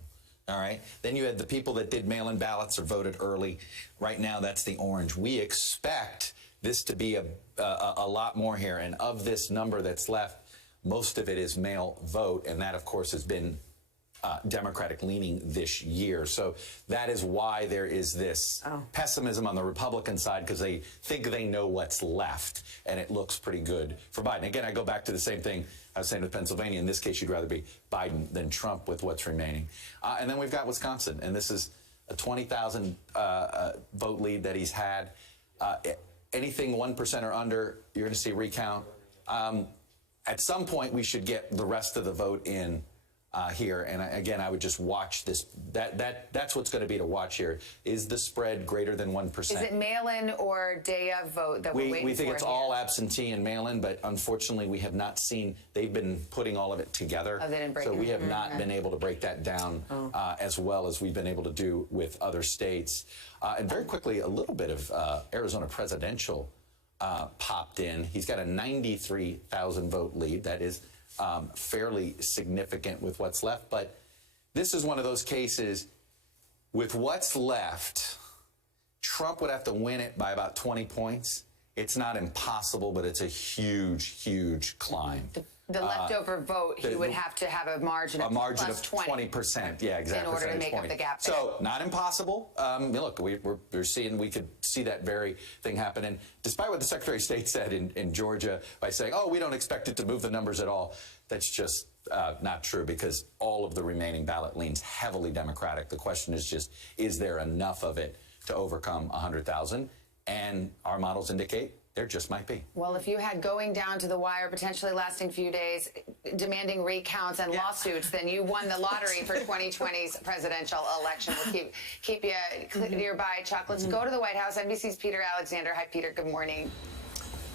All right. Then you had the people that did mail-in ballots or voted early. Right now, that's the orange. We expect this to be a lot more here. And of this number that's left, most of it is mail vote. And that, of course, has been Democratic leaning this year. So that is why there is this pessimism on the Republican side, because they think they know what's left, and it looks pretty good for Biden. Again, I go back to the same thing I was saying with Pennsylvania. In this case, you'd rather be Biden than Trump with what's remaining. And then we've got Wisconsin, and this is a 20,000 vote lead that he's had. Anything 1% or under, you're going to see recount. At some point, we should get the rest of the vote in here. And again, I would just watch this. That's what's going to be to watch here. Is the spread greater than 1%? Is it mail-in or day of vote that we're waiting for? We think it's here? all absentee and mail-in, but unfortunately, we have not seen. They've been putting all of it together. Oh, they didn't break so it. we have not been able to break that down as well as we've been able to do with other states. And very quickly, a little bit of Arizona presidential popped in. He's got a 93,000 vote lead. That is fairly significant with what's left. But this is one of those cases with what's left, Trump would have to win it by about 20 points. It's not impossible, but it's a huge, huge climb. The leftover vote, he would have to have a margin of plus 20%. Yeah, exactly. In order to make up the gap there. So, not impossible. Look, we're seeing, we could see that very thing happen. And despite what the Secretary of State said in Georgia by saying, oh, we don't expect it to move the numbers at all, that's just not true, because all of the remaining ballot leans heavily Democratic. The question is just, is there enough of it to overcome 100,000? And our models indicate there just might be. Well, if you had going down to the wire, potentially lasting a few days, demanding recounts and lawsuits, then you won the lottery for 2020's presidential election. We'll keep you nearby, Chuck. Let's go to the White House. NBC's Peter Alexander. Hi, Peter. Good morning.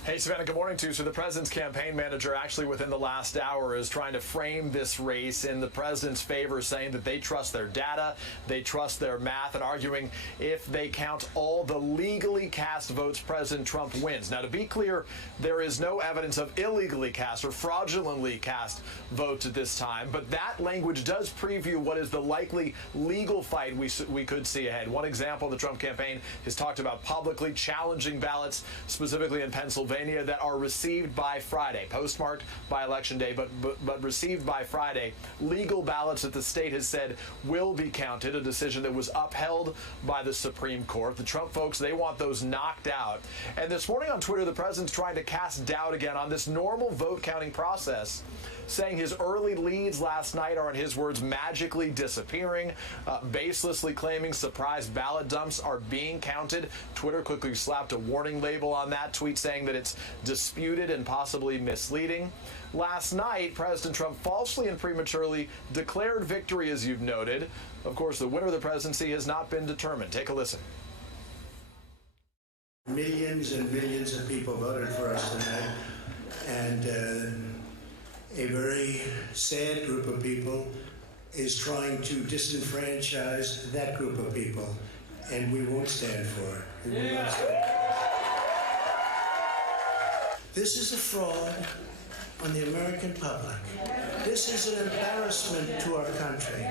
Hey, Savannah, good morning to you. So the president's campaign manager actually within the last hour is trying to frame this race in the president's favor, saying that they trust their data, they trust their math, and arguing if they count all the legally cast votes, President Trump wins. Now, to be clear, there is no evidence of illegally cast or fraudulently cast votes at this time, but that language does preview what is the likely legal fight we could see ahead. One example, the Trump campaign has talked about publicly challenging ballots, specifically in Pennsylvania, that are received by Friday, postmarked by Election Day, but received by Friday. Legal ballots that the state has said will be counted, a decision that was upheld by the Supreme Court. The Trump folks, they want those knocked out. And this morning on Twitter, the president's trying to cast doubt again on this normal vote counting process, saying his early leads last night are, in his words, magically disappearing, baselessly claiming surprise ballot dumps are being counted. Twitter quickly slapped a warning label on that tweet, saying that it's disputed and possibly misleading. Last night, President Trump falsely and prematurely declared victory, as you've noted. Of course, the winner of the presidency has not been determined. Take a listen. Millions and millions of people voted for us tonight, and a very sad group of people is trying to disenfranchise that group of people, and we won't stand for it. We will not stand. This is a fraud on the American public. This is an embarrassment to our country.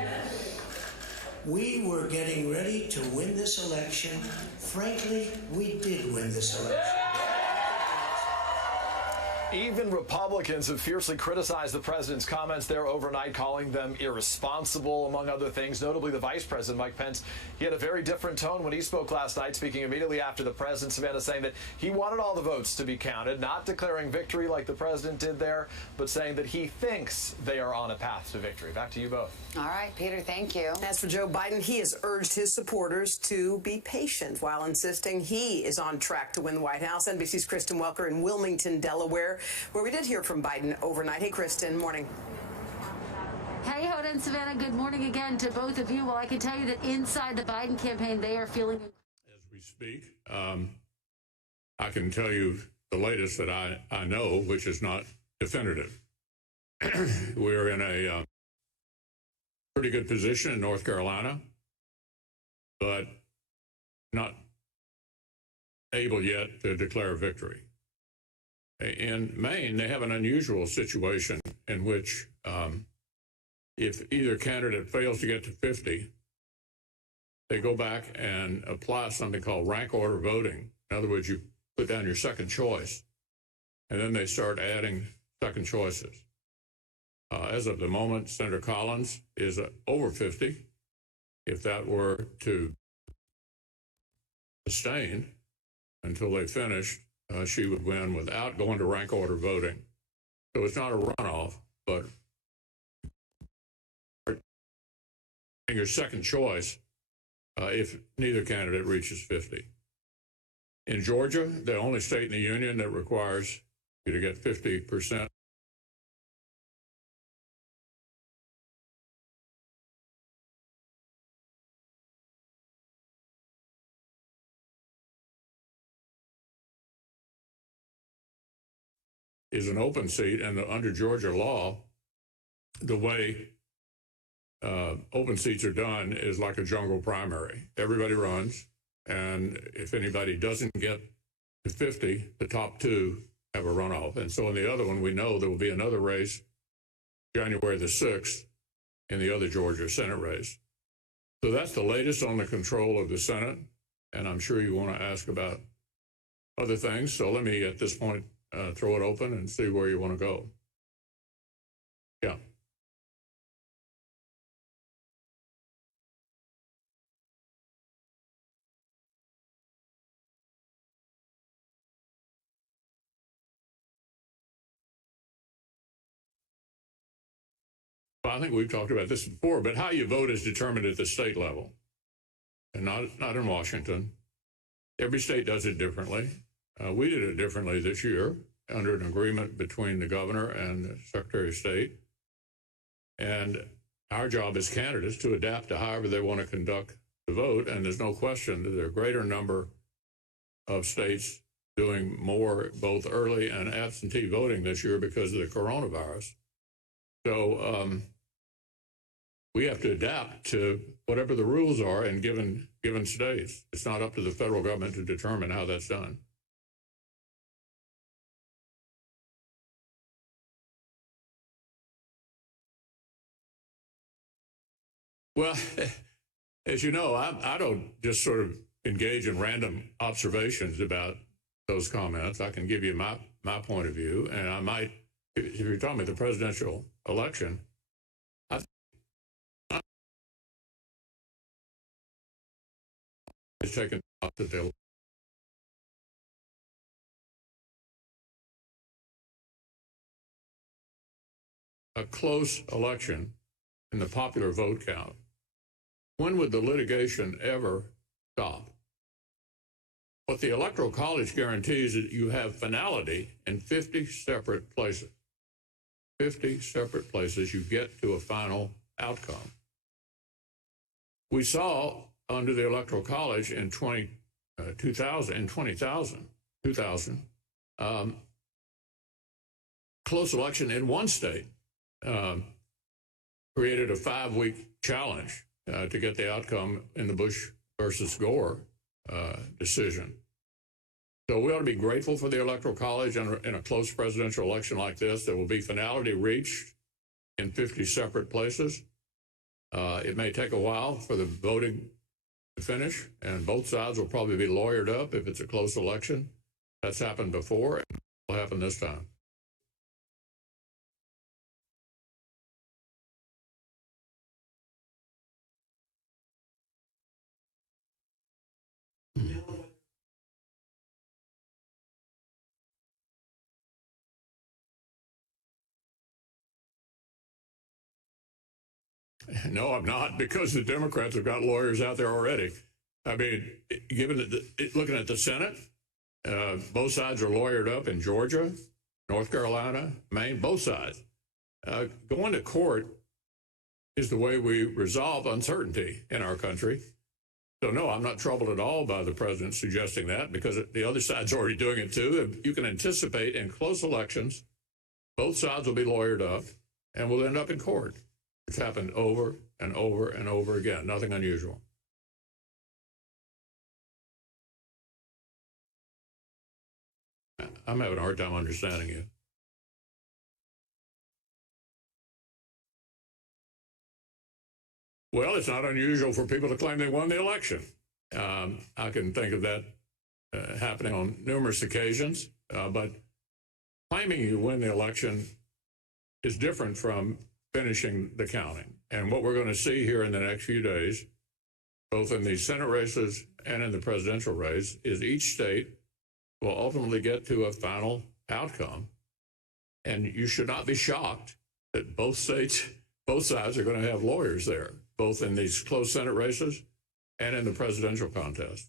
We were getting ready to win this election. Frankly, we did win this election. Even Republicans have fiercely criticized the president's comments there overnight, calling them irresponsible, among other things. Notably, the vice president, Mike Pence, he had a very different tone when he spoke last night, speaking immediately after the president, Savannah, saying that he wanted all the votes to be counted, not declaring victory like the president did there, but saying that he thinks they are on a path to victory. Back to you both. All right, Peter, thank you. As for Joe Biden, he has urged his supporters to be patient while insisting he is on track to win the White House. NBC's Kristen Welker in Wilmington, Delaware, where we did hear from Biden overnight. Hey, Kristen, morning. Hey, Hoda and Savannah, good morning again to both of you. Well, I can tell you that inside the Biden campaign, they are feeling... As we speak, I can tell you the latest that I know, which is not definitive. We're in a pretty good position in North Carolina, but not able yet to declare victory. In Maine, they have an unusual situation in which if either candidate fails to get to 50, they go back and apply something called rank order voting. In other words, you put down your second choice, and then they start adding second choices. As of the moment, Senator Collins is over 50. If that were to sustain until they finished, she would win without going to rank order voting. So it's not a runoff, but your second choice if neither candidate reaches 50. In Georgia, the only state in the union that requires you to get 50%. Is an open seat, and under Georgia law, the way open seats are done is like a jungle primary. Everybody runs, and if anybody doesn't get to 50, the top two have a runoff. And so in the other one, we know there will be another race January the 6th in the other Georgia Senate race. So that's the latest on the control of the Senate, and I'm sure you want to ask about other things. So let me, at this point, throw it open and see where you want to go. Yeah. Well, I think we've talked about this before, but how you vote is determined at the state level and not in Washington. Every state does it differently. We did it differently this year under an agreement between the governor and the Secretary of State. And our job as candidates to adapt to however they want to conduct the vote. And there's no question that there are a greater number of states doing more both early and absentee voting this year because of the coronavirus. So we have to adapt to whatever the rules are in given states. It's not up to the federal government to determine how that's done. Well, as you know, I don't just sort of engage in random observations about those comments. I can give you my point of view, and I might, if you're talking about the presidential election, it's taken off that they'll a close election in the popular vote count. When would the litigation ever stop? What the Electoral College guarantees is that you have finality in 50 separate places. 50 separate places you get to a final outcome. We saw under the Electoral College in 2000, close election in one state created a 5-week challenge to get the outcome in the Bush versus Gore decision. So we ought to be grateful for the Electoral College in a close presidential election like this. There will be finality reached in 50 separate places. It may take a while for the voting to finish, and both sides will probably be lawyered up if it's a close election. That's happened before, and it will happen this time. No, I'm not, because the Democrats have got lawyers out there already. I mean, looking at the Senate, both sides are lawyered up in Georgia, North Carolina, Maine, both sides. Going to court is the way we resolve uncertainty in our country. So, no, I'm not troubled at all by the president suggesting that, because the other side's already doing it too. You can anticipate in close elections, both sides will be lawyered up and will end up in court. It's happened over and over and over again. Nothing unusual. I'm having a hard time understanding you. Well, it's not unusual for people to claim they won the election. I can think of that happening on numerous occasions, but claiming you win the election is different from finishing the counting. And what we're going to see here in the next few days, both in the Senate races and in the presidential race, is each state will ultimately get to a final outcome. And you should not be shocked that both sides are going to have lawyers there, both in these close Senate races and in the presidential contest.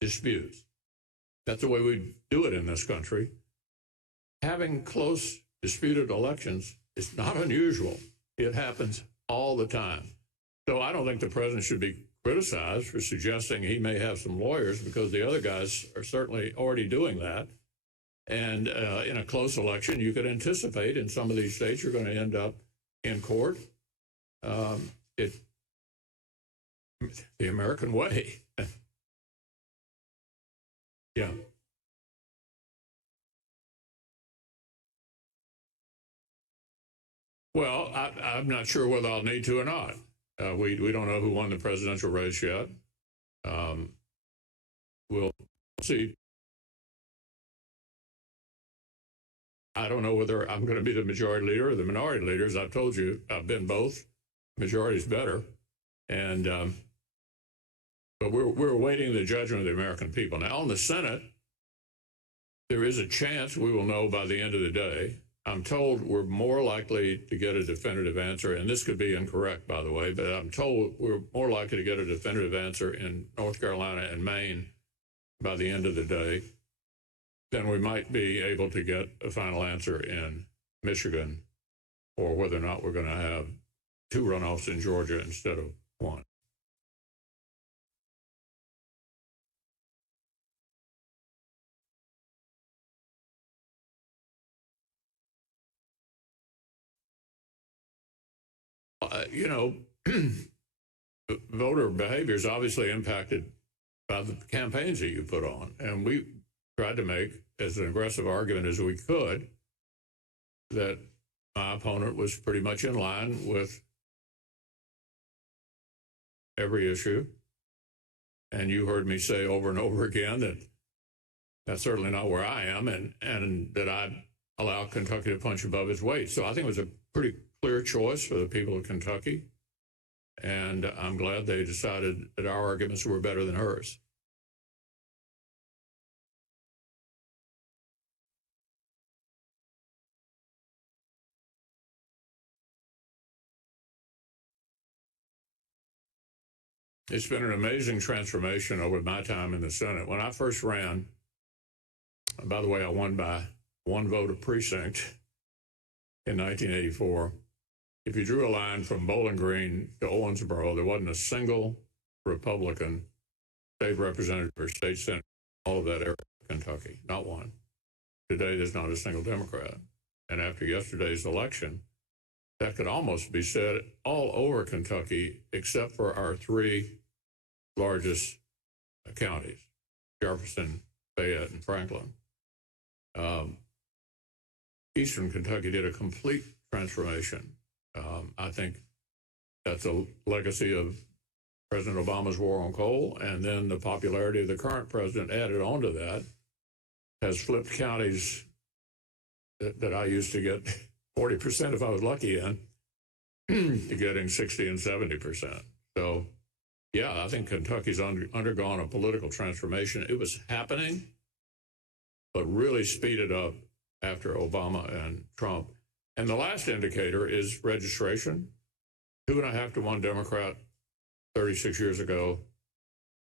Disputes. That's the way we do it in this country. Having close disputed elections is not unusual. It happens all the time. So I don't think the president should be criticized for suggesting he may have some lawyers, because the other guys are certainly already doing that. And in a close election, you could anticipate in some of these states you're going to end up in court. The American way. Yeah. Well, I'm not sure whether I'll need to or not. We don't know who won the presidential race yet. We'll see. I don't know whether I'm going to be the majority leader or the minority leader. As I've told you, I've been both. Majority is better. And But we're awaiting the judgment of the American people. Now, on the Senate, there is a chance we will know by the end of the day. I'm told we're more likely to get a definitive answer, and this could be incorrect, by the way, but I'm told we're more likely to get a definitive answer in North Carolina and Maine by the end of the day than we might be able to get a final answer in Michigan, or whether or not we're going to have 2 runoffs in Georgia instead of 1. Voter behavior is obviously impacted by the campaigns that you put on. And we tried to make as an aggressive argument as we could that my opponent was pretty much in line with every issue. And you heard me say over and over again that that's certainly not where I am, and that I allow Kentucky to punch above its weight. So I think it was a pretty clear choice for the people of Kentucky, and I'm glad they decided that our arguments were better than hers. It's been an amazing transformation over my time in the Senate. When I first ran, and by the way, I won by 1 vote a precinct in 1984. If you drew a line from Bowling Green to Owensboro, there wasn't a single Republican state representative or state senator in all of that area of Kentucky, not one. Today, there's not a single Democrat. And after yesterday's election, that could almost be said all over Kentucky, except for our 3 largest counties, Jefferson, Fayette, and Franklin. Eastern Kentucky did a complete transformation. I think that's a legacy of President Obama's war on coal, and then the popularity of the current president added on to that has flipped counties that I used to get 40% if I was lucky in to getting 60 and 70%. So, yeah, I think Kentucky's undergone a political transformation. It was happening, but really speeded up after Obama and Trump. And the last indicator is registration. 2.5 to 1 Democrat 36 years ago,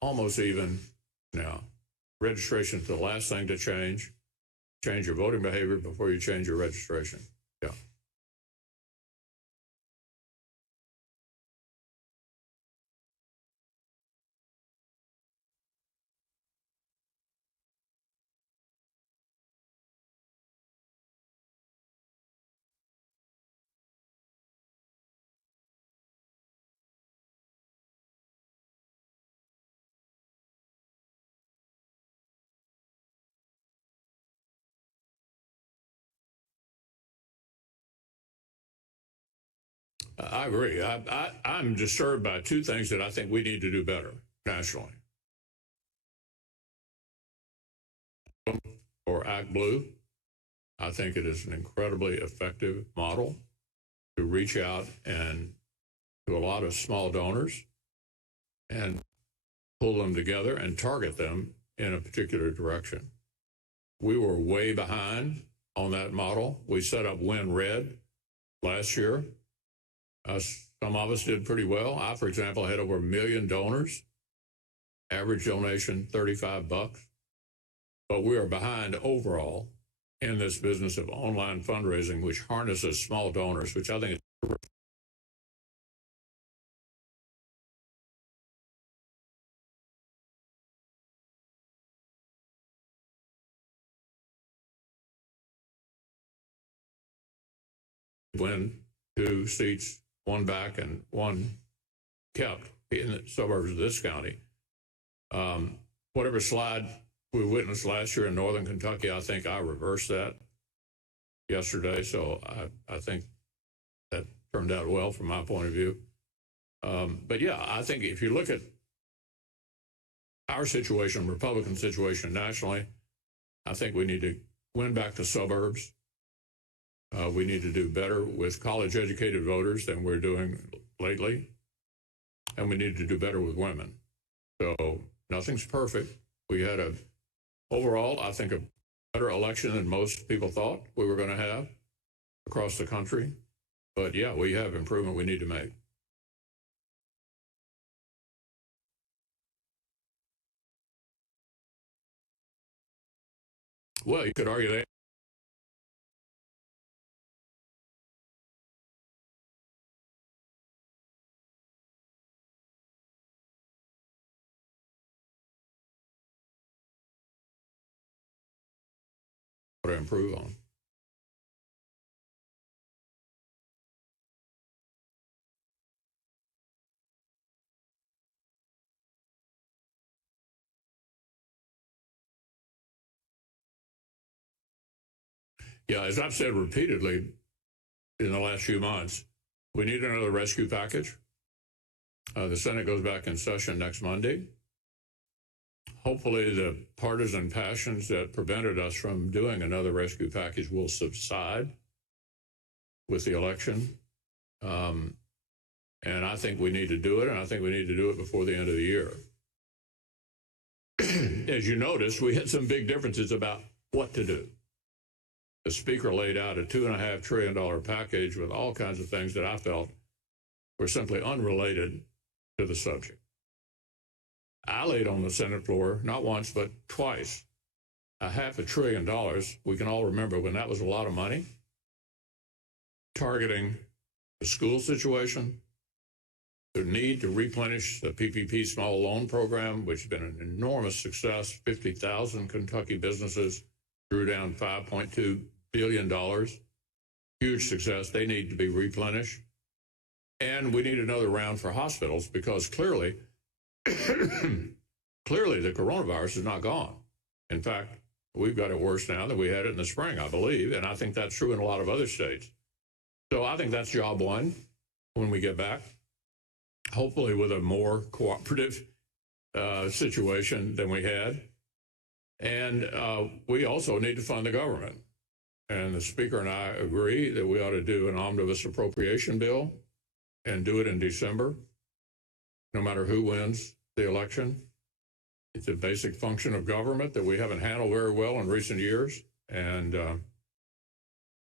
almost even now. Registration is the last thing to change. Change your voting behavior before you change your registration. Yeah. I agree. I'm disturbed by 2 things that I think we need to do better nationally. For Act Blue, I think it is an incredibly effective model to reach out and to a lot of small donors and pull them together and target them in a particular direction. We were way behind on that model. We set up Win Red last year. Some of us did pretty well. I, for example, had over 1 million donors, average donation $35. But we are behind overall in this business of online fundraising, which harnesses small donors, which I think is terrific. Win 2 seats, 1 back and 1 kept in the suburbs of this county. Whatever slide we witnessed last year in northern Kentucky, I think I reversed that yesterday. So I think that turned out well from my point of view. But yeah, I think if you look at our situation, Republican situation nationally, I think we need to win back the suburbs. We need to do better with college-educated voters than we're doing lately. And we need to do better with women, So nothing's perfect. We had overall, I think, a better election than most people thought we were going to have across the country. But yeah, we have improvement we need to make. Well, you could argue that. To improve on. Yeah, as I've said repeatedly in the last few months, we need another rescue package. The Senate goes back in session next Monday. Hopefully the partisan passions that prevented us from doing another rescue package will subside with the election. And I think we need to do it, and I think we need to do it before the end of the year. As you notice, we had some big differences about what to do. The Speaker laid out a $2.5 trillion package with all kinds of things that I felt were simply unrelated to the subject. I laid on the Senate floor, not once, but twice, $500 billion. We can all remember when that was a lot of money, targeting the school situation, the need to replenish the PPP small loan program, which has been an enormous success. 50,000 Kentucky businesses drew down $5.2 billion. Huge success. They need to be replenished. And we need another round for hospitals because clearly the coronavirus is not gone. In fact, we've got it worse now than we had it in the spring, I believe, and I think that's true in a lot of other states. So I think that's job one when we get back, hopefully with a more cooperative situation than we had. And we also need to fund the government. And the Speaker and I agree that we ought to do an omnibus appropriation bill and do it in December, no matter who wins the election. It's a basic function of government that we haven't handled very well in recent years, and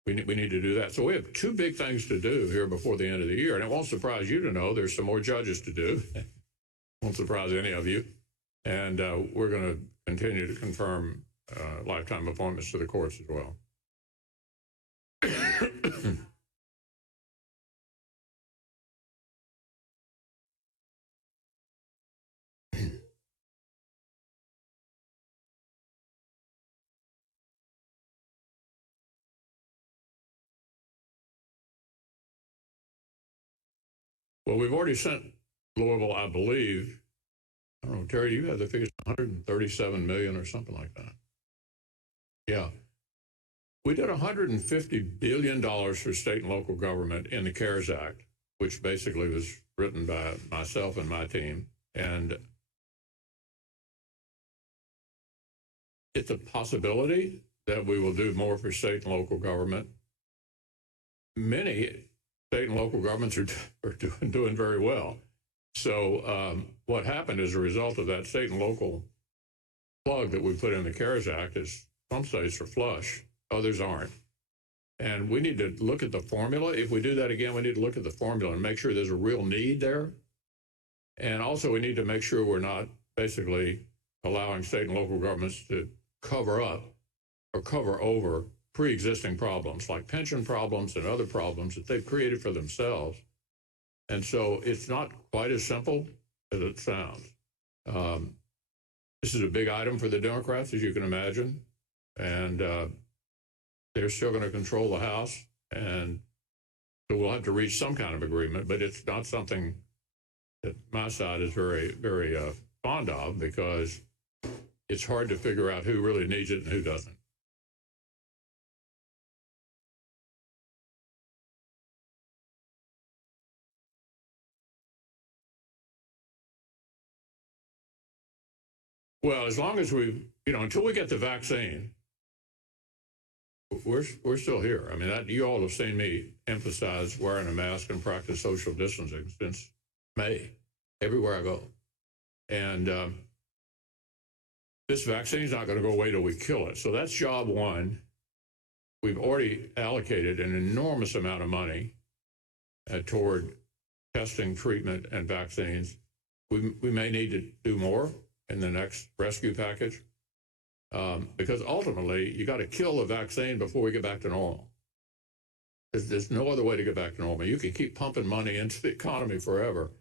we need to do that. So we have two big things to do here before the end of the year, and it won't surprise you to know there's some more judges to do. Won't surprise any of you. And we're going to continue to confirm lifetime appointments to the courts as well. Well, we've already sent Louisville, I believe, I don't know, Terry, you have the figures, 137 million or something like that. Yeah. We did $150 billion for state and local government in the CARES Act, which basically was written by myself and my team. And it's a possibility that we will do more for state and local government. Many state and local governments are doing very well. So what happened as a result of that state and local plug that we put in the CARES Act is some states are flush, others aren't. And we need to look at the formula. If we do that again, we need to look at the formula and make sure there's a real need there. And also we need to make sure we're not basically allowing state and local governments to cover up or cover over pre-existing problems like pension problems and other problems that they've created for themselves. And so it's not quite as simple as it sounds. This is a big item for the Democrats, as you can imagine. And they're still going to control the House. And so we'll have to reach some kind of agreement, but it's not something that my side is very, very fond of because it's hard to figure out who really needs it and who doesn't. Well, as long as we, until we get the vaccine, we're still here. I mean, you all have seen me emphasize wearing a mask and practice social distancing since May, everywhere I go. And this vaccine is not going to go away till we kill it. So that's job one. We've already allocated an enormous amount of money toward testing, treatment, and vaccines. We may need to do more in the next rescue package because ultimately you got to kill the vaccine before we get back to normal. There's no other way to get back to normal. You can keep pumping money into the economy forever,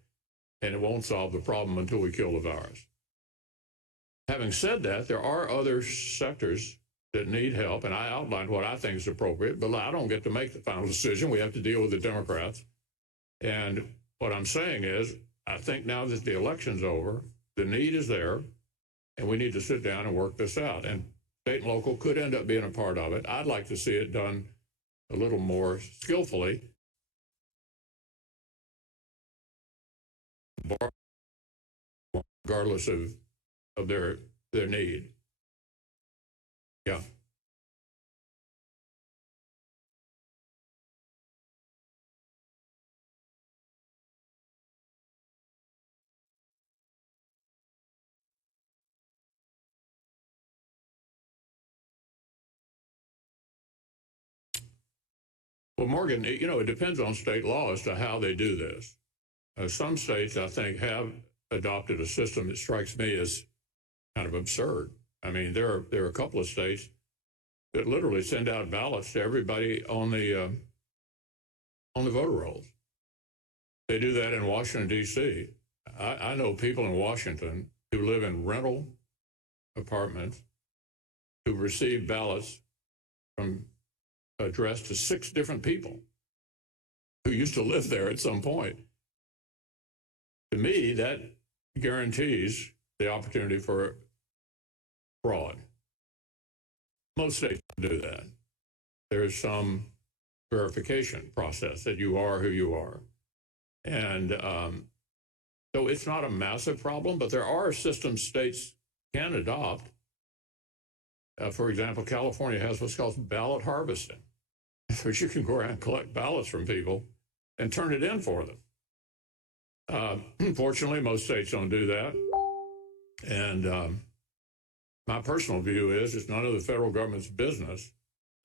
and it won't solve the problem until we kill the virus. Having said that, there are other sectors that need help, and I outlined what I think is appropriate, but I don't get to make the final decision. We have to deal with the Democrats. And what I'm saying is, I think now that the election's over, the need is there, and we need to sit down and work this out. And state and local could end up being a part of it. I'd like to see it done a little more skillfully, regardless of their need. Yeah. Well, Morgan, it depends on state law as to how they do this. Some states, I think, have adopted a system that strikes me as kind of absurd. I mean, there are a couple of states that literally send out ballots to everybody on the voter rolls. They do that in Washington, D.C. I know people in Washington who live in rental apartments who receive ballots addressed to 6 different people who used to live there at some point. To me, that guarantees the opportunity for fraud. Most states do that. There's some verification process that you are who you are. And so it's not a massive problem, but there are systems states can adopt. For example, California has what's called ballot harvesting, which you can go around and collect ballots from people and turn it in for them. Unfortunately, most states don't do that. And my personal view is it's none of the federal government's business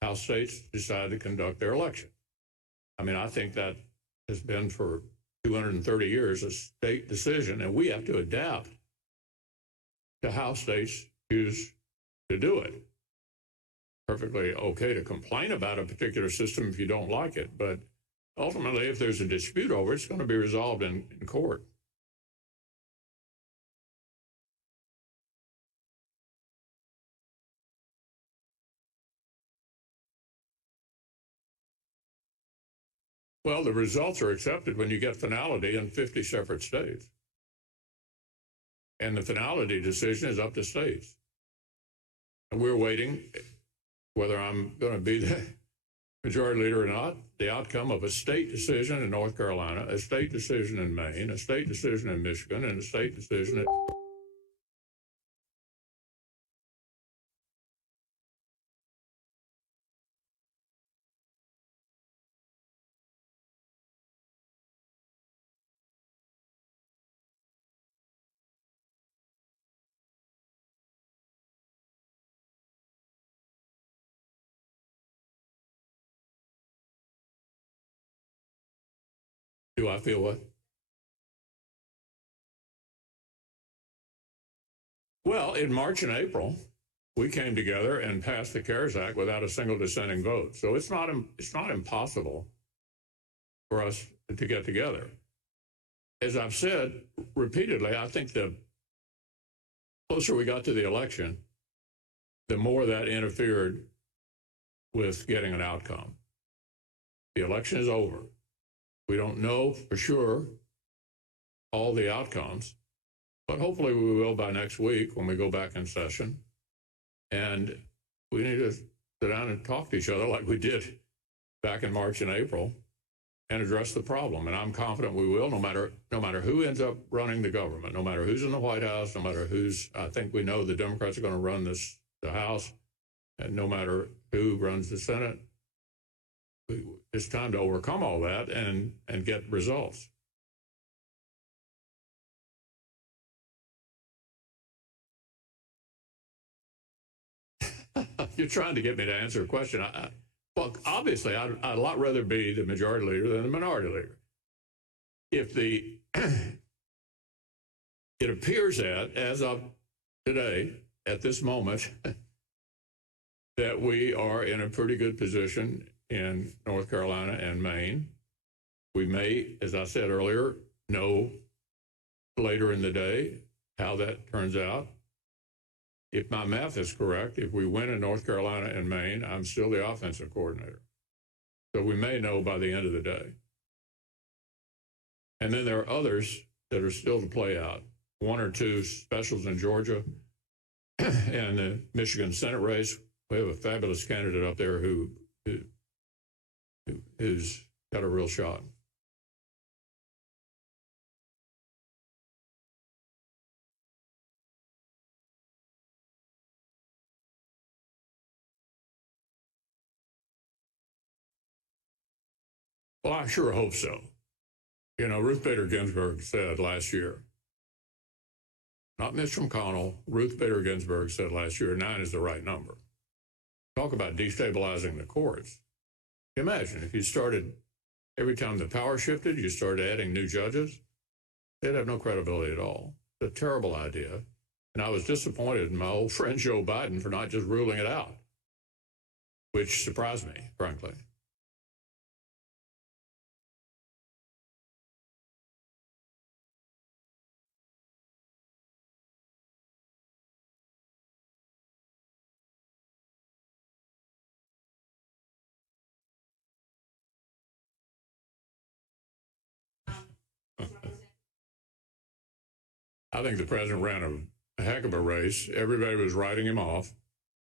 how states decide to conduct their election. I mean, I think that has been for 230 years a state decision, and we have to adapt to how states choose to do it. Perfectly okay to complain about a particular system if you don't like it, but ultimately, if there's a dispute over it, it's going to be resolved in court. Well, the results are accepted when you get finality in 50 separate states. And the finality decision is up to states. And we're waiting, whether I'm going to be the majority leader or not, the outcome of a state decision in North Carolina, a state decision in Maine, a state decision in Michigan, and a state decision in... Do I feel what? Well, in March and April, we came together and passed the CARES Act without a single dissenting vote. So it's not impossible for us to get together. As I've said repeatedly, I think the closer we got to the election, the more that interfered with getting an outcome. The election is over. We don't know for sure all the outcomes, but hopefully we will by next week when we go back in session. And we need to sit down and talk to each other like we did back in March and April and address the problem. And I'm confident we will, no matter who ends up running the government, no matter who's in the White House, no matter I think we know the Democrats are going to run the House, and no matter who runs the Senate. It's time to overcome all that and get results. You're trying to get me to answer a question. Well, obviously, I'd a lot rather be the majority leader than the minority leader. If it appears that, as of today, at this moment, that we are in a pretty good position in North Carolina and Maine. We may, as I said earlier, know later in the day how that turns out. If my math is correct, if we win in North Carolina and Maine, I'm still the offensive coordinator. So we may know by the end of the day. And then there are others that are still to play out. 1 or 2 specials in Georgia and the Michigan Senate race. We have a fabulous candidate up there who's got a real shot. Well, I sure hope so. You know, Ruth Bader Ginsburg said last year, not Mitch McConnell, Ruth Bader Ginsburg said last year, 9 is the right number. Talk about destabilizing the courts. Imagine if you started, every time the power shifted, you started adding new judges, they'd have no credibility at all. It's a terrible idea. And I was disappointed in my old friend Joe Biden for not just ruling it out, which surprised me, frankly. I think the president ran a heck of a race. Everybody was writing him off,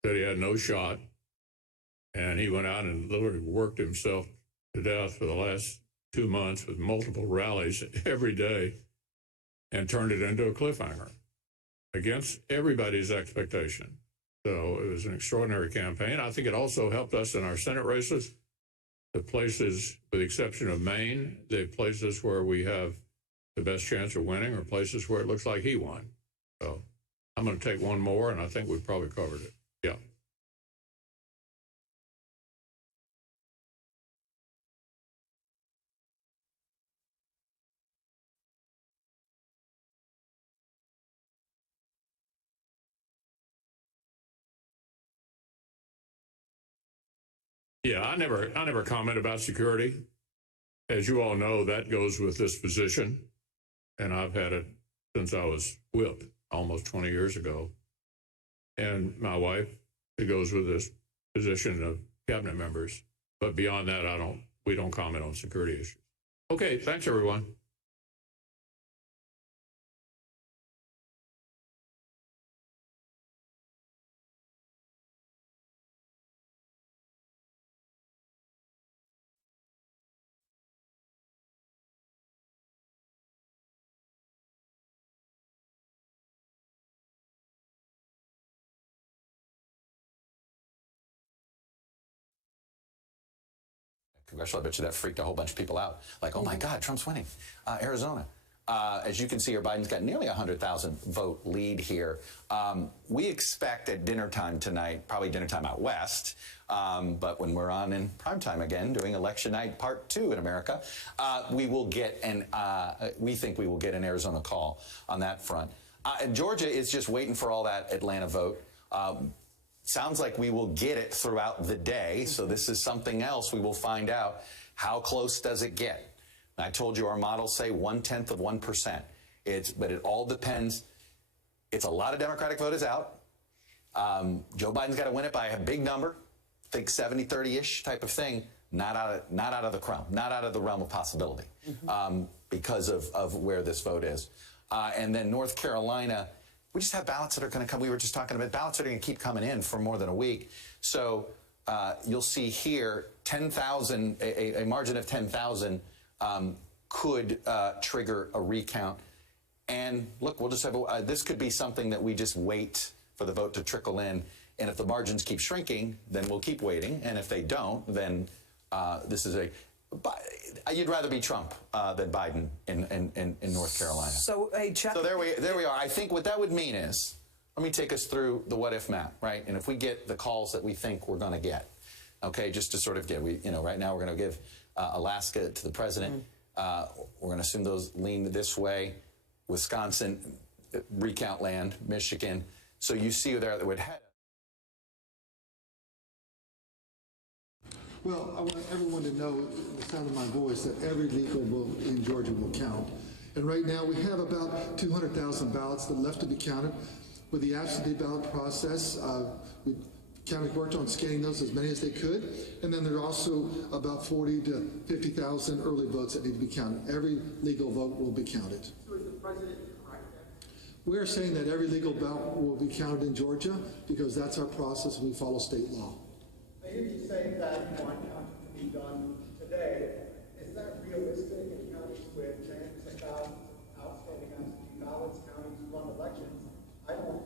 said he had no shot. And he went out and literally worked himself to death for the last 2 months with multiple rallies every day and turned it into a cliffhanger against everybody's expectation. So it was an extraordinary campaign. I think it also helped us in our Senate races. The places, with the exception of Maine, the places where we have the best chance of winning are places where it looks like he won. So I'm going to take one more, and I think we've probably covered it. Yeah. Yeah, I never comment about security. As you all know, that goes with this position, and I've had it since I was whipped almost 20 years ago. And my wife, it goes with this position of cabinet members. But beyond that, we don't comment on security issues. Okay, thanks everyone. Congressional, I bet you that freaked a whole bunch of people out. Like, oh my God, Trump's winning. Arizona. As you can see here, Biden's got nearly 100,000 vote lead here. We expect at dinner time tonight, probably dinner time out west, but when we're on in primetime again, doing election night part 2 in America, we think we will get an Arizona call on that front. Georgia is just waiting for all that Atlanta vote. Sounds like we will get it throughout the day, so this is something else we will find out. How close does it get? I told you our models say 1/10 of 1%. But it all depends. It's a lot of Democratic vote is out. Joe Biden's got to win it by a big number. Think 70-30-ish type of thing. Not out of the realm of possibility because of where this vote is. And then North Carolina. We just have ballots that are going to come. We were just talking about ballots that are going to keep coming in for more than a week. So you'll see here 10,000, a margin of 10,000 could trigger a recount. And look, we'll just have this could be something that we just wait for the vote to trickle in. And if the margins keep shrinking, then we'll keep waiting. And if they don't, then this is you'd rather be Trump than Biden in North Carolina. So, hey, Chuck. So there we are. I think what that would mean is Let me take us through the what if map, right? And if we get the calls that we think we're going to get, okay, just to sort of get, right now we're going to give Alaska to the president. We're going to assume those lean this way. Wisconsin, recount land, Michigan. So you see there that would head. Well, I want everyone to know, the sound of my voice, that every legal vote in Georgia will count. And right now we have about 200,000 ballots that are left to be counted. With the absentee ballot process, county worked on scanning those, as many as they could. And then there are also about 40 to 50,000 early votes that need to be counted. Every legal vote will be counted. So is the president correct there? We're saying that every legal ballot will be counted in Georgia because that's our process and we follow state law. I hear you say that you want counting to be done today. Is that realistic in counties with tens of thousands of outstanding absentee ballots, counties run elections? I don't.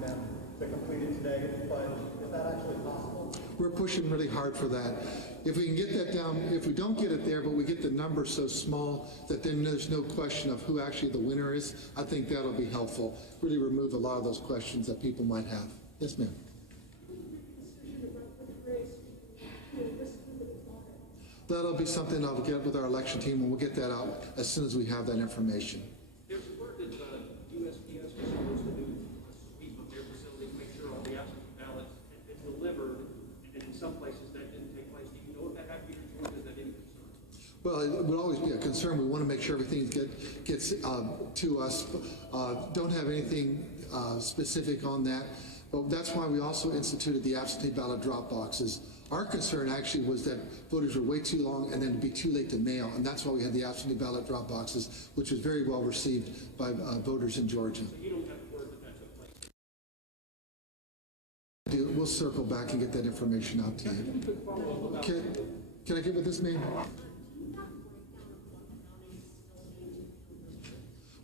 Them to complete it today, but is that actually possible? We're pushing really hard for that. If we can get that down, if we don't get it there, but we get the number so small that then there's no question of who actually the winner is, I think that'll be helpful. Really remove a lot of those questions that people might have. Yes, ma'am. That'll be something I'll get with our election team, and we'll get that out as soon as we have that information. There's word that USPS was supposed to do a sweep of their facilities, make sure all the absentee ballots had been delivered, and in some places that didn't take place. Do you know if that happened in Georgia? Is that any concern? Well, it would always be a concern. We want to make sure everything gets to us. Don't have anything specific on that, but that's why we also instituted the absentee ballot drop boxes. Our concern actually was that voters were way too long and then it'd be too late to mail, and that's why we had the absentee ballot drop boxes, which was very well received by voters in Georgia. So you don't have word that took place? We'll circle back and get that information out to you. Can I get with this man?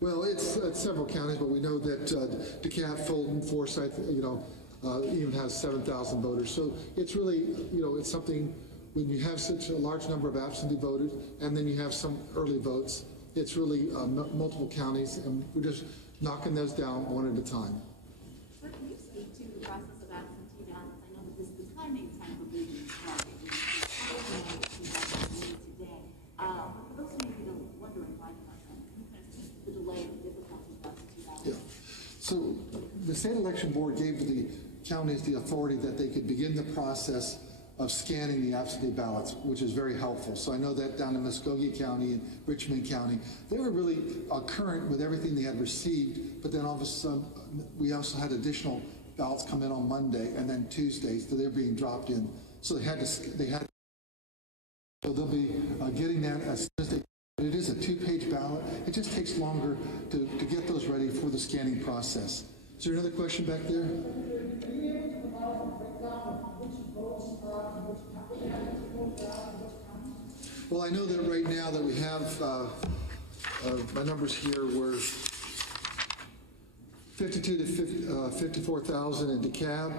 Well, it's several counties, but we know that DeKalb, Fulton, Forsyth, even has 7,000 voters. So it's really, it's something, when you have such a large number of absentee voters and then you have some early votes, it's really multiple counties, and we're just knocking those down one at a time. Sir, can you speak to the process of absentee ballots? I know that this is the timing probably today. For those of you wondering why the delay and the difficulties of absentee ballots. Yeah. So the state election board gave the counties the authority that they could begin the process of scanning the absentee ballots, which is very helpful. So I know that down in Muskogee County and Richmond County, they were really current with everything they had received, but then all of a sudden, we also had additional ballots come in on Monday and then Tuesday, so they're being dropped in. So so they'll be getting that as soon as they. It is a 2-page ballot. It just takes longer to get those ready for the scanning process. Is there another question back there? Well, I know that right now that we have, my numbers here were 52 to 54,000 in DeKalb.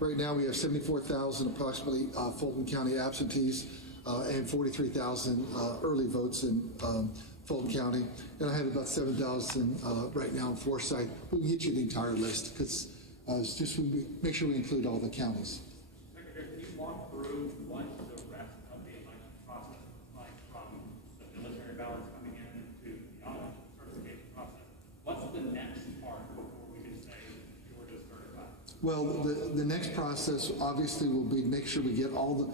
Right now we have 74,000 approximately Fulton County absentees and 43,000 early votes in Fulton County. And I have about 7,000 right now in Forsyth. We'll get you the entire list because it's just we make sure we include all the counties. Secretary, can you walk through what the rest of the election process looks like, from the military ballots coming in to the audit certification process? What's the next part before we can say Georgia's certified? Well, the next process obviously will be to make sure we get all the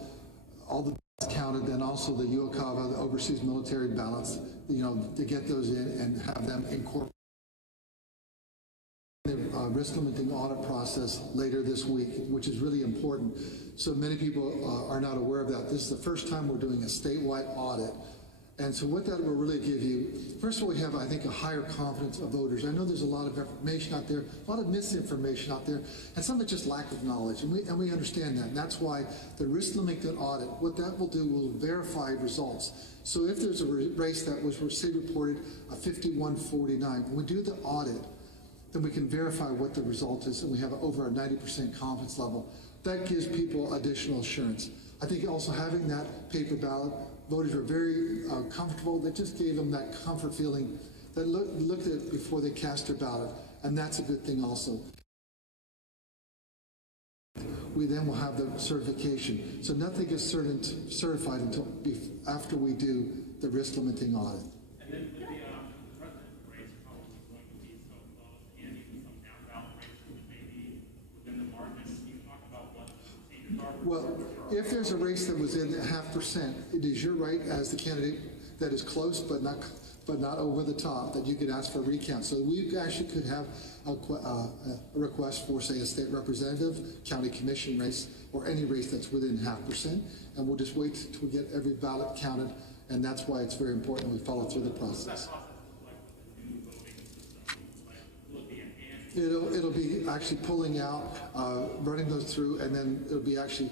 counted, then also the UOCAVA, the overseas military ballots, to get those in and have them incorporated. The risk limiting audit process later this week, which is really important. So many people are not aware of that. This is the first time we're doing a statewide audit. And so what that will really give you, first of all, we have, I think, a higher confidence of voters. I know there's a lot of information out there, a lot of misinformation out there, and some of it's just lack of knowledge, and we understand that. And that's why the risk limited audit, what that will do will verify results. So if there's a race that was, say, reported a 51-49, when we do the audit, then we can verify what the result is, and we have over a 90% confidence level. That gives people additional assurance. I think also having that paper ballot, voters were very comfortable. That just gave them that comfort feeling. They looked at it before they cast their ballot, and that's a good thing also. We then will have the certification. So nothing is certified until after we do the risk limiting audit. And then the president race probably going to be so close, and even some down ballot races that may be within the margins. Can you talk about what the procedures are? Well, if there's a race that was in 0.5%, it is your right as the candidate that is close but not over the top that you could ask for a recount. So we actually could have a request for, say, a state representative, county commission race, or any race that's within 0.5%, and we'll just wait till we get every ballot counted, and that's why it's very important we follow through the process. It'll be actually pulling out, running those through, and then it'll be actually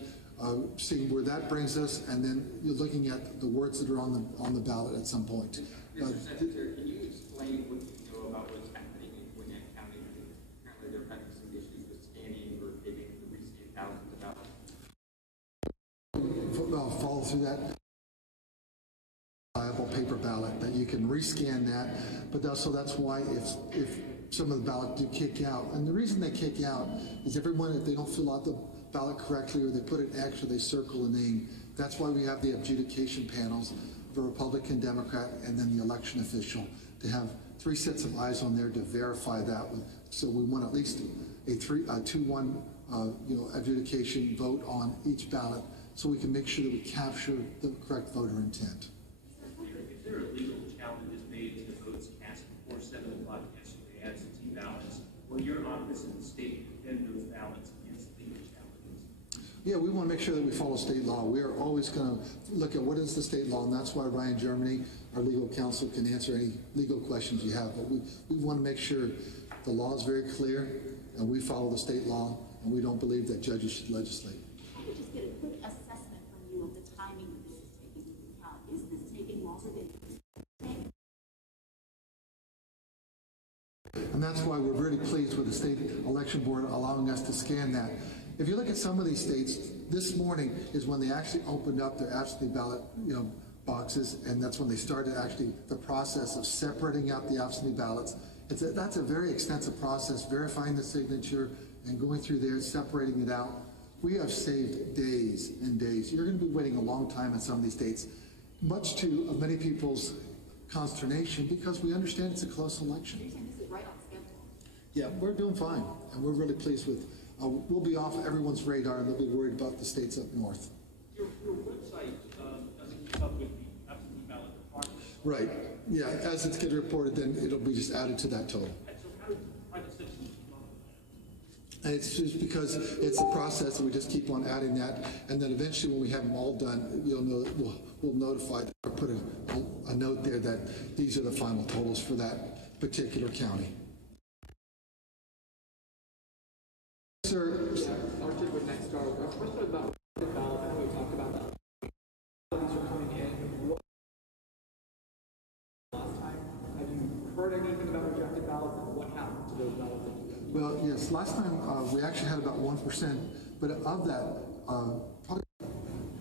seeing where that brings us, and then you're looking at the words that are on the ballot at some point. Mr. Senator, can you explain what you know about what's happening in Gwinnett County? Apparently they're having some issues with scanning or giving the rescan thousands of ballots. Follow through that. Viable paper ballot that you can rescan that, but also that's why if some of the ballots do kick out, and the reason they kick out is everyone, if they don't fill out the ballot correctly or they put an X or they circle a name, that's why we have the adjudication panels, the Republican, Democrat, and then the election official, to have 3 sets of eyes on there to verify that. So we want at least a 2-1 adjudication vote on each ballot, so we can make sure that we capture the correct voter intent. If there are legal challenges made to the votes cast before 7 o'clock yesterday absentee ballots, will your office in the state defend those ballots against legal challenges? Yeah, we want to make sure that we follow state law. We are always going to look at what is the state law, and that's why Ryan Germany, our legal counsel, can answer any legal questions you have. But we want to make sure the law is very clear, and we follow the state law, and we don't believe that judges should legislate. I could just get a quick assessment from you of the timing that this is taking into account. Is this taking longer than And that's why we're really pleased with the state election board allowing us to scan that. If you look at some of these states, this morning is when they actually opened up their absentee ballot, boxes, and that's when they started actually the process of separating out the absentee ballots. That's a very extensive process, verifying the signature and going through there, separating it out. We have saved days and days. You're going to be waiting a long time in some of these states, much to many people's consternation, because we understand it's a close election. this is right on schedule? Yeah, we're doing fine, and we're really pleased with. We'll be off everyone's radar, and they'll be worried about the states up north. Your website doesn't keep up with the absentee ballot requirements. Right. Yeah. As it's getting reported, then it'll be just added to that total. And so how do private citizens keep up with that? And it's just because it's a process, and we just keep on adding that, and then eventually, when we have them all done, you'll know we'll notify or put a note there that these are the final totals for that particular county. Sir. Started with Nexstar. A question about the ballot. I know we talked about that. These are coming in. Last time, have you heard anything about rejected ballots and what happened to those ballots? Well, yes. Last time we actually had about 1%, but of that,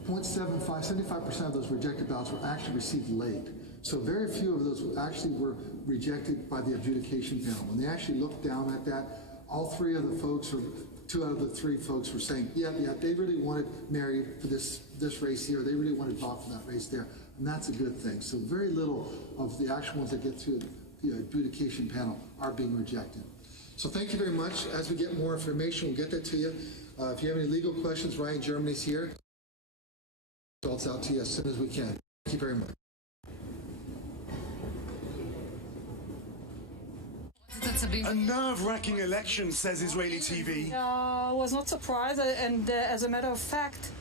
probably 75% of those rejected ballots were actually received late. So very few of those actually were rejected by the adjudication panel. When they actually looked down at that, all 3 of the folks, or 2 out of the 3 folks, were saying, yeah, they really wanted Mary for this race here. They really wanted Bob for that race there, and that's a good thing. So very little of the actual ones that get through the adjudication panel are being rejected. So thank you very much. As we get more information, we'll get that to you. If you have any legal questions, Ryan Germany's here. Results out to you as soon as we can. Thank you very much. A nerve-wracking election, says Israeli TV. I was not surprised, and as a matter of fact,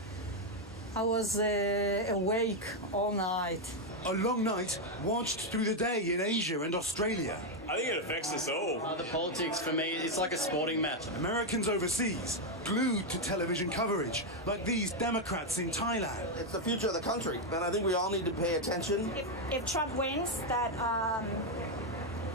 I was awake all night. A long night watched through the day in Asia and Australia. I think it affects us all. The politics, for me, it's like a sporting match. Americans overseas, glued to television coverage, like these Democrats in Thailand. It's the future of the country, and I think we all need to pay attention. If Trump wins, that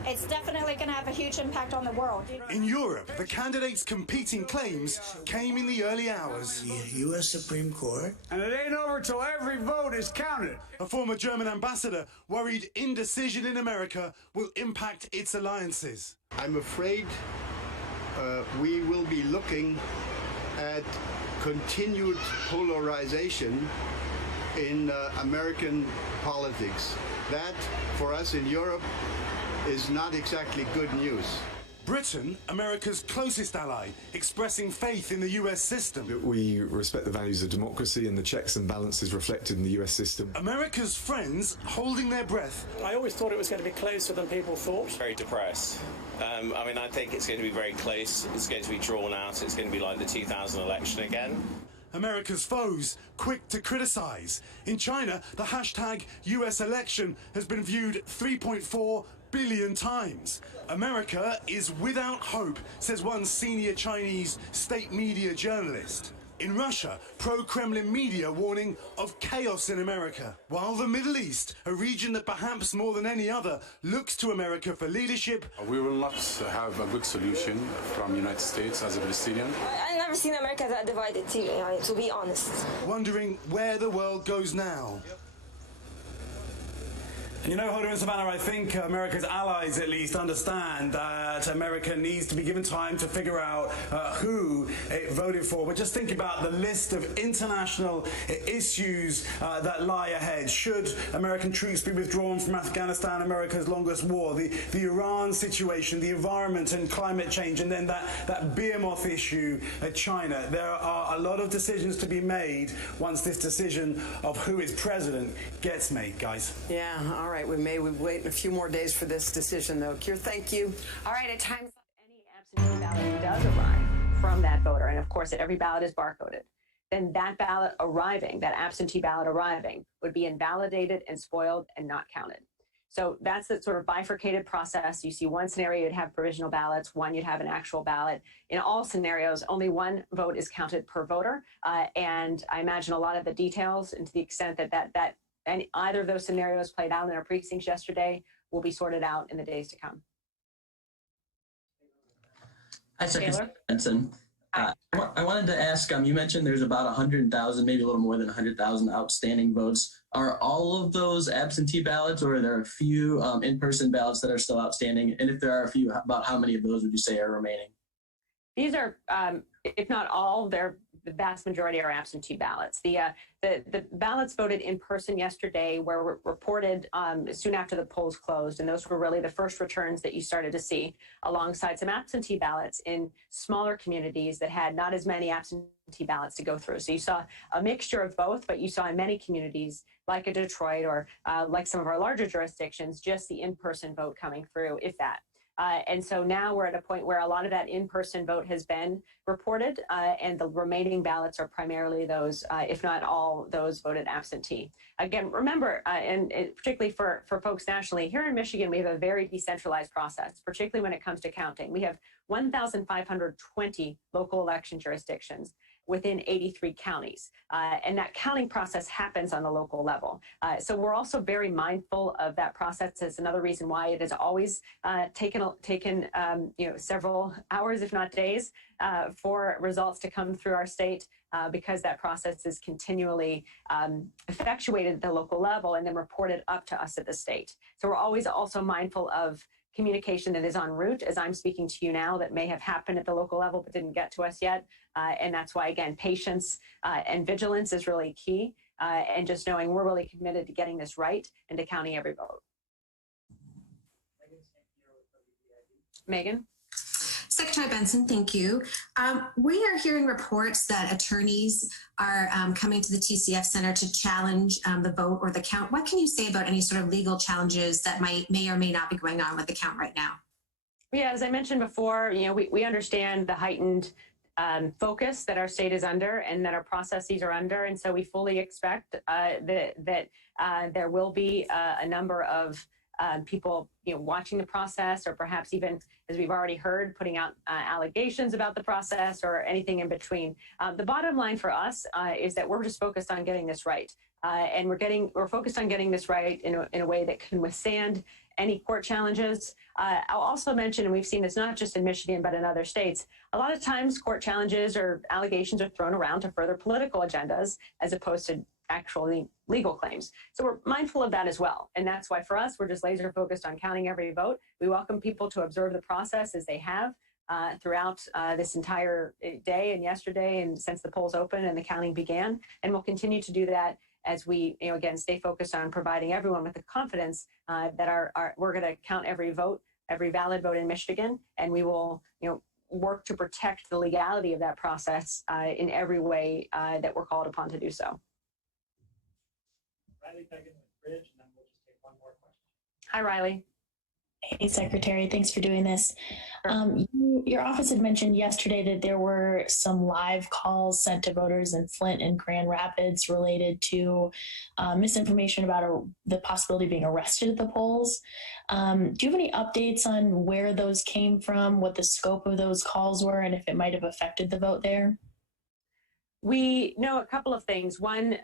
it's definitely going to have a huge impact on the world. In Europe, the candidates' competing claims came in the early hours. The U.S. Supreme Court. And it ain't over till every vote is counted. A former German ambassador worried indecision in America will impact its alliances. I'm afraid we will be looking at continued polarization in American politics. That, for us in Europe, is not exactly good news. Britain, America's closest ally, expressing faith in the US system. We respect the values of democracy and the checks and balances reflected in the US system. America's friends holding their breath. I always thought it was going to be closer than people thought. Very depressed. I mean, I think it's going to be very close. It's going to be drawn out. It's going to be like the 2000 election again. America's foes quick to criticize. In China, the hashtag US election has been viewed 3.4 billion times. America is without hope, says one senior Chinese state media journalist. In Russia, pro-Kremlin media warning of chaos in America. While the Middle East, a region that perhaps more than any other looks to America for leadership. We will not have a good solution from the United States as a Palestinian. I've never seen America that divided, to be honest. Wondering where the world goes now. And you know, Hoda and Savannah, I think America's allies at least understand that America needs to be given time to figure out who it voted for. But just think about the list of international issues that lie ahead. Should American troops be withdrawn from Afghanistan, America's longest war, the Iran situation, the environment and climate change, and then that behemoth issue at China. There are a lot of decisions to be made once this decision of who is president gets made, guys. Yeah, all right. We wait a few more days for this decision, though. Keir, thank you. All right, at times any absentee ballot does arrive from that voter, and of course, every ballot is barcoded. Then that ballot arriving, that absentee ballot arriving, would be invalidated and spoiled and not counted. So that's the sort of bifurcated process. You see one scenario, you'd have provisional ballots, one you'd have an actual ballot. In all scenarios, only one vote is counted per voter, and I imagine a lot of the details, and to the extent that and either of those scenarios played out in our precincts yesterday will be sorted out in the days to come. Hi, Secretary Benson. I wanted to ask, you mentioned there's about 100,000, maybe a little more than 100,000 outstanding votes. Are all of those absentee ballots, or are there a few in-person ballots that are still outstanding? And if there are a few, about how many of those would you say are remaining? These are, if not all, the vast majority are absentee ballots. The ballots voted in person yesterday were reported soon after the polls closed, and those were really the first returns that you started to see, alongside some absentee ballots in smaller communities that had not as many absentee ballots to go through. So you saw a mixture of both, but you saw in many communities, like a Detroit or like some of our larger jurisdictions, just the in-person vote coming through, if that. And so now we're at a point where a lot of that in-person vote has been reported, and the remaining ballots are primarily those, if not all, those voted absentee. Again, remember, and particularly for folks nationally, here in Michigan, we have a very decentralized process, particularly when it comes to counting. We have 1,520 local election jurisdictions within 83 counties. And that counting process happens on the local level. So we're also very mindful of that process. It's another reason why it has always taken several hours, if not days, for results to come through our state, because that process is continually effectuated at the local level and then reported up to us at the state. So we're always also mindful of communication that is en route, as I'm speaking to you now, that may have happened at the local level but didn't get to us yet. And that's why, again, patience and vigilance is really key, and just knowing we're really committed to getting this right and to counting every vote. Megan? Secretary Benson, thank you. We are hearing reports that attorneys are coming to the TCF Center to challenge the vote or the count. What can you say about any sort of legal challenges that may or may not be going on with the count right now? Yeah, as I mentioned before, we understand the heightened focus that our state is under and that our processes are under, and so we fully expect that there will be a number of people, watching the process, or perhaps even, as we've already heard, putting out allegations about the process or anything in between. The bottom line for us is that we're just focused on getting this right, and we're focused on getting this right in a way that can withstand any court challenges. I'll also mention, and we've seen this not just in Michigan, but in other states, a lot of times court challenges or allegations are thrown around to further political agendas as opposed to actually legal claims. So we're mindful of that as well. And that's why for us, we're just laser focused on counting every vote. We welcome people to observe the process as they have throughout this entire day and yesterday and since the polls opened and the counting began. And we'll continue to do that as we, again, stay focused on providing everyone with the confidence that we're going to count every vote, every valid vote in Michigan, and we will, work to protect the legality of that process in every way that we're called upon to do so. Riley Pegan with Bridge, and then we'll just take one more question. Hi, Riley. Hey, Secretary, thanks for doing this. Your office had mentioned yesterday that there were some live calls sent to voters in Flint and Grand Rapids related to misinformation about the possibility of being arrested at the polls. Do you have any updates on where those came from, what the scope of those calls were, and if it might have affected the vote there? We know a couple of things. One,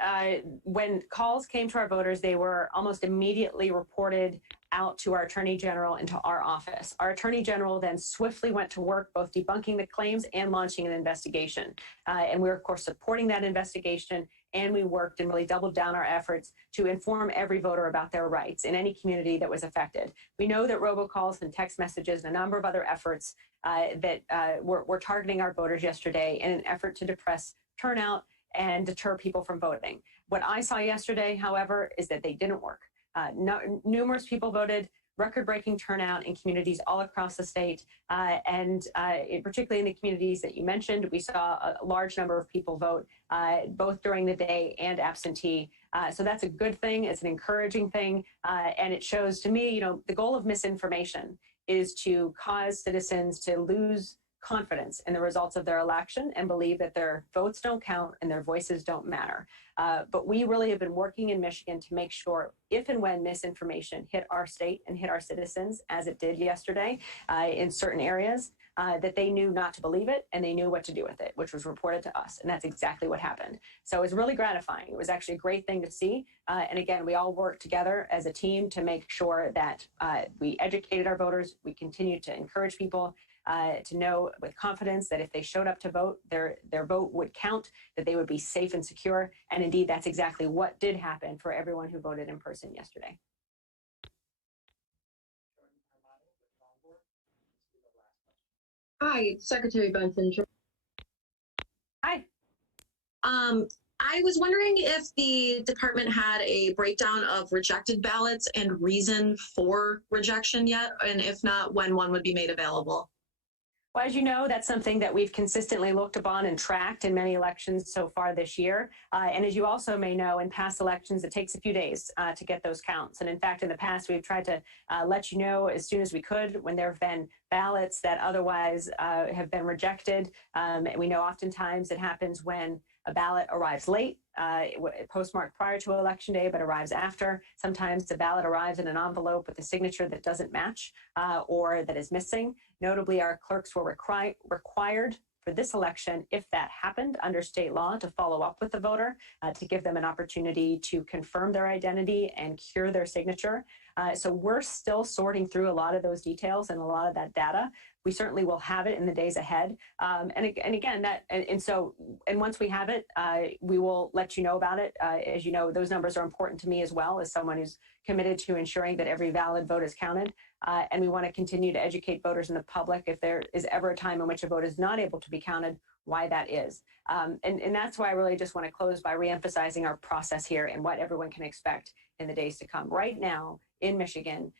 when calls came to our voters, they were almost immediately reported out to our Attorney General and to our office. Our Attorney General then swiftly went to work, both debunking the claims and launching an investigation. And we were, of course, supporting that investigation, and we worked and really doubled down our efforts to inform every voter about their rights in any community that was affected. We know that robocalls and text messages and a number of other efforts that were targeting our voters yesterday in an effort to depress turnout and deter people from voting. What I saw yesterday, however, is that they didn't work. Numerous people voted, record-breaking turnout in communities all across the state, and particularly in the communities that you mentioned, we saw a large number of people vote, both during the day and absentee. So that's a good thing. It's an encouraging thing, and it shows to me, the goal of misinformation is to cause citizens to lose confidence in the results of their election and believe that their votes don't count and their voices don't matter. But we really have been working in Michigan to make sure if and when misinformation hit our state and hit our citizens, as it did yesterday in certain areas, that they knew not to believe it and they knew what to do with it, which was reported to us. And that's exactly what happened. So it was really gratifying. It was actually a great thing to see. And again, we all worked together as a team to make sure that we educated our voters. We continued to encourage people to know with confidence that if they showed up to vote, their vote would count, that they would be safe and secure. And indeed, that's exactly what did happen for everyone who voted in person yesterday. Hi, Secretary Benson. Hi. I was wondering if the department had a breakdown of rejected ballots and reason for rejection yet, and if not, when one would be made available. Well, as you know, that's something that we've consistently looked upon and tracked in many elections so far this year. And as you also may know, in past elections, it takes a few days to get those counts. And in fact, in the past, we've tried to let you know as soon as we could when there have been ballots that otherwise have been rejected. We know oftentimes it happens when a ballot arrives late, postmarked prior to Election Day, but arrives after. Sometimes the ballot arrives in an envelope with a signature that doesn't match or that is missing. Notably, our clerks were required for this election, if that happened under state law, to follow up with the voter to give them an opportunity to confirm their identity and cure their signature. So we're still sorting through a lot of those details and a lot of that data. We certainly will have it in the days ahead. And once we have it, we will let you know about it. As you know, those numbers are important to me as well, as someone who's committed to ensuring that every valid vote is counted. And we want to continue to educate voters and the public if there is ever a time in which a vote is not able to be counted, why that is. And that's why I really just want to close by reemphasizing our process here and what everyone can expect in the days to come. Right now in Michigan,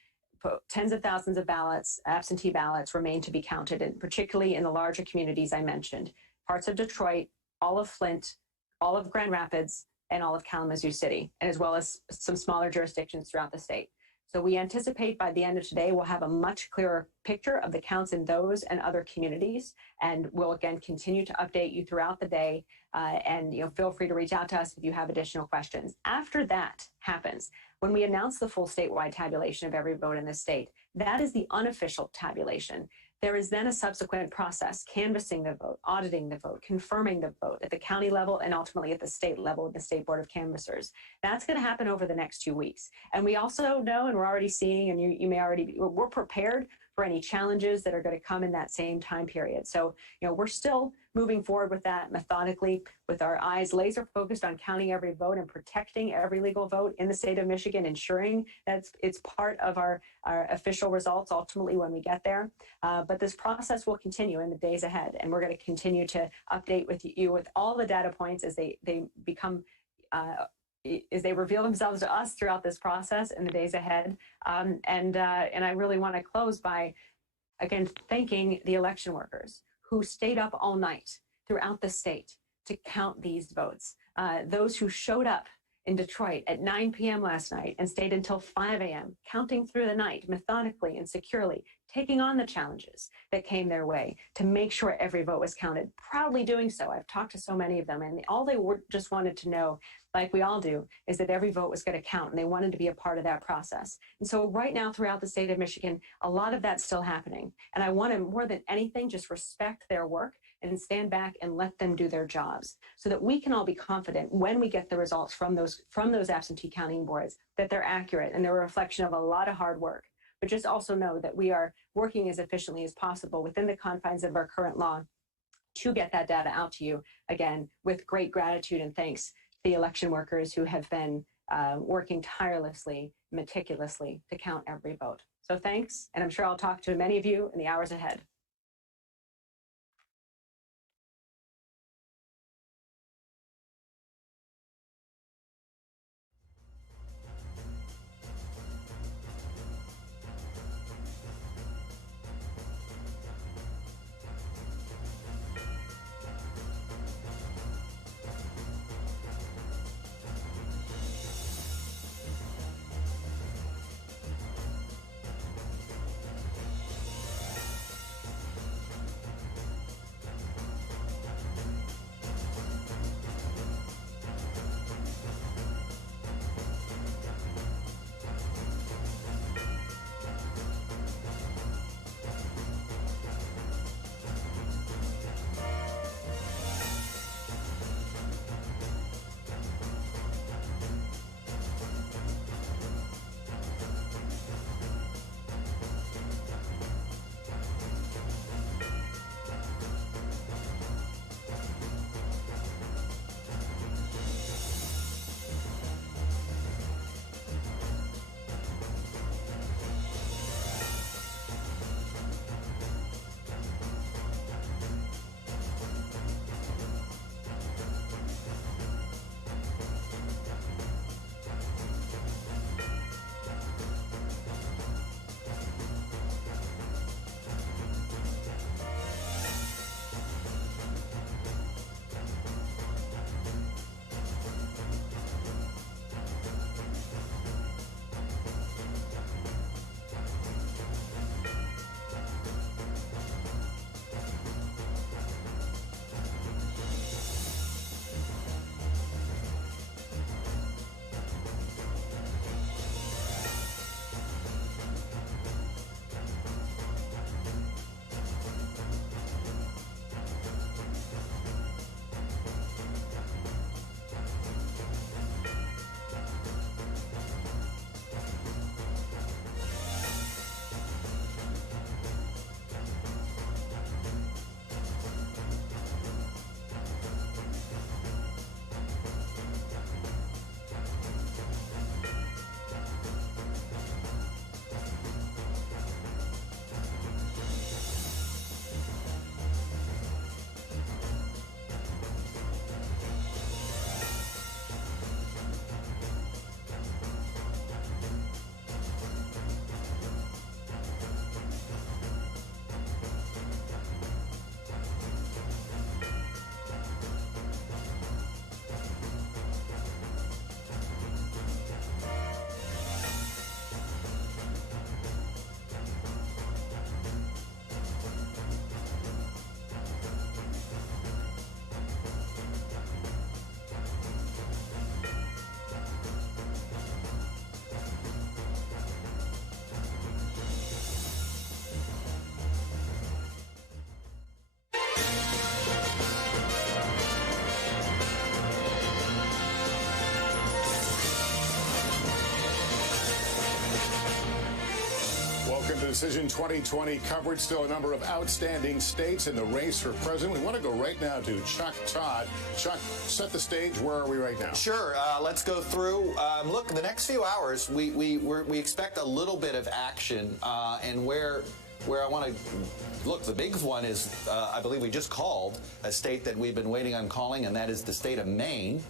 tens of thousands of ballots, absentee ballots, remain to be counted, and particularly in the larger communities I mentioned, parts of Detroit, all of Flint, all of Grand Rapids, and all of Kalamazoo City, and as well as some smaller jurisdictions throughout the state. So we anticipate by the end of today, we'll have a much clearer picture of the counts in those and other communities. And we'll again continue to update you throughout the day. And feel free to reach out to us if you have additional questions. After that happens, when we announce the full statewide tabulation of every vote in the state, that is the unofficial tabulation. There is then a subsequent process, canvassing the vote, auditing the vote, confirming the vote at the county level and ultimately at the state level with the State Board of Canvassers. That's going to happen over the next 2 weeks. And we also know, and we're already seeing, and you may already be, we're prepared for any challenges that are going to come in that same time period. So, we're still moving forward with that methodically, with our eyes laser focused on counting every vote and protecting every legal vote in the state of Michigan, ensuring that it's part of our official results ultimately when we get there. But this process will continue in the days ahead, and we're going to continue to update with you with all the data points as they become as they reveal themselves to us throughout this process in the days ahead. And I really want to close by, again, thanking the election workers who stayed up all night throughout the state to count these votes. Those who showed up in Detroit at 9 p.m. last night and stayed until 5 a.m., counting through the night methodically and securely, taking on the challenges that came their way to make sure every vote was counted, proudly doing so. I've talked to so many of them, and all they just wanted to know, like we all do, is that every vote was going to count, and they wanted to be a part of that process. And so right now throughout the state of Michigan, a lot of that's still happening. And I want to, more than anything, just respect their work and stand back and let them do their jobs so that we can all be confident when we get the results from those absentee counting boards that they're accurate and they're a reflection of a lot of hard work. But just also know that we are working as efficiently as possible within the confines of our current law to get that data out to you, again, with great gratitude and thanks to the election workers who have been working tirelessly, meticulously to count every vote. So thanks, and I'm sure I'll talk to many of you in the hours ahead. Welcome to Decision 2020 coverage. Still a number of outstanding states in the race for president. We want to go right now to Chuck Todd. Chuck, set the stage. Where are we right now? Sure. Let's go through. Look, the next few hours, we expect a little bit of action, and where I want to look, the big one is, I believe we just called a state that we've been waiting on calling, and that is the state of Maine.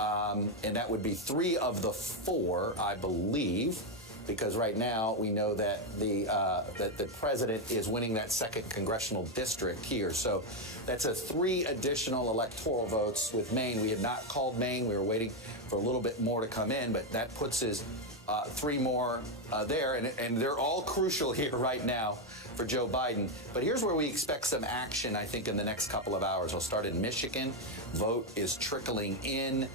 And that would be 3 of the 4, I believe, because right now we know that the president is winning that 2nd congressional district here. So that's 3 additional electoral votes with Maine. We had not called Maine. We were waiting for a little bit more to come in, but that puts us 3 more there, and they're all crucial here right now for Joe Biden. But here's where we expect some action, I think, in the next couple of hours. I'll start in Michigan. Vote is trickling in.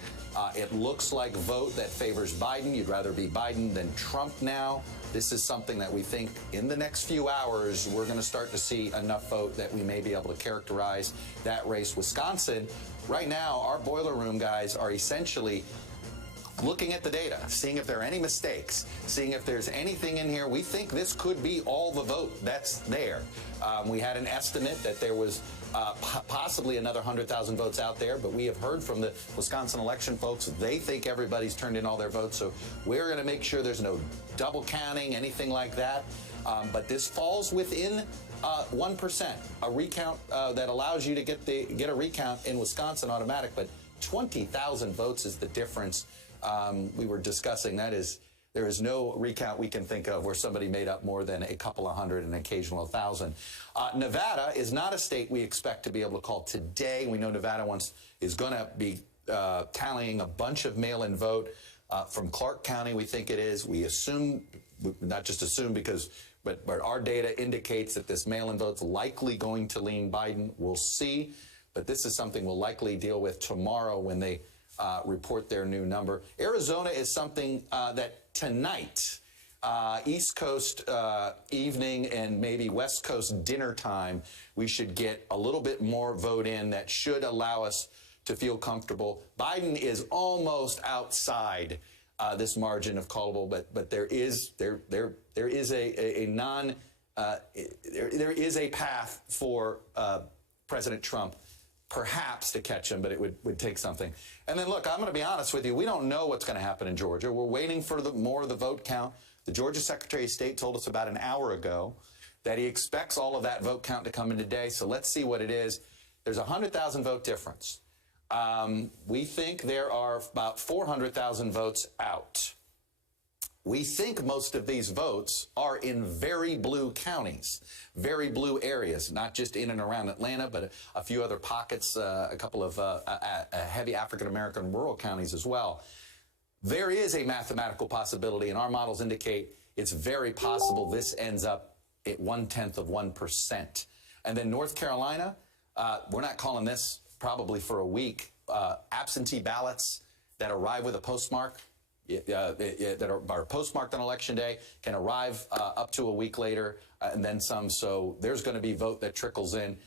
It looks like vote that favors Biden. You'd rather be Biden than Trump now. This is something that we think in the next few hours we're going to start to see enough vote that we may be able to characterize that race. Wisconsin, right now, our boiler room guys are essentially looking at the data, seeing if there are any mistakes, seeing if there's anything in here. We think this could be all the vote that's there. We had an estimate that there was possibly another 100,000 votes out there, but we have heard from the Wisconsin election folks, they think everybody's turned in all their votes, so we're going to make sure there's no double counting, anything like that. But this falls within 1%, a recount that allows you to get a recount in Wisconsin automatic, but 20,000 votes is the difference. We were discussing there is no recount we can think of where somebody made up more than a couple of hundred and occasional 1,000. Nevada is not a state we expect to be able to call today. We know Nevada is going to be tallying a bunch of mail-in vote from Clark County. We think it is. We assume, not just assume but our data indicates that this mail-in vote's likely going to lean Biden. We'll see, but this is something we'll likely deal with tomorrow when they report their new number. Arizona is something that tonight, East Coast evening and maybe West Coast dinner time, we should get a little bit more vote in that should allow us to feel comfortable. Biden is almost outside this margin of callable, but there is a path for President Trump perhaps to catch him, but it would take something. And then, look, I'm going to be honest with you. We don't know what's going to happen in Georgia. We're waiting for more of the vote count. The Georgia Secretary of State told us about an hour ago that he expects all of that vote count to come in today. So let's see what it is. There's a 100,000 vote difference. We think there are about 400,000 votes out. We think most of these votes are in very blue counties, very blue areas, not just in and around Atlanta, but a few other pockets, a couple of heavy African-American rural counties as well. There is a mathematical possibility, and our models indicate it's very possible this ends up at 0.1%. And then North Carolina, we're not calling this probably for a week. Absentee ballots that arrive with a postmark, that are postmarked on Election Day can arrive up to a week later and then some. So there's going to be vote that trickles in.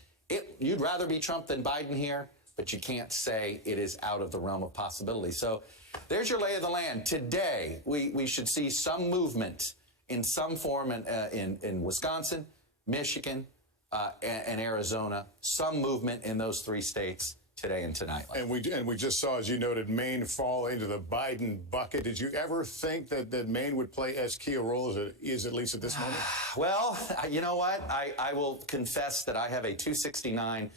You'd rather be Trump than Biden here, but you can't say it is out of the realm of possibility. So there's your lay of the land. Today, we should see some movement in some form in Wisconsin, Michigan, and Arizona, some movement in those 3 states today and tonight. And we just saw, as you noted, Maine fall into the Biden bucket. Did you ever think that Maine would play as key a role as it is, at least at this moment? Well, you know what? I will confess that I have a 269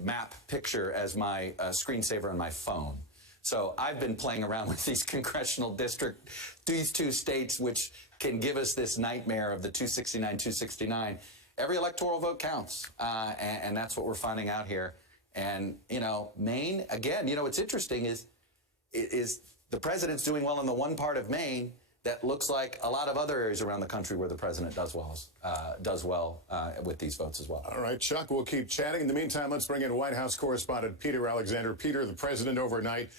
map picture as my screensaver on my phone. So I've been playing around with these congressional district, these 2 states, which can give us this nightmare of the 269. Every electoral vote counts, and that's what we're finding out here. And, Maine, again, what's interesting is the president's doing well in the one part of Maine that looks like a lot of other areas around the country where the president does well with these votes as well. All right, Chuck, we'll keep chatting. In the meantime, let's bring in White House correspondent Peter Alexander. Peter, the president overnight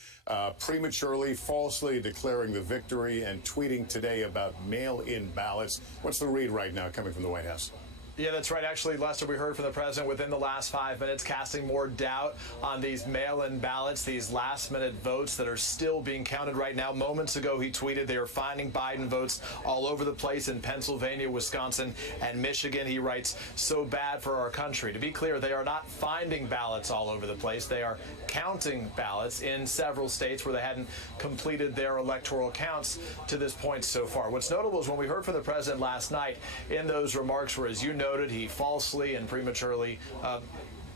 prematurely, falsely declaring the victory and tweeting today about mail-in ballots. What's the read right now coming from the White House? Yeah, that's right. Actually, Lester, we heard from the president within the last 5 minutes, casting more doubt on these mail-in ballots, these last-minute votes that are still being counted right now. Moments ago, he tweeted they are finding Biden votes all over the place in Pennsylvania, Wisconsin, and Michigan. He writes, so bad for our country. To be clear, they are not finding ballots all over the place. They are counting ballots in several states where they hadn't completed their electoral counts to this point so far. What's notable is when we heard from the president last night in those remarks where, as you noted, he falsely and prematurely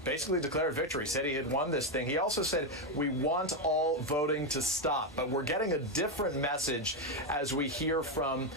basically declared victory, said he had won this thing. He also said, we want all voting to stop. But we're getting a different message as we hear from,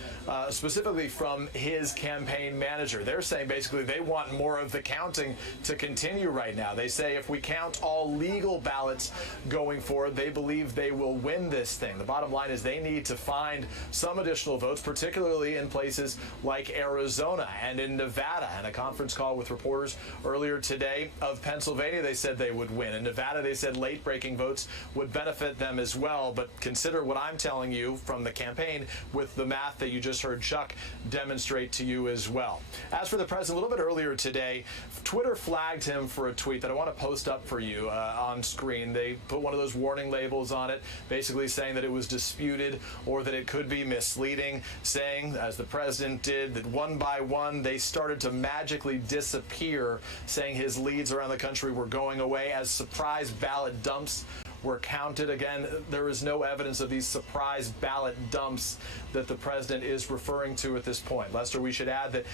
specifically from his campaign manager. They're saying basically they want more of the counting to continue right now. They say if we count all legal ballots going forward, they believe they will win this thing. The bottom line is they need to find some additional votes, particularly in places like Arizona and in Nevada. And a conference call with reporters earlier today of Pennsylvania, they said they would win. In Nevada, they said late-breaking votes would benefit them as well. But consider what I'm telling you from the campaign with the math that you just heard Chuck demonstrate to you as well. As for the president, a little bit earlier today, Twitter flagged him for a tweet that I want to post up for you on screen. They put one of those warning labels on it, basically saying that it was disputed or that it could be misleading, saying, as the president did, that one by one they started to magically disappear, saying his leads around the country were going away as surprise ballot dumps were counted. Again, there is no evidence of these surprise ballot dumps that the president is referring to at this point. Lester, we should add that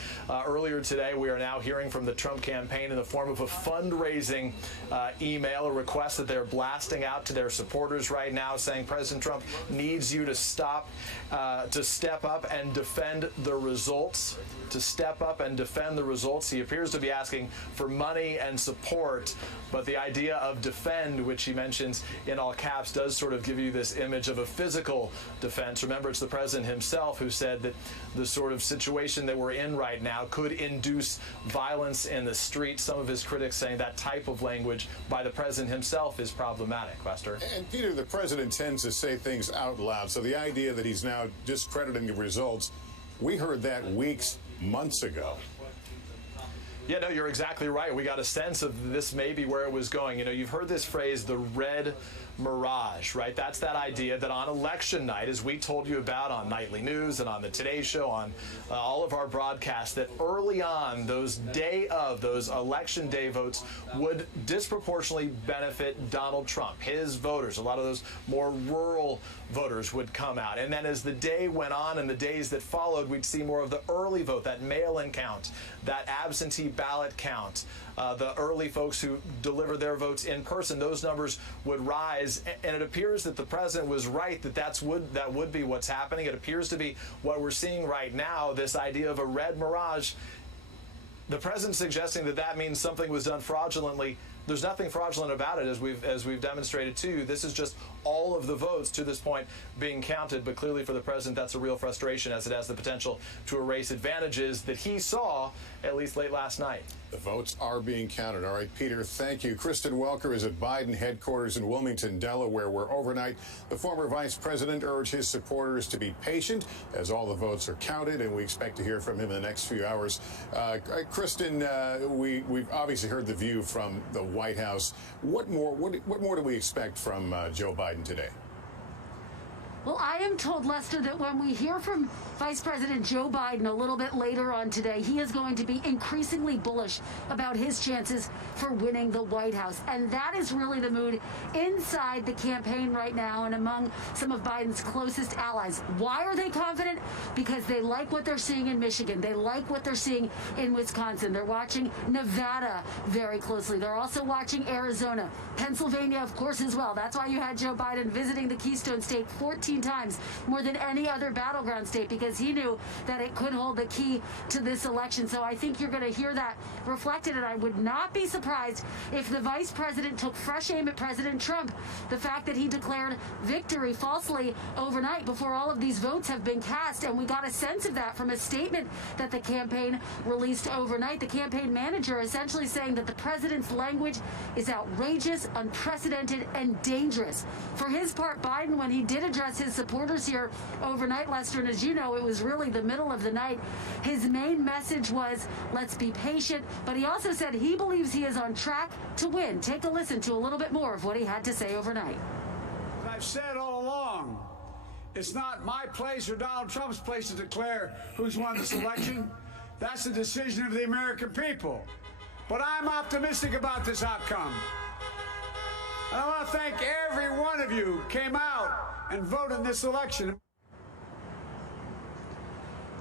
earlier today we are now hearing from the Trump campaign in the form of a fundraising email, a request that they're blasting out to their supporters right now, saying President Trump needs you to step up and defend the results. To step up and defend the results. He appears to be asking for money and support, but the idea of defend, which he mentions in all caps, does sort of give you this image of a physical defense. Remember, it's the president himself who said that the sort of situation that we're in right now could induce violence in the streets. Some of his critics saying that type of language by the president himself is problematic. Lester? And Peter, the president tends to say things out loud, so the idea that he's now discrediting the results, we heard that months ago. Yeah, no, you're exactly right. We got a sense of this may be where it was going. You know, you've heard this phrase, the red mirage, right? That's that idea that on election night, as we told you about on Nightly News and on the Today Show, on all of our broadcasts, that early on, those election day votes would disproportionately benefit Donald Trump, his voters. A lot of those more rural voters would come out. And then as the day went on and the days that followed, we'd see more of the early vote, that mail-in count, that absentee ballot count, the early folks who deliver their votes in person. Those numbers would rise, and it appears that the president was right that would be what's happening. It appears to be what we're seeing right now, this idea of a red mirage. The president suggesting that means something was done fraudulently. There's nothing fraudulent about it, as we've demonstrated to you. This is just all of the votes to this point being counted, but clearly for the president that's a real frustration, as it has the potential to erase advantages that he saw at least late last night. The votes are being counted. All right, Peter, thank you. Kristen Welker is at Biden headquarters in Wilmington, Delaware, where overnight the former vice president urged his supporters to be patient as all the votes are counted, and we expect to hear from him in the next few hours. Kristen, we've obviously heard the view from the White House. What more do we expect from Joe Biden today? Well, I am told, Lester, that when we hear from Vice President Joe Biden a little bit later on today, he is going to be increasingly bullish about his chances for winning the White House. And that is really the mood inside the campaign right now and among some of Biden's closest allies. Why are they confident? Because they like what they're seeing in Michigan. They like what they're seeing in Wisconsin. They're watching Nevada very closely. They're also watching Arizona, Pennsylvania, of course, as well. That's why you had Joe Biden visiting the Keystone State 14 times, more than any other battleground state, because he knew that it could hold the key to this election. So I think you're going to hear that reflected, and I would not be surprised if the vice president took fresh aim at President Trump. The fact that he declared victory falsely overnight before all of these votes have been cast, and we got a sense of that from a statement that the campaign released overnight. The campaign manager essentially saying that the president's language is outrageous, unprecedented, and dangerous. For his part, Biden, when he did address address his supporters here overnight, Lester, and as you know, it was really the middle of the night. His main message was, let's be patient, but he also said he believes he is on track to win. Take a listen to a little bit more of what he had to say overnight. As I've said all along, it's not my place or Donald Trump's place to declare who's won this election. That's the decision of the American people. But I'm optimistic about this outcome. And I want to thank every one of you who came out and voted in this election.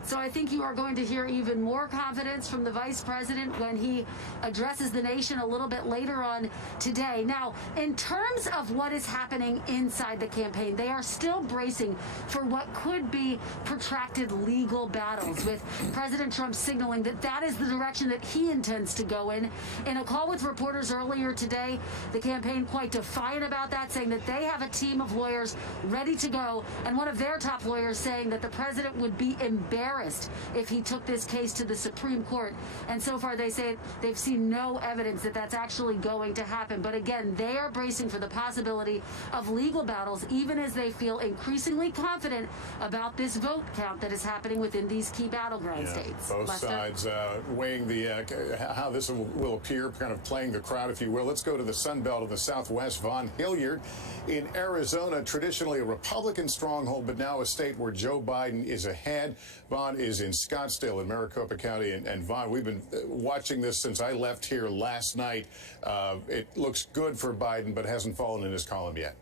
So I think you are going to hear even more confidence from the vice president when he addresses the nation a little bit later on today. Now, in terms of what is happening inside the campaign, they are still bracing for what could be protracted legal battles, with President Trump signaling that that is the direction that he intends to go in. In a call with reporters earlier today, the campaign quite defiant about that, saying that they have a team of lawyers ready to go, and one of their top lawyers saying that the president would be embarrassed if he took this case to the Supreme Court. And so far they say they've seen no evidence that that's actually going to happen. But again, they are bracing for the possibility of legal battles, even as they feel increasingly confident about this vote count that is happening within these key battleground states. Both Lester? sides weighing the how this will appear, kind of playing the crowd, if you will. Let's go to the Sun Belt of the Southwest. Vaughn Hilliard in Arizona, traditionally a Republican stronghold, but now a state where Joe Biden is ahead. Vaughn is in Scottsdale in Maricopa County. And Vaughn, we've been watching this since I left here last night. It looks good for Biden, but hasn't fallen in his column yet.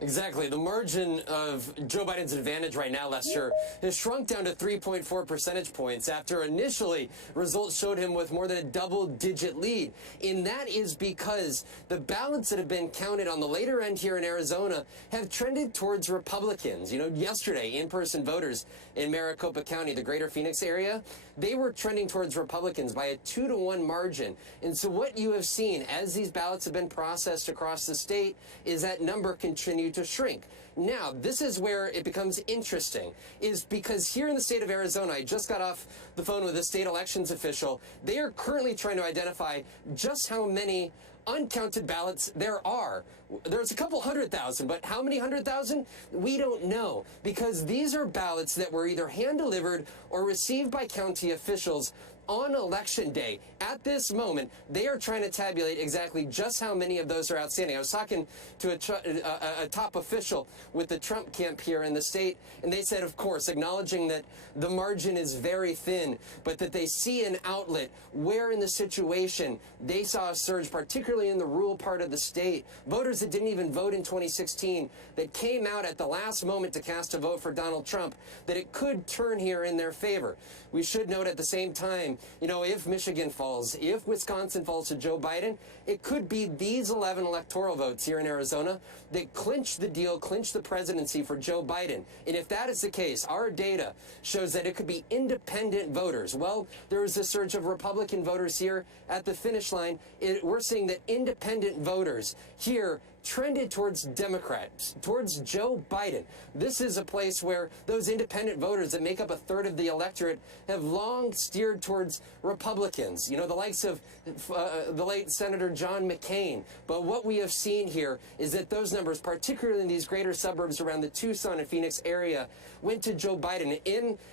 Exactly. The margin of Joe Biden's advantage right now, Lester, has shrunk down to 3.4 percentage points after initially results showed him with more than a double-digit lead. And that is because the ballots that have been counted on the later end here in Arizona have trended towards Republicans. You know, yesterday, in-person voters in Maricopa County, the greater Phoenix area, they were trending towards Republicans by a 2-to-1 margin. And so what you have seen as these ballots have been processed across the state is that number continue to shrink. Now, this is where it becomes interesting, is because here in the state of Arizona, I just got off the phone with a state elections official. They are currently trying to identify just how many uncounted ballots there are. There's a couple 100,000, but how many 100,000? We don't know, because these are ballots that were either hand-delivered or received by county officials on Election Day. At this moment, they are trying to tabulate exactly just how many of those are outstanding. I was talking to a top official with the Trump camp here in the state, and they said, of course, acknowledging that the margin is very thin, but that they see an outlet where in the situation they saw a surge, particularly in the rural part of the state. Voters that didn't even vote in 2016 that came out at the last moment to cast a vote for Donald Trump, that it could turn here in their favor. We should note at the same time, you know, if Michigan falls, if Wisconsin falls to Joe Biden, it could be these 11 electoral votes here in Arizona that clinch the deal, clinch the presidency for Joe Biden. And if that is the case, our data shows that it could be independent voters. Well, there is a surge of Republican voters here at the finish line. We're seeing that independent voters here trended towards Democrats, towards Joe Biden. This is a place where those independent voters that make up a third of the electorate have long steered towards Republicans, you know, the likes of the late Senator John McCain. But what we have seen here is that those numbers, particularly in these greater suburbs around the Tucson and Phoenix area, went to Joe Biden.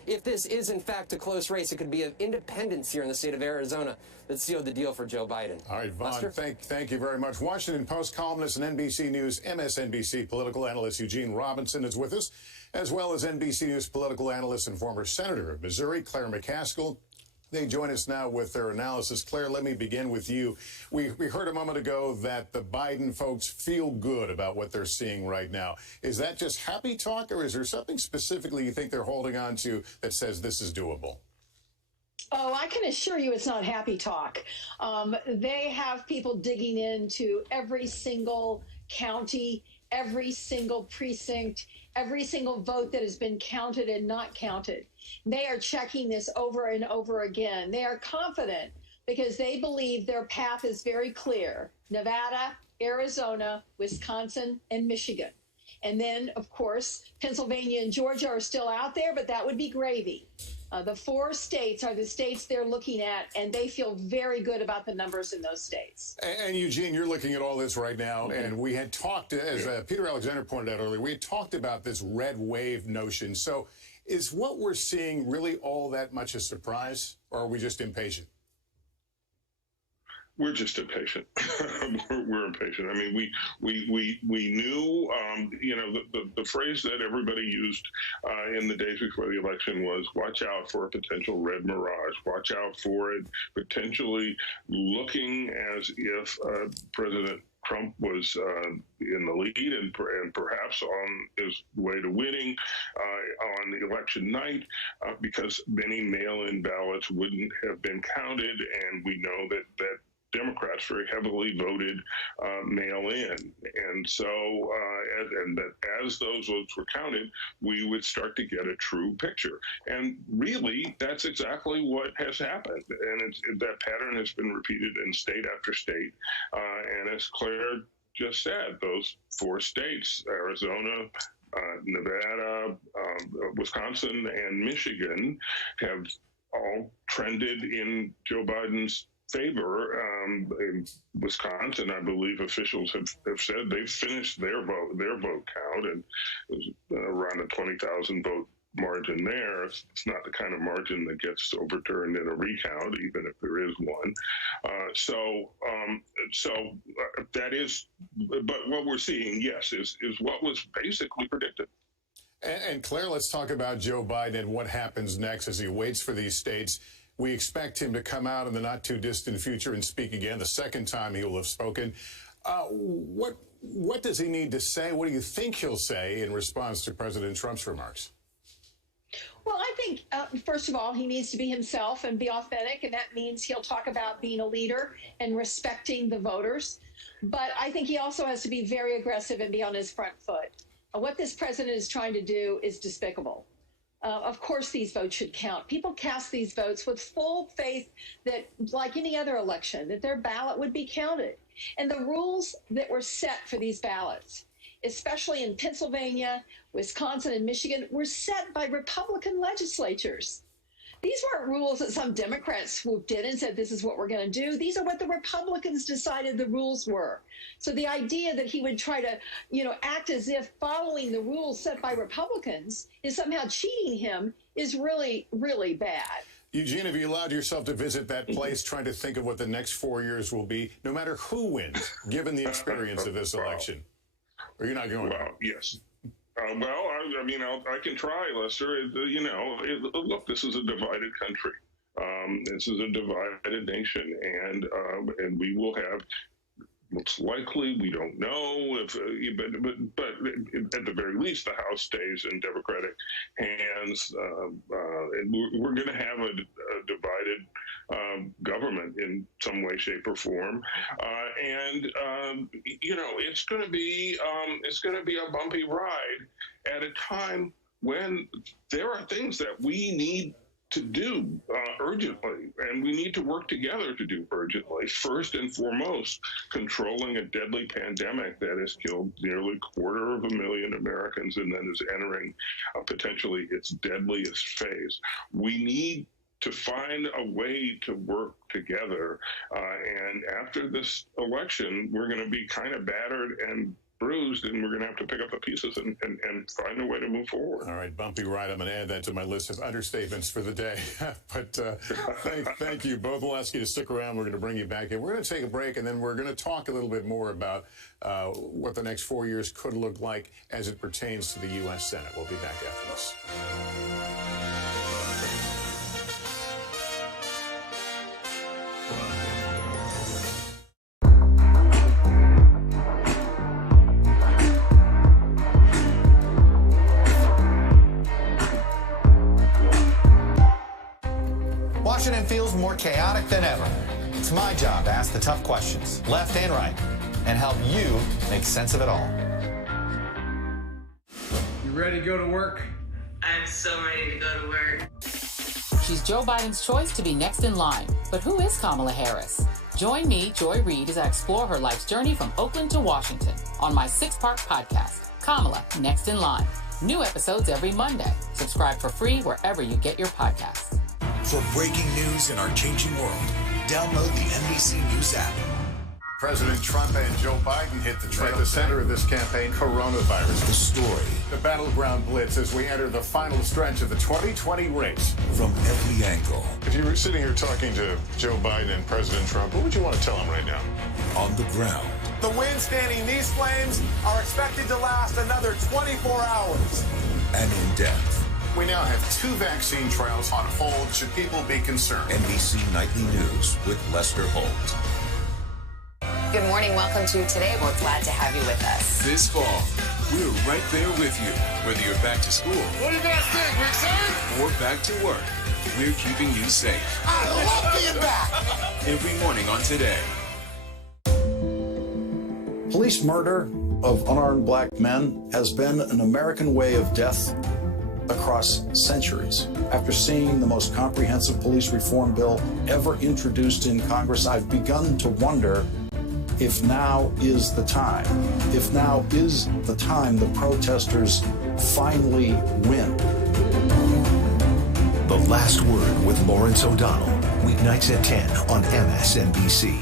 If this is in fact a close race, it could be of independents here in the state of Arizona that sealed the deal for Joe Biden. All right, Vaughn, thank you very much. Washington Post columnist and NBC News, MSNBC political analyst Eugene Robinson is with us, as well as NBC News political analyst and former Senator of Missouri, Claire McCaskill. They join us now with their analysis. Claire, let me begin with you. We heard a moment ago that the Biden folks feel good about what they're seeing right now. Is that just happy talk, or is there something specifically you think they're holding on to that says this is doable? Oh, I can assure you it's not happy talk. They have people digging into every single county, every single precinct, every single vote that has been counted and not counted. They are checking this over and over again. They are confident because they believe their path is very clear. Nevada, Arizona, Wisconsin, and Michigan. And then, of course, Pennsylvania and Georgia are still out there, but that would be gravy. The 4 states are the states they're looking at, and they feel very good about the numbers in those states. And Eugene, you're looking at all this right now, and we had talked, as Peter Alexander pointed out earlier, we had talked about this red wave notion. So is what we're seeing really all that much a surprise, or are we just impatient? We're just impatient. We're impatient. I mean, we knew, the phrase that everybody used in the days before the election was, watch out for a potential red mirage. Watch out for it potentially looking as if President Trump was in the lead and perhaps on his way to winning on election night because many mail-in ballots wouldn't have been counted, and we know that Democrats very heavily voted mail-in, and so as those votes were counted, we would start to get a true picture. And really, that's exactly what has happened, and that pattern has been repeated in state after state. And as Claire just said, those 4 states, Arizona, Nevada, Wisconsin, and Michigan, have all trended in Joe Biden's favor. In Wisconsin, I believe officials have said they've finished their vote count, and there's around a 20,000 vote margin there. It's not the kind of margin that gets overturned in a recount, even if there is one. So that is, but what we're seeing, yes, is what was basically predicted. And Claire, let's talk about Joe Biden and what happens next as he waits for these states. We expect him to come out in the not-too-distant future and speak again, the second time he will have spoken. What does he need to say? What do you think he'll say in response to President Trump's remarks? Well, I think, first of all, he needs to be himself and be authentic, and that means he'll talk about being a leader and respecting the voters. But I think he also has to be very aggressive and be on his front foot. What this president is trying to do is despicable. Of course, these votes should count. People cast these votes with full faith that, like any other election, that their ballot would be counted. And the rules that were set for these ballots, especially in Pennsylvania, Wisconsin, and Michigan, were set by Republican legislatures. These weren't rules that some Democrats swooped in and said, this is what we're going to do. These are what the Republicans decided the rules were. So the idea that he would try to, act as if following the rules set by Republicans is somehow cheating him is really, really bad. Eugene, have you allowed yourself to visit that place, trying to think of what the next 4 years will be, no matter who wins, given the experience of this election? Or you're not going? Well, yes. I can try, Lester. Look, this is a divided country. This is a divided nation, and we will have, most likely, we don't know, but at the very least, the House stays in Democratic hands. And we're going to have a divided government in some way, shape, or form, it's going to be a bumpy ride at a time when there are things that we need to do urgently, and we need to work together to do urgently. First and foremost, controlling a deadly pandemic that has killed nearly 250,000 Americans and then is entering potentially its deadliest phase. We need to find a way to work together. And after this election, we're going to be kind of battered and bruised, and we're going to have to pick up the pieces and find a way to move forward. All right, bumpy ride. I'm going to add that to my list of understatements for the day. But thank you. Both will ask you to stick around. We're going to bring you back in. We're going to take a break, and then we're going to talk a little bit more about what the next 4 years could look like as it pertains to the U.S. Senate. We'll be back after this. Washington feels more chaotic than ever. It's my job to ask the tough questions, left and right, and help you make sense of it all. You ready to go to work? I'm so ready to go to work. She's Joe Biden's choice to be next in line. But who is Kamala Harris? Join me, Joy Reid, as I explore her life's journey from Oakland to Washington on my 6-part podcast, Kamala, Next in Line. New episodes every Monday. Subscribe for free wherever you get your podcasts. For breaking news in our changing world, download the NBC News app. President Trump and Joe Biden hit the trail. At the center of this campaign, coronavirus. The story. The battleground blitz as we enter the final stretch of the 2020 race. From every angle. If you were sitting here talking to Joe Biden and President Trump, what would you want to tell them right now? On the ground. The wind standing these flames are expected to last another 24 hours. And in depth. We now have 2 vaccine trials on hold. Should people be concerned? NBC Nightly News with Lester Holt. Good morning. Welcome to Today. We're glad to have you with us. This fall, we're right there with you. Whether you're back to school. What do you guys think? We're excited? Or back to work. We're keeping you safe. I love being back. Every morning on Today. Police murder of unarmed black men has been an American way of death across centuries. After seeing the most comprehensive police reform bill ever introduced in Congress, I've begun to wonder if now is the time. If now is the time the protesters finally win. The Last Word with Lawrence O'Donnell. Weeknights at 10 on MSNBC.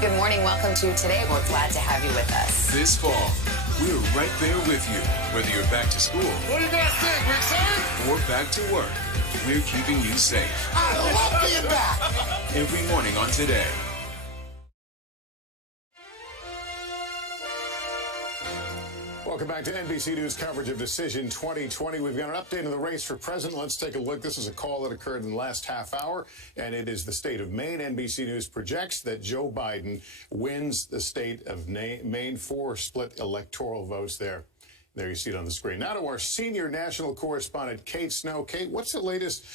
Good morning. Welcome to Today. We're glad to have you with us. This fall, we're right there with you. Whether you're back to school. What do you guys think? We're excited? Or back to work. We're keeping you safe. I love being back. Every morning on Today. Welcome back to NBC News coverage of Decision 2020. We've got an update on the race for president. Let's take a look. This is a call that occurred in the last half hour, and it is the state of Maine. NBC News projects that Joe Biden wins the state of Maine. 4 split electoral votes there. There you see it on the screen. Now to our senior national correspondent, Kate Snow. Kate, what's the latest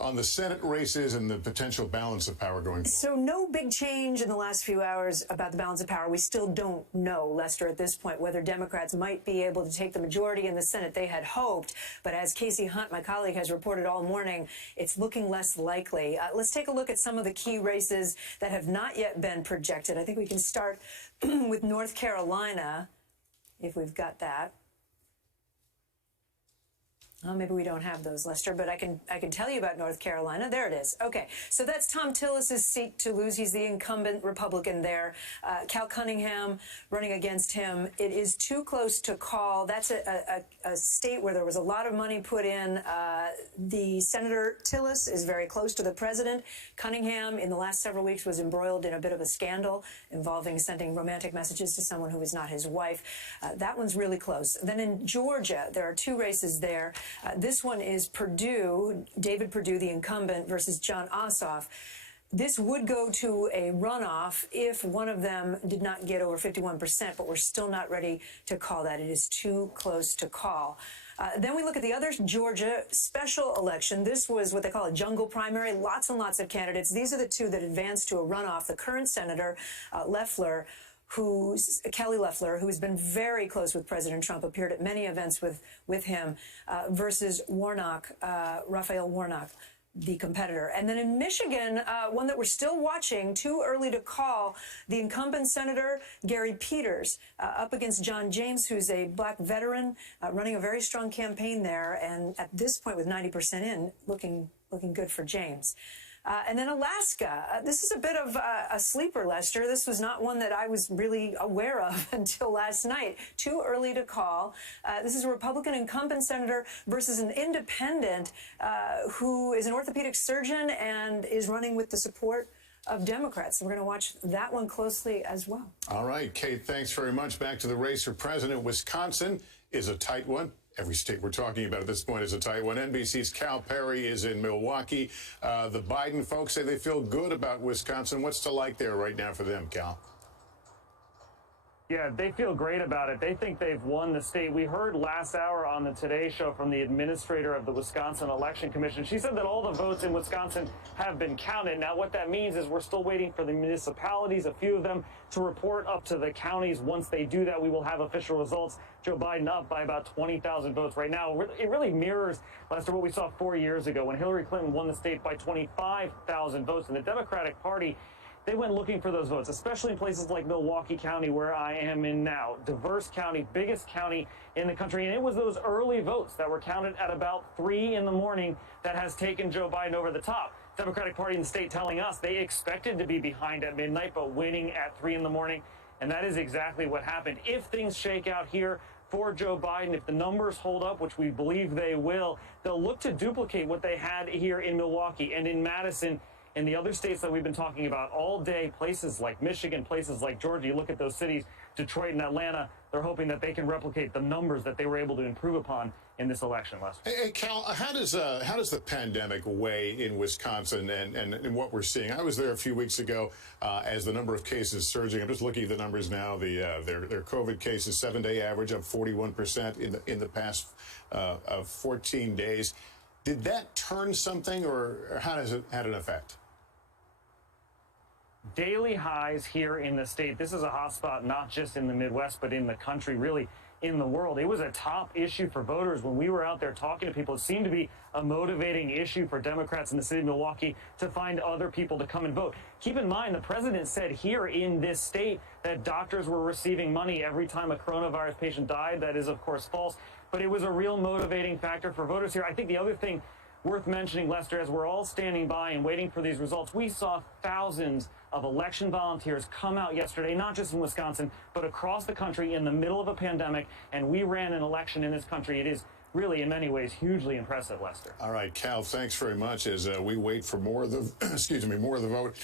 on the Senate races and the potential balance of power going forward? So no big change in the last few hours about the balance of power. We still don't know, Lester, at this point, whether Democrats might be able to take the majority in the Senate they had hoped. But as Casey Hunt, my colleague, has reported all morning, it's looking less likely. Let's take a look at some of the key races that have not yet been projected. I think we can start with North Carolina, if we've got that. Oh, maybe we don't have those, Lester, but I can tell you about North Carolina. There it is. Okay, so that's Tom Tillis's seat to lose. He's the incumbent Republican there. Cal Cunningham running against him. It is too close to call. That's a state where there was a lot of money put in. The Senator Tillis is very close to the president. Cunningham, in the last several weeks, was embroiled in a bit of a scandal involving sending romantic messages to someone who was not his wife. That one's really close. Then in Georgia, there are 2 races there. This one is Perdue, David Perdue, the incumbent, versus Jon Ossoff. This would go to a runoff if one of them did not get over 51%, but we're still not ready to call that. It is too close to call. Then we look at the other Georgia special election. This was what they call a jungle primary, lots and lots of candidates. These are the 2 that advanced to a runoff. The current Senator, Kelly Loeffler, who has been very close with President Trump, appeared at many events with him, versus Raphael Warnock, the competitor. And then in Michigan, one that we're still watching, too early to call, the incumbent Senator Gary Peters up against John James, who's a black veteran, running a very strong campaign there, and at this point with 90% in, looking good for James. And then Alaska. This is a bit of a sleeper, Lester. This was not one that I was really aware of until last night. Too early to call. This is a Republican incumbent senator versus an independent who is an orthopedic surgeon and is running with the support of Democrats. We're going to watch that one closely as well. All right, Kate, thanks very much. Back to the race for president. Wisconsin is a tight one. Every state we're talking about at this point is a tight one. NBC's Cal Perry is in Milwaukee. The Biden folks say they feel good about Wisconsin. What's to like there right now for them, Cal? Yeah, they feel great about it. They think they've won the state. We heard last hour on the Today Show from the administrator of the Wisconsin Election Commission. She said that all the votes in Wisconsin have been counted. Now, what that means is we're still waiting for the municipalities, a few of them, to report up to the counties. Once they do that, we will have official results. Joe Biden up by about 20,000 votes right now. It really mirrors, Lester, what we saw 4 years ago when Hillary Clinton won the state by 25,000 votes. And the Democratic Party they went looking for those votes, especially in places like Milwaukee County, where I am in now. Diverse county, biggest county in the country. And it was those early votes that were counted at about 3 in the morning that has taken Joe Biden over the top. Democratic Party in the state telling us they expected to be behind at midnight, but winning at 3 in the morning. And that is exactly what happened. If things shake out here for Joe Biden, if the numbers hold up, which we believe they will, they'll look to duplicate what they had here in Milwaukee and in Madison and the other states that we've been talking about all day, places like Michigan, places like Georgia. You look at those cities, Detroit and Atlanta, they're hoping that they can replicate the numbers that they were able to improve upon in this election, Lester. Hey, Cal, how does the pandemic weigh in Wisconsin and what we're seeing? I was there a few weeks ago as the number of cases surging. I'm just looking at the numbers now. Their COVID cases 7-day average up 41% in the past 14 days. Did that turn something, or how does it had an effect? Daily highs here in the state. This is a hotspot, not just in the Midwest, but in the country, really in the world. It was a top issue for voters when we were out there talking to people. It seemed to be a motivating issue for Democrats in the city of Milwaukee to find other people to come and vote. Keep in mind, the president said here in this state that doctors were receiving money every time a coronavirus patient died. That is, of course, false, but it was a real motivating factor for voters here. I think the other thing worth mentioning, Lester, as we're all standing by and waiting for these results, we saw thousands of election volunteers come out yesterday, not just in Wisconsin, but across the country in the middle of a pandemic, and we ran an election in this country. It is really, in many ways, hugely impressive, Lester. All right, Cal, thanks very much as we wait for more of the more of the vote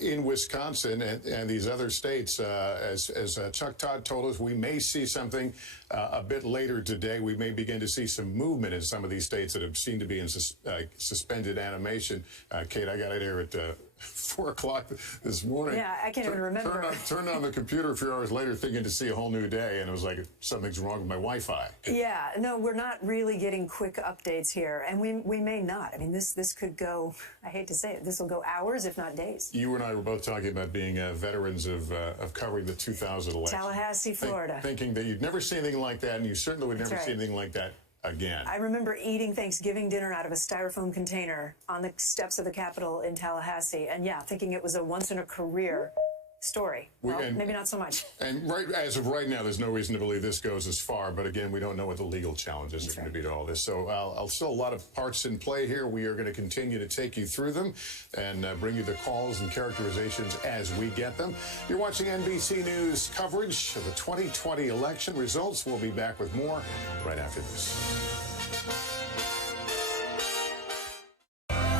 in Wisconsin and these other states. As Chuck Todd told us, we may see something a bit later today. We may begin to see some movement in some of these states that have seemed to be in suspended animation. Kate, I got it here at 4 o'clock this morning. Yeah, I can't even remember. Turned on the computer a few hours later thinking to see a whole new day, and it was like something's wrong with my Wi-Fi. Yeah, no, we're not really getting quick updates here, and we may not. I mean, this could go, I hate to say it, this will go hours, if not days. You and I were both talking about being veterans of covering the 2000 election. Tallahassee, Florida. Thinking that you'd never see anything like that, and you certainly would never see anything like that again. I remember eating Thanksgiving dinner out of a styrofoam container on the steps of the Capitol in Tallahassee, and yeah, thinking it was a once-in-a-career story. Well, maybe not so much. And as of right now, there's no reason to believe this goes as far. But again, we don't know what the legal challenges are going to be to all this. So still a lot of parts in play here. We are going to continue to take you through them and bring you the calls and characterizations as we get them. You're watching NBC News coverage of the 2020 election results. We'll be back with more right after this.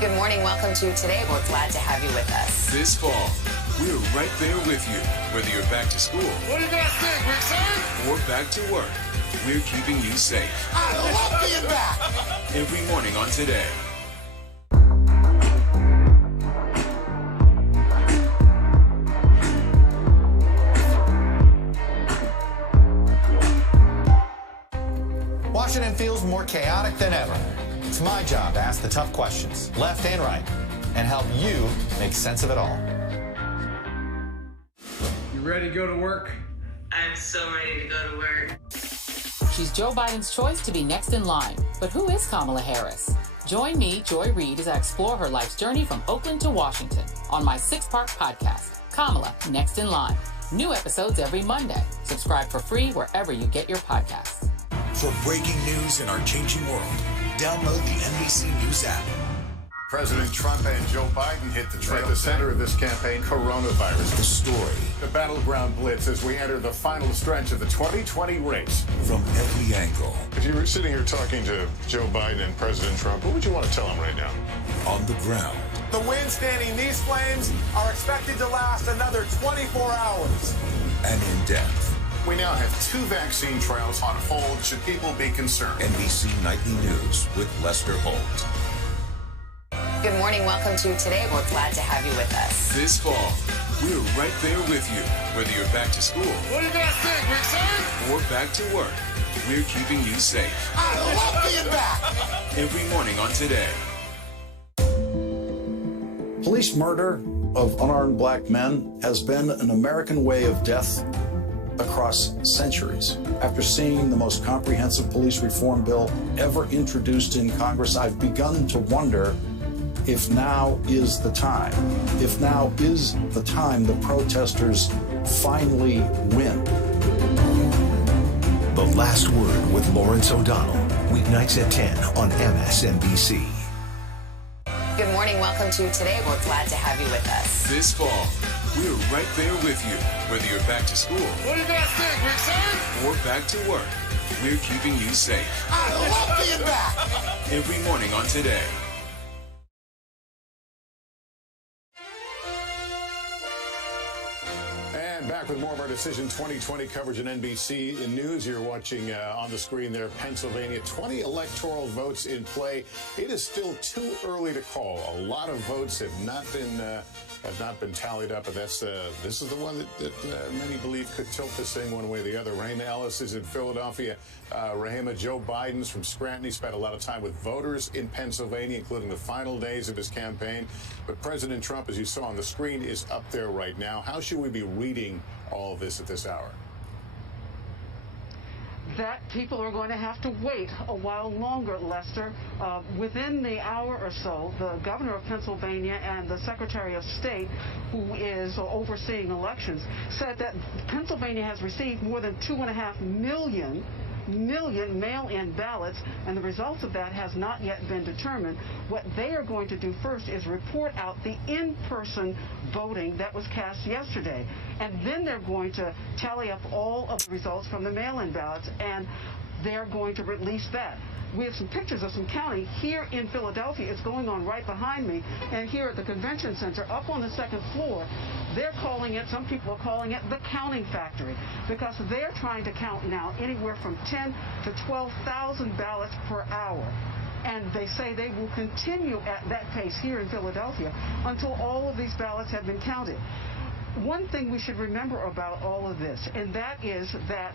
Good morning. Welcome to Today. We're glad to have you with us. This fall, we're right there with you. Whether you're back to school. What do you guys think, Rick, son? Or back to work, we're keeping you safe. I love being back. Every morning on Today. Washington feels more chaotic than ever. It's my job to ask the tough questions, left and right, and help you make sense of it all. You ready to go to work? I'm so ready to go to work. She's Joe Biden's choice to be next in line. But who is Kamala Harris? Join me, Joy Reid, as I explore her life's journey from Oakland to Washington on my 6-part podcast, Kamala, Next in Line. New episodes every Monday. Subscribe for free wherever you get your podcasts. For breaking news in our changing world, download the NBC News app. President Trump and Joe Biden hit the trail. At the center of this campaign, coronavirus. The story. The battleground blitz as we enter the final stretch of the 2020 race. From every angle. If you were sitting here talking to Joe Biden and President Trump, what would you want to tell them right now? On the ground. The wind standing these flames are expected to last another 24 hours. And in depth. We now have 2 vaccine trials on hold. Should people be concerned? NBC Nightly News with Lester Holt. Good morning. Welcome to Today. We're glad to have you with us. This fall, we're right there with you. Whether you're back to school. What do you guys think, Rick, son? Or back to work, we're keeping you safe. I love being back. Every morning on Today. Police murder of unarmed black men has been an American way of death across centuries. After seeing the most comprehensive police reform bill ever introduced in Congress, I've begun to wonder if now is the time. If now is the time the protesters finally win. The Last Word with Lawrence O'Donnell. Weeknights at 10 on MSNBC. Good morning. Welcome to Today. We're glad to have you with us. This fall, we're right there with you. Whether you're back to school. What do you guys think? We're excited? Or back to work. We're keeping you safe. I love being back. Every morning on Today. And back with more of our Decision 2020 coverage on NBC News. You're watching on the screen there, Pennsylvania. 20 electoral votes in play. It is still too early to call. A lot of votes have not been tallied up, but this is the one that many believe could tilt this thing one way or the other. Rahima Ellis is in Philadelphia. Rahima, Joe Biden's from Scranton. He spent a lot of time with voters in Pennsylvania, including the final days of his campaign. But President Trump, as you saw on the screen, is up there right now. How should we be reading all of this at this hour? That people are going to have to wait a while longer, Lester. Within the hour or so, the governor of Pennsylvania and the Secretary of State, who is overseeing elections, said that Pennsylvania has received more than 2.5 million mail-in ballots, and the results of that has not yet been determined. What they are going to do first is report out the in-person voting that was cast yesterday, and then they're going to tally up all of the results from the mail-in ballots, and they're going to release that. We have some pictures of some county here in Philadelphia. It's going on right behind me. And here at the convention center, up on the second floor, they're calling it, some people are calling it the counting factory, because they're trying to count now anywhere from 10 to 12,000 ballots per hour. And they say they will continue at that pace here in Philadelphia until all of these ballots have been counted. One thing we should remember about all of this, and that is that,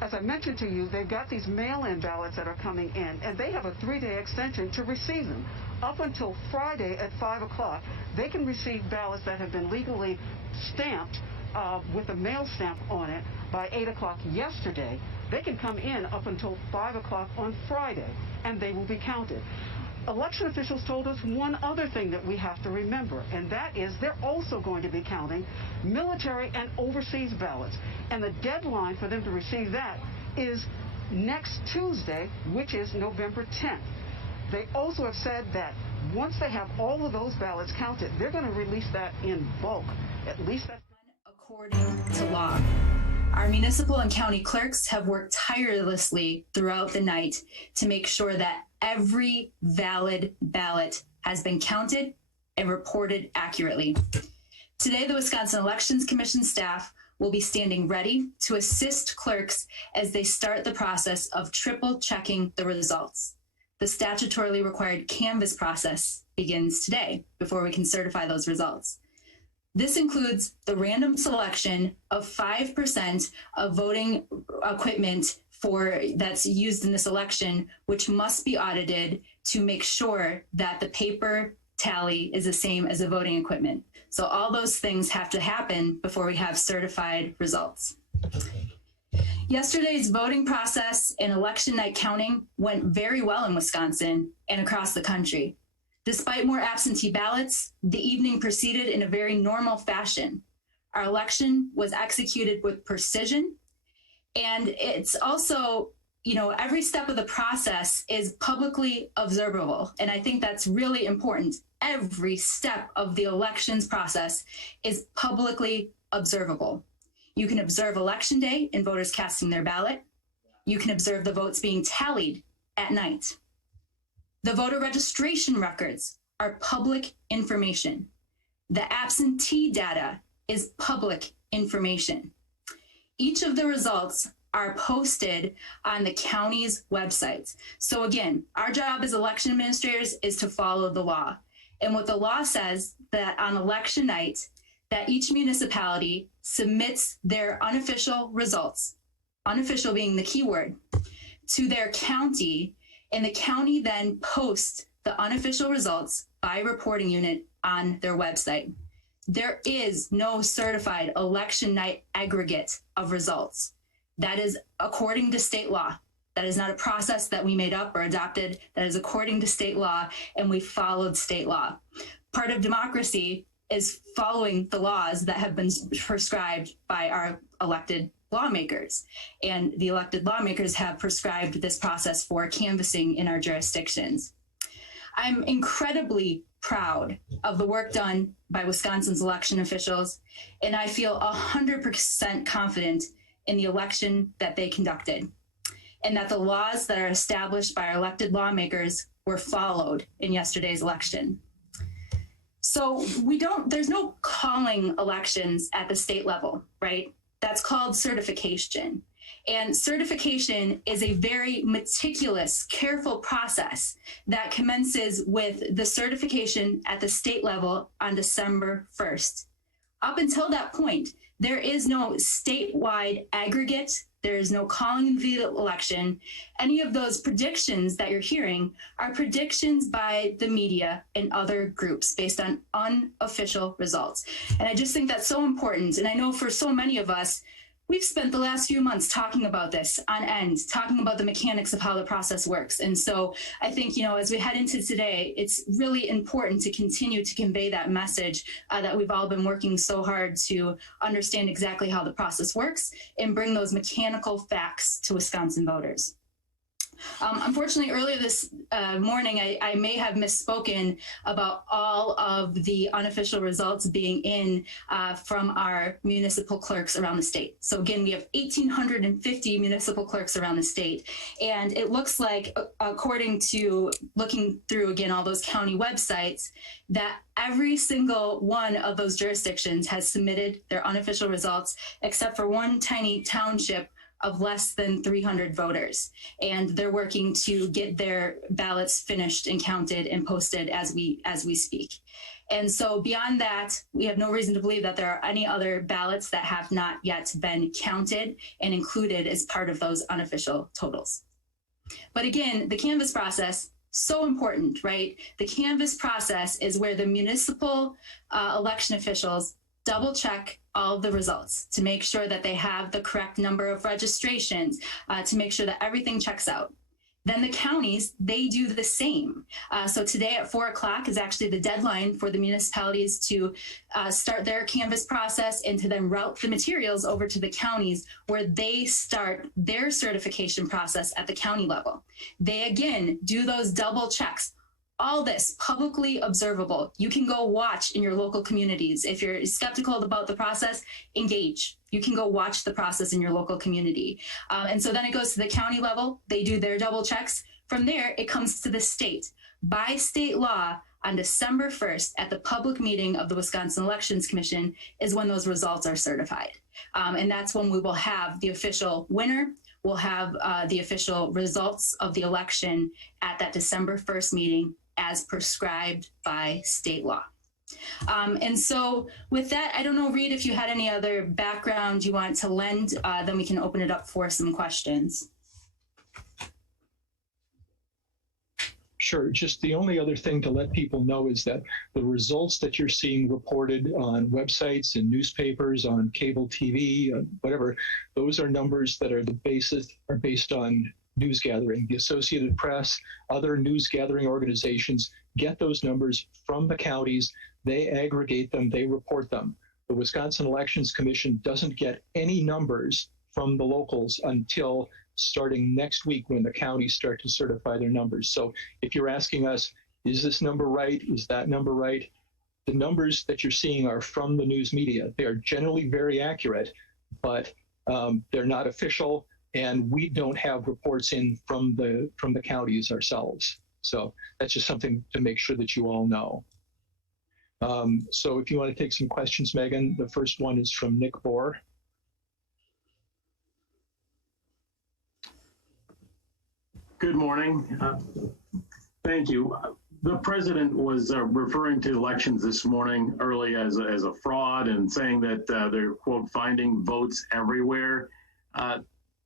as I mentioned to you, they've got these mail-in ballots that are coming in, and they have a 3-day extension to receive them. Up until Friday at 5 o'clock, they can receive ballots that have been legally stamped with a mail stamp on it by 8 o'clock yesterday. They can come in up until 5 o'clock on Friday, and they will be counted. Election officials told us one other thing that we have to remember, and that is they're also going to be counting military and overseas ballots. And the deadline for them to receive that is next Tuesday, which is November 10th. They also have said that once they have all of those ballots counted, they're going to release that in bulk. At least that's according to law. Our municipal and county clerks have worked tirelessly throughout the night to make sure that every valid ballot has been counted and reported accurately. Today, the Wisconsin Elections Commission staff will be standing ready to assist clerks as they start the process of triple checking the results. The statutorily required canvass process begins today before we can certify those results. This includes the random selection of 5% of voting equipment that's used in this election, which must be audited to make sure that the paper tally is the same as the voting equipment. So all those things have to happen before we have certified results. Yesterday's voting process and election night counting went very well in Wisconsin and across the country. Despite more absentee ballots, the evening proceeded in a very normal fashion. Our election was executed with precision, and it's also, every step of the process is publicly observable. And I think that's really important. Every step of the elections process is publicly observable. You can observe Election Day and voters casting their ballot. You can observe the votes being tallied at night. The voter registration records are public information. The absentee data is public information. Each of the results are posted on the county's websites. So again, our job as election administrators is to follow the law. And what the law says that on election night, that each municipality submits their unofficial results, unofficial being the key word, to their county, and the county then posts the unofficial results by reporting unit on their website. There is no certified election night aggregate of results. That is according to state law. That is not a process that we made up or adopted. That is according to state law, and we followed state law. Part of democracy is following the laws that have been prescribed by our elected lawmakers. And the elected lawmakers have prescribed this process for canvassing in our jurisdictions. I'm incredibly proud of the work done by Wisconsin's election officials, and I feel 100% confident in the election that they conducted, and that the laws that are established by our elected lawmakers were followed in yesterday's election. So there's no calling elections at the state level, right? That's called certification. And certification is a very meticulous, careful process that commences with the certification at the state level on December 1st. Up until that point, there is no statewide aggregate. There is no calling the election. Any of those predictions that you're hearing are predictions by the media and other groups based on unofficial results. And I just think that's so important. And I know for so many of us, we've spent the last few months talking about this on end, talking about the mechanics of how the process works. And so I think, as we head into today, it's really important to continue to convey that message that we've all been working so hard to understand exactly how the process works and bring those mechanical facts to Wisconsin voters. Unfortunately, earlier this morning, I may have misspoken about all of the unofficial results being in from our municipal clerks around the state. So again, we have 1,850 municipal clerks around the state. And it looks like, according to looking through, again, all those county websites, that every single one of those jurisdictions has submitted their unofficial results, except for one tiny township of less than 300 voters. And they're working to get their ballots finished and counted and posted as we speak. And so beyond that, we have no reason to believe that there are any other ballots that have not yet been counted and included as part of those unofficial totals. But again, the canvass process, so important, right? The canvass process is where the municipal election officials double check all of the results to make sure that they have the correct number of registrations, to make sure that everything checks out. Then the counties, they do the same. So today at 4 o'clock is actually the deadline for the municipalities to start their canvass process and to then route the materials over to the counties where they start their certification process at the county level. They, again, do those double checks. All this publicly observable. You can go watch in your local communities. If you're skeptical about the process, engage. You can go watch the process in your local community. And so then it goes to the county level. They do their double checks. From there, it comes to the state. By state law, on December 1st, at the public meeting of the Wisconsin Elections Commission, is when those results are certified. And that's when we will have the official winner. We'll have the official results of the election at that December 1st meeting, as prescribed by state law. And so with that, I don't know, Reed, if you had any other background you want to lend, then we can open it up for some questions. Sure. Just the only other thing to let people know is that the results that you're seeing reported on websites and newspapers, on cable TV, whatever, those are numbers that are based on news gathering. The Associated Press, other news gathering organizations get those numbers from the counties. They aggregate them, they report them. The Wisconsin Elections Commission doesn't get any numbers from the locals until starting next week when the counties start to certify their numbers. So if you're asking us, is this number right? Is that number right? The numbers that you're seeing are from the news media. They are generally very accurate, but they're not official. And we don't have reports in from the counties ourselves. So that's just something to make sure that you all know. So if you want to take some questions, Megan, the first one is from Nick Bohr. Good morning. Thank you. The president was referring to elections this morning early as a fraud and saying that they're, quote, finding votes everywhere.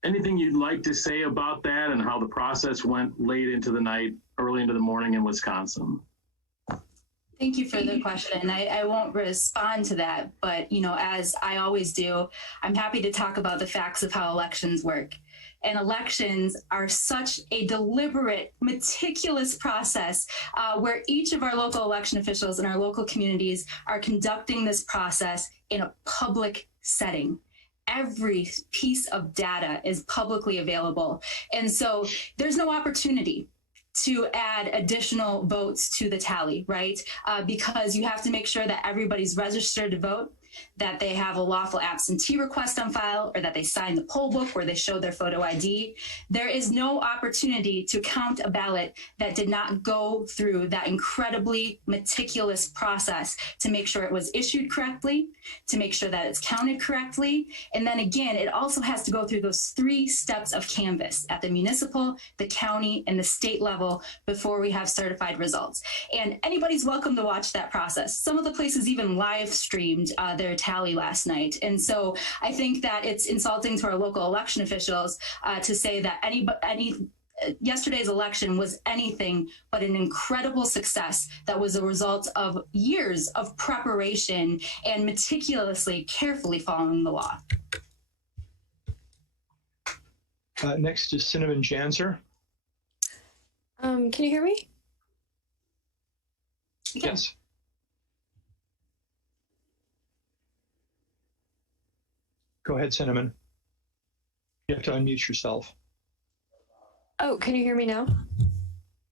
Anything you'd like to say about that and how the process went late into the night, early into the morning in Wisconsin? Thank you for the question. I won't respond to that, but as I always do, I'm happy to talk about the facts of how elections work. and elections are such a deliberate, meticulous process where each of our local election officials in our local communities are conducting this process in a public setting. Every piece of data is publicly available. And so there's no opportunity to add additional votes to the tally, right? Because you have to make sure that everybody's registered to vote, that they have a lawful absentee request on file, or that they sign the poll book where they show their photo ID. There is no opportunity to count a ballot that did not go through that incredibly meticulous process to make sure it was issued correctly, to make sure that it's counted correctly. And then again, it also has to go through those 3 steps of canvass at the municipal, the county, and the state level before we have certified results. And anybody's welcome to watch that process. Some of the places even live streamed their tally last night. And so I think that it's insulting to our local election officials to say that yesterday's election was anything but an incredible success that was a result of years of preparation and meticulously, carefully following the law. Next is Cinnamon Janzer. Can you hear me? Yes. Go ahead, Cinnamon. You have to unmute yourself. Oh, can you hear me now?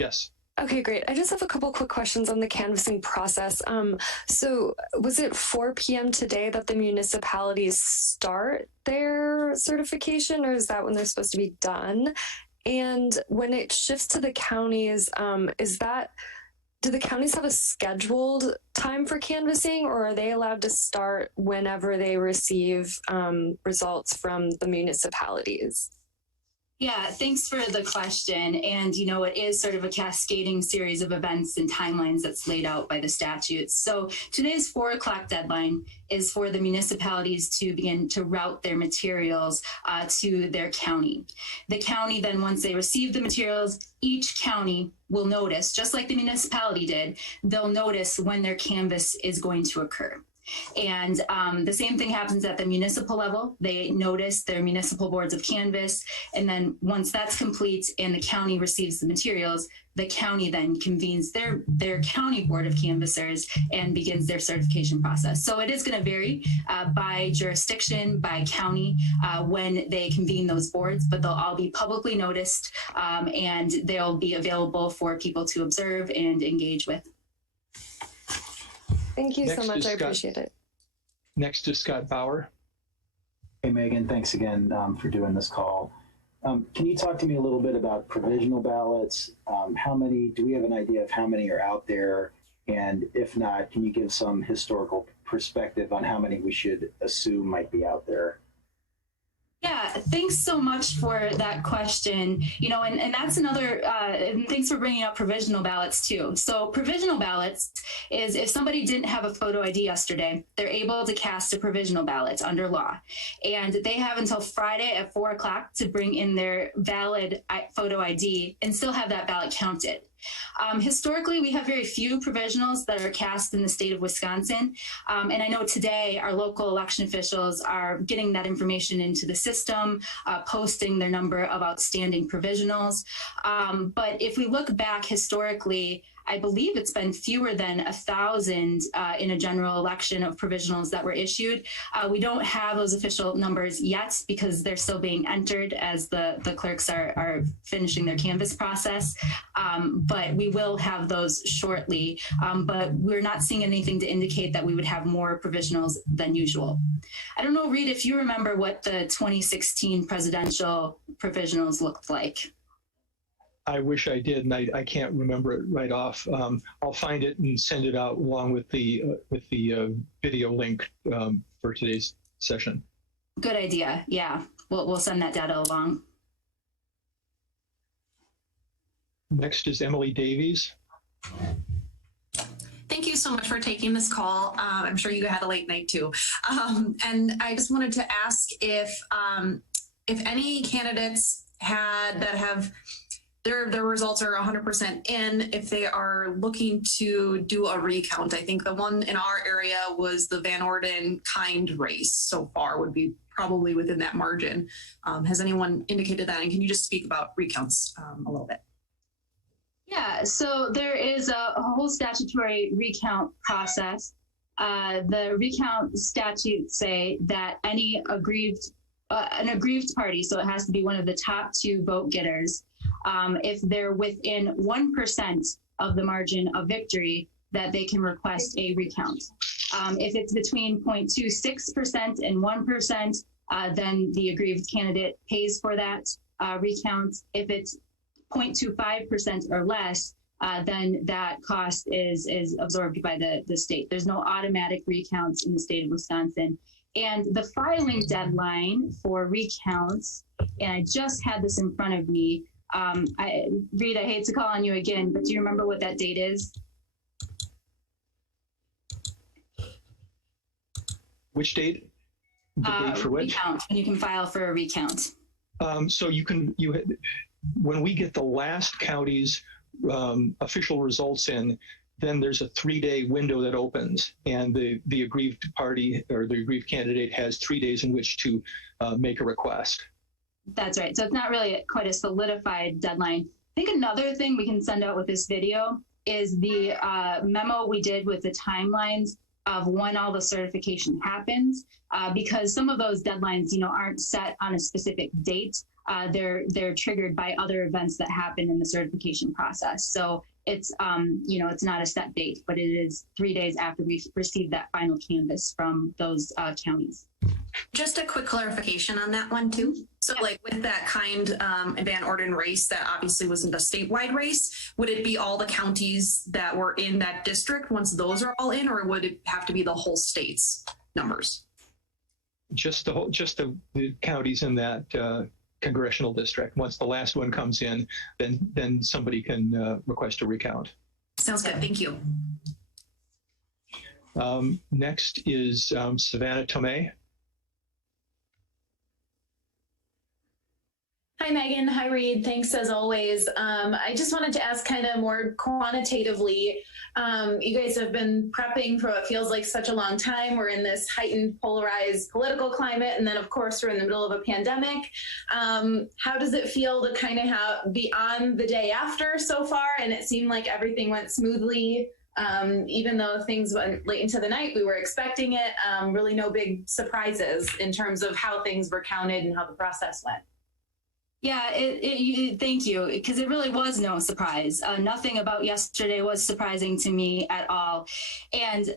Yes. Okay, great. I just have a couple quick questions on the canvassing process. So was it 4 p.m. today that the municipalities start their certification, or is that when they're supposed to be done? And when it shifts to the counties, do the counties have a scheduled time for canvassing, or are they allowed to start whenever they receive results from the municipalities? Yeah, thanks for the question. And, you know, it is sort of a cascading series of events and timelines that's laid out by the statutes. So today's 4 o'clock deadline is for the municipalities to begin to route their materials to their county. The county then, once they receive the materials, each county will notice, just like the municipality did, they'll notice when their canvass is going to occur. And the same thing happens at the municipal level. They notice their municipal boards of canvass. And then once that's complete and the county receives the materials, the county then convenes their county board of canvassers and begins their certification process. So it is going to vary by jurisdiction, by county, when they convene those boards, but they'll all be publicly noticed and they'll be available for people to observe and engage with. Thank you so much. I appreciate it. Next is Scott Bauer. Hey, Megan, thanks again for doing this call. Can you talk to me a little bit about provisional ballots? How many, do we have an idea of how many are out there? And if not, can you give some historical perspective on how many we should assume might be out there? Yeah, thanks so much for that question. You know, and that's another, and thanks for bringing up provisional ballots too. So provisional ballots is if somebody didn't have a photo ID yesterday, they're able to cast a provisional ballot under law. And they have until Friday at 4 o'clock to bring in their valid photo ID and still have that ballot counted. Historically, we have very few provisionals that are cast in the state of Wisconsin. And I know today our local election officials are getting that information into the system, posting their number of outstanding provisionals. But if we look back historically, I believe it's been fewer than 1,000 in a general election of provisionals that were issued. We don't have those official numbers yet because they're still being entered as the clerks are finishing their canvass process. But we will have those shortly. But we're not seeing anything to indicate that we would have more provisionals than usual. I don't know, Reed, if you remember what the 2016 presidential provisionals looked like. I wish I did, and I can't remember it right off. I'll find it and send it out along with the video link for today's session. Good idea. Yeah, we'll send that data along. Next is Emily Davies. Thank you so much for taking this call. I'm sure you had a late night too. And I just wanted to ask if any candidates that have their results are 100% in. If they are looking to do a recount, I think the one in our area was the Van Orden kind race so far would be probably within that margin. Has anyone indicated that? And can you just speak about recounts a little bit? Yeah, so there is a whole statutory recount process. The recount statutes say that any an aggrieved party, so it has to be one of the top 2 vote getters, if they're within 1% of the margin of victory, that they can request a recount. If it's between 0.26% and 1%, then the aggrieved candidate pays for that recount. If it's 0.25% or less, then that cost is absorbed by the state. There's no automatic recounts in the state of Wisconsin. And the filing deadline for recounts, and I just had this in front of me. Reed, I hate to call on you again, but do you remember what that date is? Which date? The date for which? Recount, and you can file for a recount. So when we get the last county's official results in, then there's a 3-day window that opens, and the aggrieved party or the aggrieved candidate has 3 days in which to make a request. That's right. So it's not really quite a solidified deadline. I think another thing we can send out with this video is the memo we did with the timelines of when all the certification happens, because some of those deadlines, aren't set on a specific date. They're triggered by other events that happen in the certification process. So it's, it's not a set date, but it is 3 days after we've received that final canvas from those counties. Just a quick clarification on that one too. So like with that kind Van Orden race that obviously wasn't a statewide race, would it be all the counties that were in that district once those are all in, or would it have to be the whole state's numbers? Just the counties in that congressional district. Once the last one comes in, then somebody can request a recount. Sounds good. Thank you. Next is Savannah Tomei. Hi, Megan. Hi, Reed. Thanks as always. I just wanted to ask kind of more quantitatively, you guys have been prepping for what feels like such a long time. We're in this heightened polarized political climate. And then of course we're in the middle of a pandemic. How does it feel to kind of be on the day after so far? And it seemed like everything went smoothly. Even though things went late into the night, we were expecting it. Really no big surprises in terms of how things were counted and how the process went. Yeah, thank you, because it really was no surprise. Nothing about yesterday was surprising to me at all. And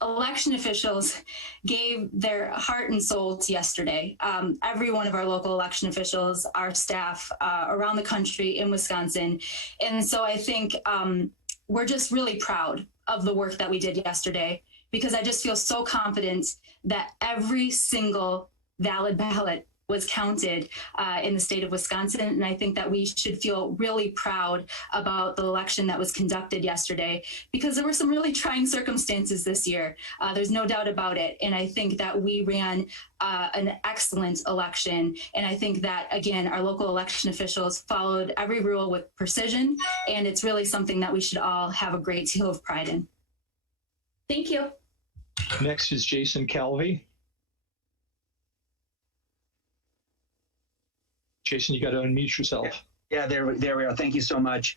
election officials gave their heart and soul to yesterday. Every one of our local election officials, our staff around the country in Wisconsin. And so I think we're just really proud of the work that we did yesterday, because I just feel so confident that every single valid ballot was counted in the state of Wisconsin. And I think that we should feel really proud about the election that was conducted yesterday, because there were some really trying circumstances this year. There's no doubt about it. And I think that we ran an excellent election. And I think that, again, our local election officials followed every rule with precision. And it's really something that we should all have a great deal of pride in. Thank you. Next is Jason Calvi. Jason, you got to unmute yourself. Yeah, there we are. Thank you so much.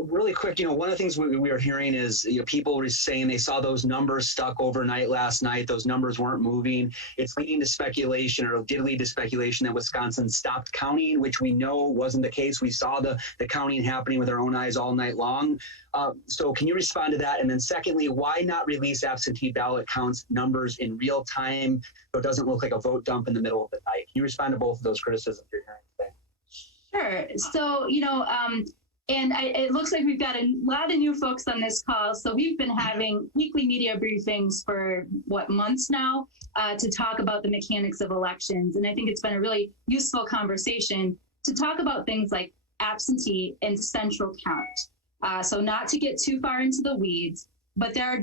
Really quick, one of the things we are hearing is people were saying they saw those numbers stuck overnight last night. Those numbers weren't moving. It's leading to speculation, or did lead to speculation, that Wisconsin stopped counting, which we know wasn't the case. We saw the counting happening with our own eyes all night long. So can you respond to that? And then secondly, why not release absentee ballot counts numbers in real time so it doesn't look like a vote dump in the middle of the night? Can you respond to both of those criticisms you're hearing today? Sure. So, and it looks like we've got a lot of new folks on this call. So we've been having weekly media briefings for, months now to talk about the mechanics of elections. And I think it's been a really useful conversation to talk about things like absentee and central count. So not to get too far into the weeds, but there are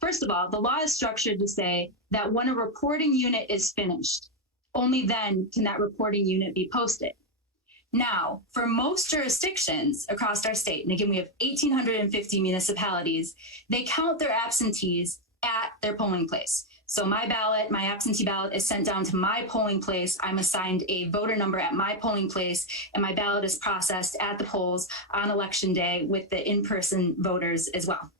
first of all, the law is structured to say that when a reporting unit is finished, only then can that reporting unit be posted. Now, for most jurisdictions across our state, and again, we have 1,850 municipalities, they count their absentees at their polling place. So my ballot, my absentee ballot is sent down to my polling place. I'm assigned a voter number at my polling place, and my ballot is processed at the polls on election day with the in-person voters as well.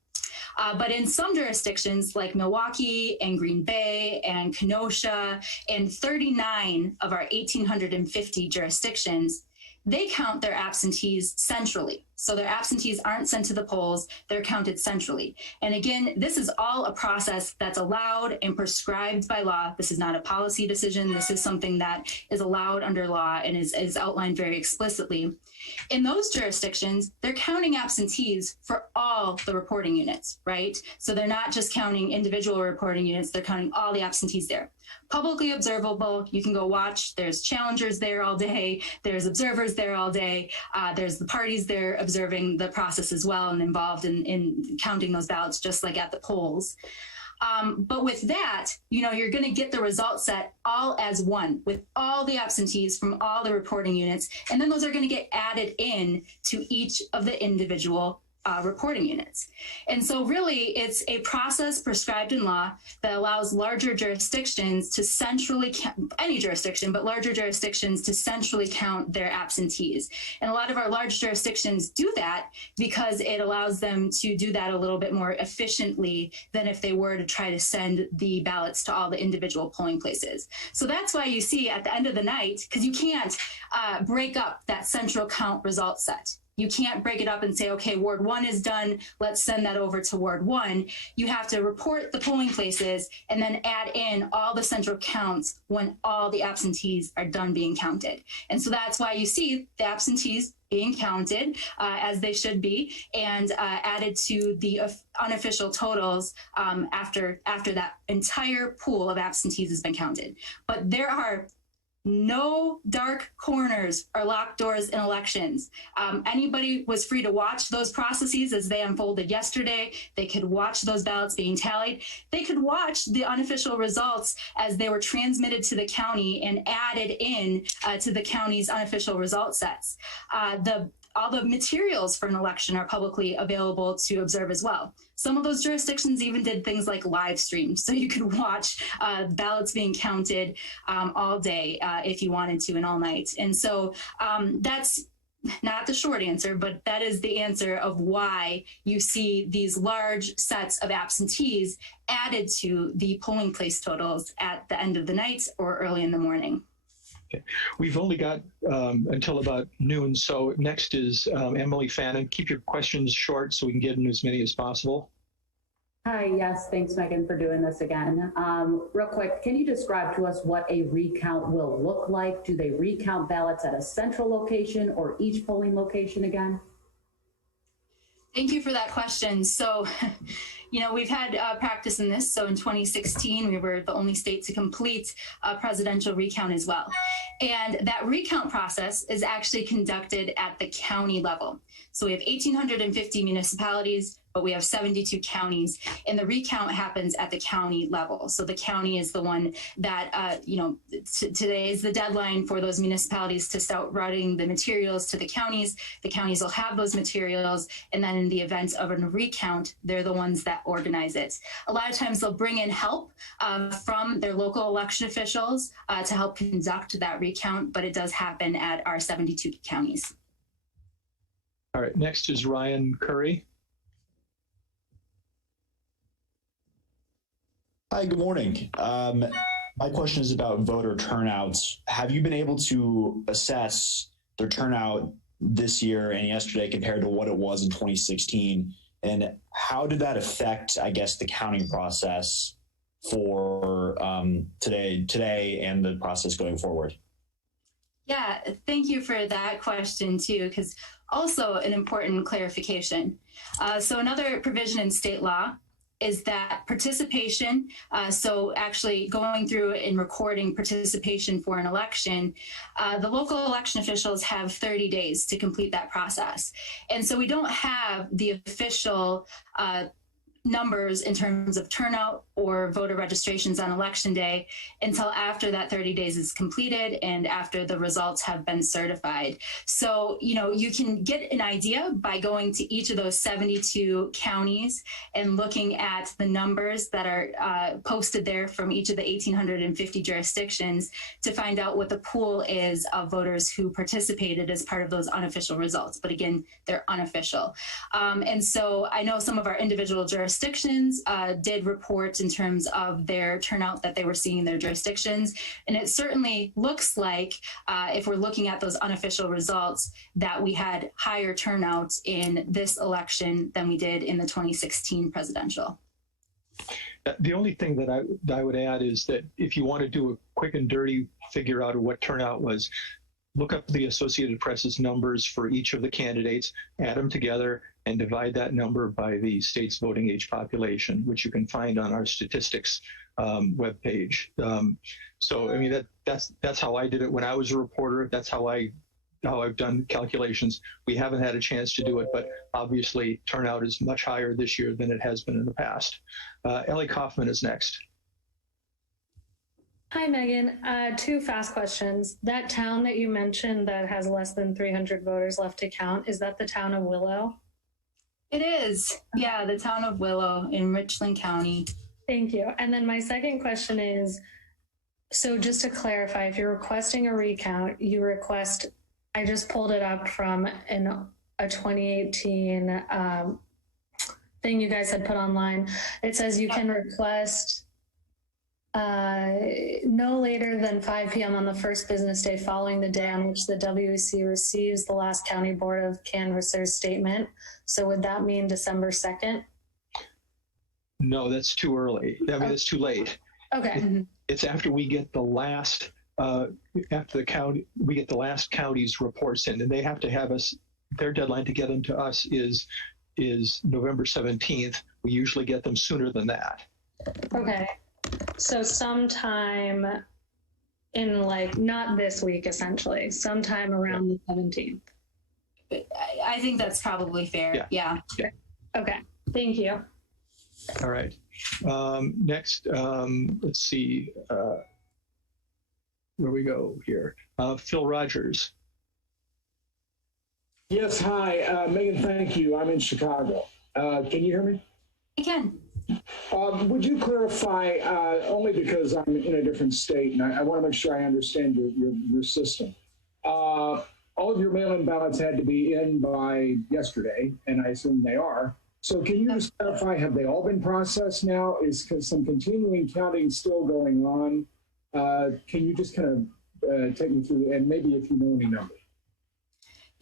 But in some jurisdictions like Milwaukee and Green Bay and Kenosha and 39 of our 1,850 jurisdictions, they count their absentees centrally. So their absentees aren't sent to the polls, they're counted centrally. And again, this is all a process that's allowed and prescribed by law. This is not a policy decision. This is something that is allowed under law and is outlined very explicitly. In those jurisdictions, they're counting absentees for all the reporting units, right? So they're not just counting individual reporting units, they're counting all the absentees there. Publicly observable, you can go watch. There's challengers there all day. There's observers there all day. There's the parties there observing the process as well and involved in counting those ballots just like at the polls. But with that, you're going to get the result set all as one with all the absentees from all the reporting units. And then those are going to get added in to each of the individual reporting units. And so really it's a process prescribed in law that allows larger jurisdictions to centrally count, any jurisdiction, but larger jurisdictions to centrally count their absentees. And a lot of our large jurisdictions do that because it allows them to do that a little bit more efficiently than if they were to try to send the ballots to all the individual polling places. So that's why you see at the end of the night, because you can't break up that central count result set. You can't break it up and say, okay, Ward 1 is done, let's send that over to Ward 1. You have to report the polling places and then add in all the central counts when all the absentees are done being counted. And so that's why you see the absentees being counted as they should be and added to the unofficial totals after that entire pool of absentees has been counted. But there are no dark corners or locked doors in elections. Anybody was free to watch those processes as they unfolded yesterday. They could watch those ballots being tallied. They could watch the unofficial results as they were transmitted to the county and added in to the county's unofficial result sets. All the materials for an election are publicly available to observe as well. Some of those jurisdictions even did things like live streams, so you could watch ballots being counted all day if you wanted to and all night. And so that's not the short answer, but that is the answer of why you see these large sets of absentees added to the polling place totals at the end of the night or early in the morning. Okay. We've only got until about noon, so next is Emily Fannin. Keep your questions short so we can get in as many as possible. Hi, yes, thanks Megan for doing this again. Real quick, can you describe to us what a recount will look like? Do they recount ballots at a central location or each polling location again? Thank you for that question. So, we've had practice in this. So in 2016, we were the only state to complete a presidential recount as well. And that recount process is actually conducted at the county level. So we have 1,850 municipalities, but we have 72 counties, and the recount happens at the county level. So the county is the one that, today is the deadline for those municipalities to start routing the materials to the counties. The counties will have those materials, and then in the event of a recount, they're the ones that organize it. A lot of times they'll bring in help from their local election officials to help conduct that recount, but it does happen at our 72 counties. All right, next is Ryan Curry. Hi, good morning. My question is about voter turnouts. Have you been able to assess their turnout this year and yesterday compared to what it was in 2016? And how did that affect, I guess, the counting process for today and the process going forward? Yeah, thank you for that question too, because also an important clarification. So another provision in state law is that participation, so actually going through and recording participation for an election, the local election officials have 30 days to complete that process. And so we don't have the official numbers in terms of turnout or voter registrations on election day until after that 30 days is completed and after the results have been certified. So, you can get an idea by going to each of those 72 counties and looking at the numbers that are posted there from each of the 1,850 jurisdictions to find out what the pool is of voters who participated as part of those unofficial results. But again, they're unofficial. And so I know some of our individual jurisdictions did report in terms of their turnout that they were seeing in their jurisdictions. And it certainly looks like, if we're looking at those unofficial results, that we had higher turnout in this election than we did in the 2016 presidential. The only thing that I would add is that if you want to do a quick and dirty figure out of what turnout was, look up the Associated Press's numbers for each of the candidates, add them together, and divide that number by the state's voting age population, which you can find on our statistics webpage. So, I mean, that's how I did it when I was a reporter. That's how I've done calculations. We haven't had a chance to do it, but obviously turnout is much higher this year than it has been in the past. Ellie Kaufman is next. Hi, Megan. Two fast questions. That town that you mentioned that has less than 300 voters left to count, is that the town of Willow? It is. Yeah, the town of Willow in Richland County. Thank you. And then my second question is, so just to clarify, if you're requesting a recount, you request, I just pulled it up from a 2018 thing you guys had put online. It says you can request no later than 5 p.m. on the first business day following the day on which the WEC receives the last County Board of Canvassers statement. So would that mean December 2nd? No, that's too early. I mean, it's too late. Okay. It's after we get the last, we get the last county's reports in, and they have to have us, their deadline to get them to us is November 17th. We usually get them sooner than that. Okay. So sometime in not this week, essentially, sometime around the 17th. I think that's probably fair. Yeah. Okay. Thank you. All right. Next, let's see where we go here. Phil Rogers. Yes. Hi, Megan. Thank you. I'm in Chicago. Can you hear me? I can. Would you clarify, only because I'm in a different state and I want to make sure I understand your system. All of your mail-in ballots had to be in by yesterday, and I assume they are. So can you just clarify, have they all been processed now? Is some continuing counting still going on? Can you just kind of take me through, and maybe if you know any numbers?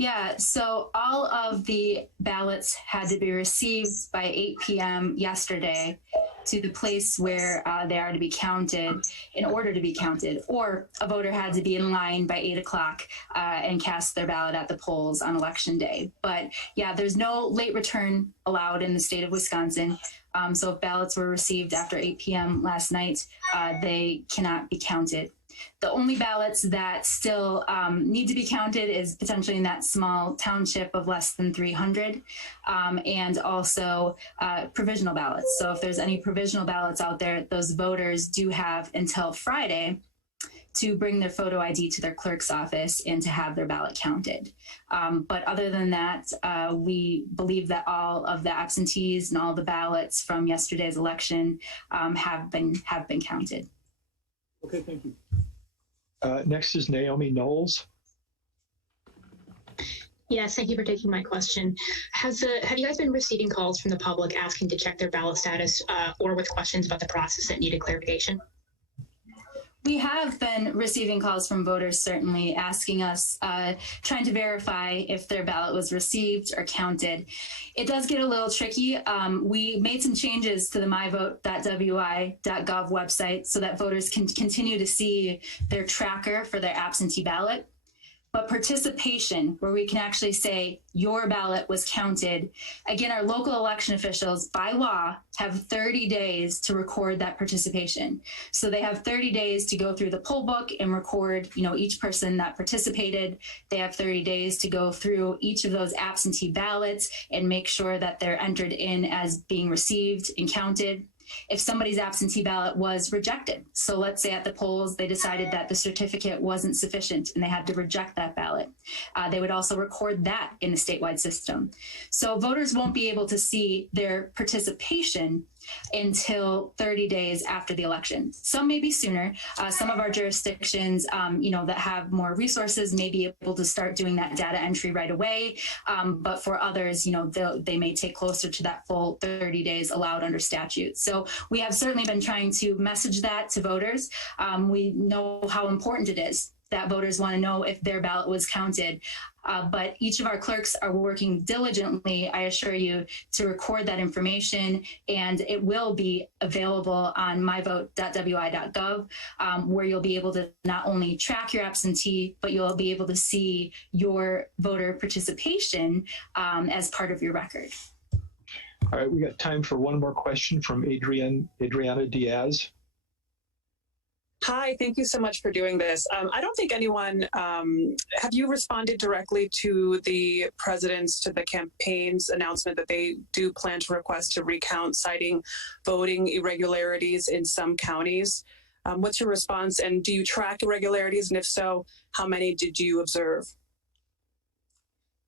Yeah, so all of the ballots had to be received by 8 p.m. yesterday to the place where they are to be counted in order to be counted, or a voter had to be in line by 8 o'clock and cast their ballot at the polls on election day. But yeah, there's no late return allowed in the state of Wisconsin. So if ballots were received after 8 p.m. last night, they cannot be counted. The only ballots that still need to be counted is potentially in that small township of less than 300, and also provisional ballots. So if there's any provisional ballots out there, those voters do have until Friday to bring their photo ID to their clerk's office and to have their ballot counted. But other than that, we believe that all of the absentees and all the ballots from yesterday's election have been counted. Okay, thank you. Next is Naomi Knowles. Yes, thank you for taking my question. Have you guys been receiving calls from the public asking to check their ballot status or with questions about the process that needed clarification? We have been receiving calls from voters, certainly asking us, trying to verify if their ballot was received or counted. It does get a little tricky. We made some changes to the myvote.wi.gov website so that voters can continue to see their tracker for their absentee ballot. But participation, where we can actually say your ballot was counted, again, our local election officials by law have 30 days to record that participation. So they have 30 days to go through the poll book and record, each person that participated. They have 30 days to go through each of those absentee ballots and make sure that they're entered in as being received and counted. If somebody's absentee ballot was rejected, so let's say at the polls they decided that the certificate wasn't sufficient and they had to reject that ballot, they would also record that in the statewide system. So voters won't be able to see their participation until 30 days after the election. Some may be sooner. Some of our jurisdictions, that have more resources may be able to start doing that data entry right away. But for others, they may take closer to that full 30 days allowed under statute. So we have certainly been trying to message that to voters. We know how important it is that voters want to know if their ballot was counted. But each of our clerks are working diligently, I assure you, to record that information, and it will be available on myvote.wi.gov, where you'll be able to not only track your absentee, but you'll be able to see your voter participation as part of your record. All right, we got time for one more question from Adriana Diaz. Hi, thank you so much for doing this. I don't think anyone, have you responded directly to the president's, to the campaign's announcement that they do plan to request to recount, citing voting irregularities in some counties? What's your response, and do you track irregularities, and if so, how many did you observe?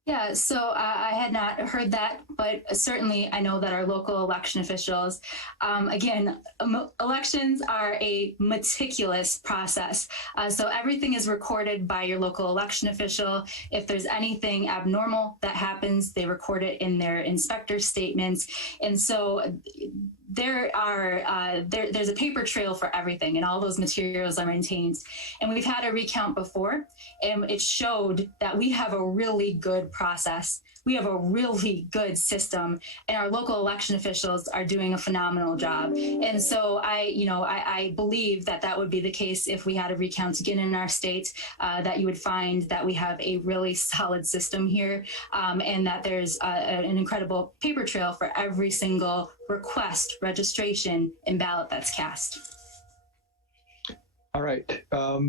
Yeah, so I had not heard that, but certainly I know that our local election officials, elections are a meticulous process. So everything is recorded by your local election official. If there's anything abnormal that happens, they record it in their inspector statements. And so there's a paper trail for everything, and all those materials are maintained. And we've had a recount before, and it showed that we have a really good process. We have a really good system, and our local election officials are doing a phenomenal job. And so I believe that that would be the case if we had a recount again in our state, that you would find that we have a really solid system here, and that there's an incredible paper trail for every single request, registration, and ballot that's cast. All right,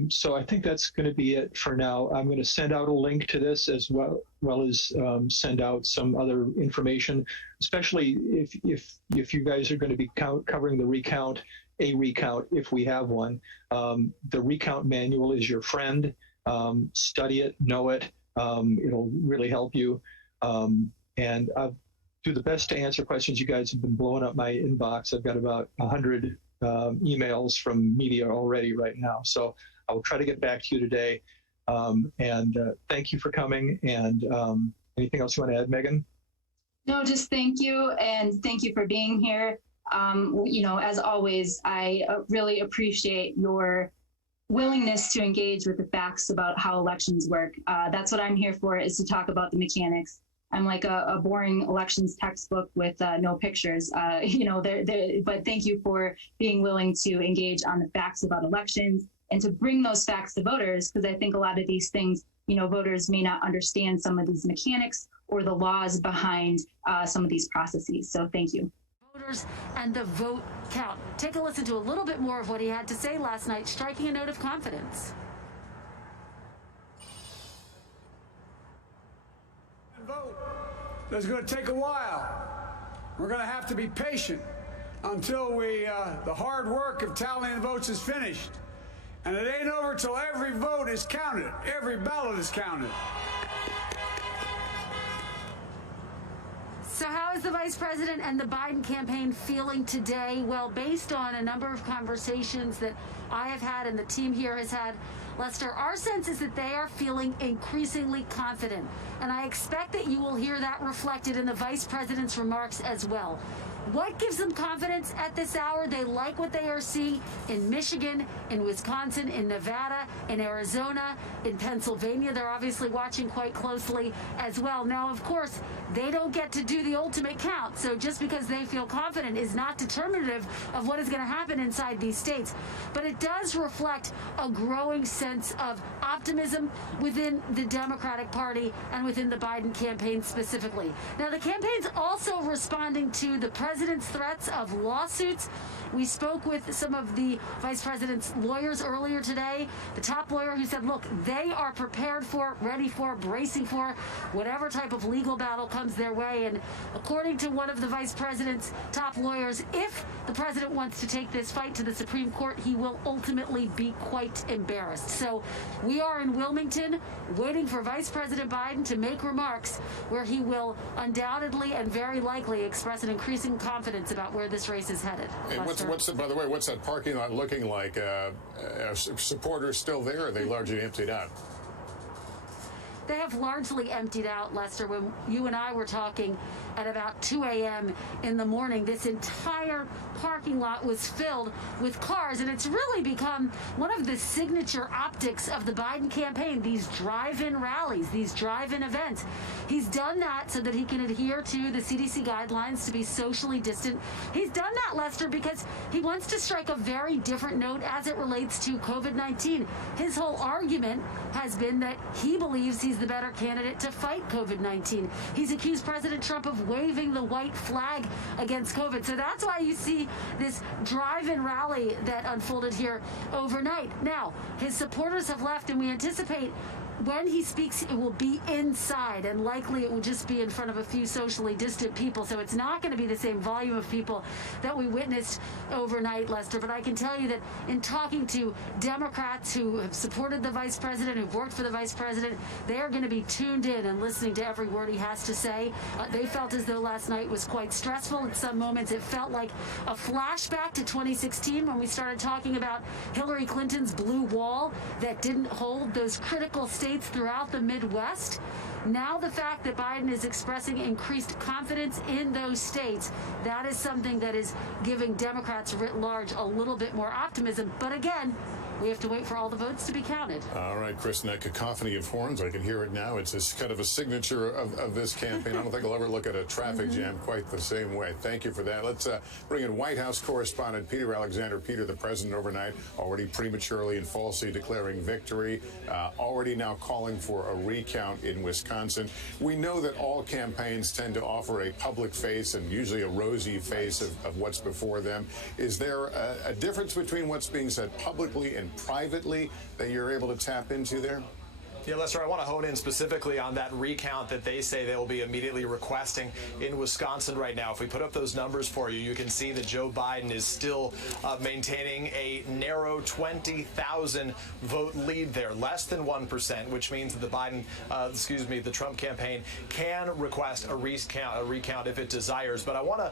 so I think that's going to be it for now. I'm going to send out a link to this as well as send out some other information, especially if you guys are going to be covering the recount, if we have one. The recount manual is your friend. Study it, know it. It'll really help you. And I'll do the best to answer questions. You guys have been blowing up my inbox. I've got about 100 emails from media already right now. So I will try to get back to you today. And thank you for coming. And anything else you want to add, Megan? No, just thank you. And thank you for being here. As always, I really appreciate your willingness to engage with the facts about how elections work. That's what I'm here for, is to talk about the mechanics. I'm like a boring elections textbook with no pictures, but thank you for being willing to engage on the facts about elections and to bring those facts to voters, because I think a lot of these things, voters may not understand some of these mechanics or the laws behind some of these processes. So thank you. Voters and the vote count. Take a listen to a little bit more of what he had to say last night, striking a note of confidence. Vote. It's going to take a while. We're going to have to be patient until the hard work of tallying the votes is finished. And it ain't over till every vote is counted. Every ballot is counted. So how is the Vice President and the Biden campaign feeling today? Well, based on a number of conversations that I have had and the team here has had, Lester, our sense is that they are feeling increasingly confident. And I expect that you will hear that reflected in the Vice President's remarks as well. What gives them confidence at this hour? They like what they are seeing in Michigan, in Wisconsin, in Nevada, in Arizona, in Pennsylvania. They're obviously watching quite closely as well. Now, of course, they don't get to do the ultimate count. So just because they feel confident is not determinative of what is going to happen inside these states. But it does reflect a growing sense sense of optimism within the Democratic Party and within the Biden campaign specifically. Now, the campaign's also responding to the president's threats of lawsuits. We spoke with some of the vice president's lawyers earlier today. The top lawyer who said, look, they are prepared for, ready for, bracing for whatever type of legal battle comes their way. And according to one of the vice president's top lawyers, if the president wants to take this fight to the Supreme Court, he will ultimately be quite embarrassed. So we are in Wilmington waiting for Vice President Biden to make remarks where he will undoubtedly and very likely express an increasing confidence about where this race is headed. And by the way, what's that parking lot looking like? Are supporters still there, or are they largely emptied out? They have largely emptied out, Lester. When you and I were talking at about 2 a.m. in the morning, this entire parking lot was filled with cars, and it's really become one of the signature optics of the Biden campaign, these drive-in rallies, these drive-in events. He's done that so that he can adhere to the CDC guidelines to be socially distant. He's done that, Lester, because he wants to strike a very different note as it relates to COVID-19. His whole argument has been that he believes he's the better candidate to fight COVID-19. He's accused President Trump of waving the white flag against COVID. So that's why you see this drive-in rally that unfolded here overnight. Now, his supporters have left, and we anticipate when he speaks, it will be inside, and likely it will just be in front of a few socially distant people. So it's not going to be the same volume of people that we witnessed overnight, Lester. But I can tell you that in talking to Democrats who have supported the vice president, who've worked for the vice president, they are going to be tuned in and listening to every word he has to say. They felt as though last night was quite stressful. In some moments, it felt like a flashback to 2016 when we started talking about Hillary Clinton's blue wall that didn't hold those critical states throughout the Midwest. Now the fact that Biden is expressing increased confidence in those states, that is something that is giving Democrats writ large a little bit more optimism. But again, we have to wait for all the votes to be counted. All right, Kristen, that cacophony of horns, I can hear it now. It's just kind of a signature of this campaign. I don't think I'll ever look at a traffic jam quite the same way. Thank you for that. Let's bring in White House correspondent Peter Alexander. Peter, the president overnight already prematurely and falsely declaring victory, already now calling for a recount in Wisconsin. We know that all campaigns tend to offer a public face and usually a rosy face of what's before them. Is there a difference between what's being said publicly and privately that you're able to tap into there? Yeah, Lester, I want to hone in specifically on that recount that they say they will be immediately requesting in Wisconsin right now. If we put up those numbers for you, you can see that Joe Biden is still maintaining a narrow 20,000 vote lead there, less than 1%, which means that the Trump campaign can request a recount if it desires. But I want to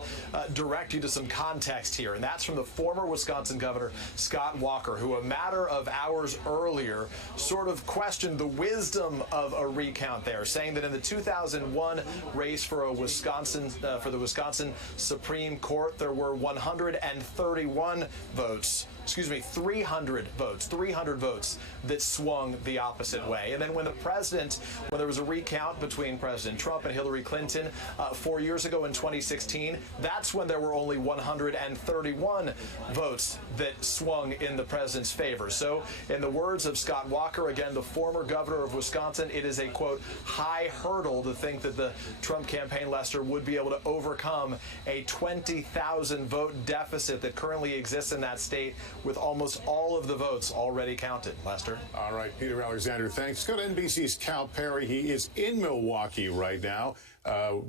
direct you to some context here, and that's from the former Wisconsin governor, Scott Walker, who a matter of hours earlier sort of questioned the wisdom of a recount there, saying that in the 2001 race for the Wisconsin Supreme Court, there were 131 votes. 300 votes that swung the opposite way. And then when there was a recount between President Trump and Hillary Clinton 4 years ago in 2016, that's when there were only 131 votes that swung in the president's favor. So in the words of Scott Walker, again, the former governor of Wisconsin, it is a, quote, high hurdle to think that the Trump campaign, Lester, would be able to overcome a 20,000 vote deficit that currently exists in that state, with almost all of the votes already counted. Lester? All right, Peter Alexander, thanks. Go to NBC's Cal Perry. He is in Milwaukee right now.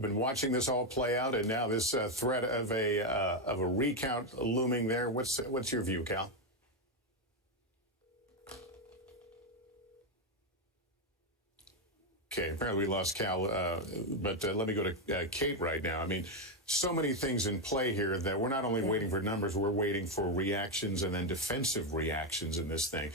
Been watching this all play out, and now this threat of a recount looming there. What's your view, Cal? Okay, apparently we lost Cal, but let me go to Kate right now. I mean, so many things in play here that we're not only waiting for numbers, we're waiting for reactions and then defensive reactions in this thing.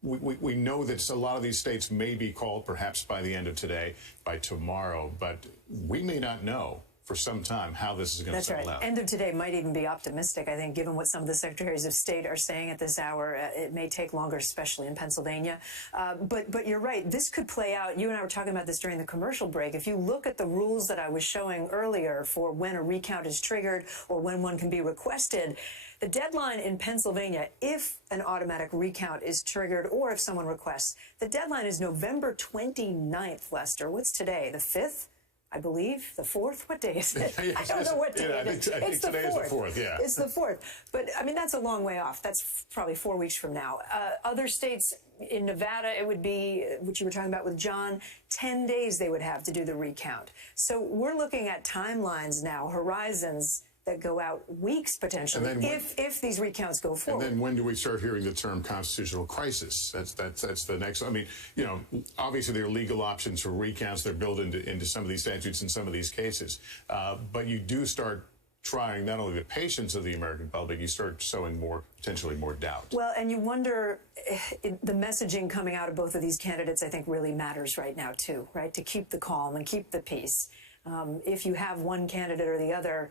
We know that a lot of these states may be called perhaps by the end of today, by tomorrow, but we may not know for some time how this is going to That's settle right. out. End of today might even be optimistic, I think, given what some of the secretaries of state are saying at this hour. It may take longer, especially in Pennsylvania. But you're right. This could play out. You and I were talking about this during the commercial break. If you look at the rules that I was showing earlier for when a recount is triggered or when one can be requested, the deadline in Pennsylvania, if an automatic recount is triggered or if someone requests, the deadline is November 29th, Lester. What's today? The 5th? I believe the 4th. What day is it? I don't know what day it is. I think today is the 4th. Yeah, it's the 4th. But I mean, that's a long way off. That's probably 4 weeks from now. Other states, in Nevada, it would be, which you were talking about with John, 10 days they would have to do the recount. So we're looking at timelines now, horizons that go out weeks potentially, if these recounts go forward. And then when do we start hearing the term constitutional crisis? That's the next. I mean, you know, obviously there are legal options for recounts. They're built into some of these statutes in some of these cases. But you do start trying not only the patience of the American public, you start sowing potentially more doubt. Well, and you wonder, the messaging coming out of both of these candidates, I think, really matters right now too, right? To keep the calm and keep the peace. If you have one candidate or the other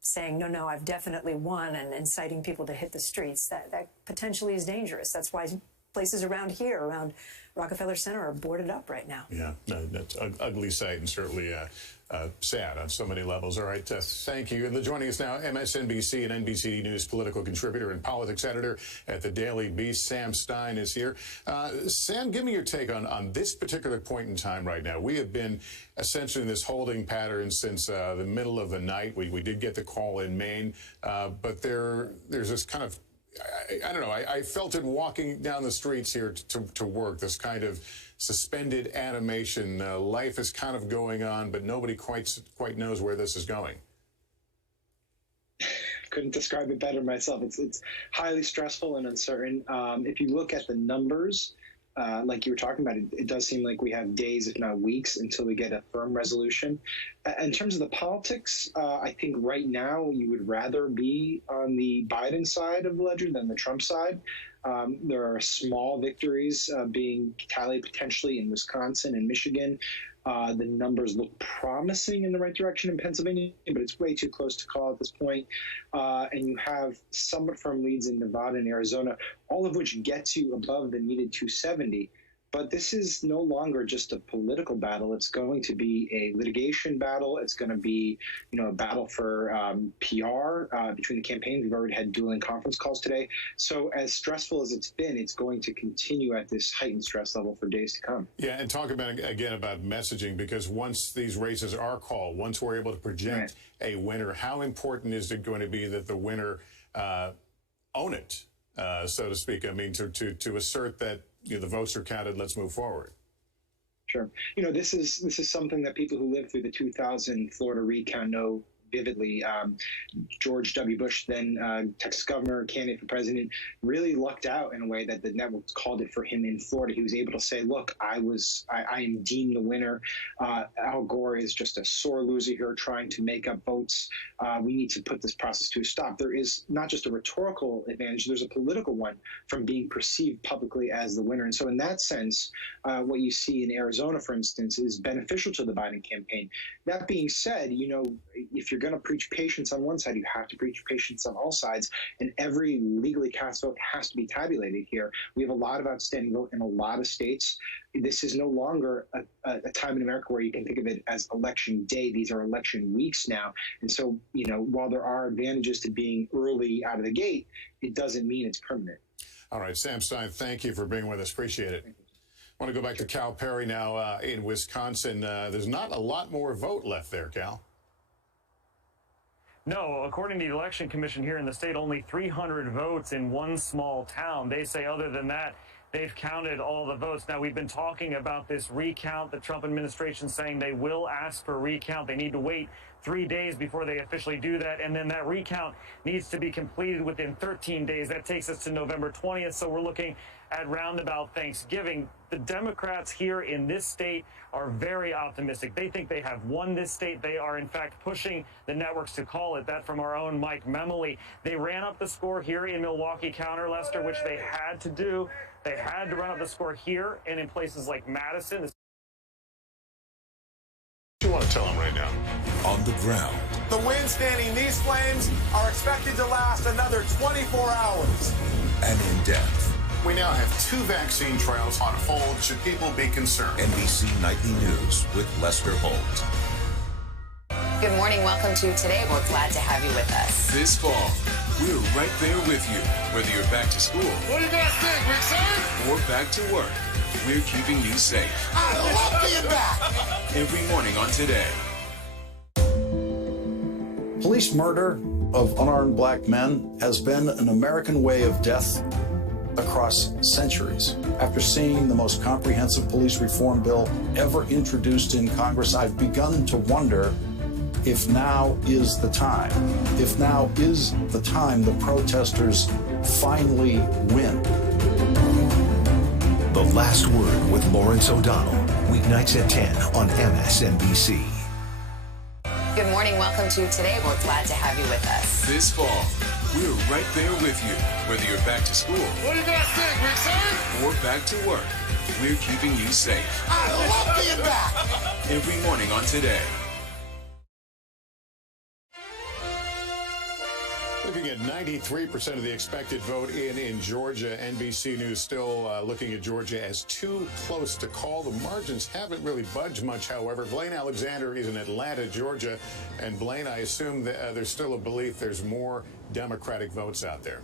saying, no, I've definitely won, and inciting people to hit the streets, that potentially is dangerous. That's why places around here, around Rockefeller Center, are boarded up right now. Yeah, no, that's an ugly sight and certainly sad on so many levels. All right, thank you. And joining us now, MSNBC and NBC News political contributor and politics editor at the Daily Beast, Sam Stein, is here. Sam, give me your take on this particular point in time right now. We have been essentially in this holding pattern since the middle of the night. We did get the call in Maine, but there's this kind of, I don't know, I felt it walking down the streets here to work, this kind of suspended animation. Life is kind of going on, but nobody quite knows where this is going. Couldn't describe it better myself. It's highly stressful and uncertain. If you look at the numbers, like you were talking about, it does seem like we have days, if not weeks, until we get a firm resolution. In terms of the politics, I think right now you would rather be on the Biden side of the ledger than the Trump side. There are small victories being tallied potentially in Wisconsin and Michigan. The numbers look promising in the right direction in Pennsylvania, but it's way too close to call at this point. And you have somewhat firm leads in Nevada and Arizona, all of which get you above the needed 270. But this is no longer just a political battle. It's going to be a litigation battle. It's going to be, a battle for PR between the campaigns. We've already had dueling conference calls today. So as stressful as it's been, it's going to continue at this heightened stress level for days to come. Yeah, and talk about messaging, because once these races are called, once we're able to project a winner, how important is it going to be that the winner own it, so to speak? I mean, to assert that the votes are counted, let's move forward. Sure. This is something that people who lived through the 2000 Florida recount know vividly. George W. Bush, then Texas governor, candidate for president, really lucked out in a way that the networks called it for him in Florida. He was able to say, look, I am deemed the winner. Al Gore is just a sore loser here trying to make up votes. We need to put this process to a stop. There is not just a rhetorical advantage, there's a political one from being perceived publicly as the winner. And so in that sense, what you see in Arizona, for instance, is beneficial to the Biden campaign. That being said, if you're going to preach patience on one side, you have to preach patience on all sides, and every legally cast vote has to be tabulated here. We have a lot of outstanding vote in a lot of states. This is no longer a time in America where you can think of it as election day. These are election weeks now. And so, while there are advantages to being early out of the gate, it doesn't mean it's permanent. All right, Sam Stein, thank you for being with us. Appreciate it. I want to go back to Cal Perry now in Wisconsin. There's not a lot more vote left there, Cal. No, according to the Election Commission here in the state, only 300 votes in one small town. They say other than that, they've counted all the votes. Now, we've been talking about this recount. The Trump administration saying they will ask for a recount. They need to wait 3 days before they officially do that. And then that recount needs to be completed within 13 days. That takes us to November 20th. So we're looking at roundabout Thanksgiving. The Democrats here in this state are very optimistic. They think they have won this state. They are, in fact, pushing the networks to call it. That from our own Mike Memoli. They ran up the score here in Milwaukee County, Lester, which they had to do. They had to run up the score here and in places like Madison. What do you want to tell them right now? on the ground. The winds fanning these flames are expected to last another 24 hours. And in depth. We now have 2 vaccine trials on hold. Should people be concerned? NBC Nightly News with Lester Holt. Good morning. Welcome to Today. We're glad to have you with us. This fall, we're right there with you. Whether you're back to school. What do you guys think? We excited? Or back to work. We're keeping you safe. I love being back. Every morning on Today. Police murder of unarmed black men has been an American way of death across centuries. After seeing the most comprehensive police reform bill ever introduced in Congress, I've begun to wonder if now is the time. If now is the time the protesters finally win. The Last Word with Lawrence O'Donnell. Weeknights at 10 on MSNBC. Good morning. Welcome to Today. We're glad to have you with us. This fall, we're right there with you. Whether you're back to school. What do you guys think? We excited? Or back to work. We're keeping you safe. I love being back. Every morning on Today. Looking at 93% of the expected vote in Georgia. NBC News still looking at Georgia as too close to call. The margins haven't really budged much, however. Blaine Alexander is in Atlanta, Georgia. And Blaine, I assume that there's still a belief there's more Democratic votes out there.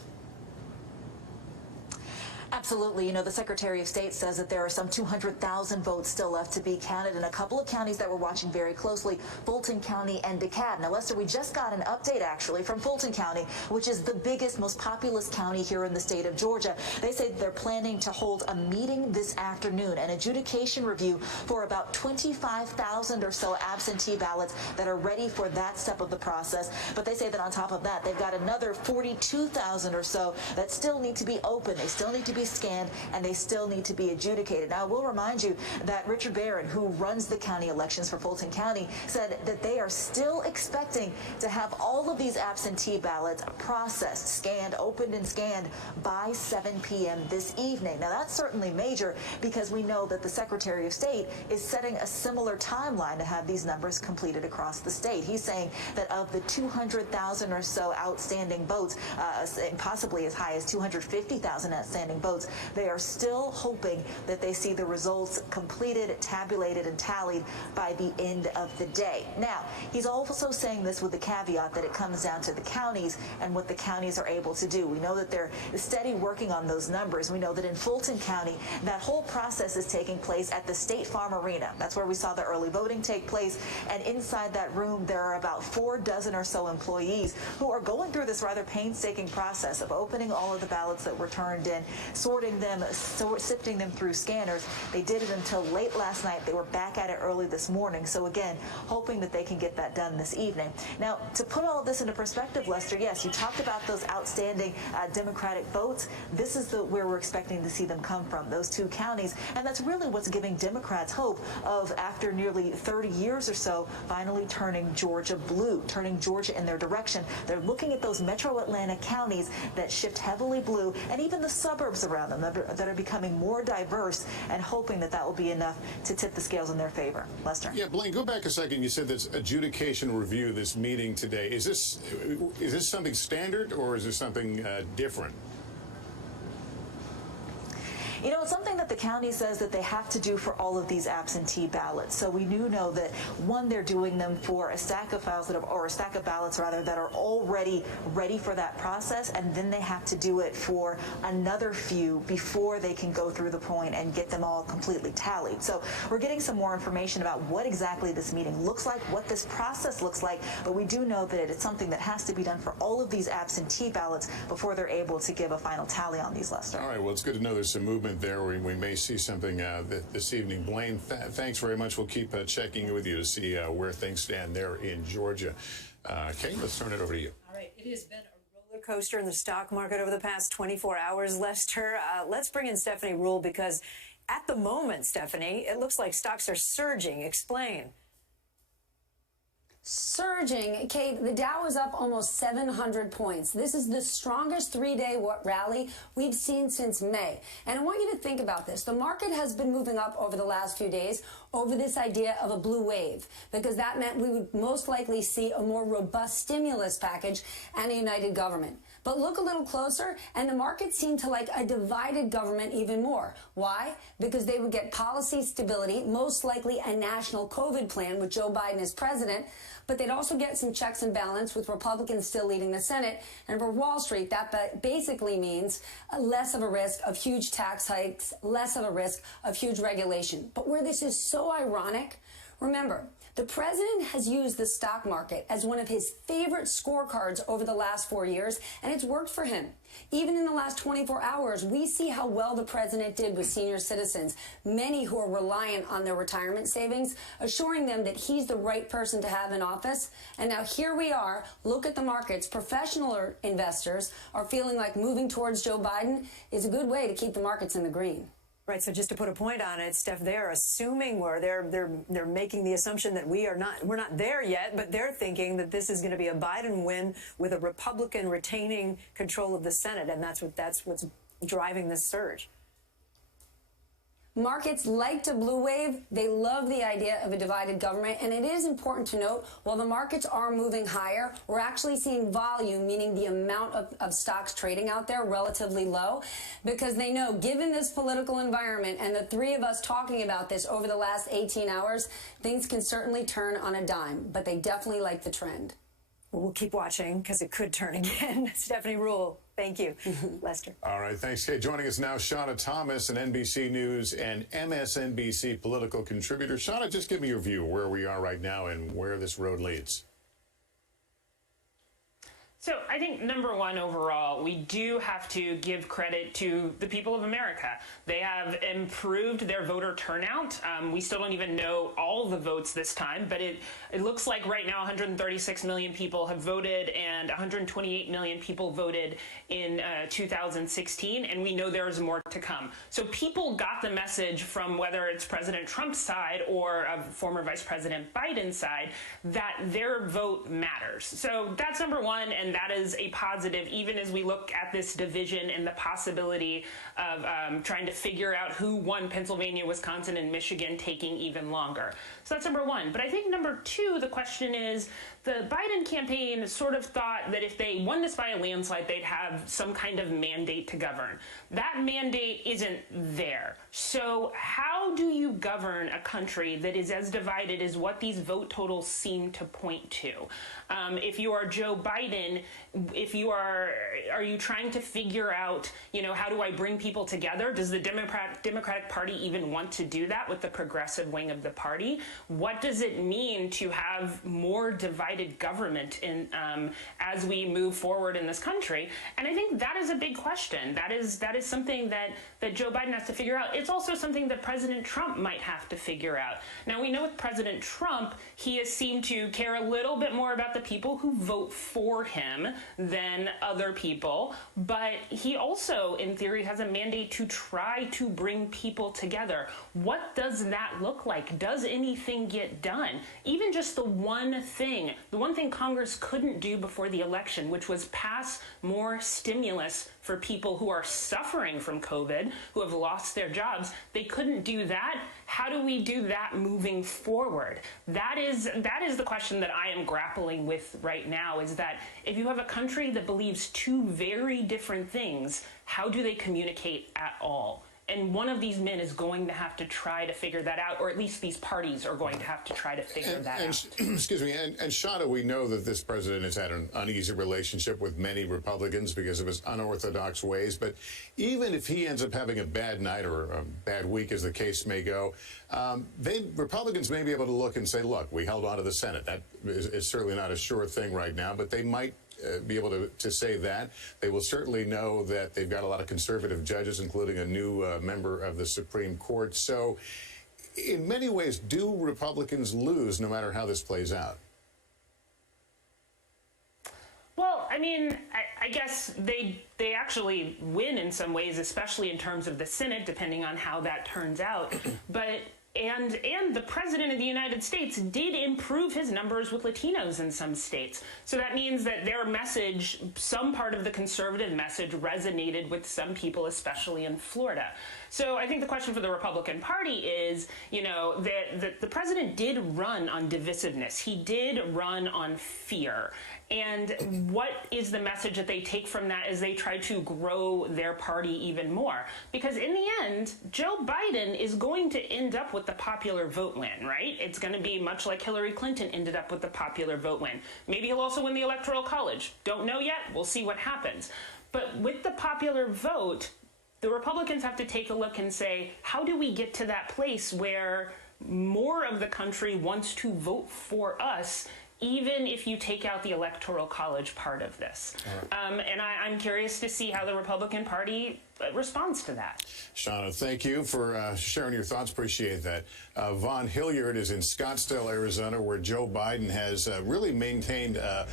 Absolutely. You know, the Secretary of State says that there are some 200,000 votes still left to be counted in a couple of counties that we're watching very closely, Fulton County and DeKalb. Now, Lester, we just got an update, actually, from Fulton County, which is the biggest, most populous county here in the state of Georgia. They say they're planning to hold a meeting this afternoon, an adjudication review for about 25,000 or so absentee ballots that are ready for that step of the process. But they say that on top of that, they've got another 42,000 or so that still need to be open. They still need to be scanned, and they still need to be adjudicated. Now, I will remind you that Richard Barron, who runs the county elections for Fulton County, said that they are still expecting to have all of these absentee ballots processed, scanned, opened and scanned by 7 p.m. this evening. Now, that's certainly major because we know that the Secretary of State is setting a similar timeline to have these numbers completed across the state. He's saying that of the 200,000 or so outstanding votes, possibly as high as 250,000 outstanding votes, they are still hoping that they see the results completed, tabulated, and tallied by the end of the day. Now, he's also saying this with the caveat that it comes down to the counties and what the counties are able to do. We know that they're steady working on those numbers. We know that in Fulton County, that whole process is taking place at the State Farm Arena. That's where we saw the early voting take place. And inside that room, there are about 4 dozen or so employees who are going through this rather painstaking process of opening all of the ballots that were turned in, sorting them, sifting them through scanners. They did it until late last night. They were back at it early this morning. So again, hoping that they can get that done this evening. Now, to put all of this into perspective, Lester, yes, you talked about those outstanding Democratic votes. This is where we're expecting to see them come from, those 2 counties. And that's really what's giving Democrats hope of, after nearly 30 years or so, finally turning Georgia blue, turning Georgia in their direction. They're looking at those metro Atlanta counties that shift heavily blue, and even the suburbs around them that are becoming more diverse, and hoping that that will be enough to tip the scales in their favor. Lester? Yeah, Blaine, go back a second. You said this adjudication review, this meeting today. Is this something standard, or is this something different? You know, it's something that the county says that they have to do for all of these absentee ballots. So we do know that, one, they're doing them for a stack of files or a stack of ballots rather, that are already ready for that process, and then they have to do it for another few before they can go through the point and get them all completely tallied. So we're getting some more information about what exactly this meeting looks like, what this process looks like, but we do know that it's something that has to be done for all of these absentee ballots before they're able to give a final tally on these, Lester. All right, well, it's good to know there's some movement there. We may see something this evening. Blaine, thanks very much. We'll keep checking with you to see where things stand there in Georgia. Kate, let's turn it over to you. All right, it has been a roller coaster in the stock market over the past 24 hours, Lester. Let's bring in Stephanie Ruhle, because at the moment, Stephanie, it looks like stocks are surging. Explain. Surging. Kate, the Dow is up almost 700 points. This is the strongest 3-day rally we've seen since May. And I want you to think about this. The market has been moving up over the last few days over this idea of a blue wave, because that meant we would most likely see a more robust stimulus package and a united government. But look a little closer, and the markets seem to like a divided government even more. Why? Because they would get policy stability, most likely a national COVID plan with Joe Biden as president, but they'd also get some checks and balance with Republicans still leading the Senate. And for Wall Street, that basically means less of a risk of huge tax hikes, less of a risk of huge regulation. But where this is so ironic, remember, the president has used the stock market as one of his favorite scorecards over the last 4 years, and it's worked for him. Even in the last 24 hours, we see how well the president did with senior citizens, many who are reliant on their retirement savings, assuring them that he's the right person to have in office. And now here we are. Look at the markets. Professional investors are feeling like moving towards Joe Biden is a good way to keep the markets in the green. Right. So just to put a point on it, Steph, they're assuming, or they're making the assumption that we're not there yet, but they're thinking that this is going to be a Biden win with a Republican retaining control of the Senate, and that's what's driving this surge. Markets like to blue wave. They love the idea of a divided government. And it is important to note, while the markets are moving higher, we're actually seeing volume, meaning the amount of stocks trading out there, relatively low, because they know, given this political environment and the three of us talking about this over the last 18 hours, things can certainly turn on a dime. But they definitely like the trend. Well, we'll keep watching because it could turn again. Stephanie Ruhle, thank you. Lester. All right, thanks, Kate. Joining us now, Shauna Thomas, an NBC News and MSNBC political contributor. Shauna, just give me your view of where we are right now and where this road leads. So I think, number one, overall, we do have to give credit to the people of America. They have improved their voter turnout. We still don't even know all the votes this time, but it looks like right now 136 million people have voted and 128 million people voted in 2016, and we know there's more to come. So people got the message from whether it's President Trump's side or former Vice President Biden's side that their vote matters. So that's number one, and that is a positive, even as we look at this division and the possibility of trying to figure out who won Pennsylvania, Wisconsin, and Michigan taking even longer. So that's number one. But I think number two, the question is, the Biden campaign sort of thought that if they won this by a landslide, they'd have some kind of mandate to govern. That mandate isn't there. So how do you govern a country that is as divided as what these vote totals seem to point to? If you are Joe Biden, are you trying to figure out, how do I bring people together? Does the Democratic Party even want to do that with the progressive wing of the party? What does it mean to have more divided government as we move forward in this country? And I think that is a big question. That is something that Joe Biden has to figure out. It's also something that President Trump might have to figure out. Now, we know with President Trump, he has seemed to care a little bit more about the people who vote for him than other people, but he also, in theory, has a mandate to try to bring people together. What does that look like? Does anything get done? Even just the one thing Congress couldn't do before the election, which was pass more stimulus for people who are suffering from COVID, who have lost their jobs. They couldn't do that. How do we do that moving forward? That is the question that I am grappling with right now, is that if you have a country that believes two very different things, how do they communicate at all? And one of these men is going to have to try to figure that out, or at least these parties are going to have to try to figure that out. Excuse me. And Shauna, we know that this president has had an uneasy relationship with many Republicans because of his unorthodox ways. But even if he ends up having a bad night or a bad week, as the case may go, Republicans may be able to look and say, look, we held on to the Senate. That is certainly not a sure thing right now, but they might be able to say that. They will certainly know that they've got a lot of conservative judges, including a new member of the Supreme Court. So in many ways, do Republicans lose no matter how this plays out? Well, I mean, I guess they actually win in some ways, especially in terms of the Senate, depending on how that turns out. But And the president of the United States did improve his numbers with Latinos in some states. So that means that their message, some part of the conservative message, resonated with some people, especially in Florida. So I think the question for the Republican Party is, that the president did run on divisiveness. He did run on fear. And what is the message that they take from that as they try to grow their party even more? Because in the end, Joe Biden is going to end up with the popular vote win, right? It's going to be much like Hillary Clinton ended up with the popular vote win. Maybe he'll also win the Electoral College. Don't know yet. We'll see what happens. But with the popular vote, the Republicans have to take a look and say, how do we get to that place where more of the country wants to vote for us, even if you take out the Electoral College part of this? Right. And I'm curious to see how the Republican Party responds to that. Shauna, thank you for sharing your thoughts. Appreciate that. Vaughn Hilliard is in Scottsdale, Arizona, where Joe Biden has really maintained a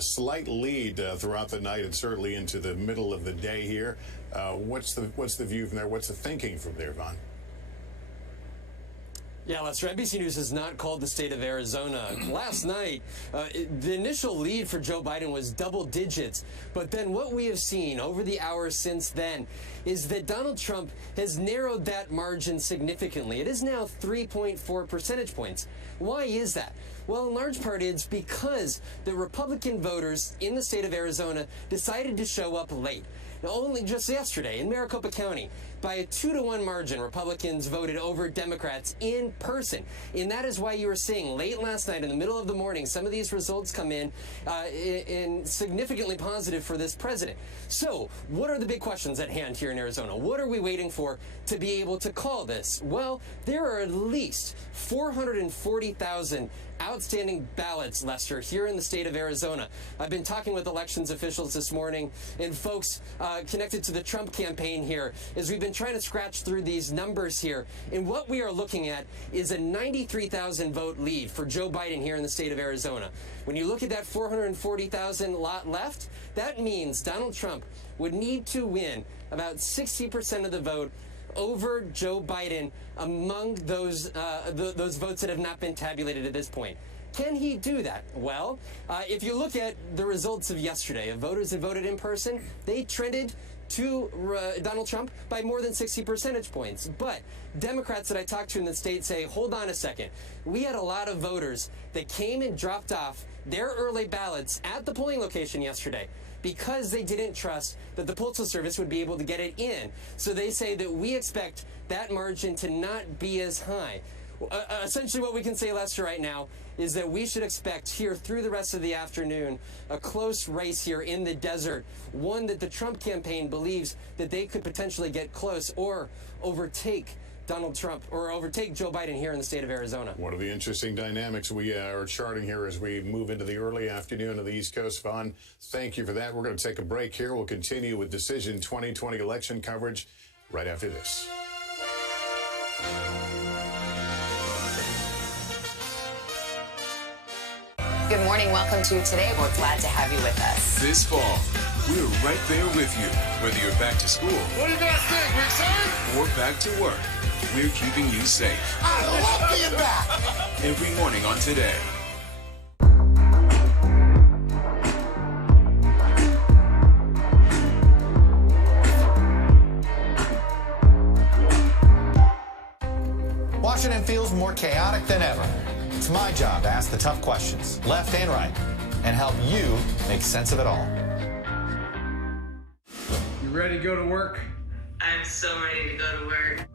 slight lead throughout the night and certainly into the middle of the day here. What's the view from there? What's the thinking from there, Vaughn? Yeah, Lester, NBC News has not called the state of Arizona. Last night, the initial lead for Joe Biden was double digits. But then what we have seen over the hours since then is that Donald Trump has narrowed that margin significantly. It is now 3.4 percentage points. Why is that? Well, in large part, it's because the Republican voters in the state of Arizona decided to show up late. Now, only just yesterday in Maricopa County, by a 2-to-1 margin, Republicans voted over Democrats in person. And that is why you were seeing late last night, in the middle of the morning, some of these results come in significantly positive for this president. So what are the big questions at hand here in Arizona? What are we waiting for to be able to call this? Well, there are at least 440,000 outstanding ballots, Lester, here in the state of Arizona. I've been talking with elections officials this morning and folks connected to the Trump campaign here as we've been trying to scratch through these numbers here. And what we are looking at is a 93,000 vote lead for Joe Biden here in the state of Arizona. When you look at that 440,000 lot left, that means Donald Trump would need to win about 60% of the vote over Joe Biden among those votes that have not been tabulated at this point. Can he do that? Well, if you look at the results of yesterday, of voters that voted in person, they trended to Donald Trump by more than 60 percentage points. But Democrats that I talked to in the state say, hold on a second. We had a lot of voters that came and dropped off their early ballots at the polling location yesterday because they didn't trust that the Postal Service would be able to get it in. So they say that we expect that margin to not be as high. Essentially what we can say, Lester, right now is that we should expect here through the rest of the afternoon a close race here in the desert, one that the Trump campaign believes that they could potentially get close or overtake Donald Trump or overtake Joe Biden here in the state of Arizona. One of the interesting dynamics we are charting here as we move into the early afternoon of the East Coast. Vaughn, thank you for that. We're going to take a break here. We'll continue with Decision 2020 election coverage right after this. Good morning. Welcome to Today. We're glad to have you with us. This fall, we're right there with you. Whether you're back to school, what do you guys think? We excited? Or back to work, we're keeping you safe. I love being back. Every morning on Today. Washington feels more chaotic than ever. It's my job to ask the tough questions, left and right, and help you make sense of it all. You ready to go to work? I'm so ready to go to work.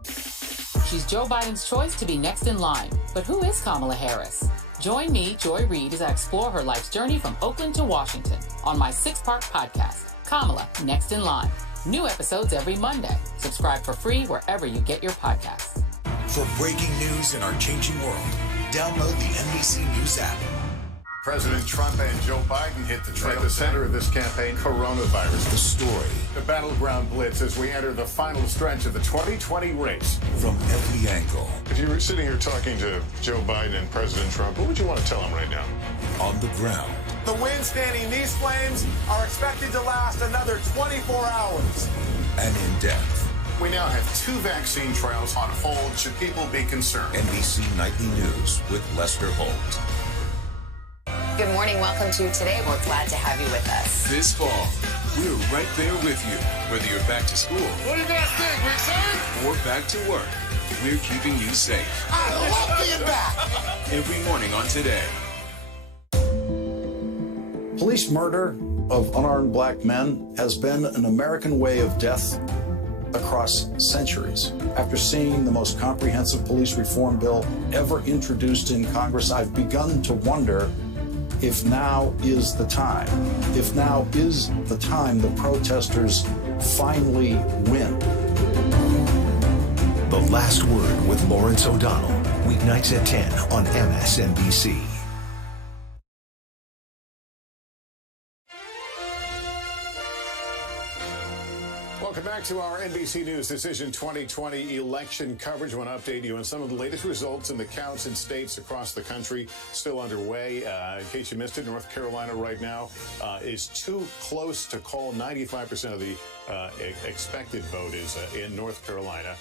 She's Joe Biden's choice to be next in line. But who is Kamala Harris? Join me, Joy Reid, as I explore her life's journey from Oakland to Washington on my 6-part podcast, Kamala, Next in Line. New episodes every Monday. Subscribe for free wherever you get your podcasts. For breaking news in our changing world, download the NBC News app. President Trump and Joe Biden hit the trail. At the center of this campaign, coronavirus. The story. The battleground blitz as we enter the final stretch of the 2020 race. From every angle. If you were sitting here talking to Joe Biden and President Trump, what would you want to tell them right now? On the ground. The wind-standing these flames are expected to last another 24 hours. And in depth. We now have 2 vaccine trials on hold. Should people be concerned? NBC Nightly News with Lester Holt. Good morning. Welcome to Today. We're glad to have you with us. This fall, we're right there with you. Whether you're back to school, What do you guys think? We excited? or back to work, we're keeping you safe. I love being back. Every morning on Today. Police murder of unarmed black men has been an American way of death across centuries. After seeing the most comprehensive police reform bill ever introduced in Congress, I've begun to wonder if now is the time. If now is the time the protesters finally win. The Last Word with Lawrence O'Donnell. Weeknights at 10 on MSNBC. Welcome back to our NBC News Decision 2020 election coverage. I want to update you on some of the latest results in the counts in states across the country still underway. In case you missed it, North Carolina right now is too close to call. 95% of the expected vote is in North Carolina.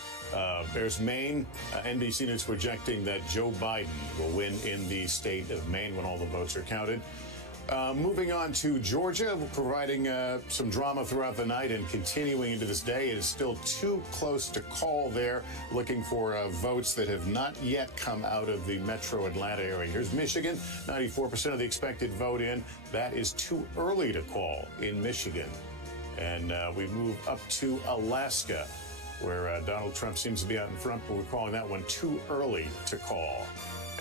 There's Maine. NBC News projecting that Joe Biden will win in the state of Maine when all the votes are counted. Moving on to Georgia, providing some drama throughout the night and continuing into this day. It is still too close to call there, looking for votes that have not yet come out of the metro Atlanta area. Here's Michigan, 94% of the expected vote in. That is too early to call in Michigan. And we move up to Alaska, where Donald Trump seems to be out in front, but we're calling that one too early to call.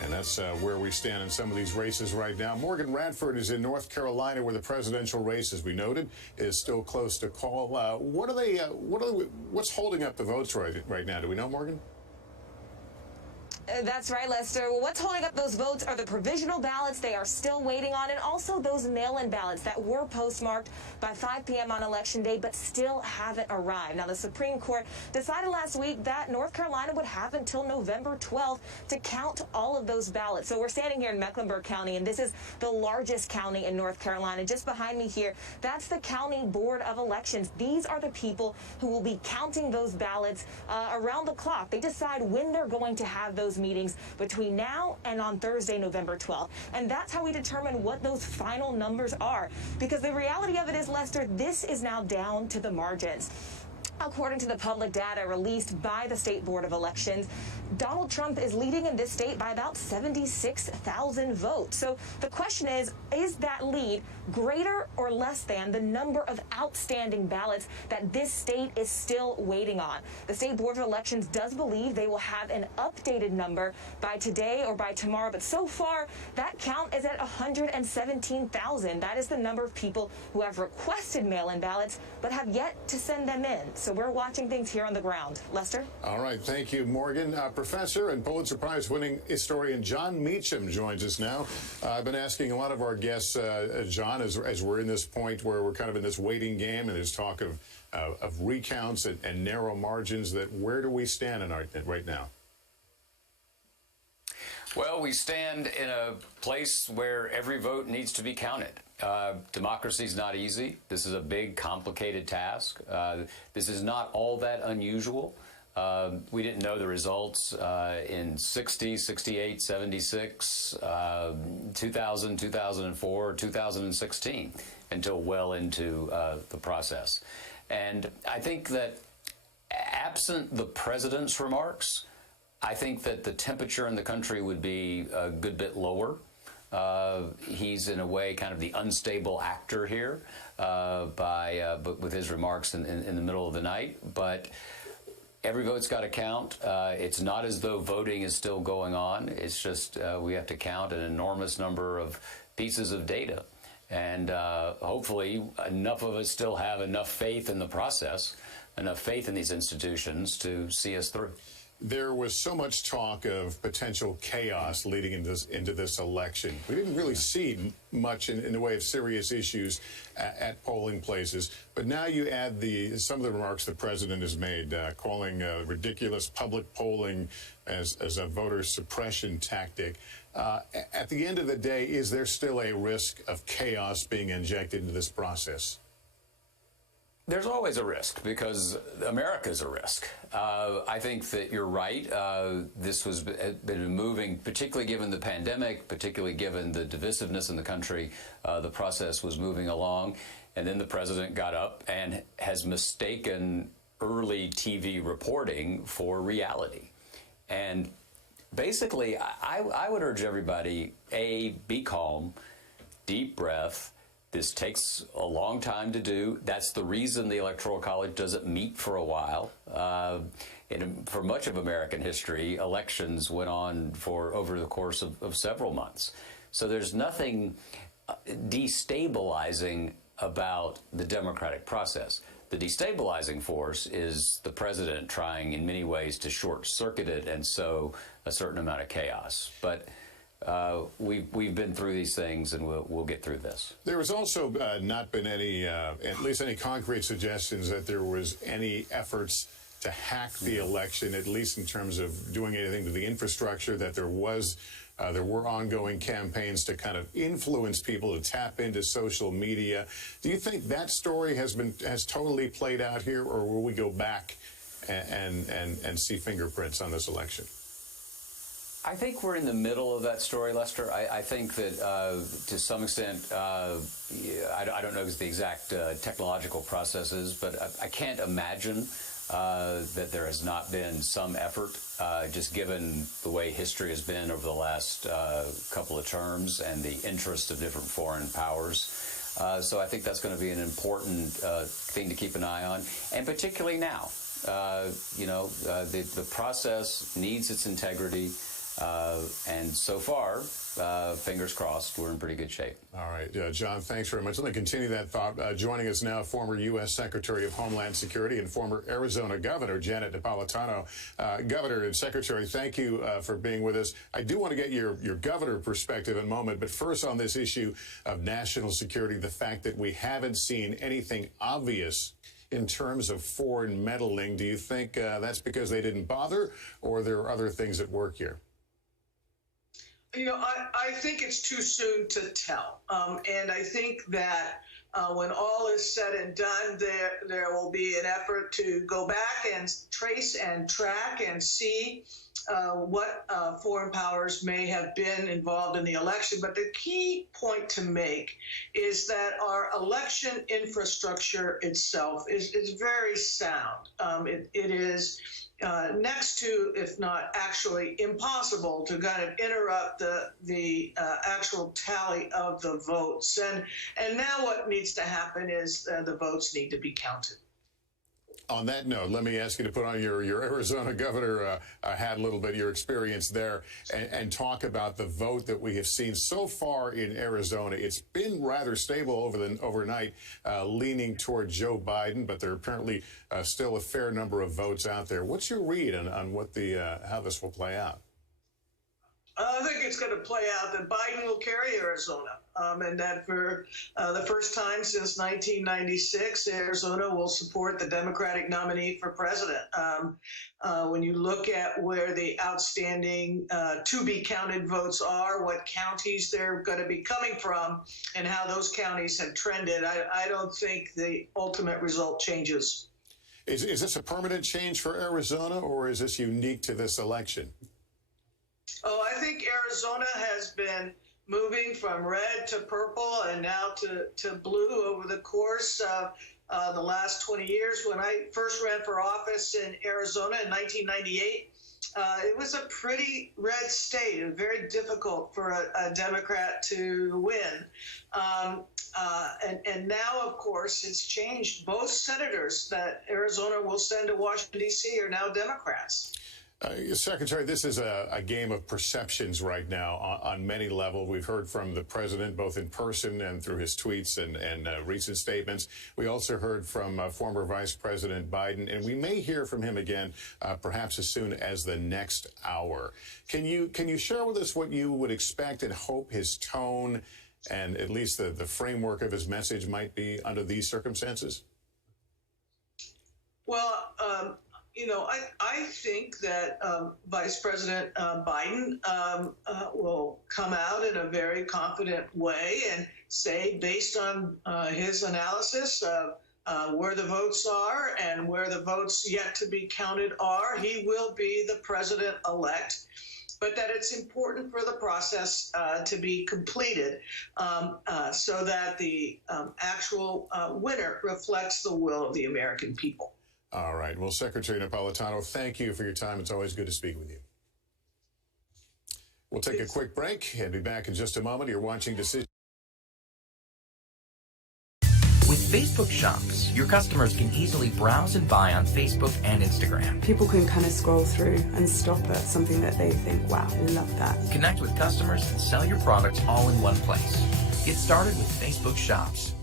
And that's where we stand in some of these races right now. Morgan Radford is in North Carolina, where the presidential race, as we noted, is still close to call. What's holding up the votes right now? Do we know, Morgan? That's right, Lester. Well, what's holding up those votes are the provisional ballots they are still waiting on, and also those mail-in ballots that were postmarked by 5 p.m. on Election Day but still haven't arrived. Now, the Supreme Court decided last week that North Carolina would have until November 12th to count all of those ballots. So we're standing here in Mecklenburg County, and this is the largest county in North Carolina. Just behind me here, that's the County Board of Elections. These are the people who will be counting those ballots around the clock. They decide when they're going to have those meetings between now and on Thursday, November 12th. And that's how we determine what those final numbers are. Because the reality of it is, Lester, this is now down to the margins. According to the public data released by the State Board of Elections, Donald Trump is leading in this state by about 76,000 votes. So the question is that lead greater or less than the number of outstanding ballots that this state is still waiting on? The State Board of Elections does believe they will have an updated number by today or by tomorrow, but so far that count is at 117,000. That is the number of people who have requested mail-in ballots but have yet to send them in. So we're watching things here on the ground. Lester? All right. Thank you, Morgan. Professor and Pulitzer Prize-winning historian Jon Meacham joins us now. I've been asking a lot of our guests, John, as we're in this point where we're kind of in this waiting game and there's talk of recounts and narrow margins, that where do we stand in right now? Well, we stand in a place where every vote needs to be counted. Democracy is not easy. This is a big, complicated task. This is not all that unusual. We didn't know the results in 60, 68, 76, 2000, 2004, 2016 until well into the process. And I think that absent the president's remarks, I think that the temperature in the country would be a good bit lower. He's in a way kind of the unstable actor here but with his remarks in the middle of the night. But every vote's got to count. It's not as though voting is still going on. It's just we have to count an enormous number of pieces of data. And hopefully enough of us still have enough faith in the process, enough faith in these institutions to see us through. There was so much talk of potential chaos leading into this election. We didn't really see much in the way of serious issues at polling places. But now you add some of the remarks the president has made, calling ridiculous public polling as a voter suppression tactic. At the end of the day, is there still a risk of chaos being injected into this process? There's always a risk because America's a risk. I think that you're right. This was been moving, particularly given the pandemic, particularly given the divisiveness in the country. The process was moving along, and then the president got up and has mistaken early TV reporting for reality. And basically, I would urge everybody, A, be calm, deep breath. This takes a long time to do. That's the reason the Electoral College doesn't meet for a while. For much of American history, elections went on for over the course of several months. So there's nothing destabilizing about the democratic process. The destabilizing force is the president trying in many ways to short-circuit it and sow a certain amount of chaos. But we've been through these things, and we'll get through this. There has also not been any, at least any concrete suggestions that there was any efforts to hack the election, at least in terms of doing anything to the infrastructure, that there were ongoing campaigns to kind of influence people to tap into social media. Do you think that story has totally played out here, or will we go back and see fingerprints on this election? I think we're in the middle of that story, Lester. I think that to some extent, I don't know the exact technological processes, but I can't imagine that there has not been some effort, just given the way history has been over the last couple of terms and the interest of different foreign powers. So I think that's going to be an important thing to keep an eye on, and particularly now. The process needs its integrity. And so far, fingers crossed, we're in pretty good shape. All right, John, thanks very much. Let me continue that thought. Joining us now, former U.S. Secretary of Homeland Security and former Arizona Governor Janet Napolitano. Governor and Secretary, thank you for being with us. I do want to get your governor perspective in a moment, but first on this issue of national security, the fact that we haven't seen anything obvious in terms of foreign meddling. Do you think that's because they didn't bother, or there are other things at work here? I think it's too soon to tell. And I think that when all is said and done, there will be an effort to go back and trace and track and see what foreign powers may have been involved in the election. But the key point to make is that our election infrastructure itself is very sound. It is next to, if not actually impossible, to kind of interrupt the actual tally of the votes. And now what needs to happen is the votes need to be counted. On that note, let me ask you to put on your Arizona governor hat a little bit, your experience there, and talk about the vote that we have seen so far in Arizona. It's been rather stable overnight, leaning toward Joe Biden, but there are apparently still a fair number of votes out there. What's your read on what how this will play out? I think it's going to play out that Biden will carry Arizona, and that for the first time since 1996, Arizona will support the Democratic nominee for president. When you look at where the outstanding to-be-counted votes are, what counties they're going to be coming from, and how those counties have trended, I don't think the ultimate result changes. Is this a permanent change for Arizona, or is this unique to this election? Oh, I think Arizona has been moving from red to purple and now to blue over the course of the last 20 years. When I first ran for office in Arizona in 1998, it was a pretty red state and very difficult for a Democrat to win. And now, of course, it's changed. Both senators that Arizona will send to Washington, D.C. are now Democrats. Secretary, this is a game of perceptions right now on many levels. We've heard from the president, both in person and through his tweets and recent statements. We also heard from former Vice President Biden, and we may hear from him again, perhaps as soon as the next hour. Can you share with us what you would expect and hope his tone and at least the framework of his message might be under these circumstances? Well, I think that Vice President Biden will come out in a very confident way and say, based on his analysis of where the votes are and where the votes yet to be counted are. He will be the president-elect, but that it's important for the process to be completed so that the actual winner reflects the will of the American people. All right. Well, Secretary Napolitano, thank you for your time. It's always good to speak with you. We'll take a quick break and be back in just a moment. You're watching Decision. With Facebook Shops, your customers can easily browse and buy on Facebook and Instagram. People can kind of scroll through and stop at something that they think, wow, I love that. Connect with customers and sell your products all in one place. Get started with Facebook Shops.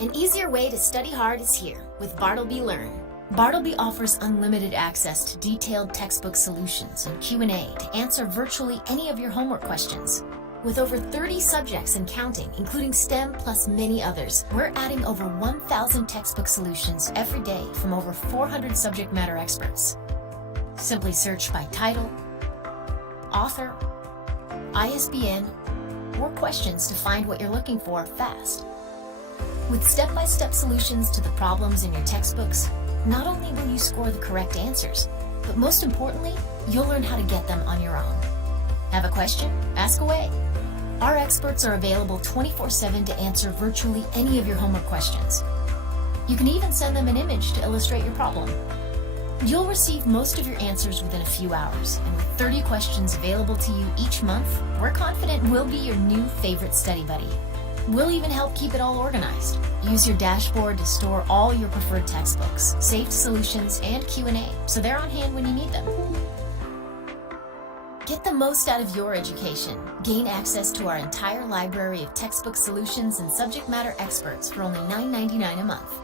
An easier way to study hard is here with Bartleby Learn. Bartleby offers unlimited access to detailed textbook solutions and Q&A to answer virtually any of your homework questions. With over 30 subjects and counting, including STEM plus many others, we're adding over 1,000 textbook solutions every day from over 400 subject matter experts. Simply search by title, author, ISBN, or questions to find what you're looking for fast. With step-by-step solutions to the problems in your textbooks, not only will you score the correct answers, but most importantly, you'll learn how to get them on your own. Have a question? Ask away. Our experts are available 24/7 to answer virtually any of your homework questions. You can even send them an image to illustrate your problem. You'll receive most of your answers within a few hours, and with 30 questions available to you each month, we're confident we'll be your new favorite study buddy. We'll even help keep it all organized. Use your dashboard to store all your preferred textbooks, saved solutions, and Q&A, so they're on hand when you need them. Get the most out of your education. Gain access to our entire library of textbook solutions and subject matter experts for only $9.99 a month.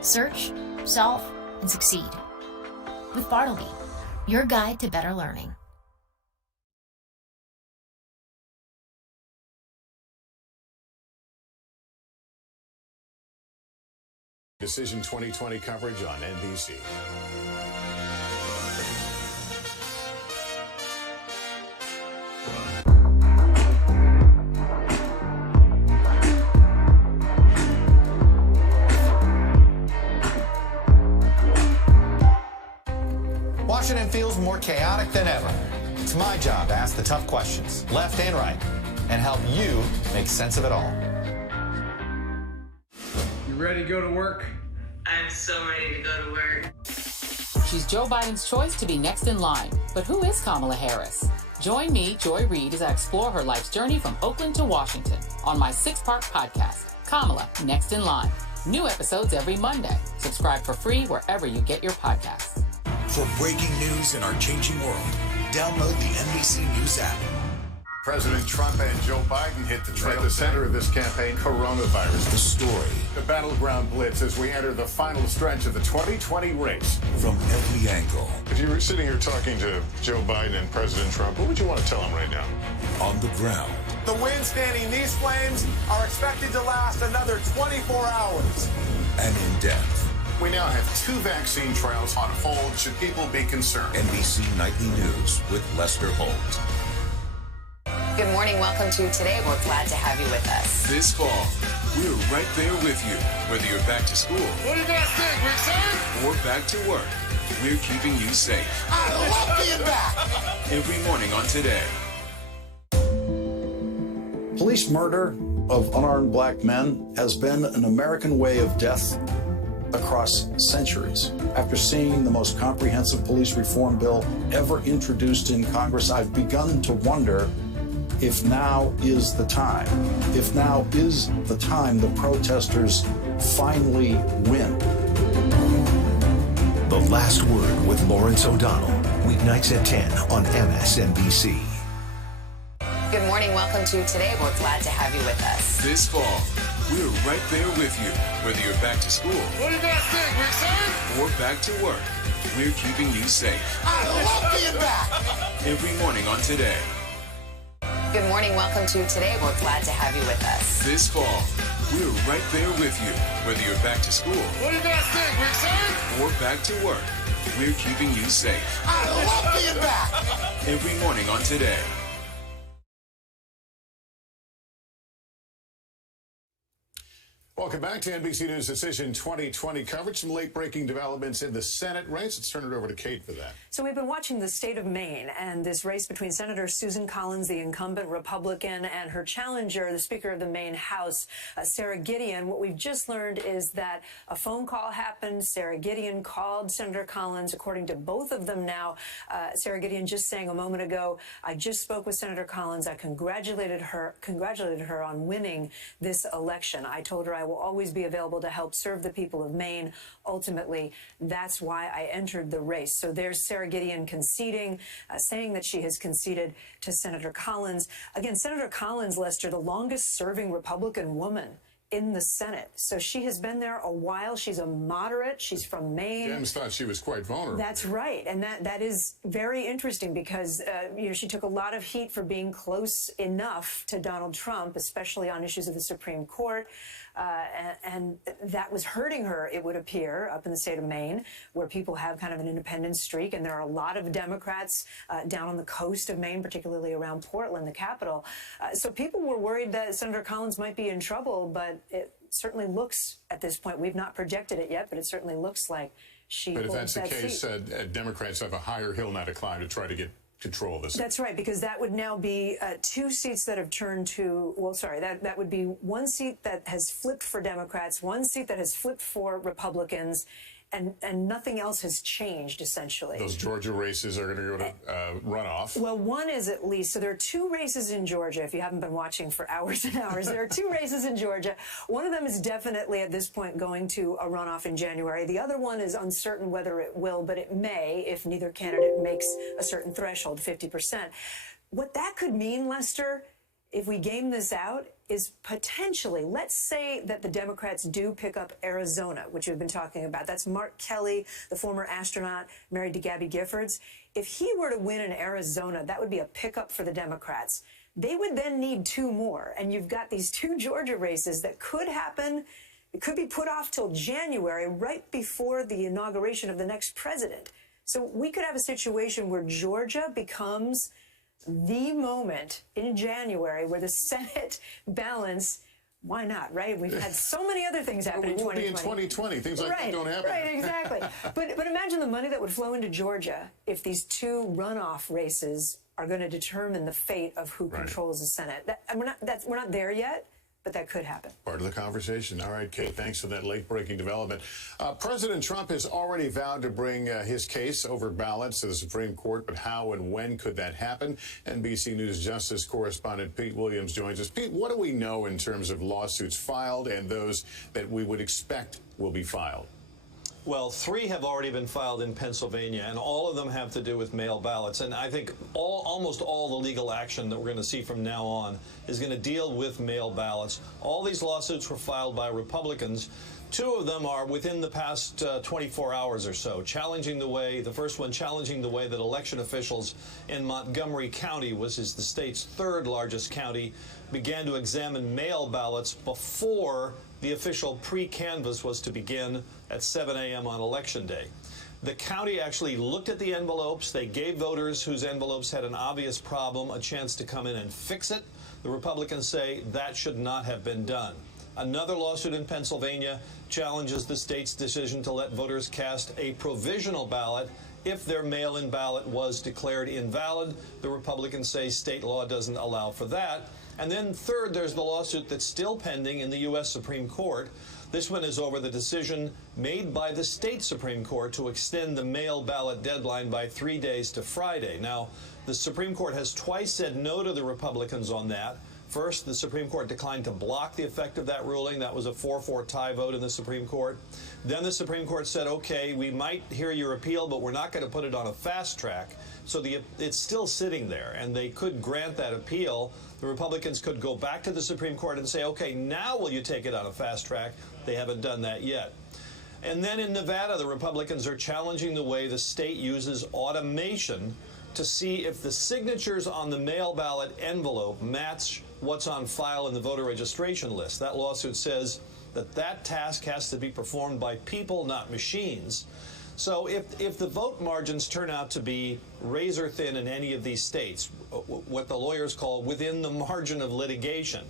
Search, solve, and succeed. With Bartleby, your guide to better learning. Decision 2020 coverage on NBC. Washington feels more chaotic than ever. It's my job to ask the tough questions, left and right, and help you make sense of it all. You ready to go to work? I'm so ready to go to work. She's Joe Biden's choice to be next in line. But who is Kamala Harris? Join me, Joy Reid, as I explore her life's journey from Oakland to Washington on my 6-part podcast, Kamala, Next in Line. New episodes every Monday. Subscribe for free wherever you get your podcasts. For breaking news in our changing world, download the NBC News app. President Trump and Joe Biden hit the trail. At the center of this campaign, coronavirus. The story. The battleground blitz as we enter the final stretch of the 2020 race. From every angle. If you were sitting here talking to Joe Biden and President Trump, what would you want to tell them right now? On the ground. The wind-standing these flames are expected to last another 24 hours. And in depth. We now have 2 vaccine trials on hold. Should people be concerned? NBC Nightly News with Lester Holt. Good morning. Welcome to Today. We're glad to have you with us. This fall, we're right there with you. Whether you're back to school. What do you guys think, Rick Sam? Or back to work, we're keeping you safe. I love being back. Every morning on Today. Police murder of unarmed black men has been an American way of death across centuries. After seeing the most comprehensive police reform bill ever introduced in Congress, I've begun to wonder if now is the time. If now is the time the protesters finally win. The Last Word with Lawrence O'Donnell. Weeknights at 10 on MSNBC. Good morning. Welcome to Today. We're glad to have you with us. This fall, we're right there with you. Whether you're back to school. What do you guys think, Rick Sam? Or back to work, we're keeping you safe. I love being back. Every morning on Today. Good morning. Welcome to Today. We're glad to have you with us. This fall, we're right there with you. Whether you're back to school. What do you guys think, Rick Sam? Or back to work, we're keeping you safe. I love being back. Every morning on Today. Welcome back to NBC News Decision 2020 coverage. Some late-breaking developments in the Senate race. Let's turn it over to Kate for that. So we've been watching the state of Maine and this race between Senator Susan Collins, the incumbent Republican, and her challenger, the Speaker of the Maine House, Sarah Gideon. What we've just learned is that a phone call happened. Sarah Gideon called Senator Collins. According to both of them now, Sarah Gideon just saying a moment ago, I just spoke with Senator Collins. I congratulated her on winning this election. I told her I will always be available to help serve the people of Maine. Ultimately, that's why I entered the race. So there's Sarah Gideon conceding, saying that she has conceded to Senator Collins. Again, Senator Collins, Lester, the longest serving Republican woman in the Senate. So she has been there a while. She's a moderate. She's from Maine. Dems thought she was quite vulnerable. That's right. And that is very interesting because, she took a lot of heat for being close enough to Donald Trump, especially on issues of the Supreme Court. And that was hurting her, it would appear, up in the state of Maine, where people have kind of an independent streak. And there are a lot of Democrats down on the coast of Maine, particularly around Portland, the capital. So people were worried that Senator Collins might be in trouble, but it certainly looks, at this point, we've not projected it yet, but it certainly looks like she But if holds that's the that case, seat. Democrats have a higher hill now to climb to try to get control of this. That's right, because that would now be two seats that have turned to, that would be one seat that has flipped for Democrats, one seat that has flipped for Republicans, and nothing else has changed, essentially. Those Georgia races are going to go to runoff. Well, one is at least. So there are two races in Georgia, if you haven't been watching for hours and hours. There are two races in Georgia. One of them is definitely, at this point, going to a runoff in January. The other one is uncertain whether it will, but it may if neither candidate makes a certain threshold, 50%. What that could mean, Lester, if we game this out, is potentially, let's say that the Democrats do pick up Arizona, which we've been talking about. That's Mark Kelly, the former astronaut married to Gabby Giffords. If he were to win in Arizona, that would be a pickup for the Democrats. They would then need two more. And you've got these two Georgia races that could happen. It could be put off till January, right before the inauguration of the next president. So we could have a situation where Georgia becomes the moment in January where the Senate balance, why not, right? We've had so many other things happen in 2020. It won't be in 2020. Things like that don't happen. Right, exactly. But imagine the money that would flow into Georgia if these two runoff races are going to determine the fate of who controls the Senate. We're not there yet, but that could happen. Part of the conversation. All right, Kate, thanks for that late-breaking development. President Trump has already vowed to bring his case over ballots to the Supreme Court, but how and when could that happen? NBC News Justice correspondent Pete Williams joins us. Pete, what do we know in terms of lawsuits filed and those that we would expect will be filed? Well, 3 have already been filed in Pennsylvania, and all of them have to do with mail ballots. And I think almost all the legal action that we're going to see from now on is going to deal with mail ballots. All these lawsuits were filed by Republicans. 2 of them are within the past 24 hours or so, challenging the way, the first one challenging the way that election officials in Montgomery County, which is the state's 3rd largest county, began to examine mail ballots before the official pre-canvass was to begin at 7 a.m. on Election Day. The county actually looked at the envelopes. They gave voters whose envelopes had an obvious problem a chance to come in and fix it. The Republicans say that should not have been done. Another lawsuit in Pennsylvania challenges the state's decision to let voters cast a provisional ballot if their mail-in ballot was declared invalid. The Republicans say state law doesn't allow for that. And then third, there's the lawsuit that's still pending in the U.S. Supreme Court. This one is over the decision made by the state Supreme Court to extend the mail ballot deadline by 3 days to Friday. Now, the Supreme Court has twice said no to the Republicans on that. First, the Supreme Court declined to block the effect of that ruling. That was a 4-4 tie vote in the Supreme Court. Then the Supreme Court said, okay, we might hear your appeal, but we're not going to put it on a fast track. So it's still sitting there, and they could grant that appeal. The Republicans could go back to the Supreme Court and say, okay, now will you take it on a fast track? They haven't done that yet. And then in Nevada, the Republicans are challenging the way the state uses automation to see if the signatures on the mail ballot envelope match what's on file in the voter registration list. That lawsuit says that that task has to be performed by people, not machines. So if the vote margins turn out to be razor thin in any of these states, what the lawyers call within the margin of litigation,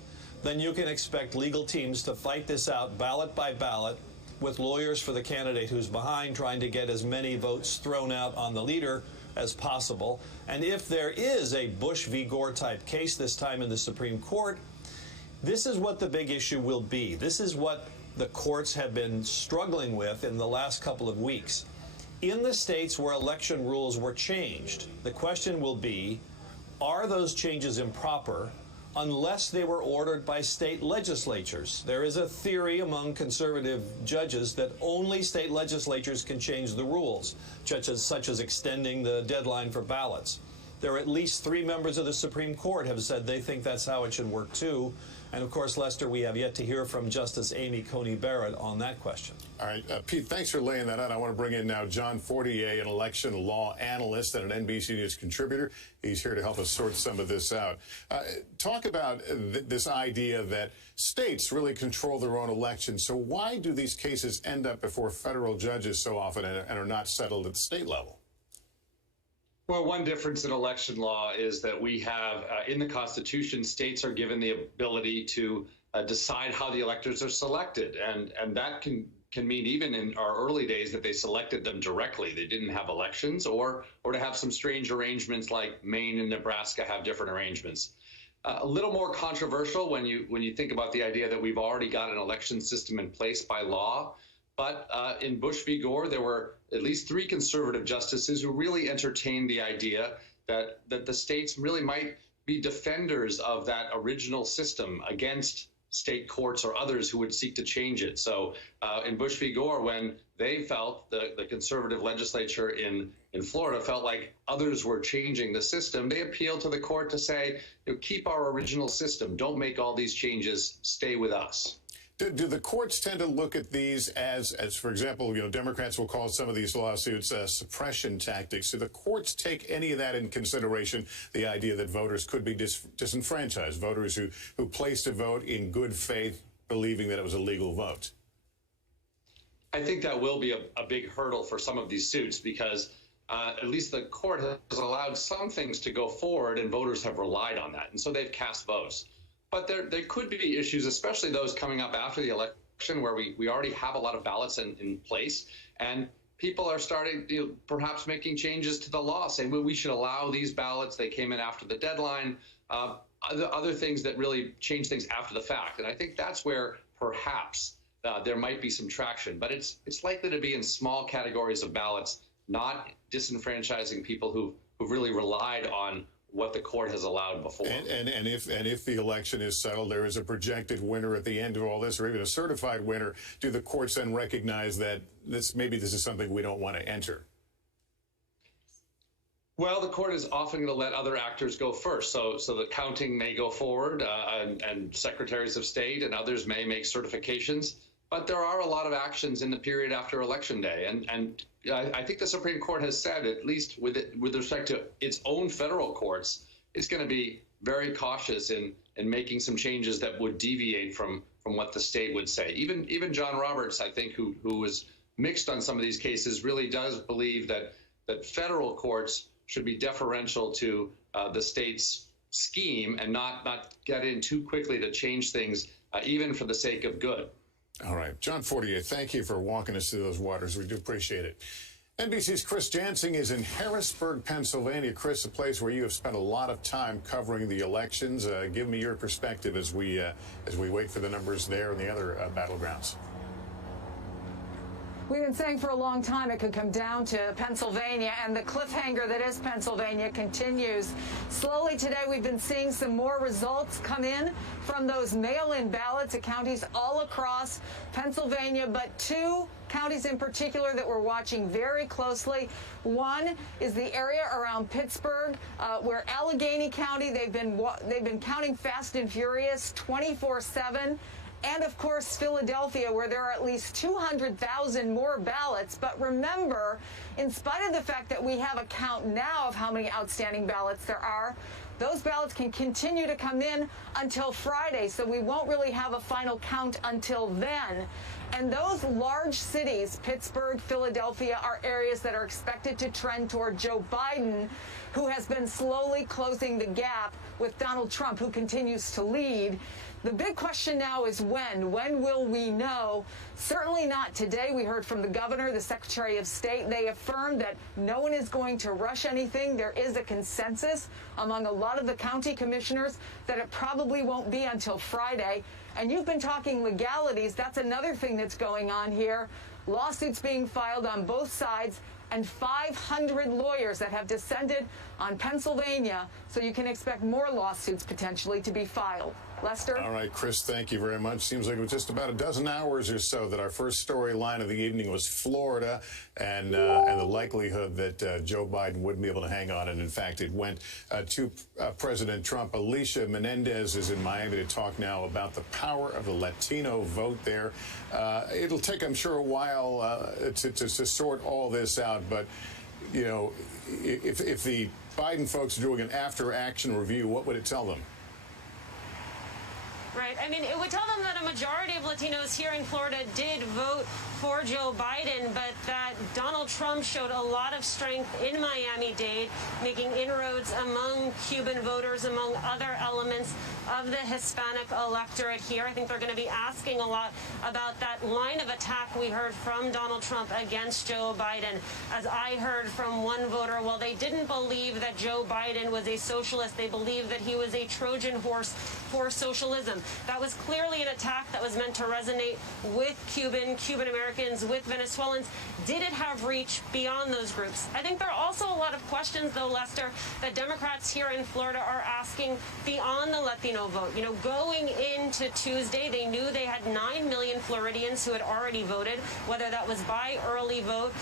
then you can expect legal teams to fight this out ballot by ballot with lawyers for the candidate who's behind, trying to get as many votes thrown out on the leader as possible. And if there is a Bush v. Gore type case this time in the Supreme Court, this is what the big issue will be. This is what the courts have been struggling with in the last couple of weeks. In the states where election rules were changed, the question will be, are those changes improper unless they were ordered by state legislatures? There is a theory among conservative judges that only state legislatures can change the rules, such as extending the deadline for ballots. There are at least 3 members of the Supreme Court have said they think that's how it should work too. And of course, Lester, we have yet to hear from Justice Amy Coney Barrett on that question. All right, Pete, thanks for laying that out. I want to bring in now John Fortier, an election law analyst and an NBC News contributor. He's here to help us sort some of this out. Talk about this idea that states really control their own elections. So why do these cases end up before federal judges so often and are not settled at the state level? Well, one difference in election law is that we have, in the Constitution, states are given the ability to decide how the electors are selected. And that can mean even in our early days that they selected them directly. They didn't have elections, or to have some strange arrangements like Maine and Nebraska have different arrangements. A little more controversial when you think about the idea that we've already got an election system in place by law. But in Bush v. Gore, there were at least 3 conservative justices who really entertained the idea that the states really might be defenders of that original system against state courts or others who would seek to change it. So in Bush v. Gore, when they felt, the conservative legislature in Florida felt like others were changing the system, they appealed to the court to say, keep our original system. Don't make all these changes. Stay with us. Do the courts tend to look at these as for example, Democrats will call some of these lawsuits suppression tactics? Do the courts take any of that in consideration, the idea that voters could be disenfranchised, voters who placed a vote in good faith, believing that it was a legal vote? I think that will be a big hurdle for some of these suits because at least the court has allowed some things to go forward and voters have relied on that. And so they've cast votes. But there could be issues, especially those coming up after the election, where we already have a lot of ballots in place, and people are starting, perhaps making changes to the law, saying, well, we should allow these ballots. They came in after the deadline. Other things that really change things after the fact. And I think that's where perhaps there might be some traction. But it's likely to be in small categories of ballots, not disenfranchising people who've really relied on what the court has allowed before. And if the election is settled, there is a projected winner at the end of all this, or even a certified winner, do the courts then recognize that maybe this is something we don't want to enter? Well, the court is often going to let other actors go first. So the counting may go forward, and secretaries of state and others may make certifications. But there are a lot of actions in the period after Election Day. And I think the Supreme Court has said, at least with respect to its own federal courts, it's going to be very cautious in making some changes that would deviate from what the state would say. Even John Roberts, I think, who was mixed on some of these cases, really does believe that federal courts should be deferential to the state's scheme and not get in too quickly to change things, even for the sake of good. All right. John Fortier, thank you for walking us through those waters. We do appreciate it. NBC's Chris Jansing is in Harrisburg, Pennsylvania. Chris, a place where you have spent a lot of time covering the elections. Give me your perspective as we wait for the numbers there and the other battlegrounds. We've been saying for a long time it could come down to Pennsylvania, and the cliffhanger that is Pennsylvania continues. Slowly today we've been seeing some more results come in from those mail-in ballots at counties all across Pennsylvania, but 2 counties in particular that we're watching very closely. One is the area around Pittsburgh, where Allegheny County, they've been counting fast and furious 24/7. And, of course, Philadelphia, where there are at least 200,000 more ballots. But remember, in spite of the fact that we have a count now of how many outstanding ballots there are, those ballots can continue to come in until Friday, so we won't really have a final count until then. And those large cities, Pittsburgh, Philadelphia, are areas that are expected to trend toward Joe Biden, who has been slowly closing the gap with Donald Trump, who continues to lead. The big question now is when. When will we know? Certainly not today. We heard from the governor, the Secretary of State. They affirmed that no one is going to rush anything. There is a consensus among a lot of the county commissioners that it probably won't be until Friday. And you've been talking legalities. That's another thing that's going on here. Lawsuits being filed on both sides, and 500 lawyers that have descended on Pennsylvania, so you can expect more lawsuits potentially to be filed. Lester? All right, Chris, thank you very much. Seems like it was just about a dozen hours or so that our first storyline of the evening was Florida and the likelihood that Joe Biden wouldn't be able to hang on. And in fact, it went to President Trump. Alicia Menendez is in Miami to talk now about the power of the Latino vote there. It'll take, I'm sure, a while to sort all this out. But, you know, if the Biden folks are doing an after-action review, what would it tell them? Right. I mean, it would tell them that a majority of Latinos here in Florida did vote for Joe Biden, but that Donald Trump showed a lot of strength in Miami-Dade, making inroads among Cuban voters, among other elements of the Hispanic electorate here. I think they're going to be asking a lot about that line of attack we heard from Donald Trump against Joe Biden. As I heard from one voter, well, they didn't believe that Joe Biden was a socialist. They believed that he was a Trojan horse for socialism. That was clearly an attack that was meant to resonate with Cuban Americans, with Venezuelans. Did it have reach beyond those groups? I think there are also a lot of questions, though, Lester, that Democrats here in Florida are asking beyond the Latino vote. You know, going into Tuesday, they knew they had 9 million Floridians who had already voted, whether that was by early vote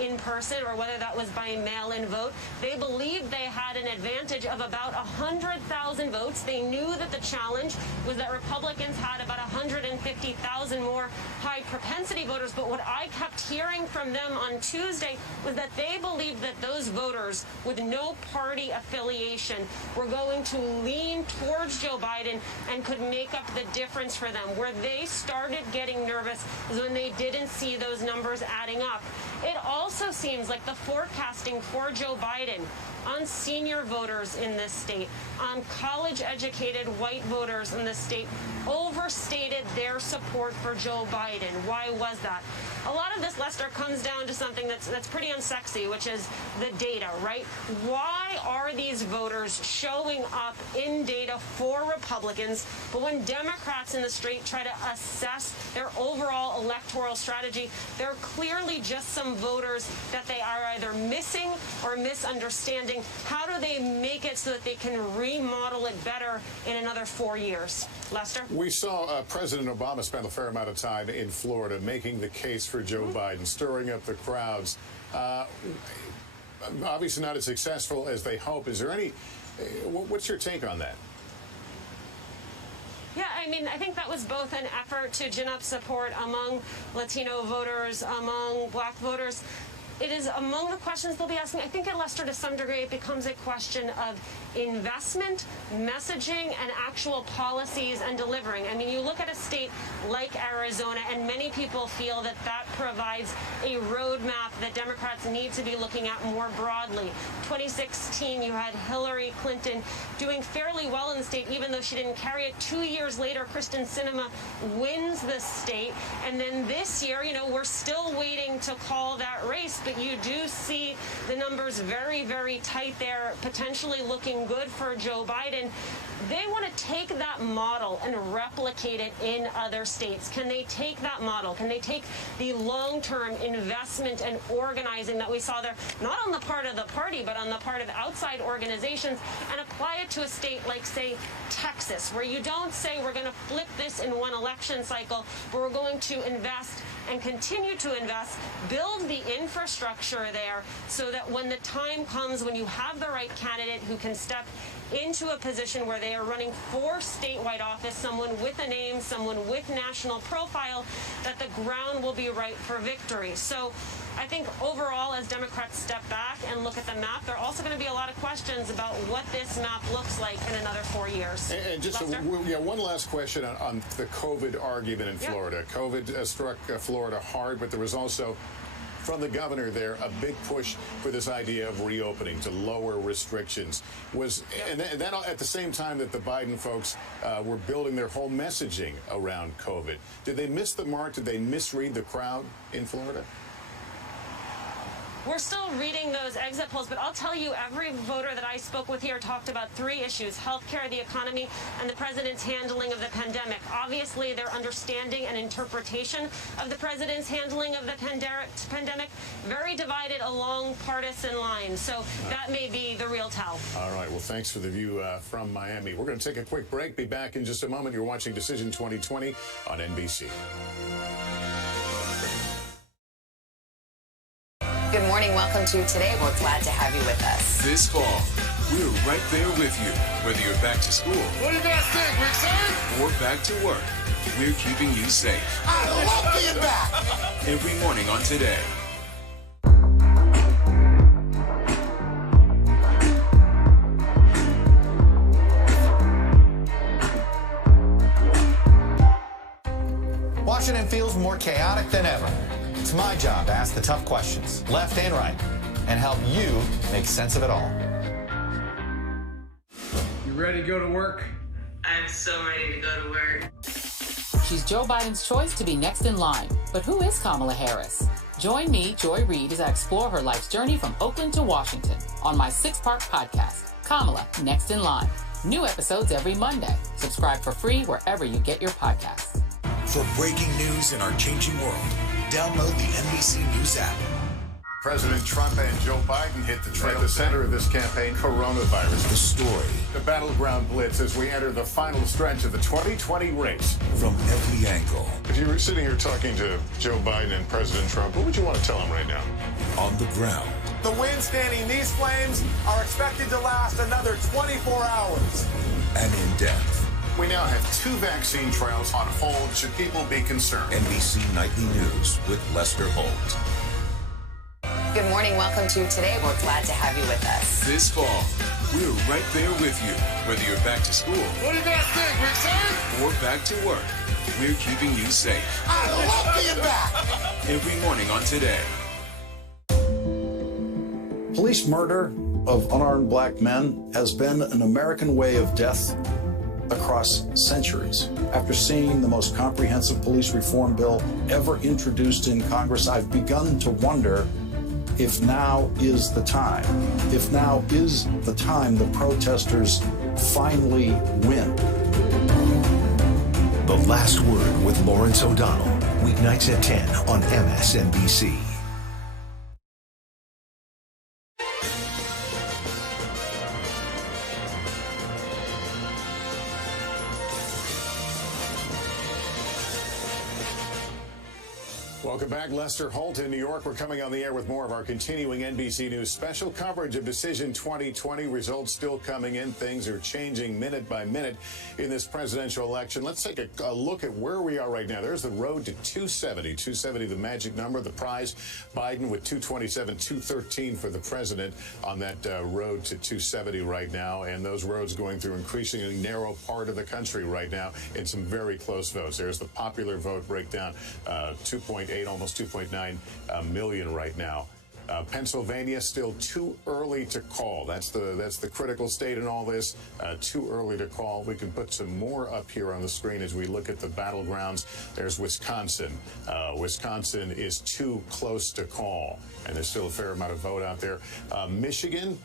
in person or whether that was by mail-in vote. They believed they had an advantage of about 100,000 votes. They knew that the challenge was that Republicans had about 150,000 more high propensity voters. But what I kept hearing from them on Tuesday was that they believed that those voters with no party affiliation were going to lean towards Joe Biden and could make up the difference for them. Where they started getting nervous is when they didn't see those numbers adding up. It also seems like the forecasting for Joe Biden on senior voters in this state, on college-educated white voters in this state, overstated their support for Joe Biden. Why was that? A lot of this, Lester, comes down to something that's pretty unsexy, which is the data, right? Why are these voters showing up in data for Republicans, but when Democrats in the state try to assess their overall electoral strategy, they're clearly just some voters that they are either missing or misunderstanding. How do they make it so that they can remodel it better in another 4 years? Lester? We saw President Obama spend a fair amount of time in Florida making the case for Joe Biden, stirring up the crowds. Obviously not as successful as they hope. Is there any, what's your take on that? Yeah, I mean, I think that was both an effort to gin up support among Latino voters, among black voters. It is among the questions they'll be asking. I think at Lester, to some degree, it becomes a question of investment, messaging, and actual policies and delivering. I mean, you look at a state like Arizona, and many people feel that that provides a roadmap that Democrats need to be looking at more broadly. 2016, you had Hillary Clinton doing fairly well in the state, even though she didn't carry it. 2 years later, Kristen Sinema wins the state. And then this year, you know, we're still waiting to call that race. But you do see the numbers very, very tight there, potentially looking good for Joe Biden. They want to take that model and replicate it in other states. Can they take that model? Can they take the long-term investment and organizing that we saw there, not on the part of the party, but on the part of outside organizations, and apply it to a state like, say, Texas, where you don't say we're going to flip this in one election cycle, but we're going to invest and continue to invest, build the infrastructure infrastructure there so that when the time comes when you have the right candidate who can step into a position where they are running for statewide office, someone with a name, someone with national profile, that the ground will be right for victory. So I think overall, as Democrats step back and look at the map, there are also going to be a lot of questions about what this map looks like in another 4 years. And just one last question on the COVID argument in Florida. COVID struck Florida hard, but there was also, from the governor there, a big push for this idea of reopening to lower restrictions. And then at the same time that the Biden folks were building their whole messaging around COVID. Did they miss the mark? Did they misread the crowd in Florida? We're still reading those exit polls, but I'll tell you, every voter that I spoke with here talked about three issues: healthcare, the economy, and the president's handling of the pandemic. Obviously, their understanding and interpretation of the president's handling of the pandemic very divided along partisan lines. So that may be the real tell. All right. Well, thanks for the view from Miami. We're going to take a quick break. Be back in just a moment. You're watching Decision 2020 on NBC. Good morning. Welcome to Today. We're glad to have you with us. This fall, we're right there with you. Whether you're back to school. What do you guys think? We're excited? Or back to work, we're keeping you safe. I love being back. Every morning on Today. Washington feels more chaotic than ever. It's my job to ask the tough questions, left and right, and help you make sense of it all. You ready to go to work? I'm so ready to go to work. She's Joe Biden's choice to be next in line. But who is Kamala Harris? Join me, Joy Reid, as I explore her life's journey from Oakland to Washington on my 6-part podcast, Kamala Next in Line. New episodes every Monday. Subscribe for free wherever you get your podcasts. For breaking news in our changing world, download the NBC News app. President Trump and Joe Biden hit the trail. At the center of this campaign, coronavirus. The story. The battleground blitz as we enter the final stretch of the 2020 race. From every angle. If you were sitting here talking to Joe Biden and President Trump, what would you want to tell them right now? On the ground. The wind standing these flames are expected to last another 24 hours. And in depth. We now have 2 vaccine trials on hold. Should people be concerned? NBC Nightly News with Lester Holt. Good morning. Welcome to Today. We're glad to have you with us. This fall, we're right there with you. Whether you're back to school. What do you guys think? We're excited? Or back to work, we're keeping you safe. I love being back. Every morning on Today. Police murder of unarmed black men has been an American way of death across centuries. After seeing the most comprehensive police reform bill ever introduced in Congress, I've begun to wonder if now is the time. If now is the time the protesters finally win. The Last Word with Lawrence O'Donnell. Weeknights at 10 on MSNBC. Welcome back. Lester Holt in New York. We're coming on the air with more of our continuing NBC News special coverage of Decision 2020. Results still coming in. Things are changing minute by minute in this presidential election. Let's take a look at where we are right now. There's the road to 270. 270, the magic number, the prize. Biden with 227, 213 for the president on that road to 270 right now. And those roads going through increasingly narrow part of the country right now in some very close votes. There's the popular vote breakdown, 2.8. Almost 2.9 million right now. Pennsylvania still too early to call. That's the critical state in all this. Too early to call. We can put some more up here on the screen as we look at the battlegrounds. There's Wisconsin. Wisconsin is too close to call, and there's still a fair amount of vote out there. Michigan.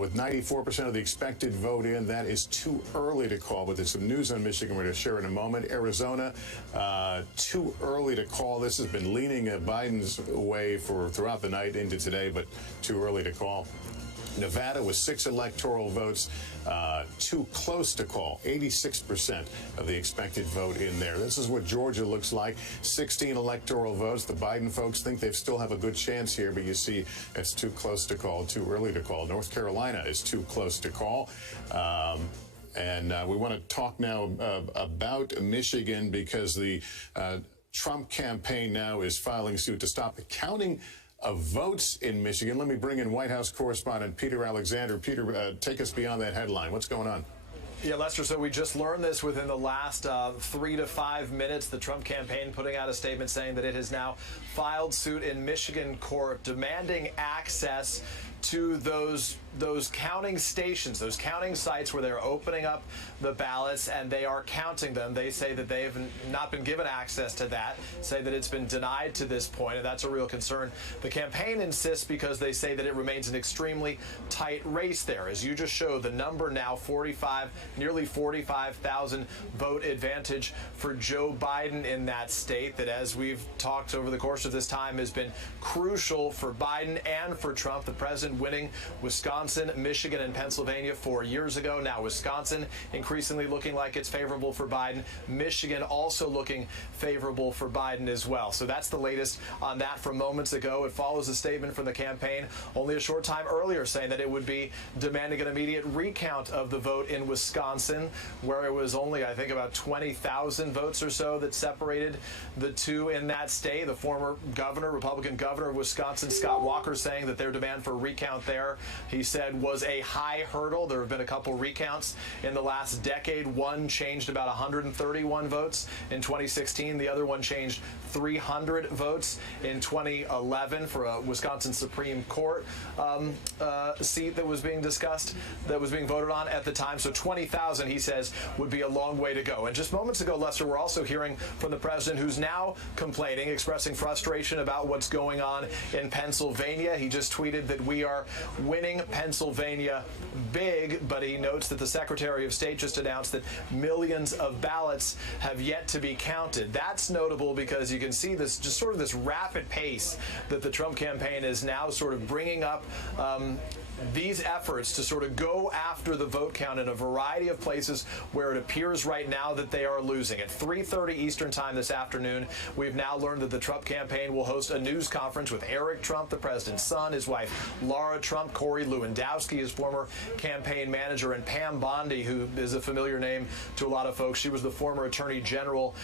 With 94% of the expected vote in, that is too early to call. But there's some news on Michigan we're going to share in a moment. Arizona, too early to call. This has been leaning Biden's way throughout the night into today, but too early to call. Nevada with 6 electoral votes, too close to call. 86% of the expected vote in there. This is what Georgia looks like. 16 electoral votes. The Biden folks think they still have a good chance here, but you see it's too close to call, too early to call. North Carolina is too close to call. And we want to talk now about Michigan because the Trump campaign now is filing suit to stop the counting of votes in Michigan. Let me bring in White House correspondent Peter Alexander. Peter, take us beyond that headline. What's going on? Yeah, Lester, so we just learned this within the last 3 to 5 minutes. The Trump campaign putting out a statement saying that it has now filed suit in Michigan court demanding access to those counting stations, those counting sites where they're opening up the ballots and they are counting them. They say that they have not been given access to that, say that it's been denied to this point, and that's a real concern. The campaign insists because they say that it remains an extremely tight race there. As you just showed, the number now nearly 45,000 vote advantage for Joe Biden in that state that, as we've talked over the course of this time, has been crucial for Biden and for Trump. The president winning Wisconsin, Michigan, and Pennsylvania 4 years ago. Now Wisconsin increasingly looking like it's favorable for Biden. Michigan also looking favorable for Biden as well. So that's the latest on that from moments ago. It follows a statement from the campaign only a short time earlier saying that it would be demanding an immediate recount of the vote in Wisconsin, where it was only, I think, about 20,000 votes or so that separated the two in that state. The former governor, Republican governor of Wisconsin, Scott Walker, saying that their demand for a recount there, he said, was a high hurdle. There have been a couple recounts in the last decade. One changed about 131 votes in 2016. The other one changed 300 votes in 2011 for a Wisconsin Supreme Court seat that was being discussed, that was being voted on at the time. So 20,000, he says, would be a long way to go. And just moments ago, Lester, we're also hearing from the president, who's now complaining, expressing frustration about what's going on in Pennsylvania. He just tweeted that we are winning Pennsylvania big, but he notes that the Secretary of State just announced that millions of ballots have yet to be counted. That's notable because you can see this, just sort of this rapid pace that the Trump campaign is now sort of bringing up these efforts to sort of go after the vote count in a variety of places where it appears right now that they are losing. At 3:30 Eastern time this afternoon, we've now learned that the Trump campaign will host a news conference with Eric Trump, the president's son, his wife Laura Trump, Corey Lewandowski, his former campaign manager, and Pam Bondi, who is a familiar name to a lot of folks. She was the former attorney general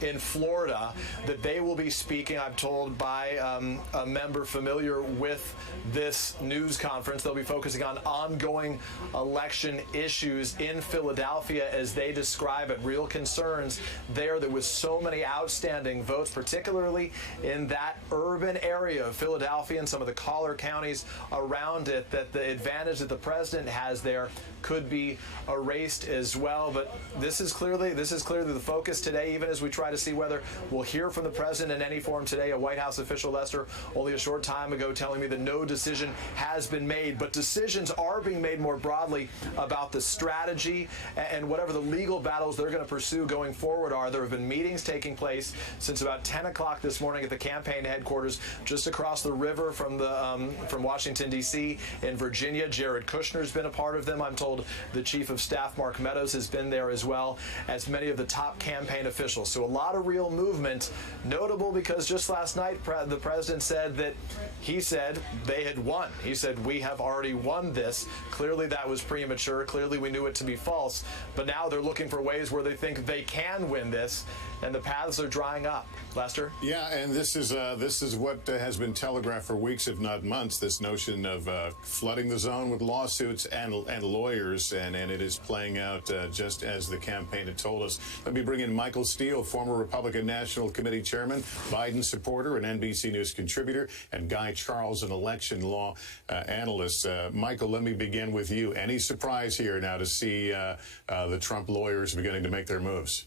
in Florida. That they will be speaking, I'm told, by a member familiar with this news conference. They'll be focusing on ongoing election issues in Philadelphia as they describe it. Real concerns there that with so many outstanding votes, particularly in that urban area of Philadelphia and some of the collar counties around it, that the advantage that the president has there could be erased as well. But this is clearly the focus today, even as we try to see whether we'll hear from the president in any form today. A White House official, Lester, only a short time ago telling me that no decision has been made, but decisions are being made more broadly about the strategy and whatever the legal battles they're going to pursue going forward are. There have been meetings taking place since about 10 o'clock this morning at the campaign headquarters just across the river from Washington, D.C. in Virginia. Jared Kushner's been a part of them. I'm told the chief of staff, Mark Meadows, has been there as well as many of the top campaign officials. So a lot of real movement, notable because just last night the president said that he said they had won. He said, we have already won this. Clearly that was premature. Clearly we knew it to be false. But now they're looking for ways where they think they can win this, and the paths are drying up. Lester? Yeah, and this is what has been telegraphed for weeks, if not months, this notion of flooding the zone with lawsuits and lawyers, and it is playing out just as the campaign had told us. Let me bring in Michael Steele, former Republican National Committee chairman, Biden supporter, and NBC News contributor, and Guy Charles, an election law analyst. Michael, let me begin with you. Any surprise here now to see the Trump lawyers beginning to make their moves?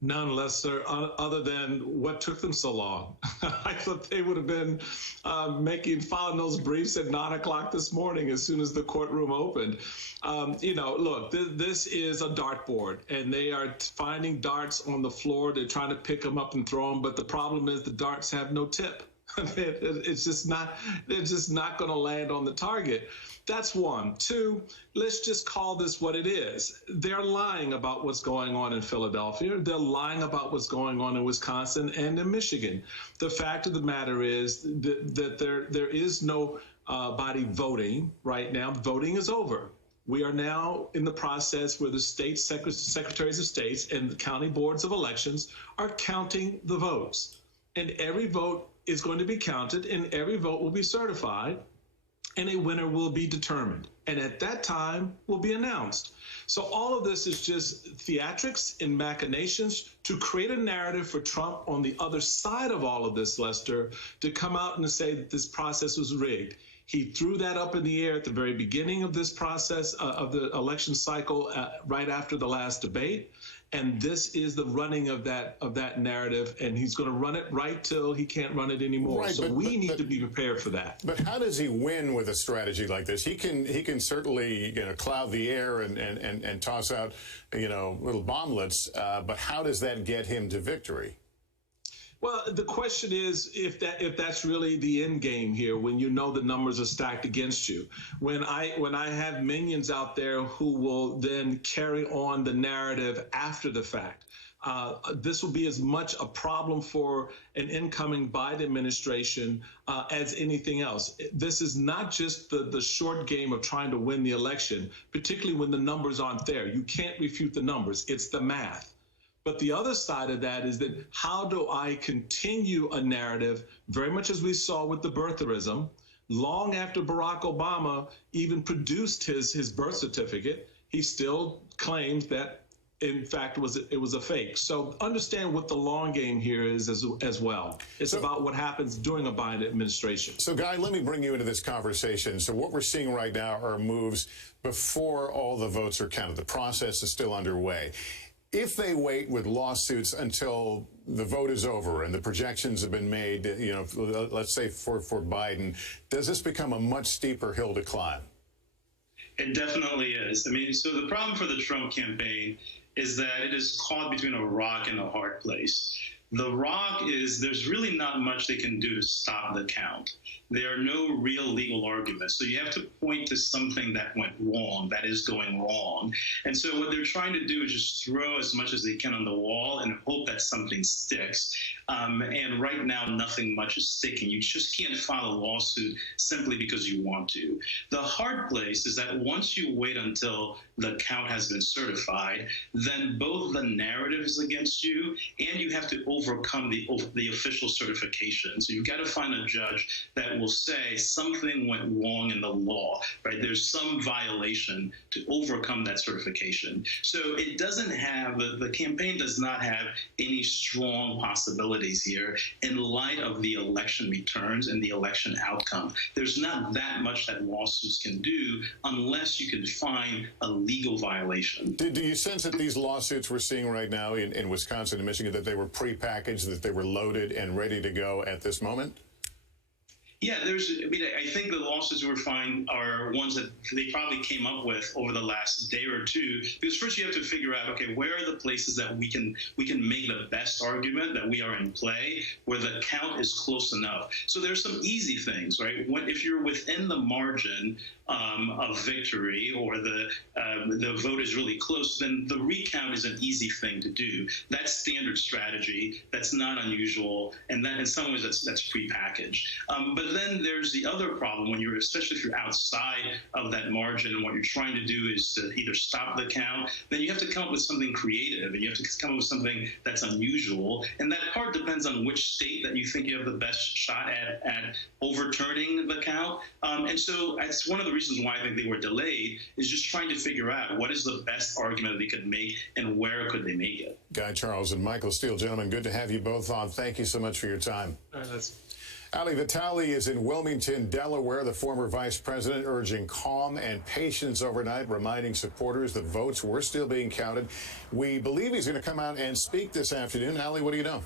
None, Lester, other than what took them so long. I thought they would have been filing those briefs at 9 o'clock this morning as soon as the courtroom opened. Look, this is a dartboard, and they are finding darts on the floor. They're trying to pick them up and throw them, but the problem is the darts have no tip. It's just not. They're just not going to land on the target. That's one. Two, let's just call this what it is. They're lying about what's going on in Philadelphia. They're lying about what's going on in Wisconsin and in Michigan. The fact of the matter is that there is no body voting right now. Voting is over. We are now in the process where the state secretaries of states and the county boards of elections are counting the votes. And every vote is going to be counted, and every vote will be certified, and a winner will be determined. And at that time will be announced. So all of this is just theatrics and machinations to create a narrative for Trump on the other side of all of this, Lester, to come out and say that this process was rigged. He threw that up in the air at the very beginning of this process of the election cycle, right after the last debate. And this is the running of that narrative, and he's going to run it right till he can't run it anymore. Right, so we need to be prepared for that. But how does he win with a strategy like this? He can certainly cloud the air and toss out little bomblets. But how does that get him to victory? Well, the question is if that's really the end game here, when you know the numbers are stacked against you. When I have minions out there who will then carry on the narrative after the fact. This will be as much a problem for an incoming Biden administration as anything else. This is not just the short game of trying to win the election, particularly when the numbers aren't there. You can't refute the numbers. It's the math. But the other side of that is that how do I continue a narrative, very much as we saw with the birtherism, long after Barack Obama even produced his birth certificate, he still claims that, in fact, it was a fake. So understand what the long game here is as well. It's about what happens during a Biden administration. So, Guy, let me bring you into this conversation. So what we're seeing right now are moves before all the votes are counted. The process is still underway. If they wait with lawsuits until the vote is over and the projections have been made, let's say for Biden, does this become a much steeper hill to climb? It definitely is. I mean, so the problem for the Trump campaign is that it is caught between a rock and a hard place. The rock is there's really not much they can do to stop the count. There are no real legal arguments. So you have to point to something that went wrong, that is going wrong. And so what they're trying to do is just throw as much as they can on the wall and hope that something sticks. And right now, nothing much is sticking. You just can't file a lawsuit simply because you want to. The hard place is that once you wait until the count has been certified, then both the narrative is against you and you have to overcome the official certification. So you've got to find a judge that will say something went wrong in the law, right? There's some violation to overcome that certification. So it doesn't have, the campaign does not have any strong possibilities here in light of the election returns and the election outcome. There's not that much that lawsuits can do unless you can find a legal violation. Do you sense that these lawsuits we're seeing right now in Wisconsin and Michigan, that they were prepackaged, that they were loaded and ready to go at this moment? Yeah, I think the lawsuits we're finding are ones that they probably came up with over the last day or two. Because first you have to figure out, okay, where are the places that we can make the best argument that we are in play, where the count is close enough. So there's some easy things, right? If you're within the margin of victory, or the vote is really close, then the recount is an easy thing to do. That's standard strategy. That's not unusual, and that in some ways that's prepackaged. But then there's the other problem when especially if you're outside of that margin, and what you're trying to do is to either stop the count. Then you have to come up with something creative, and you have to come up with something that's unusual. And that part depends on which state that you think you have the best shot at overturning the count. And so that's one of the reasons why I think they were delayed, is just trying to figure out what is the best argument they could make and where could they make it. Guy Charles and Michael Steele, gentlemen, good to have you both on. Thank you so much for your time. Ali Vitale is in Wilmington, Delaware. The former vice president urging calm and patience overnight, reminding supporters that votes were still being counted. We believe he's going to come out and speak this afternoon. Ali, what do you know?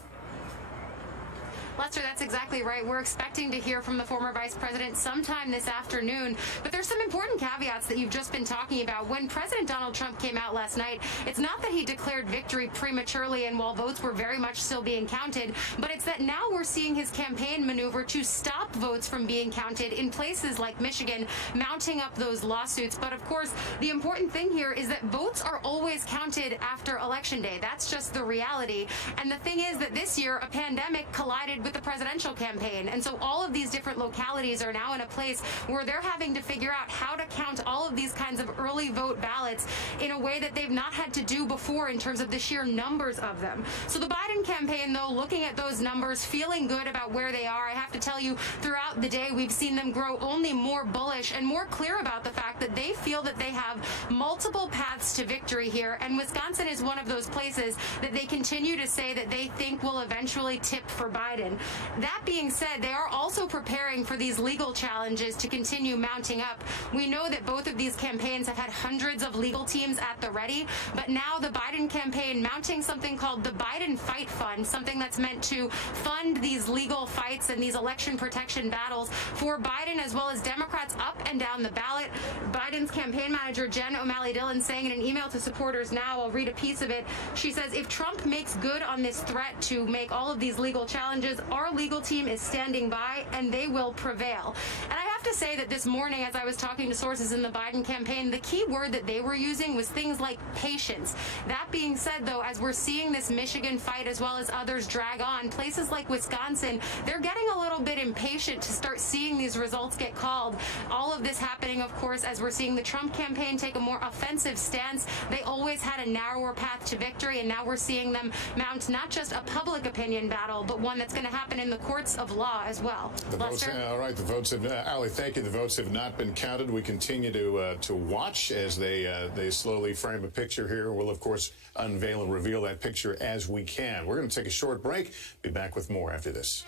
Lester, that's exactly right. We're expecting to hear from the former vice president sometime this afternoon. But there's some important caveats that you've just been talking about. When President Donald Trump came out last night, it's not that he declared victory prematurely and while votes were very much still being counted, but it's that now we're seeing his campaign maneuver to stop votes from being counted in places like Michigan, mounting up those lawsuits. But of course, the important thing here is that votes are always counted after Election Day. That's just the reality. And the thing is that this year, a pandemic collided with the presidential campaign. And so all of these different localities are now in a place where they're having to figure out how to count all of these kinds of early vote ballots in a way that they've not had to do before in terms of the sheer numbers of them. So the Biden campaign, though, looking at those numbers, feeling good about where they are, I have to tell you, throughout the day, we've seen them grow only more bullish and more clear about the fact that they feel that they have multiple paths to victory here. And Wisconsin is one of those places that they continue to say that they think will eventually tip for Biden. That being said, they are also preparing for these legal challenges to continue mounting up. We know that both of these campaigns have had hundreds of legal teams at the ready, but now the Biden campaign mounting something called the Biden Fight Fund, something that's meant to fund these legal fights and these election protection battles for Biden as well as Democrats up and down the ballot. Biden's campaign manager, Jen O'Malley-Dillon, saying in an email to supporters now, I'll read a piece of it. She says, if Trump makes good on this threat to make all of these legal challenges, our legal team is standing by and they will prevail. And I have to say that this morning, as I was talking to sources in the Biden campaign, the key word that they were using was things like patience. That being said, though, as we're seeing this Michigan fight as well as others drag on, places like Wisconsin, they're getting a little bit impatient to start seeing these results get called. All of this happening, of course, as we're seeing the Trump campaign take a more offensive stance. They always had a narrower path to victory, and now we're seeing them mount not just a public opinion battle, but one that's going to happen in the courts of law as well. The votes, all right, the votes have, Ali, thank you. The votes have not been counted. We continue to watch as they slowly frame a picture here. We'll, of course, unveil and reveal that picture as we can. We're going to take a short break. Be back with more after this.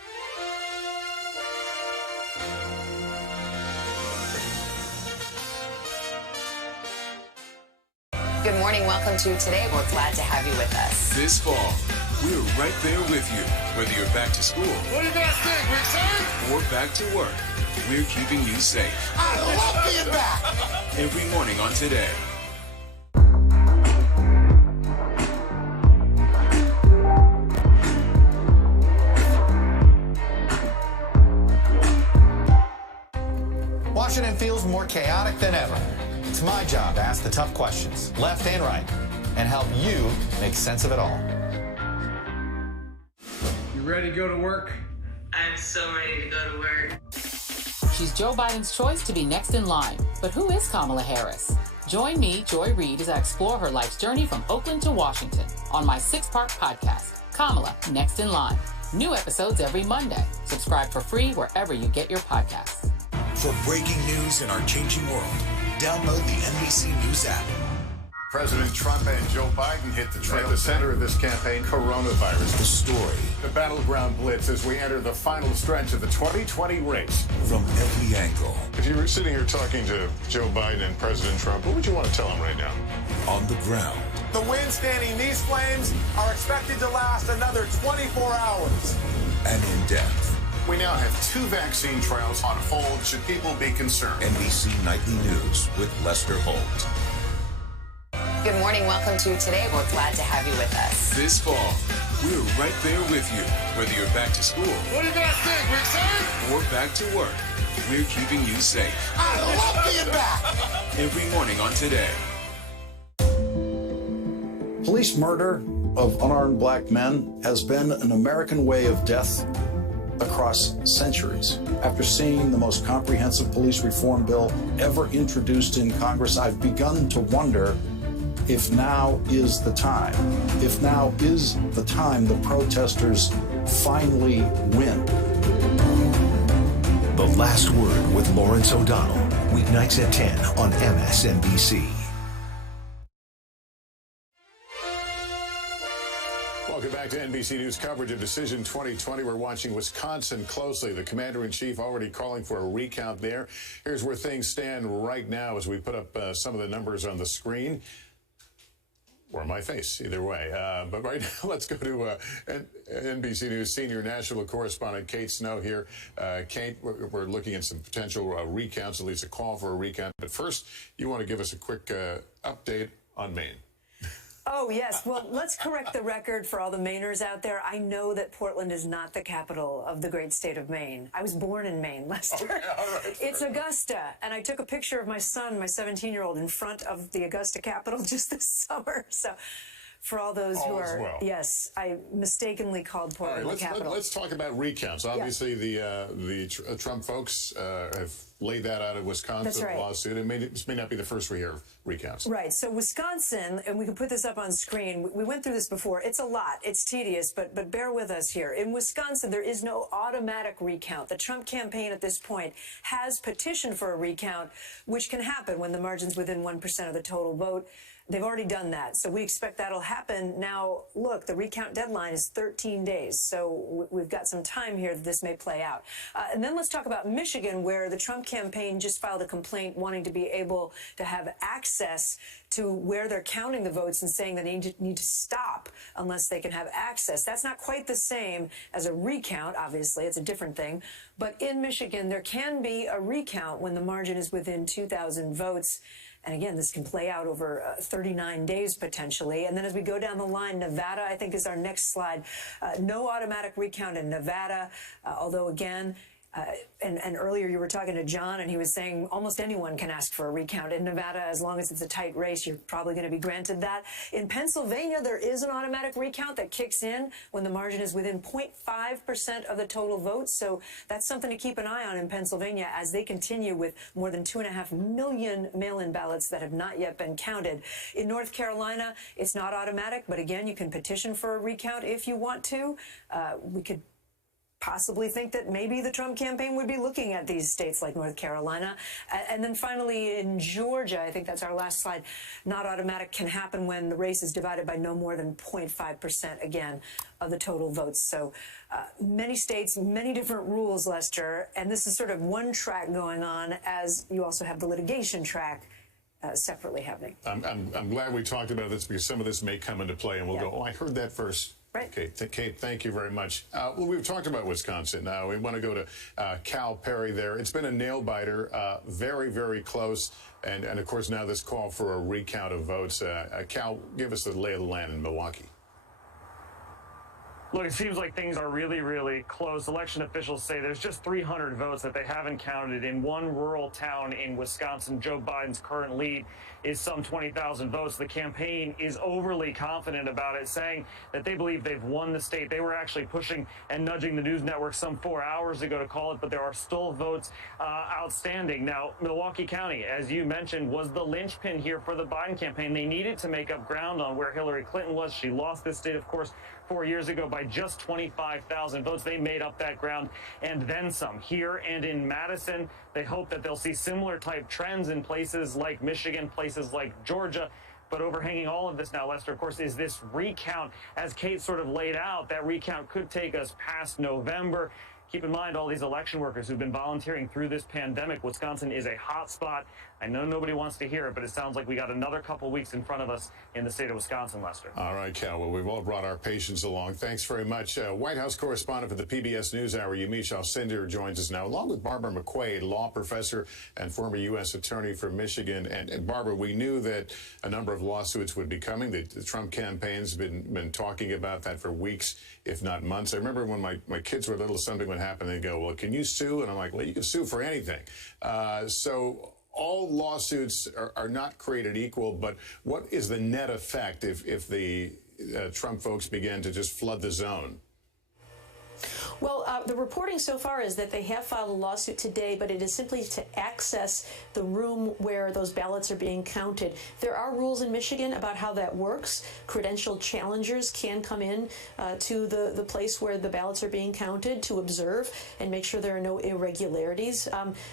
Good morning. Welcome to Today. We're glad to have you with us. This fall, we're right there with you. Whether you're back to school. What do you guys think? We excited? Or back to work, we're keeping you safe. I love being back. Every morning on Today. Washington feels more chaotic than ever. It's my job to ask the tough questions, left and right, and help you make sense of it all. You ready to go to work? I'm so ready to go to work. She's Joe Biden's choice to be next in line. But who is Kamala Harris? Join me, Joy Reid, as I explore her life's journey from Oakland to Washington on my 6-part podcast, Kamala, Next in Line. New episodes every Monday. Subscribe for free wherever you get your podcasts. For breaking news in our changing world, download the NBC News app. President Trump and Joe Biden hit the trail. At the center of this campaign, coronavirus. The story. The battleground blitz as we enter the final stretch of the 2020 race. From every angle. If you were sitting here talking to Joe Biden and President Trump, what would you want to tell them right now? On the ground. The wind standing these flames are expected to last another 24 hours. And in depth. We now have 2 vaccine trials on hold. Should people be concerned? NBC Nightly News with Lester Holt. Good morning. Welcome to Today. We're glad to have you with us. This fall, we're right there with you. Whether you're back to school. What do you guys think? We excited? Or back to work, we're keeping you safe. I love being back. Every morning on Today. Police murder of unarmed black men has been an American way of death across centuries. After seeing the most comprehensive police reform bill ever introduced in Congress, I've begun to wonder if now is the time. If now is the time the protesters finally win. The Last Word with Lawrence O'Donnell. Weeknights at 10 on MSNBC. Welcome back to NBC News coverage of Decision 2020. We're watching Wisconsin closely. The commander-in-chief already calling for a recount there. Here's where things stand right now as we put up some of the numbers on the screen. or my face, either way. But right now, let's go to NBC News senior national correspondent Kate Snow here. Kate, we're looking at some potential recounts, at least a call for a recount. But first, you want to give us a quick update on Maine. Oh, yes. Well, let's correct the record for all the Mainers out there. I know that Portland is not the capital of the great state of Maine. I was born in Maine, Lester. Okay, all right, it's Augusta, and I took a picture of my son, my 17-year-old, in front of the Augusta Capitol just this summer. So for all those who are, well. Yes, I mistakenly called Portland the capital. Let's talk about recounts. Obviously, the Trump folks have laid that out of Wisconsin lawsuit. This may not be the first we hear of recounts. Right. So Wisconsin, and we can put this up on screen. We went through this before. It's a lot. It's tedious, but bear with us here. In Wisconsin, there is no automatic recount. The Trump campaign at this point has petitioned for a recount, which can happen when the margin's within 1% of the total vote. They've already done that, so we expect that'll happen. Now, look, the recount deadline is 13 days, so we've got some time here that this may play out. And then let's talk about Michigan, where the Trump campaign just filed a complaint wanting to be able to have access to where they're counting the votes and saying that they need to stop unless they can have access. That's not quite the same as a recount, obviously. It's a different thing. But in Michigan, there can be a recount when the margin is within 2,000 votes. And again, this can play out over 39 days potentially. And then as we go down the line, Nevada, I think, is our next slide. No automatic recount in Nevada, although again, and earlier you were talking to John, and he was saying almost anyone can ask for a recount in Nevada as long as it's a tight race. You're probably going to be granted that. In Pennsylvania, there is an automatic recount that kicks in when the margin is within 0.5% of the total votes. So that's something to keep an eye on in Pennsylvania as they continue with more than 2.5 million mail-in ballots that have not yet been counted. In North Carolina, it's not automatic, but again, you can petition for a recount if you want to. We could possibly think that maybe the Trump campaign would be looking at these states like North Carolina. And then finally in Georgia, I think that's our last slide, not automatic can happen when the race is divided by no more than 0.5% again of the total votes. So many states, many different rules, Lester, and this is sort of one track going on as you also have the litigation track separately happening. I'm glad we talked about this because some of this may come into play and we'll go, oh, I heard that first. Right. Kate, thank you very much. Well, we've talked about Wisconsin. We want to go to Cal Perry there. It's been a nail-biter, very, very close. And, of course, now this call for a recount of votes. Cal, give us the lay of the land in Milwaukee. Look, it seems like things are really, really close. Election officials say there's just 300 votes that they haven't counted in one rural town in Wisconsin. Joe Biden's current lead is some 20,000 votes. The campaign is overly confident about it, saying that they believe they've won the state. They were actually pushing and nudging the news network some 4 hours ago to call it, but there are still votes outstanding. Now, Milwaukee County, as you mentioned, was the linchpin here for the Biden campaign. They needed to make up ground on where Hillary Clinton was. She lost this state, of course, 4 years ago by just 25,000 votes. They made up that ground and then some. Here and in Madison, they hope that they'll see similar type trends in places like Michigan, places like Georgia. But overhanging all of this now, Lester, of course, is this recount. As Kate sort of laid out, that recount could take us past November. Keep in mind all these election workers who've been volunteering through this pandemic. Wisconsin is a hot spot. I know nobody wants to hear it, but it sounds like we got another couple weeks in front of us in the state of Wisconsin, Lester. All right, Cal. Well, we've all brought our patients along. Thanks very much. White House correspondent for the PBS NewsHour, Yamiche Alcindor, joins us now, along with Barbara McQuaid, law professor and former U.S. attorney from Michigan. And Barbara, we knew that a number of lawsuits would be coming. The Trump campaign's been talking about that for weeks, if not months. I remember when my kids were little, something would happen. They'd go, well, can you sue? And I'm like, well, you can sue for anything. So all lawsuits are not created equal, but what is the net effect if the Trump folks begin to just flood the zone? Well, the reporting so far is that they have filed a lawsuit today, but it is simply to access the room where those ballots are being counted. There are rules in Michigan about how that works. Credentialed challengers can come in to the place where the ballots are being counted to observe and make sure there are no irregularities.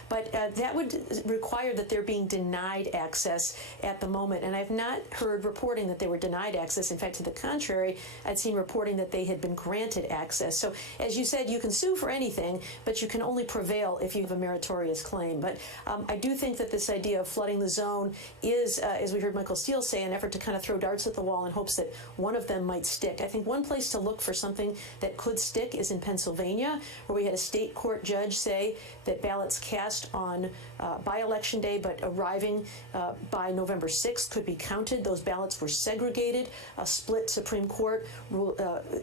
But that would require that they're being denied access at the moment. And I've not heard reporting that they were denied access. In fact, to the contrary, I'd seen reporting that they had been granted access. So as you said you can sue for anything, but you can only prevail if you have a meritorious claim. But I do think that this idea of flooding the zone is, as we heard Michael Steele say, an effort to kind of throw darts at the wall in hopes that one of them might stick. I think one place to look for something that could stick is in Pennsylvania, where we had a state court judge say that ballots cast on by Election Day but arriving by November 6th could be counted. Those ballots were segregated. A split Supreme Court were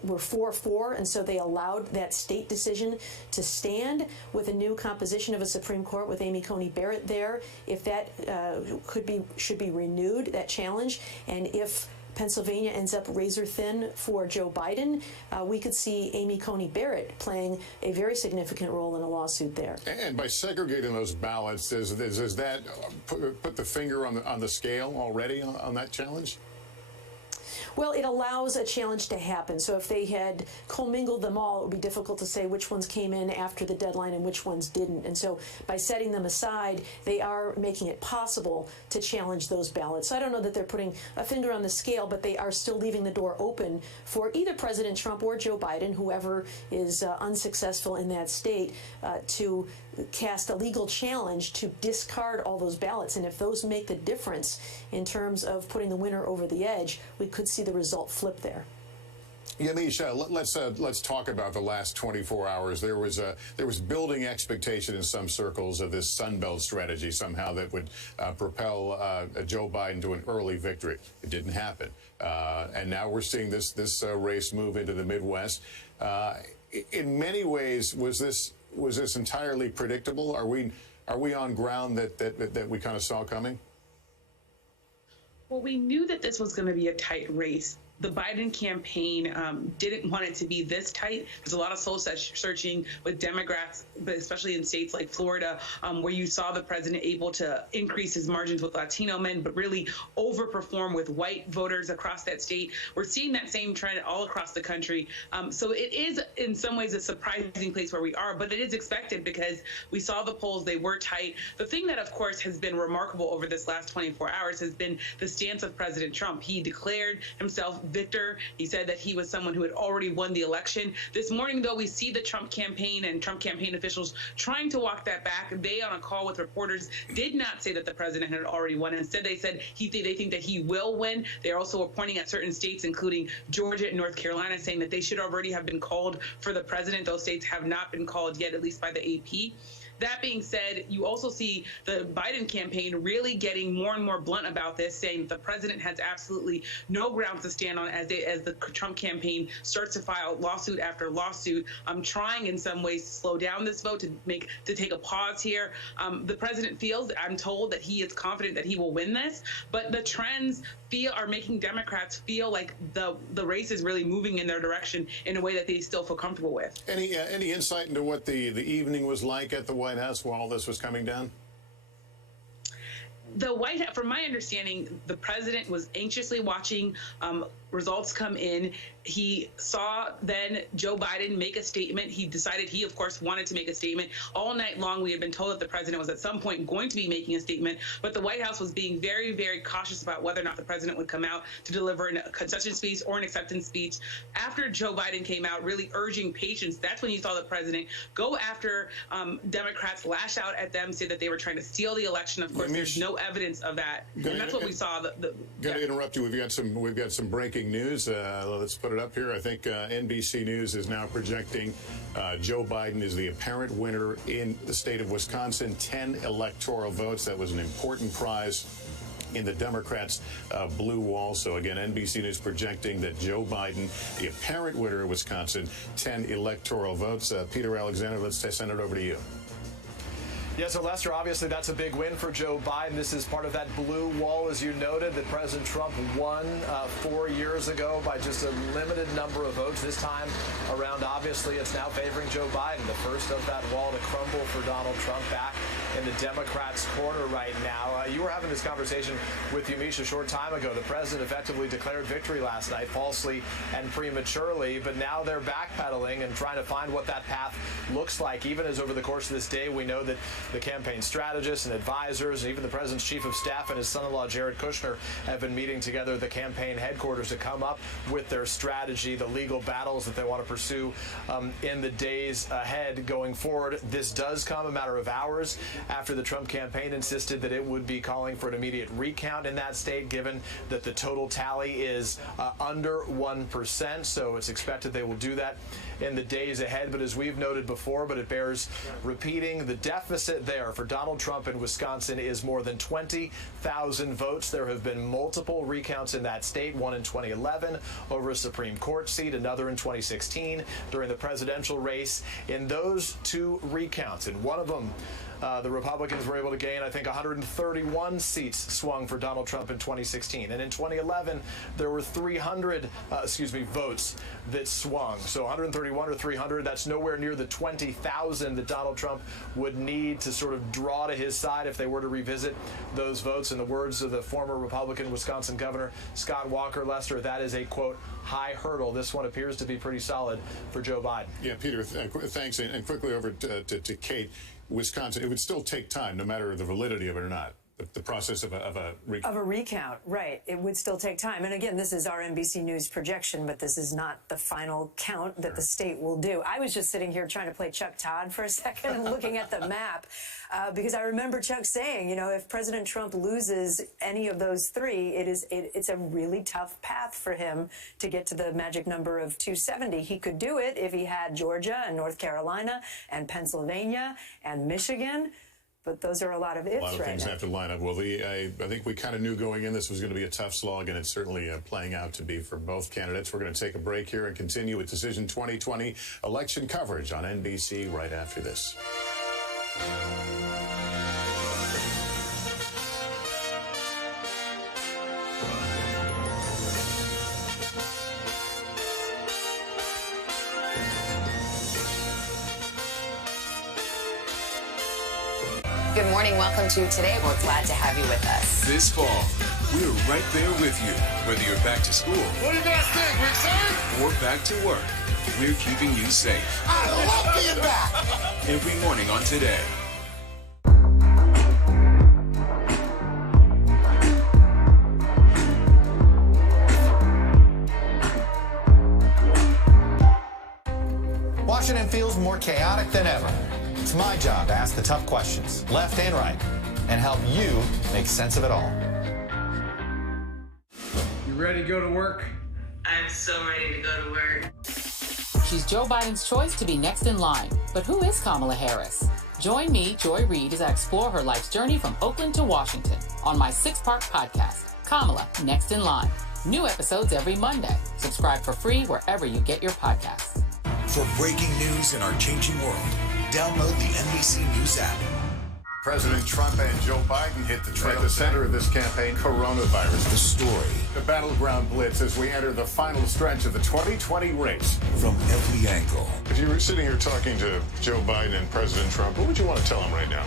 4-4, and so they allowed that state decision to stand with a new composition of a Supreme Court with Amy Coney Barrett there. If that should be renewed, that challenge, and if Pennsylvania ends up razor thin for Joe Biden, we could see Amy Coney Barrett playing a very significant role in a lawsuit there. And by segregating those ballots, does that put the finger on the scale already on that challenge? Well, it allows a challenge to happen. So if they had commingled them all, it would be difficult to say which ones came in after the deadline and which ones didn't. And so by setting them aside, they are making it possible to challenge those ballots. So I don't know that they're putting a finger on the scale, but they are still leaving the door open for either President Trump or Joe Biden, whoever is unsuccessful in that state, to cast a legal challenge to discard all those ballots. And if those make the difference in terms of putting the winner over the edge, we could see the result flip there. Yamiche, let's talk about the last 24 hours. There was building expectation in some circles of this Sun Belt strategy somehow that would propel Joe Biden to an early victory. It didn't happen, and now we're seeing this race move into the Midwest. In many ways, was this entirely predictable? Are we on ground that we kind of saw coming? Well, we knew that this was going to be a tight race. The Biden campaign didn't want it to be this tight. There's a lot of soul searching with Democrats, but especially in states like Florida, where you saw the president able to increase his margins with Latino men, but really overperform with white voters across that state. We're seeing that same trend all across the country. So it is in some ways a surprising place where we are, but it is expected because we saw the polls, they were tight. The thing that, of course, has been remarkable over this last 24 hours has been the stance of President Trump. He declared himself victor. He said that he was someone who had already won the election. This morning, though, we see the Trump campaign and Trump campaign officials trying to walk that back. They, on a call with reporters, did not say that the president had already won. Instead, they said they think that he will win. They also were pointing at certain states, including Georgia and North Carolina, saying that they should already have been called for the president. Those states have not been called yet, at least by the AP. That being said, you also see the Biden campaign really getting more and more blunt about this, saying that the president has absolutely no grounds to stand on as the Trump campaign starts to file lawsuit after lawsuit, trying in some ways to slow down this vote, to take a pause here. The president feels, I'm told, that he is confident that he will win this, but the trends are making Democrats feel like the race is really moving in their direction in a way that they still feel comfortable with. Any insight into what the evening was like at the White House while all this was coming down? The White House, from my understanding, the president was anxiously watching results come in. He saw then Joe Biden make a statement. He decided he, of course, wanted to make a statement. All night long, we had been told that the president was at some point going to be making a statement, but the White House was being very, very cautious about whether or not the president would come out to deliver a concession speech or an acceptance speech. After Joe Biden came out, really urging patience, that's when you saw the president go after Democrats, lash out at them, say that they were trying to steal the election. Of course, there's no evidence of that, and that's what we saw. Going to interrupt you. We've got some breaking news. Let's put it up here. I think NBC News is now projecting Joe Biden is the apparent winner in the state of Wisconsin. 10 electoral votes. That was an important prize in the Democrats' blue wall. So again, NBC News projecting that Joe Biden, the apparent winner of Wisconsin, 10 electoral votes. Peter Alexander, let's send it over to you. Yeah, so Lester, obviously that's a big win for Joe Biden. This is part of that blue wall, as you noted, that President Trump won 4 years ago by just a limited number of votes. This time around, obviously, it's now favoring Joe Biden, the first of that wall to crumble for Donald Trump back in the Democrats' corner right now. You were having this conversation with Yamiche a short time ago. The president effectively declared victory last night, falsely and prematurely, but now they're backpedaling and trying to find what that path looks like. Even as over the course of this day, we know that the campaign strategists and advisors, and even the president's chief of staff and his son-in-law Jared Kushner have been meeting together at the campaign headquarters to come up with their strategy, the legal battles that they want to pursue in the days ahead going forward. This does come a matter of hours after the Trump campaign insisted that it would be calling for an immediate recount in that state, given that the total tally is under 1%. So it's expected they will do that in the days ahead. But as we've noted before, but it bears repeating, the deficit there for Donald Trump in Wisconsin is more than 20,000 votes. There have been multiple recounts in that state, one in 2011 over a Supreme Court seat, another in 2016 during the presidential race. In those two recounts, in one of them, the Republicans were able to gain, I think, 131 seats swung for Donald Trump in 2016. And in 2011, there were 300, votes that swung. So 131 or 300, that's nowhere near the 20,000 that Donald Trump would need to sort of draw to his side if they were to revisit those votes. In the words of the former Republican Wisconsin Governor Scott Walker, Lester, that is a, quote, high hurdle. This one appears to be pretty solid for Joe Biden. Yeah, Peter, thanks. And quickly over to Kate. Wisconsin, it would still take time, no matter the validity of it or not. The process of a recount. Of a recount, right. It would still take time. And again, this is our NBC News projection, but this is not the final count that the state will do. I was just sitting here trying to play Chuck Todd for a second and looking at the map because I remember Chuck saying, you know, if President Trump loses any of those three, it's a really tough path for him to get to the magic number of 270. He could do it if he had Georgia and North Carolina and Pennsylvania and Michigan. But those are a lot of ifs right now. A lot of things have to line up. Well, I think we kind of knew going in this was going to be a tough slog, and it's certainly playing out to be for both candidates. We're going to take a break here and continue with Decision 2020 election coverage on NBC right after this. Good morning. Welcome to Today. We're glad to have you with us. This fall, we're right there with you. Whether you're back to school. What do you guys think, Rick, sir? Or back to work, we're keeping you safe. I love being back. Every morning on Today. Washington feels more chaotic than ever. It's my job to ask the tough questions, left and right, and help you make sense of it all. You ready to go to work? I'm so ready to go to work. She's Joe Biden's choice to be next in line. But who is Kamala Harris? Join me, Joy Reid, as I explore her life's journey from Oakland to Washington on my 6-part podcast, Kamala Next in Line. New episodes every Monday. Subscribe for free wherever you get your podcasts. For breaking news in our changing world, download the NBC News app. President Trump and Joe Biden hit the trail. At the center of this campaign, coronavirus. The story. The battleground blitz as we enter the final stretch of the 2020 race. From every angle. If you were sitting here talking to Joe Biden and President Trump, what would you want to tell them right now?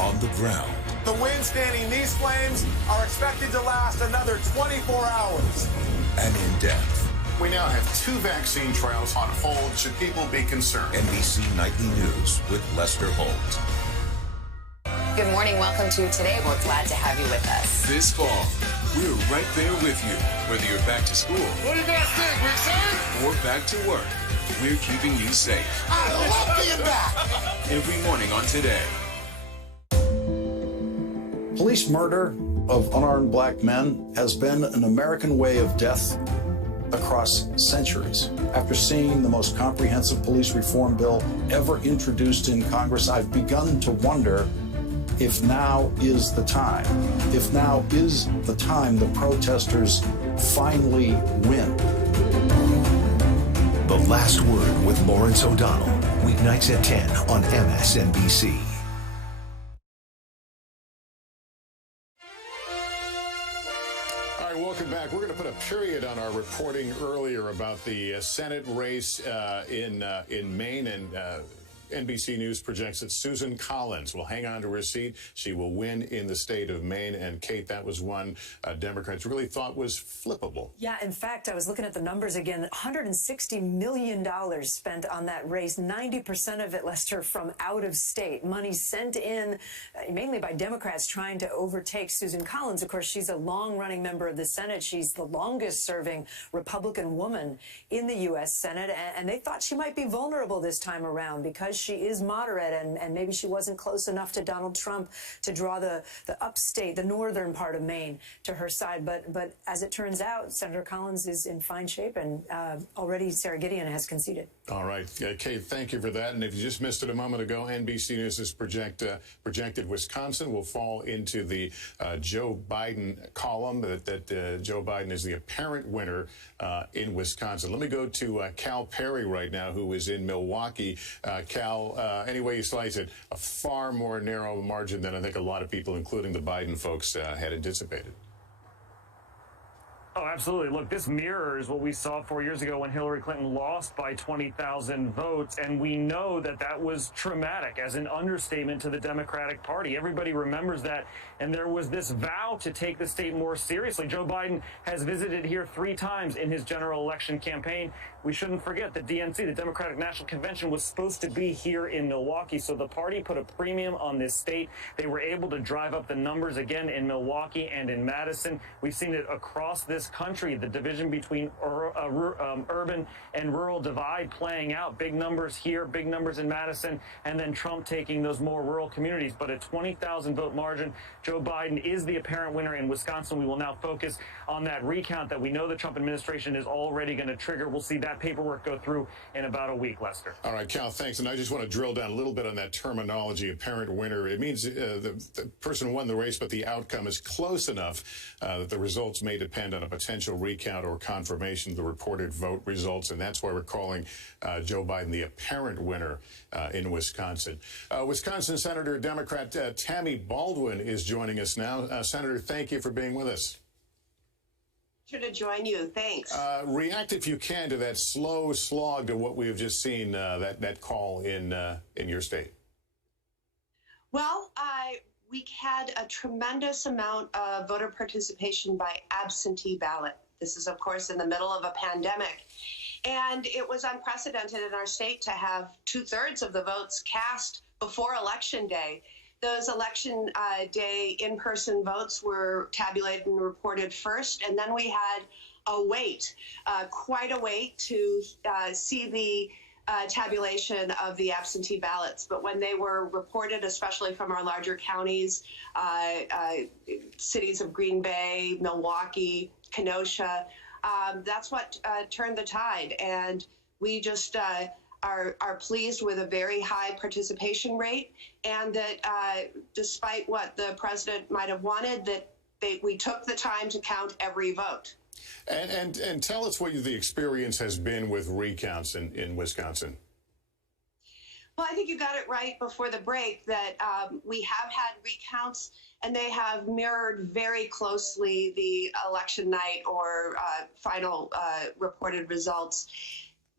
On the ground. The wind standing these flames are expected to last another 24 hours. And in depth. We now have 2 vaccine trials on hold. Should people be concerned? NBC Nightly News with Lester Holt. Good morning. Welcome to Today. We're glad to have you with us. This fall, we're right there with you. Whether you're back to school. What do you guys think, Rick, sir? Or back to work, we're keeping you safe. I love being back. Every morning on Today. Police murder of unarmed black men has been an American way of death across centuries. After seeing the most comprehensive police reform bill ever introduced in Congress, I've begun to wonder if now is the time. If now is the time the protesters finally win. The Last Word with Lawrence O'Donnell. Weeknights at 10 on MSNBC. Welcome back. We're going to put a period on our reporting earlier about the Senate race in Maine, and NBC News projects that Susan Collins will hang on to her seat. She will win in the state of Maine. And Kate, that was one Democrats really thought was flippable. Yeah, in fact, I was looking at the numbers again. $160 million spent on that race. 90% of it, Lester, from out of state. Money sent in mainly by Democrats trying to overtake Susan Collins. Of course, she's a long-running member of the Senate. She's the longest-serving Republican woman in the U.S. Senate. And they thought she might be vulnerable this time around because she is moderate and maybe she wasn't close enough to Donald Trump to draw the upstate, the northern part of Maine to her side. But as it turns out, Senator Collins is in fine shape, and already Sarah Gideon has conceded. All right. Kate, thank you for that. And if you just missed it a moment ago, NBC News has projected Wisconsin will fall into the Joe Biden column, that Joe Biden is the apparent winner in Wisconsin. Let me go to Cal Perry right now, who is in Milwaukee. Cal, any way you slice it, a far more narrow margin than I think a lot of people, including the Biden folks, had anticipated. Oh, absolutely. Look, this mirrors what we saw 4 years ago when Hillary Clinton lost by 20,000 votes. And we know that that was traumatic, as an understatement to the Democratic Party. Everybody remembers that. And there was this vow to take the state more seriously. Joe Biden has visited here 3 times in his general election campaign. We shouldn't forget the DNC, the Democratic National Convention, was supposed to be here in Milwaukee. So the party put a premium on this state. They were able to drive up the numbers again in Milwaukee and in Madison. We've seen it across this country, the division between urban and rural divide playing out. Big numbers here, big numbers in Madison, and then Trump taking those more rural communities. But a 20,000 vote margin, Joe Biden is the apparent winner in Wisconsin. We will now focus on that recount that we know the Trump administration is already going to trigger. We'll see that paperwork go through in about a week, Lester. All right, Cal, thanks. And I just want to drill down a little bit on that terminology, apparent winner. It means the person won the race, but the outcome is close enough that the results may depend on a potential recount or confirmation of the reported vote results. And that's why we're calling Joe Biden the apparent winner in Wisconsin. Wisconsin Senator Democrat Tammy Baldwin is joining us now. Senator, thank you for being with us. To join you. Thanks. React, if you can, to that slow slog to what we have just seen, that call in your state. Well, we had a tremendous amount of voter participation by absentee ballot. This is, of course, in the middle of a pandemic. And it was unprecedented in our state to have 2/3 of the votes cast before Election Day. Those Election Day in-person votes were tabulated and reported first, and then we had a wait, quite a wait to see the tabulation of the absentee ballots. But when they were reported, especially from our larger counties, cities of Green Bay, Milwaukee, Kenosha, that's what turned the tide. And we just are pleased with a very high participation rate, and that despite what the president might have wanted, that we took the time to count every vote. And tell us what the experience has been with recounts in Wisconsin. Well, I think you got it right before the break that we have had recounts, and they have mirrored very closely the election night or final reported results.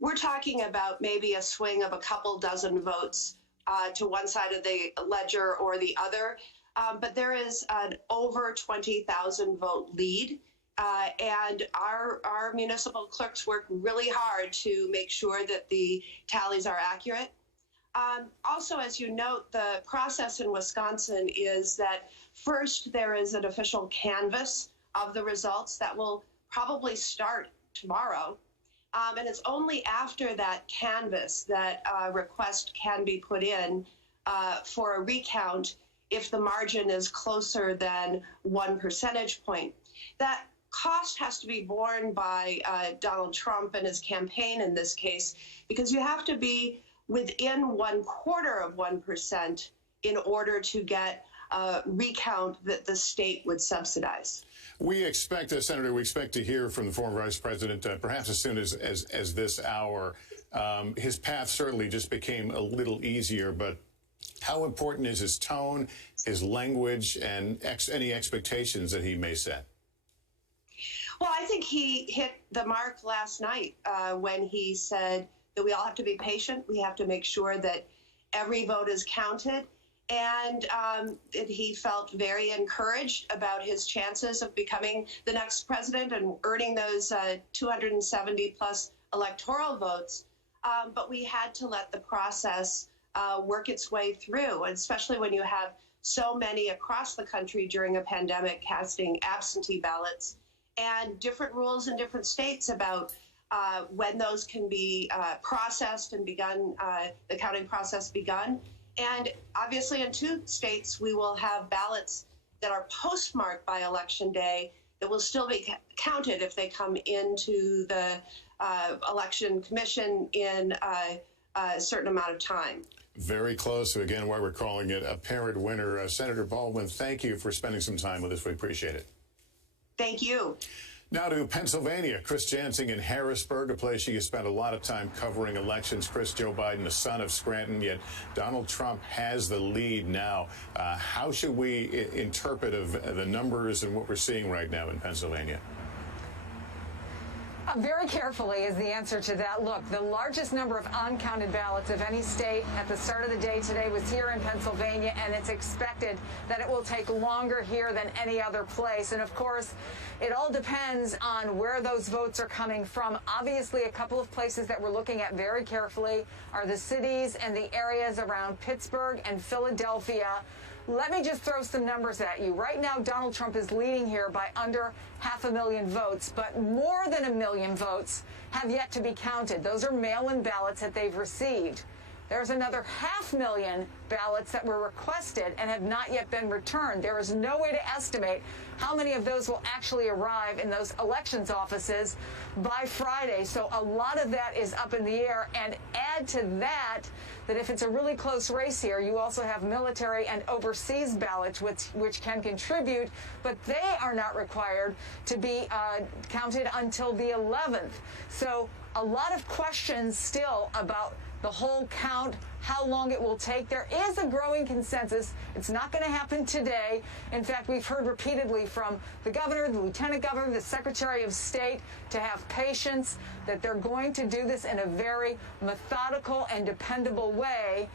We're talking about maybe a swing of a couple dozen votes to one side of the ledger or the other, but there is an over 20,000 vote lead. And our municipal clerks work really hard to make sure that the tallies are accurate. Also, as you note, the process in Wisconsin is that first there is an official canvass of the results that will probably start tomorrow. And it's only after that canvass that a request can be put in for a recount if the margin is closer than 1 percentage point. That cost has to be borne by Donald Trump and his campaign in this case, because you have to be within 1/4 of 1% in order to get a recount that the state would subsidize. We expect, Senator, we expect to hear from the former vice president perhaps as soon as this hour. His path certainly just became a little easier, but how important is his tone, his language, and any expectations that he may set? Well, I think he hit the mark last night when he said that we all have to be patient. We have to make sure that every vote is counted. And he felt very encouraged about his chances of becoming the next president and earning those 270 plus electoral votes. But we had to let the process work its way through, especially when you have so many across the country during a pandemic casting absentee ballots, and different rules in different states about when those can be processed and begun, the counting process begun. And obviously in 2 states, we will have ballots that are postmarked by Election Day that will still be counted if they come into the Election Commission in a certain amount of time. Very close to, again, why we're calling it a apparent winner. Senator Baldwin, thank you for spending some time with us. We appreciate it. Thank you. Now to Pennsylvania. Chris Jansing in Harrisburg, a place she has spent a lot of time covering elections. Chris, Joe Biden, the son of Scranton, yet Donald Trump has the lead now. How should we interpret the numbers and what we're seeing right now in Pennsylvania? Very carefully is the answer to that. Look, the largest number of uncounted ballots of any state at the start of the day today was here in Pennsylvania, and it's expected that it will take longer here than any other place. And of course, it all depends on where those votes are coming from. Obviously, a couple of places that we're looking at very carefully are the cities and the areas around Pittsburgh and Philadelphia. Let me just throw some numbers at you. Right now, Donald Trump is leading here by under 500,000 votes, but more than 1 million votes have yet to be counted. Those are mail-in ballots that they've received. There's another 500,000 ballots that were requested and have not yet been returned. There is no way to estimate how many of those will actually arrive in those elections offices by Friday. So a lot of that is up in the air. And add to that, that if it's a really close race here, you also have military and overseas ballots, which can contribute, but they are not required to be counted until the 11th. So a lot of questions still about the whole count, how long it will take. There is a growing consensus. It's not going to happen today. In fact, we've heard repeatedly from the governor, the lieutenant governor, the secretary of state to have patience, that they're going to do this in a very methodical and dependable way.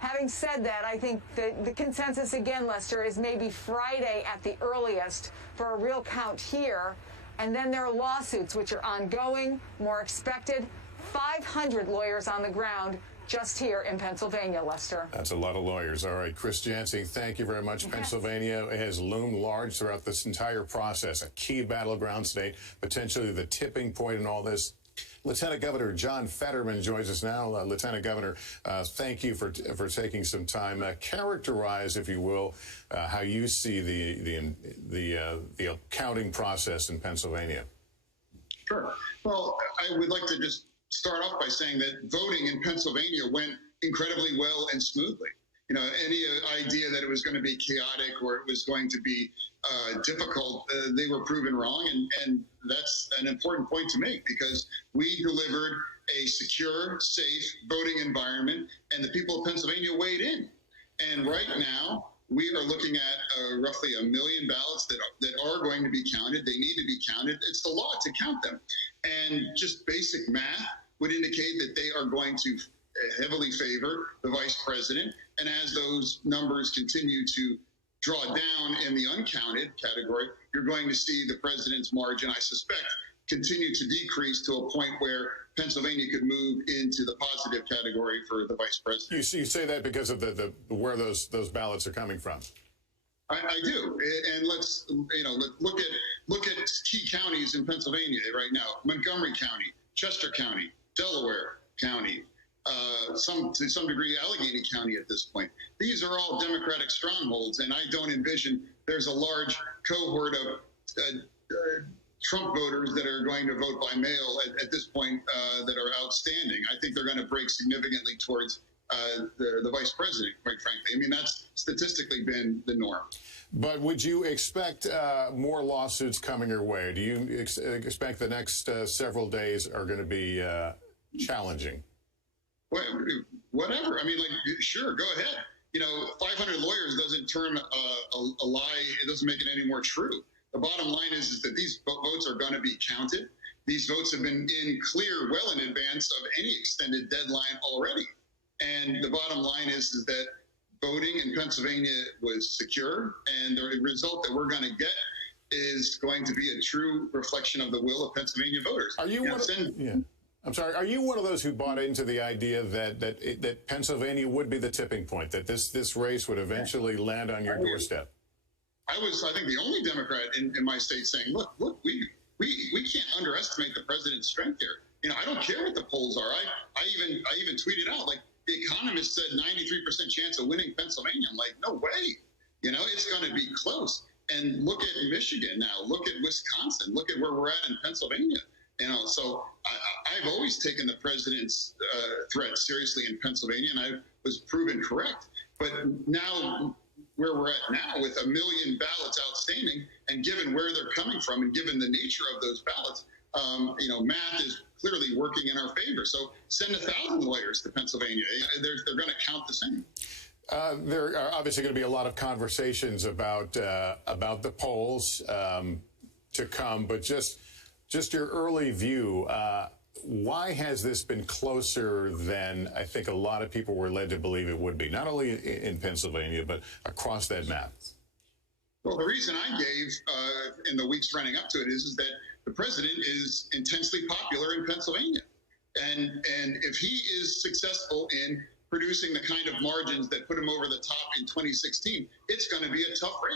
Having said that, I think the consensus again, Lester, is maybe Friday at the earliest for a real count here. And then there are lawsuits which are ongoing, more expected. 500 lawyers on the ground just here in Pennsylvania, Lester. That's a lot of lawyers. All right, Chris Jansing, thank you very much. Okay. Pennsylvania has loomed large throughout this entire process, a key battleground state, potentially the tipping point in all this. Lieutenant Governor John Fetterman joins us now. Lieutenant Governor, thank you for taking some time. Characterize, if you will, how you see the counting process in Pennsylvania. Sure. Well, I would like to just start off by saying that voting in Pennsylvania went incredibly well and smoothly. You know, any idea that it was going to be chaotic or it was going to be difficult, they were proven wrong. And that's an important point to make, because we delivered a secure, safe voting environment, and the people of Pennsylvania weighed in. And right now, we are looking at roughly 1 million ballots that are going to be counted. They need to be counted. It's the law to count them. And just basic math would indicate that they are going to heavily favor the vice president. And as those numbers continue to draw down in the uncounted category, you're going to see the president's margin, I suspect, continue to decrease to a point where Pennsylvania could move into the positive category for the vice president. You say that because of the where those ballots are coming from. I do, and let's look at key counties in Pennsylvania right now: Montgomery County, Chester County, Delaware County, to some degree Allegheny County at this point. These are all Democratic strongholds, and I don't envision there's a large cohort of Trump voters that are going to vote by mail at this point that are outstanding. I think they're going to break significantly towards the vice president, quite frankly. I mean, that's statistically been the norm. But would you expect more lawsuits coming your way? Do you expect the next several days are going to be challenging? Well, whatever. I mean, sure, go ahead. 500 lawyers doesn't turn a lie. It doesn't make it any more true. The bottom line is that these votes are going to be counted. These votes have been in clear well in advance of any extended deadline already. And the bottom line is that voting in Pennsylvania was secure, and the result that we're going to get is going to be a true reflection of the will of Pennsylvania voters. Are you I'm sorry. Are you one of those who bought into the idea that Pennsylvania would be the tipping point, that this race would eventually land on your doorstep? I was, I think, the only Democrat in my state saying, look, we can't underestimate the president's strength here. You know, I don't care what the polls are. I even tweeted out, like, The Economist said 93% chance of winning Pennsylvania. I'm like, no way. You know, it's going to be close. And look at Michigan now. Look at Wisconsin. Look at where we're at in Pennsylvania. You know, so I've always taken the president's threat seriously in Pennsylvania, and I was proven correct. But now, where we're at now, with 1 million ballots outstanding, and given where they're coming from, and given the nature of those ballots, you know, math is clearly working in our favor. So send 1,000 lawyers to Pennsylvania. They're going to count the same. There are obviously going to be a lot of conversations about the polls to come, but just your early view. Why has this been closer than I think a lot of people were led to believe it would be, not only in Pennsylvania, but across that map? Well, the reason I gave in the weeks running up to it is that the president is intensely popular in Pennsylvania. And if he is successful in producing the kind of margins that put him over the top in 2016, it's going to be a tough race.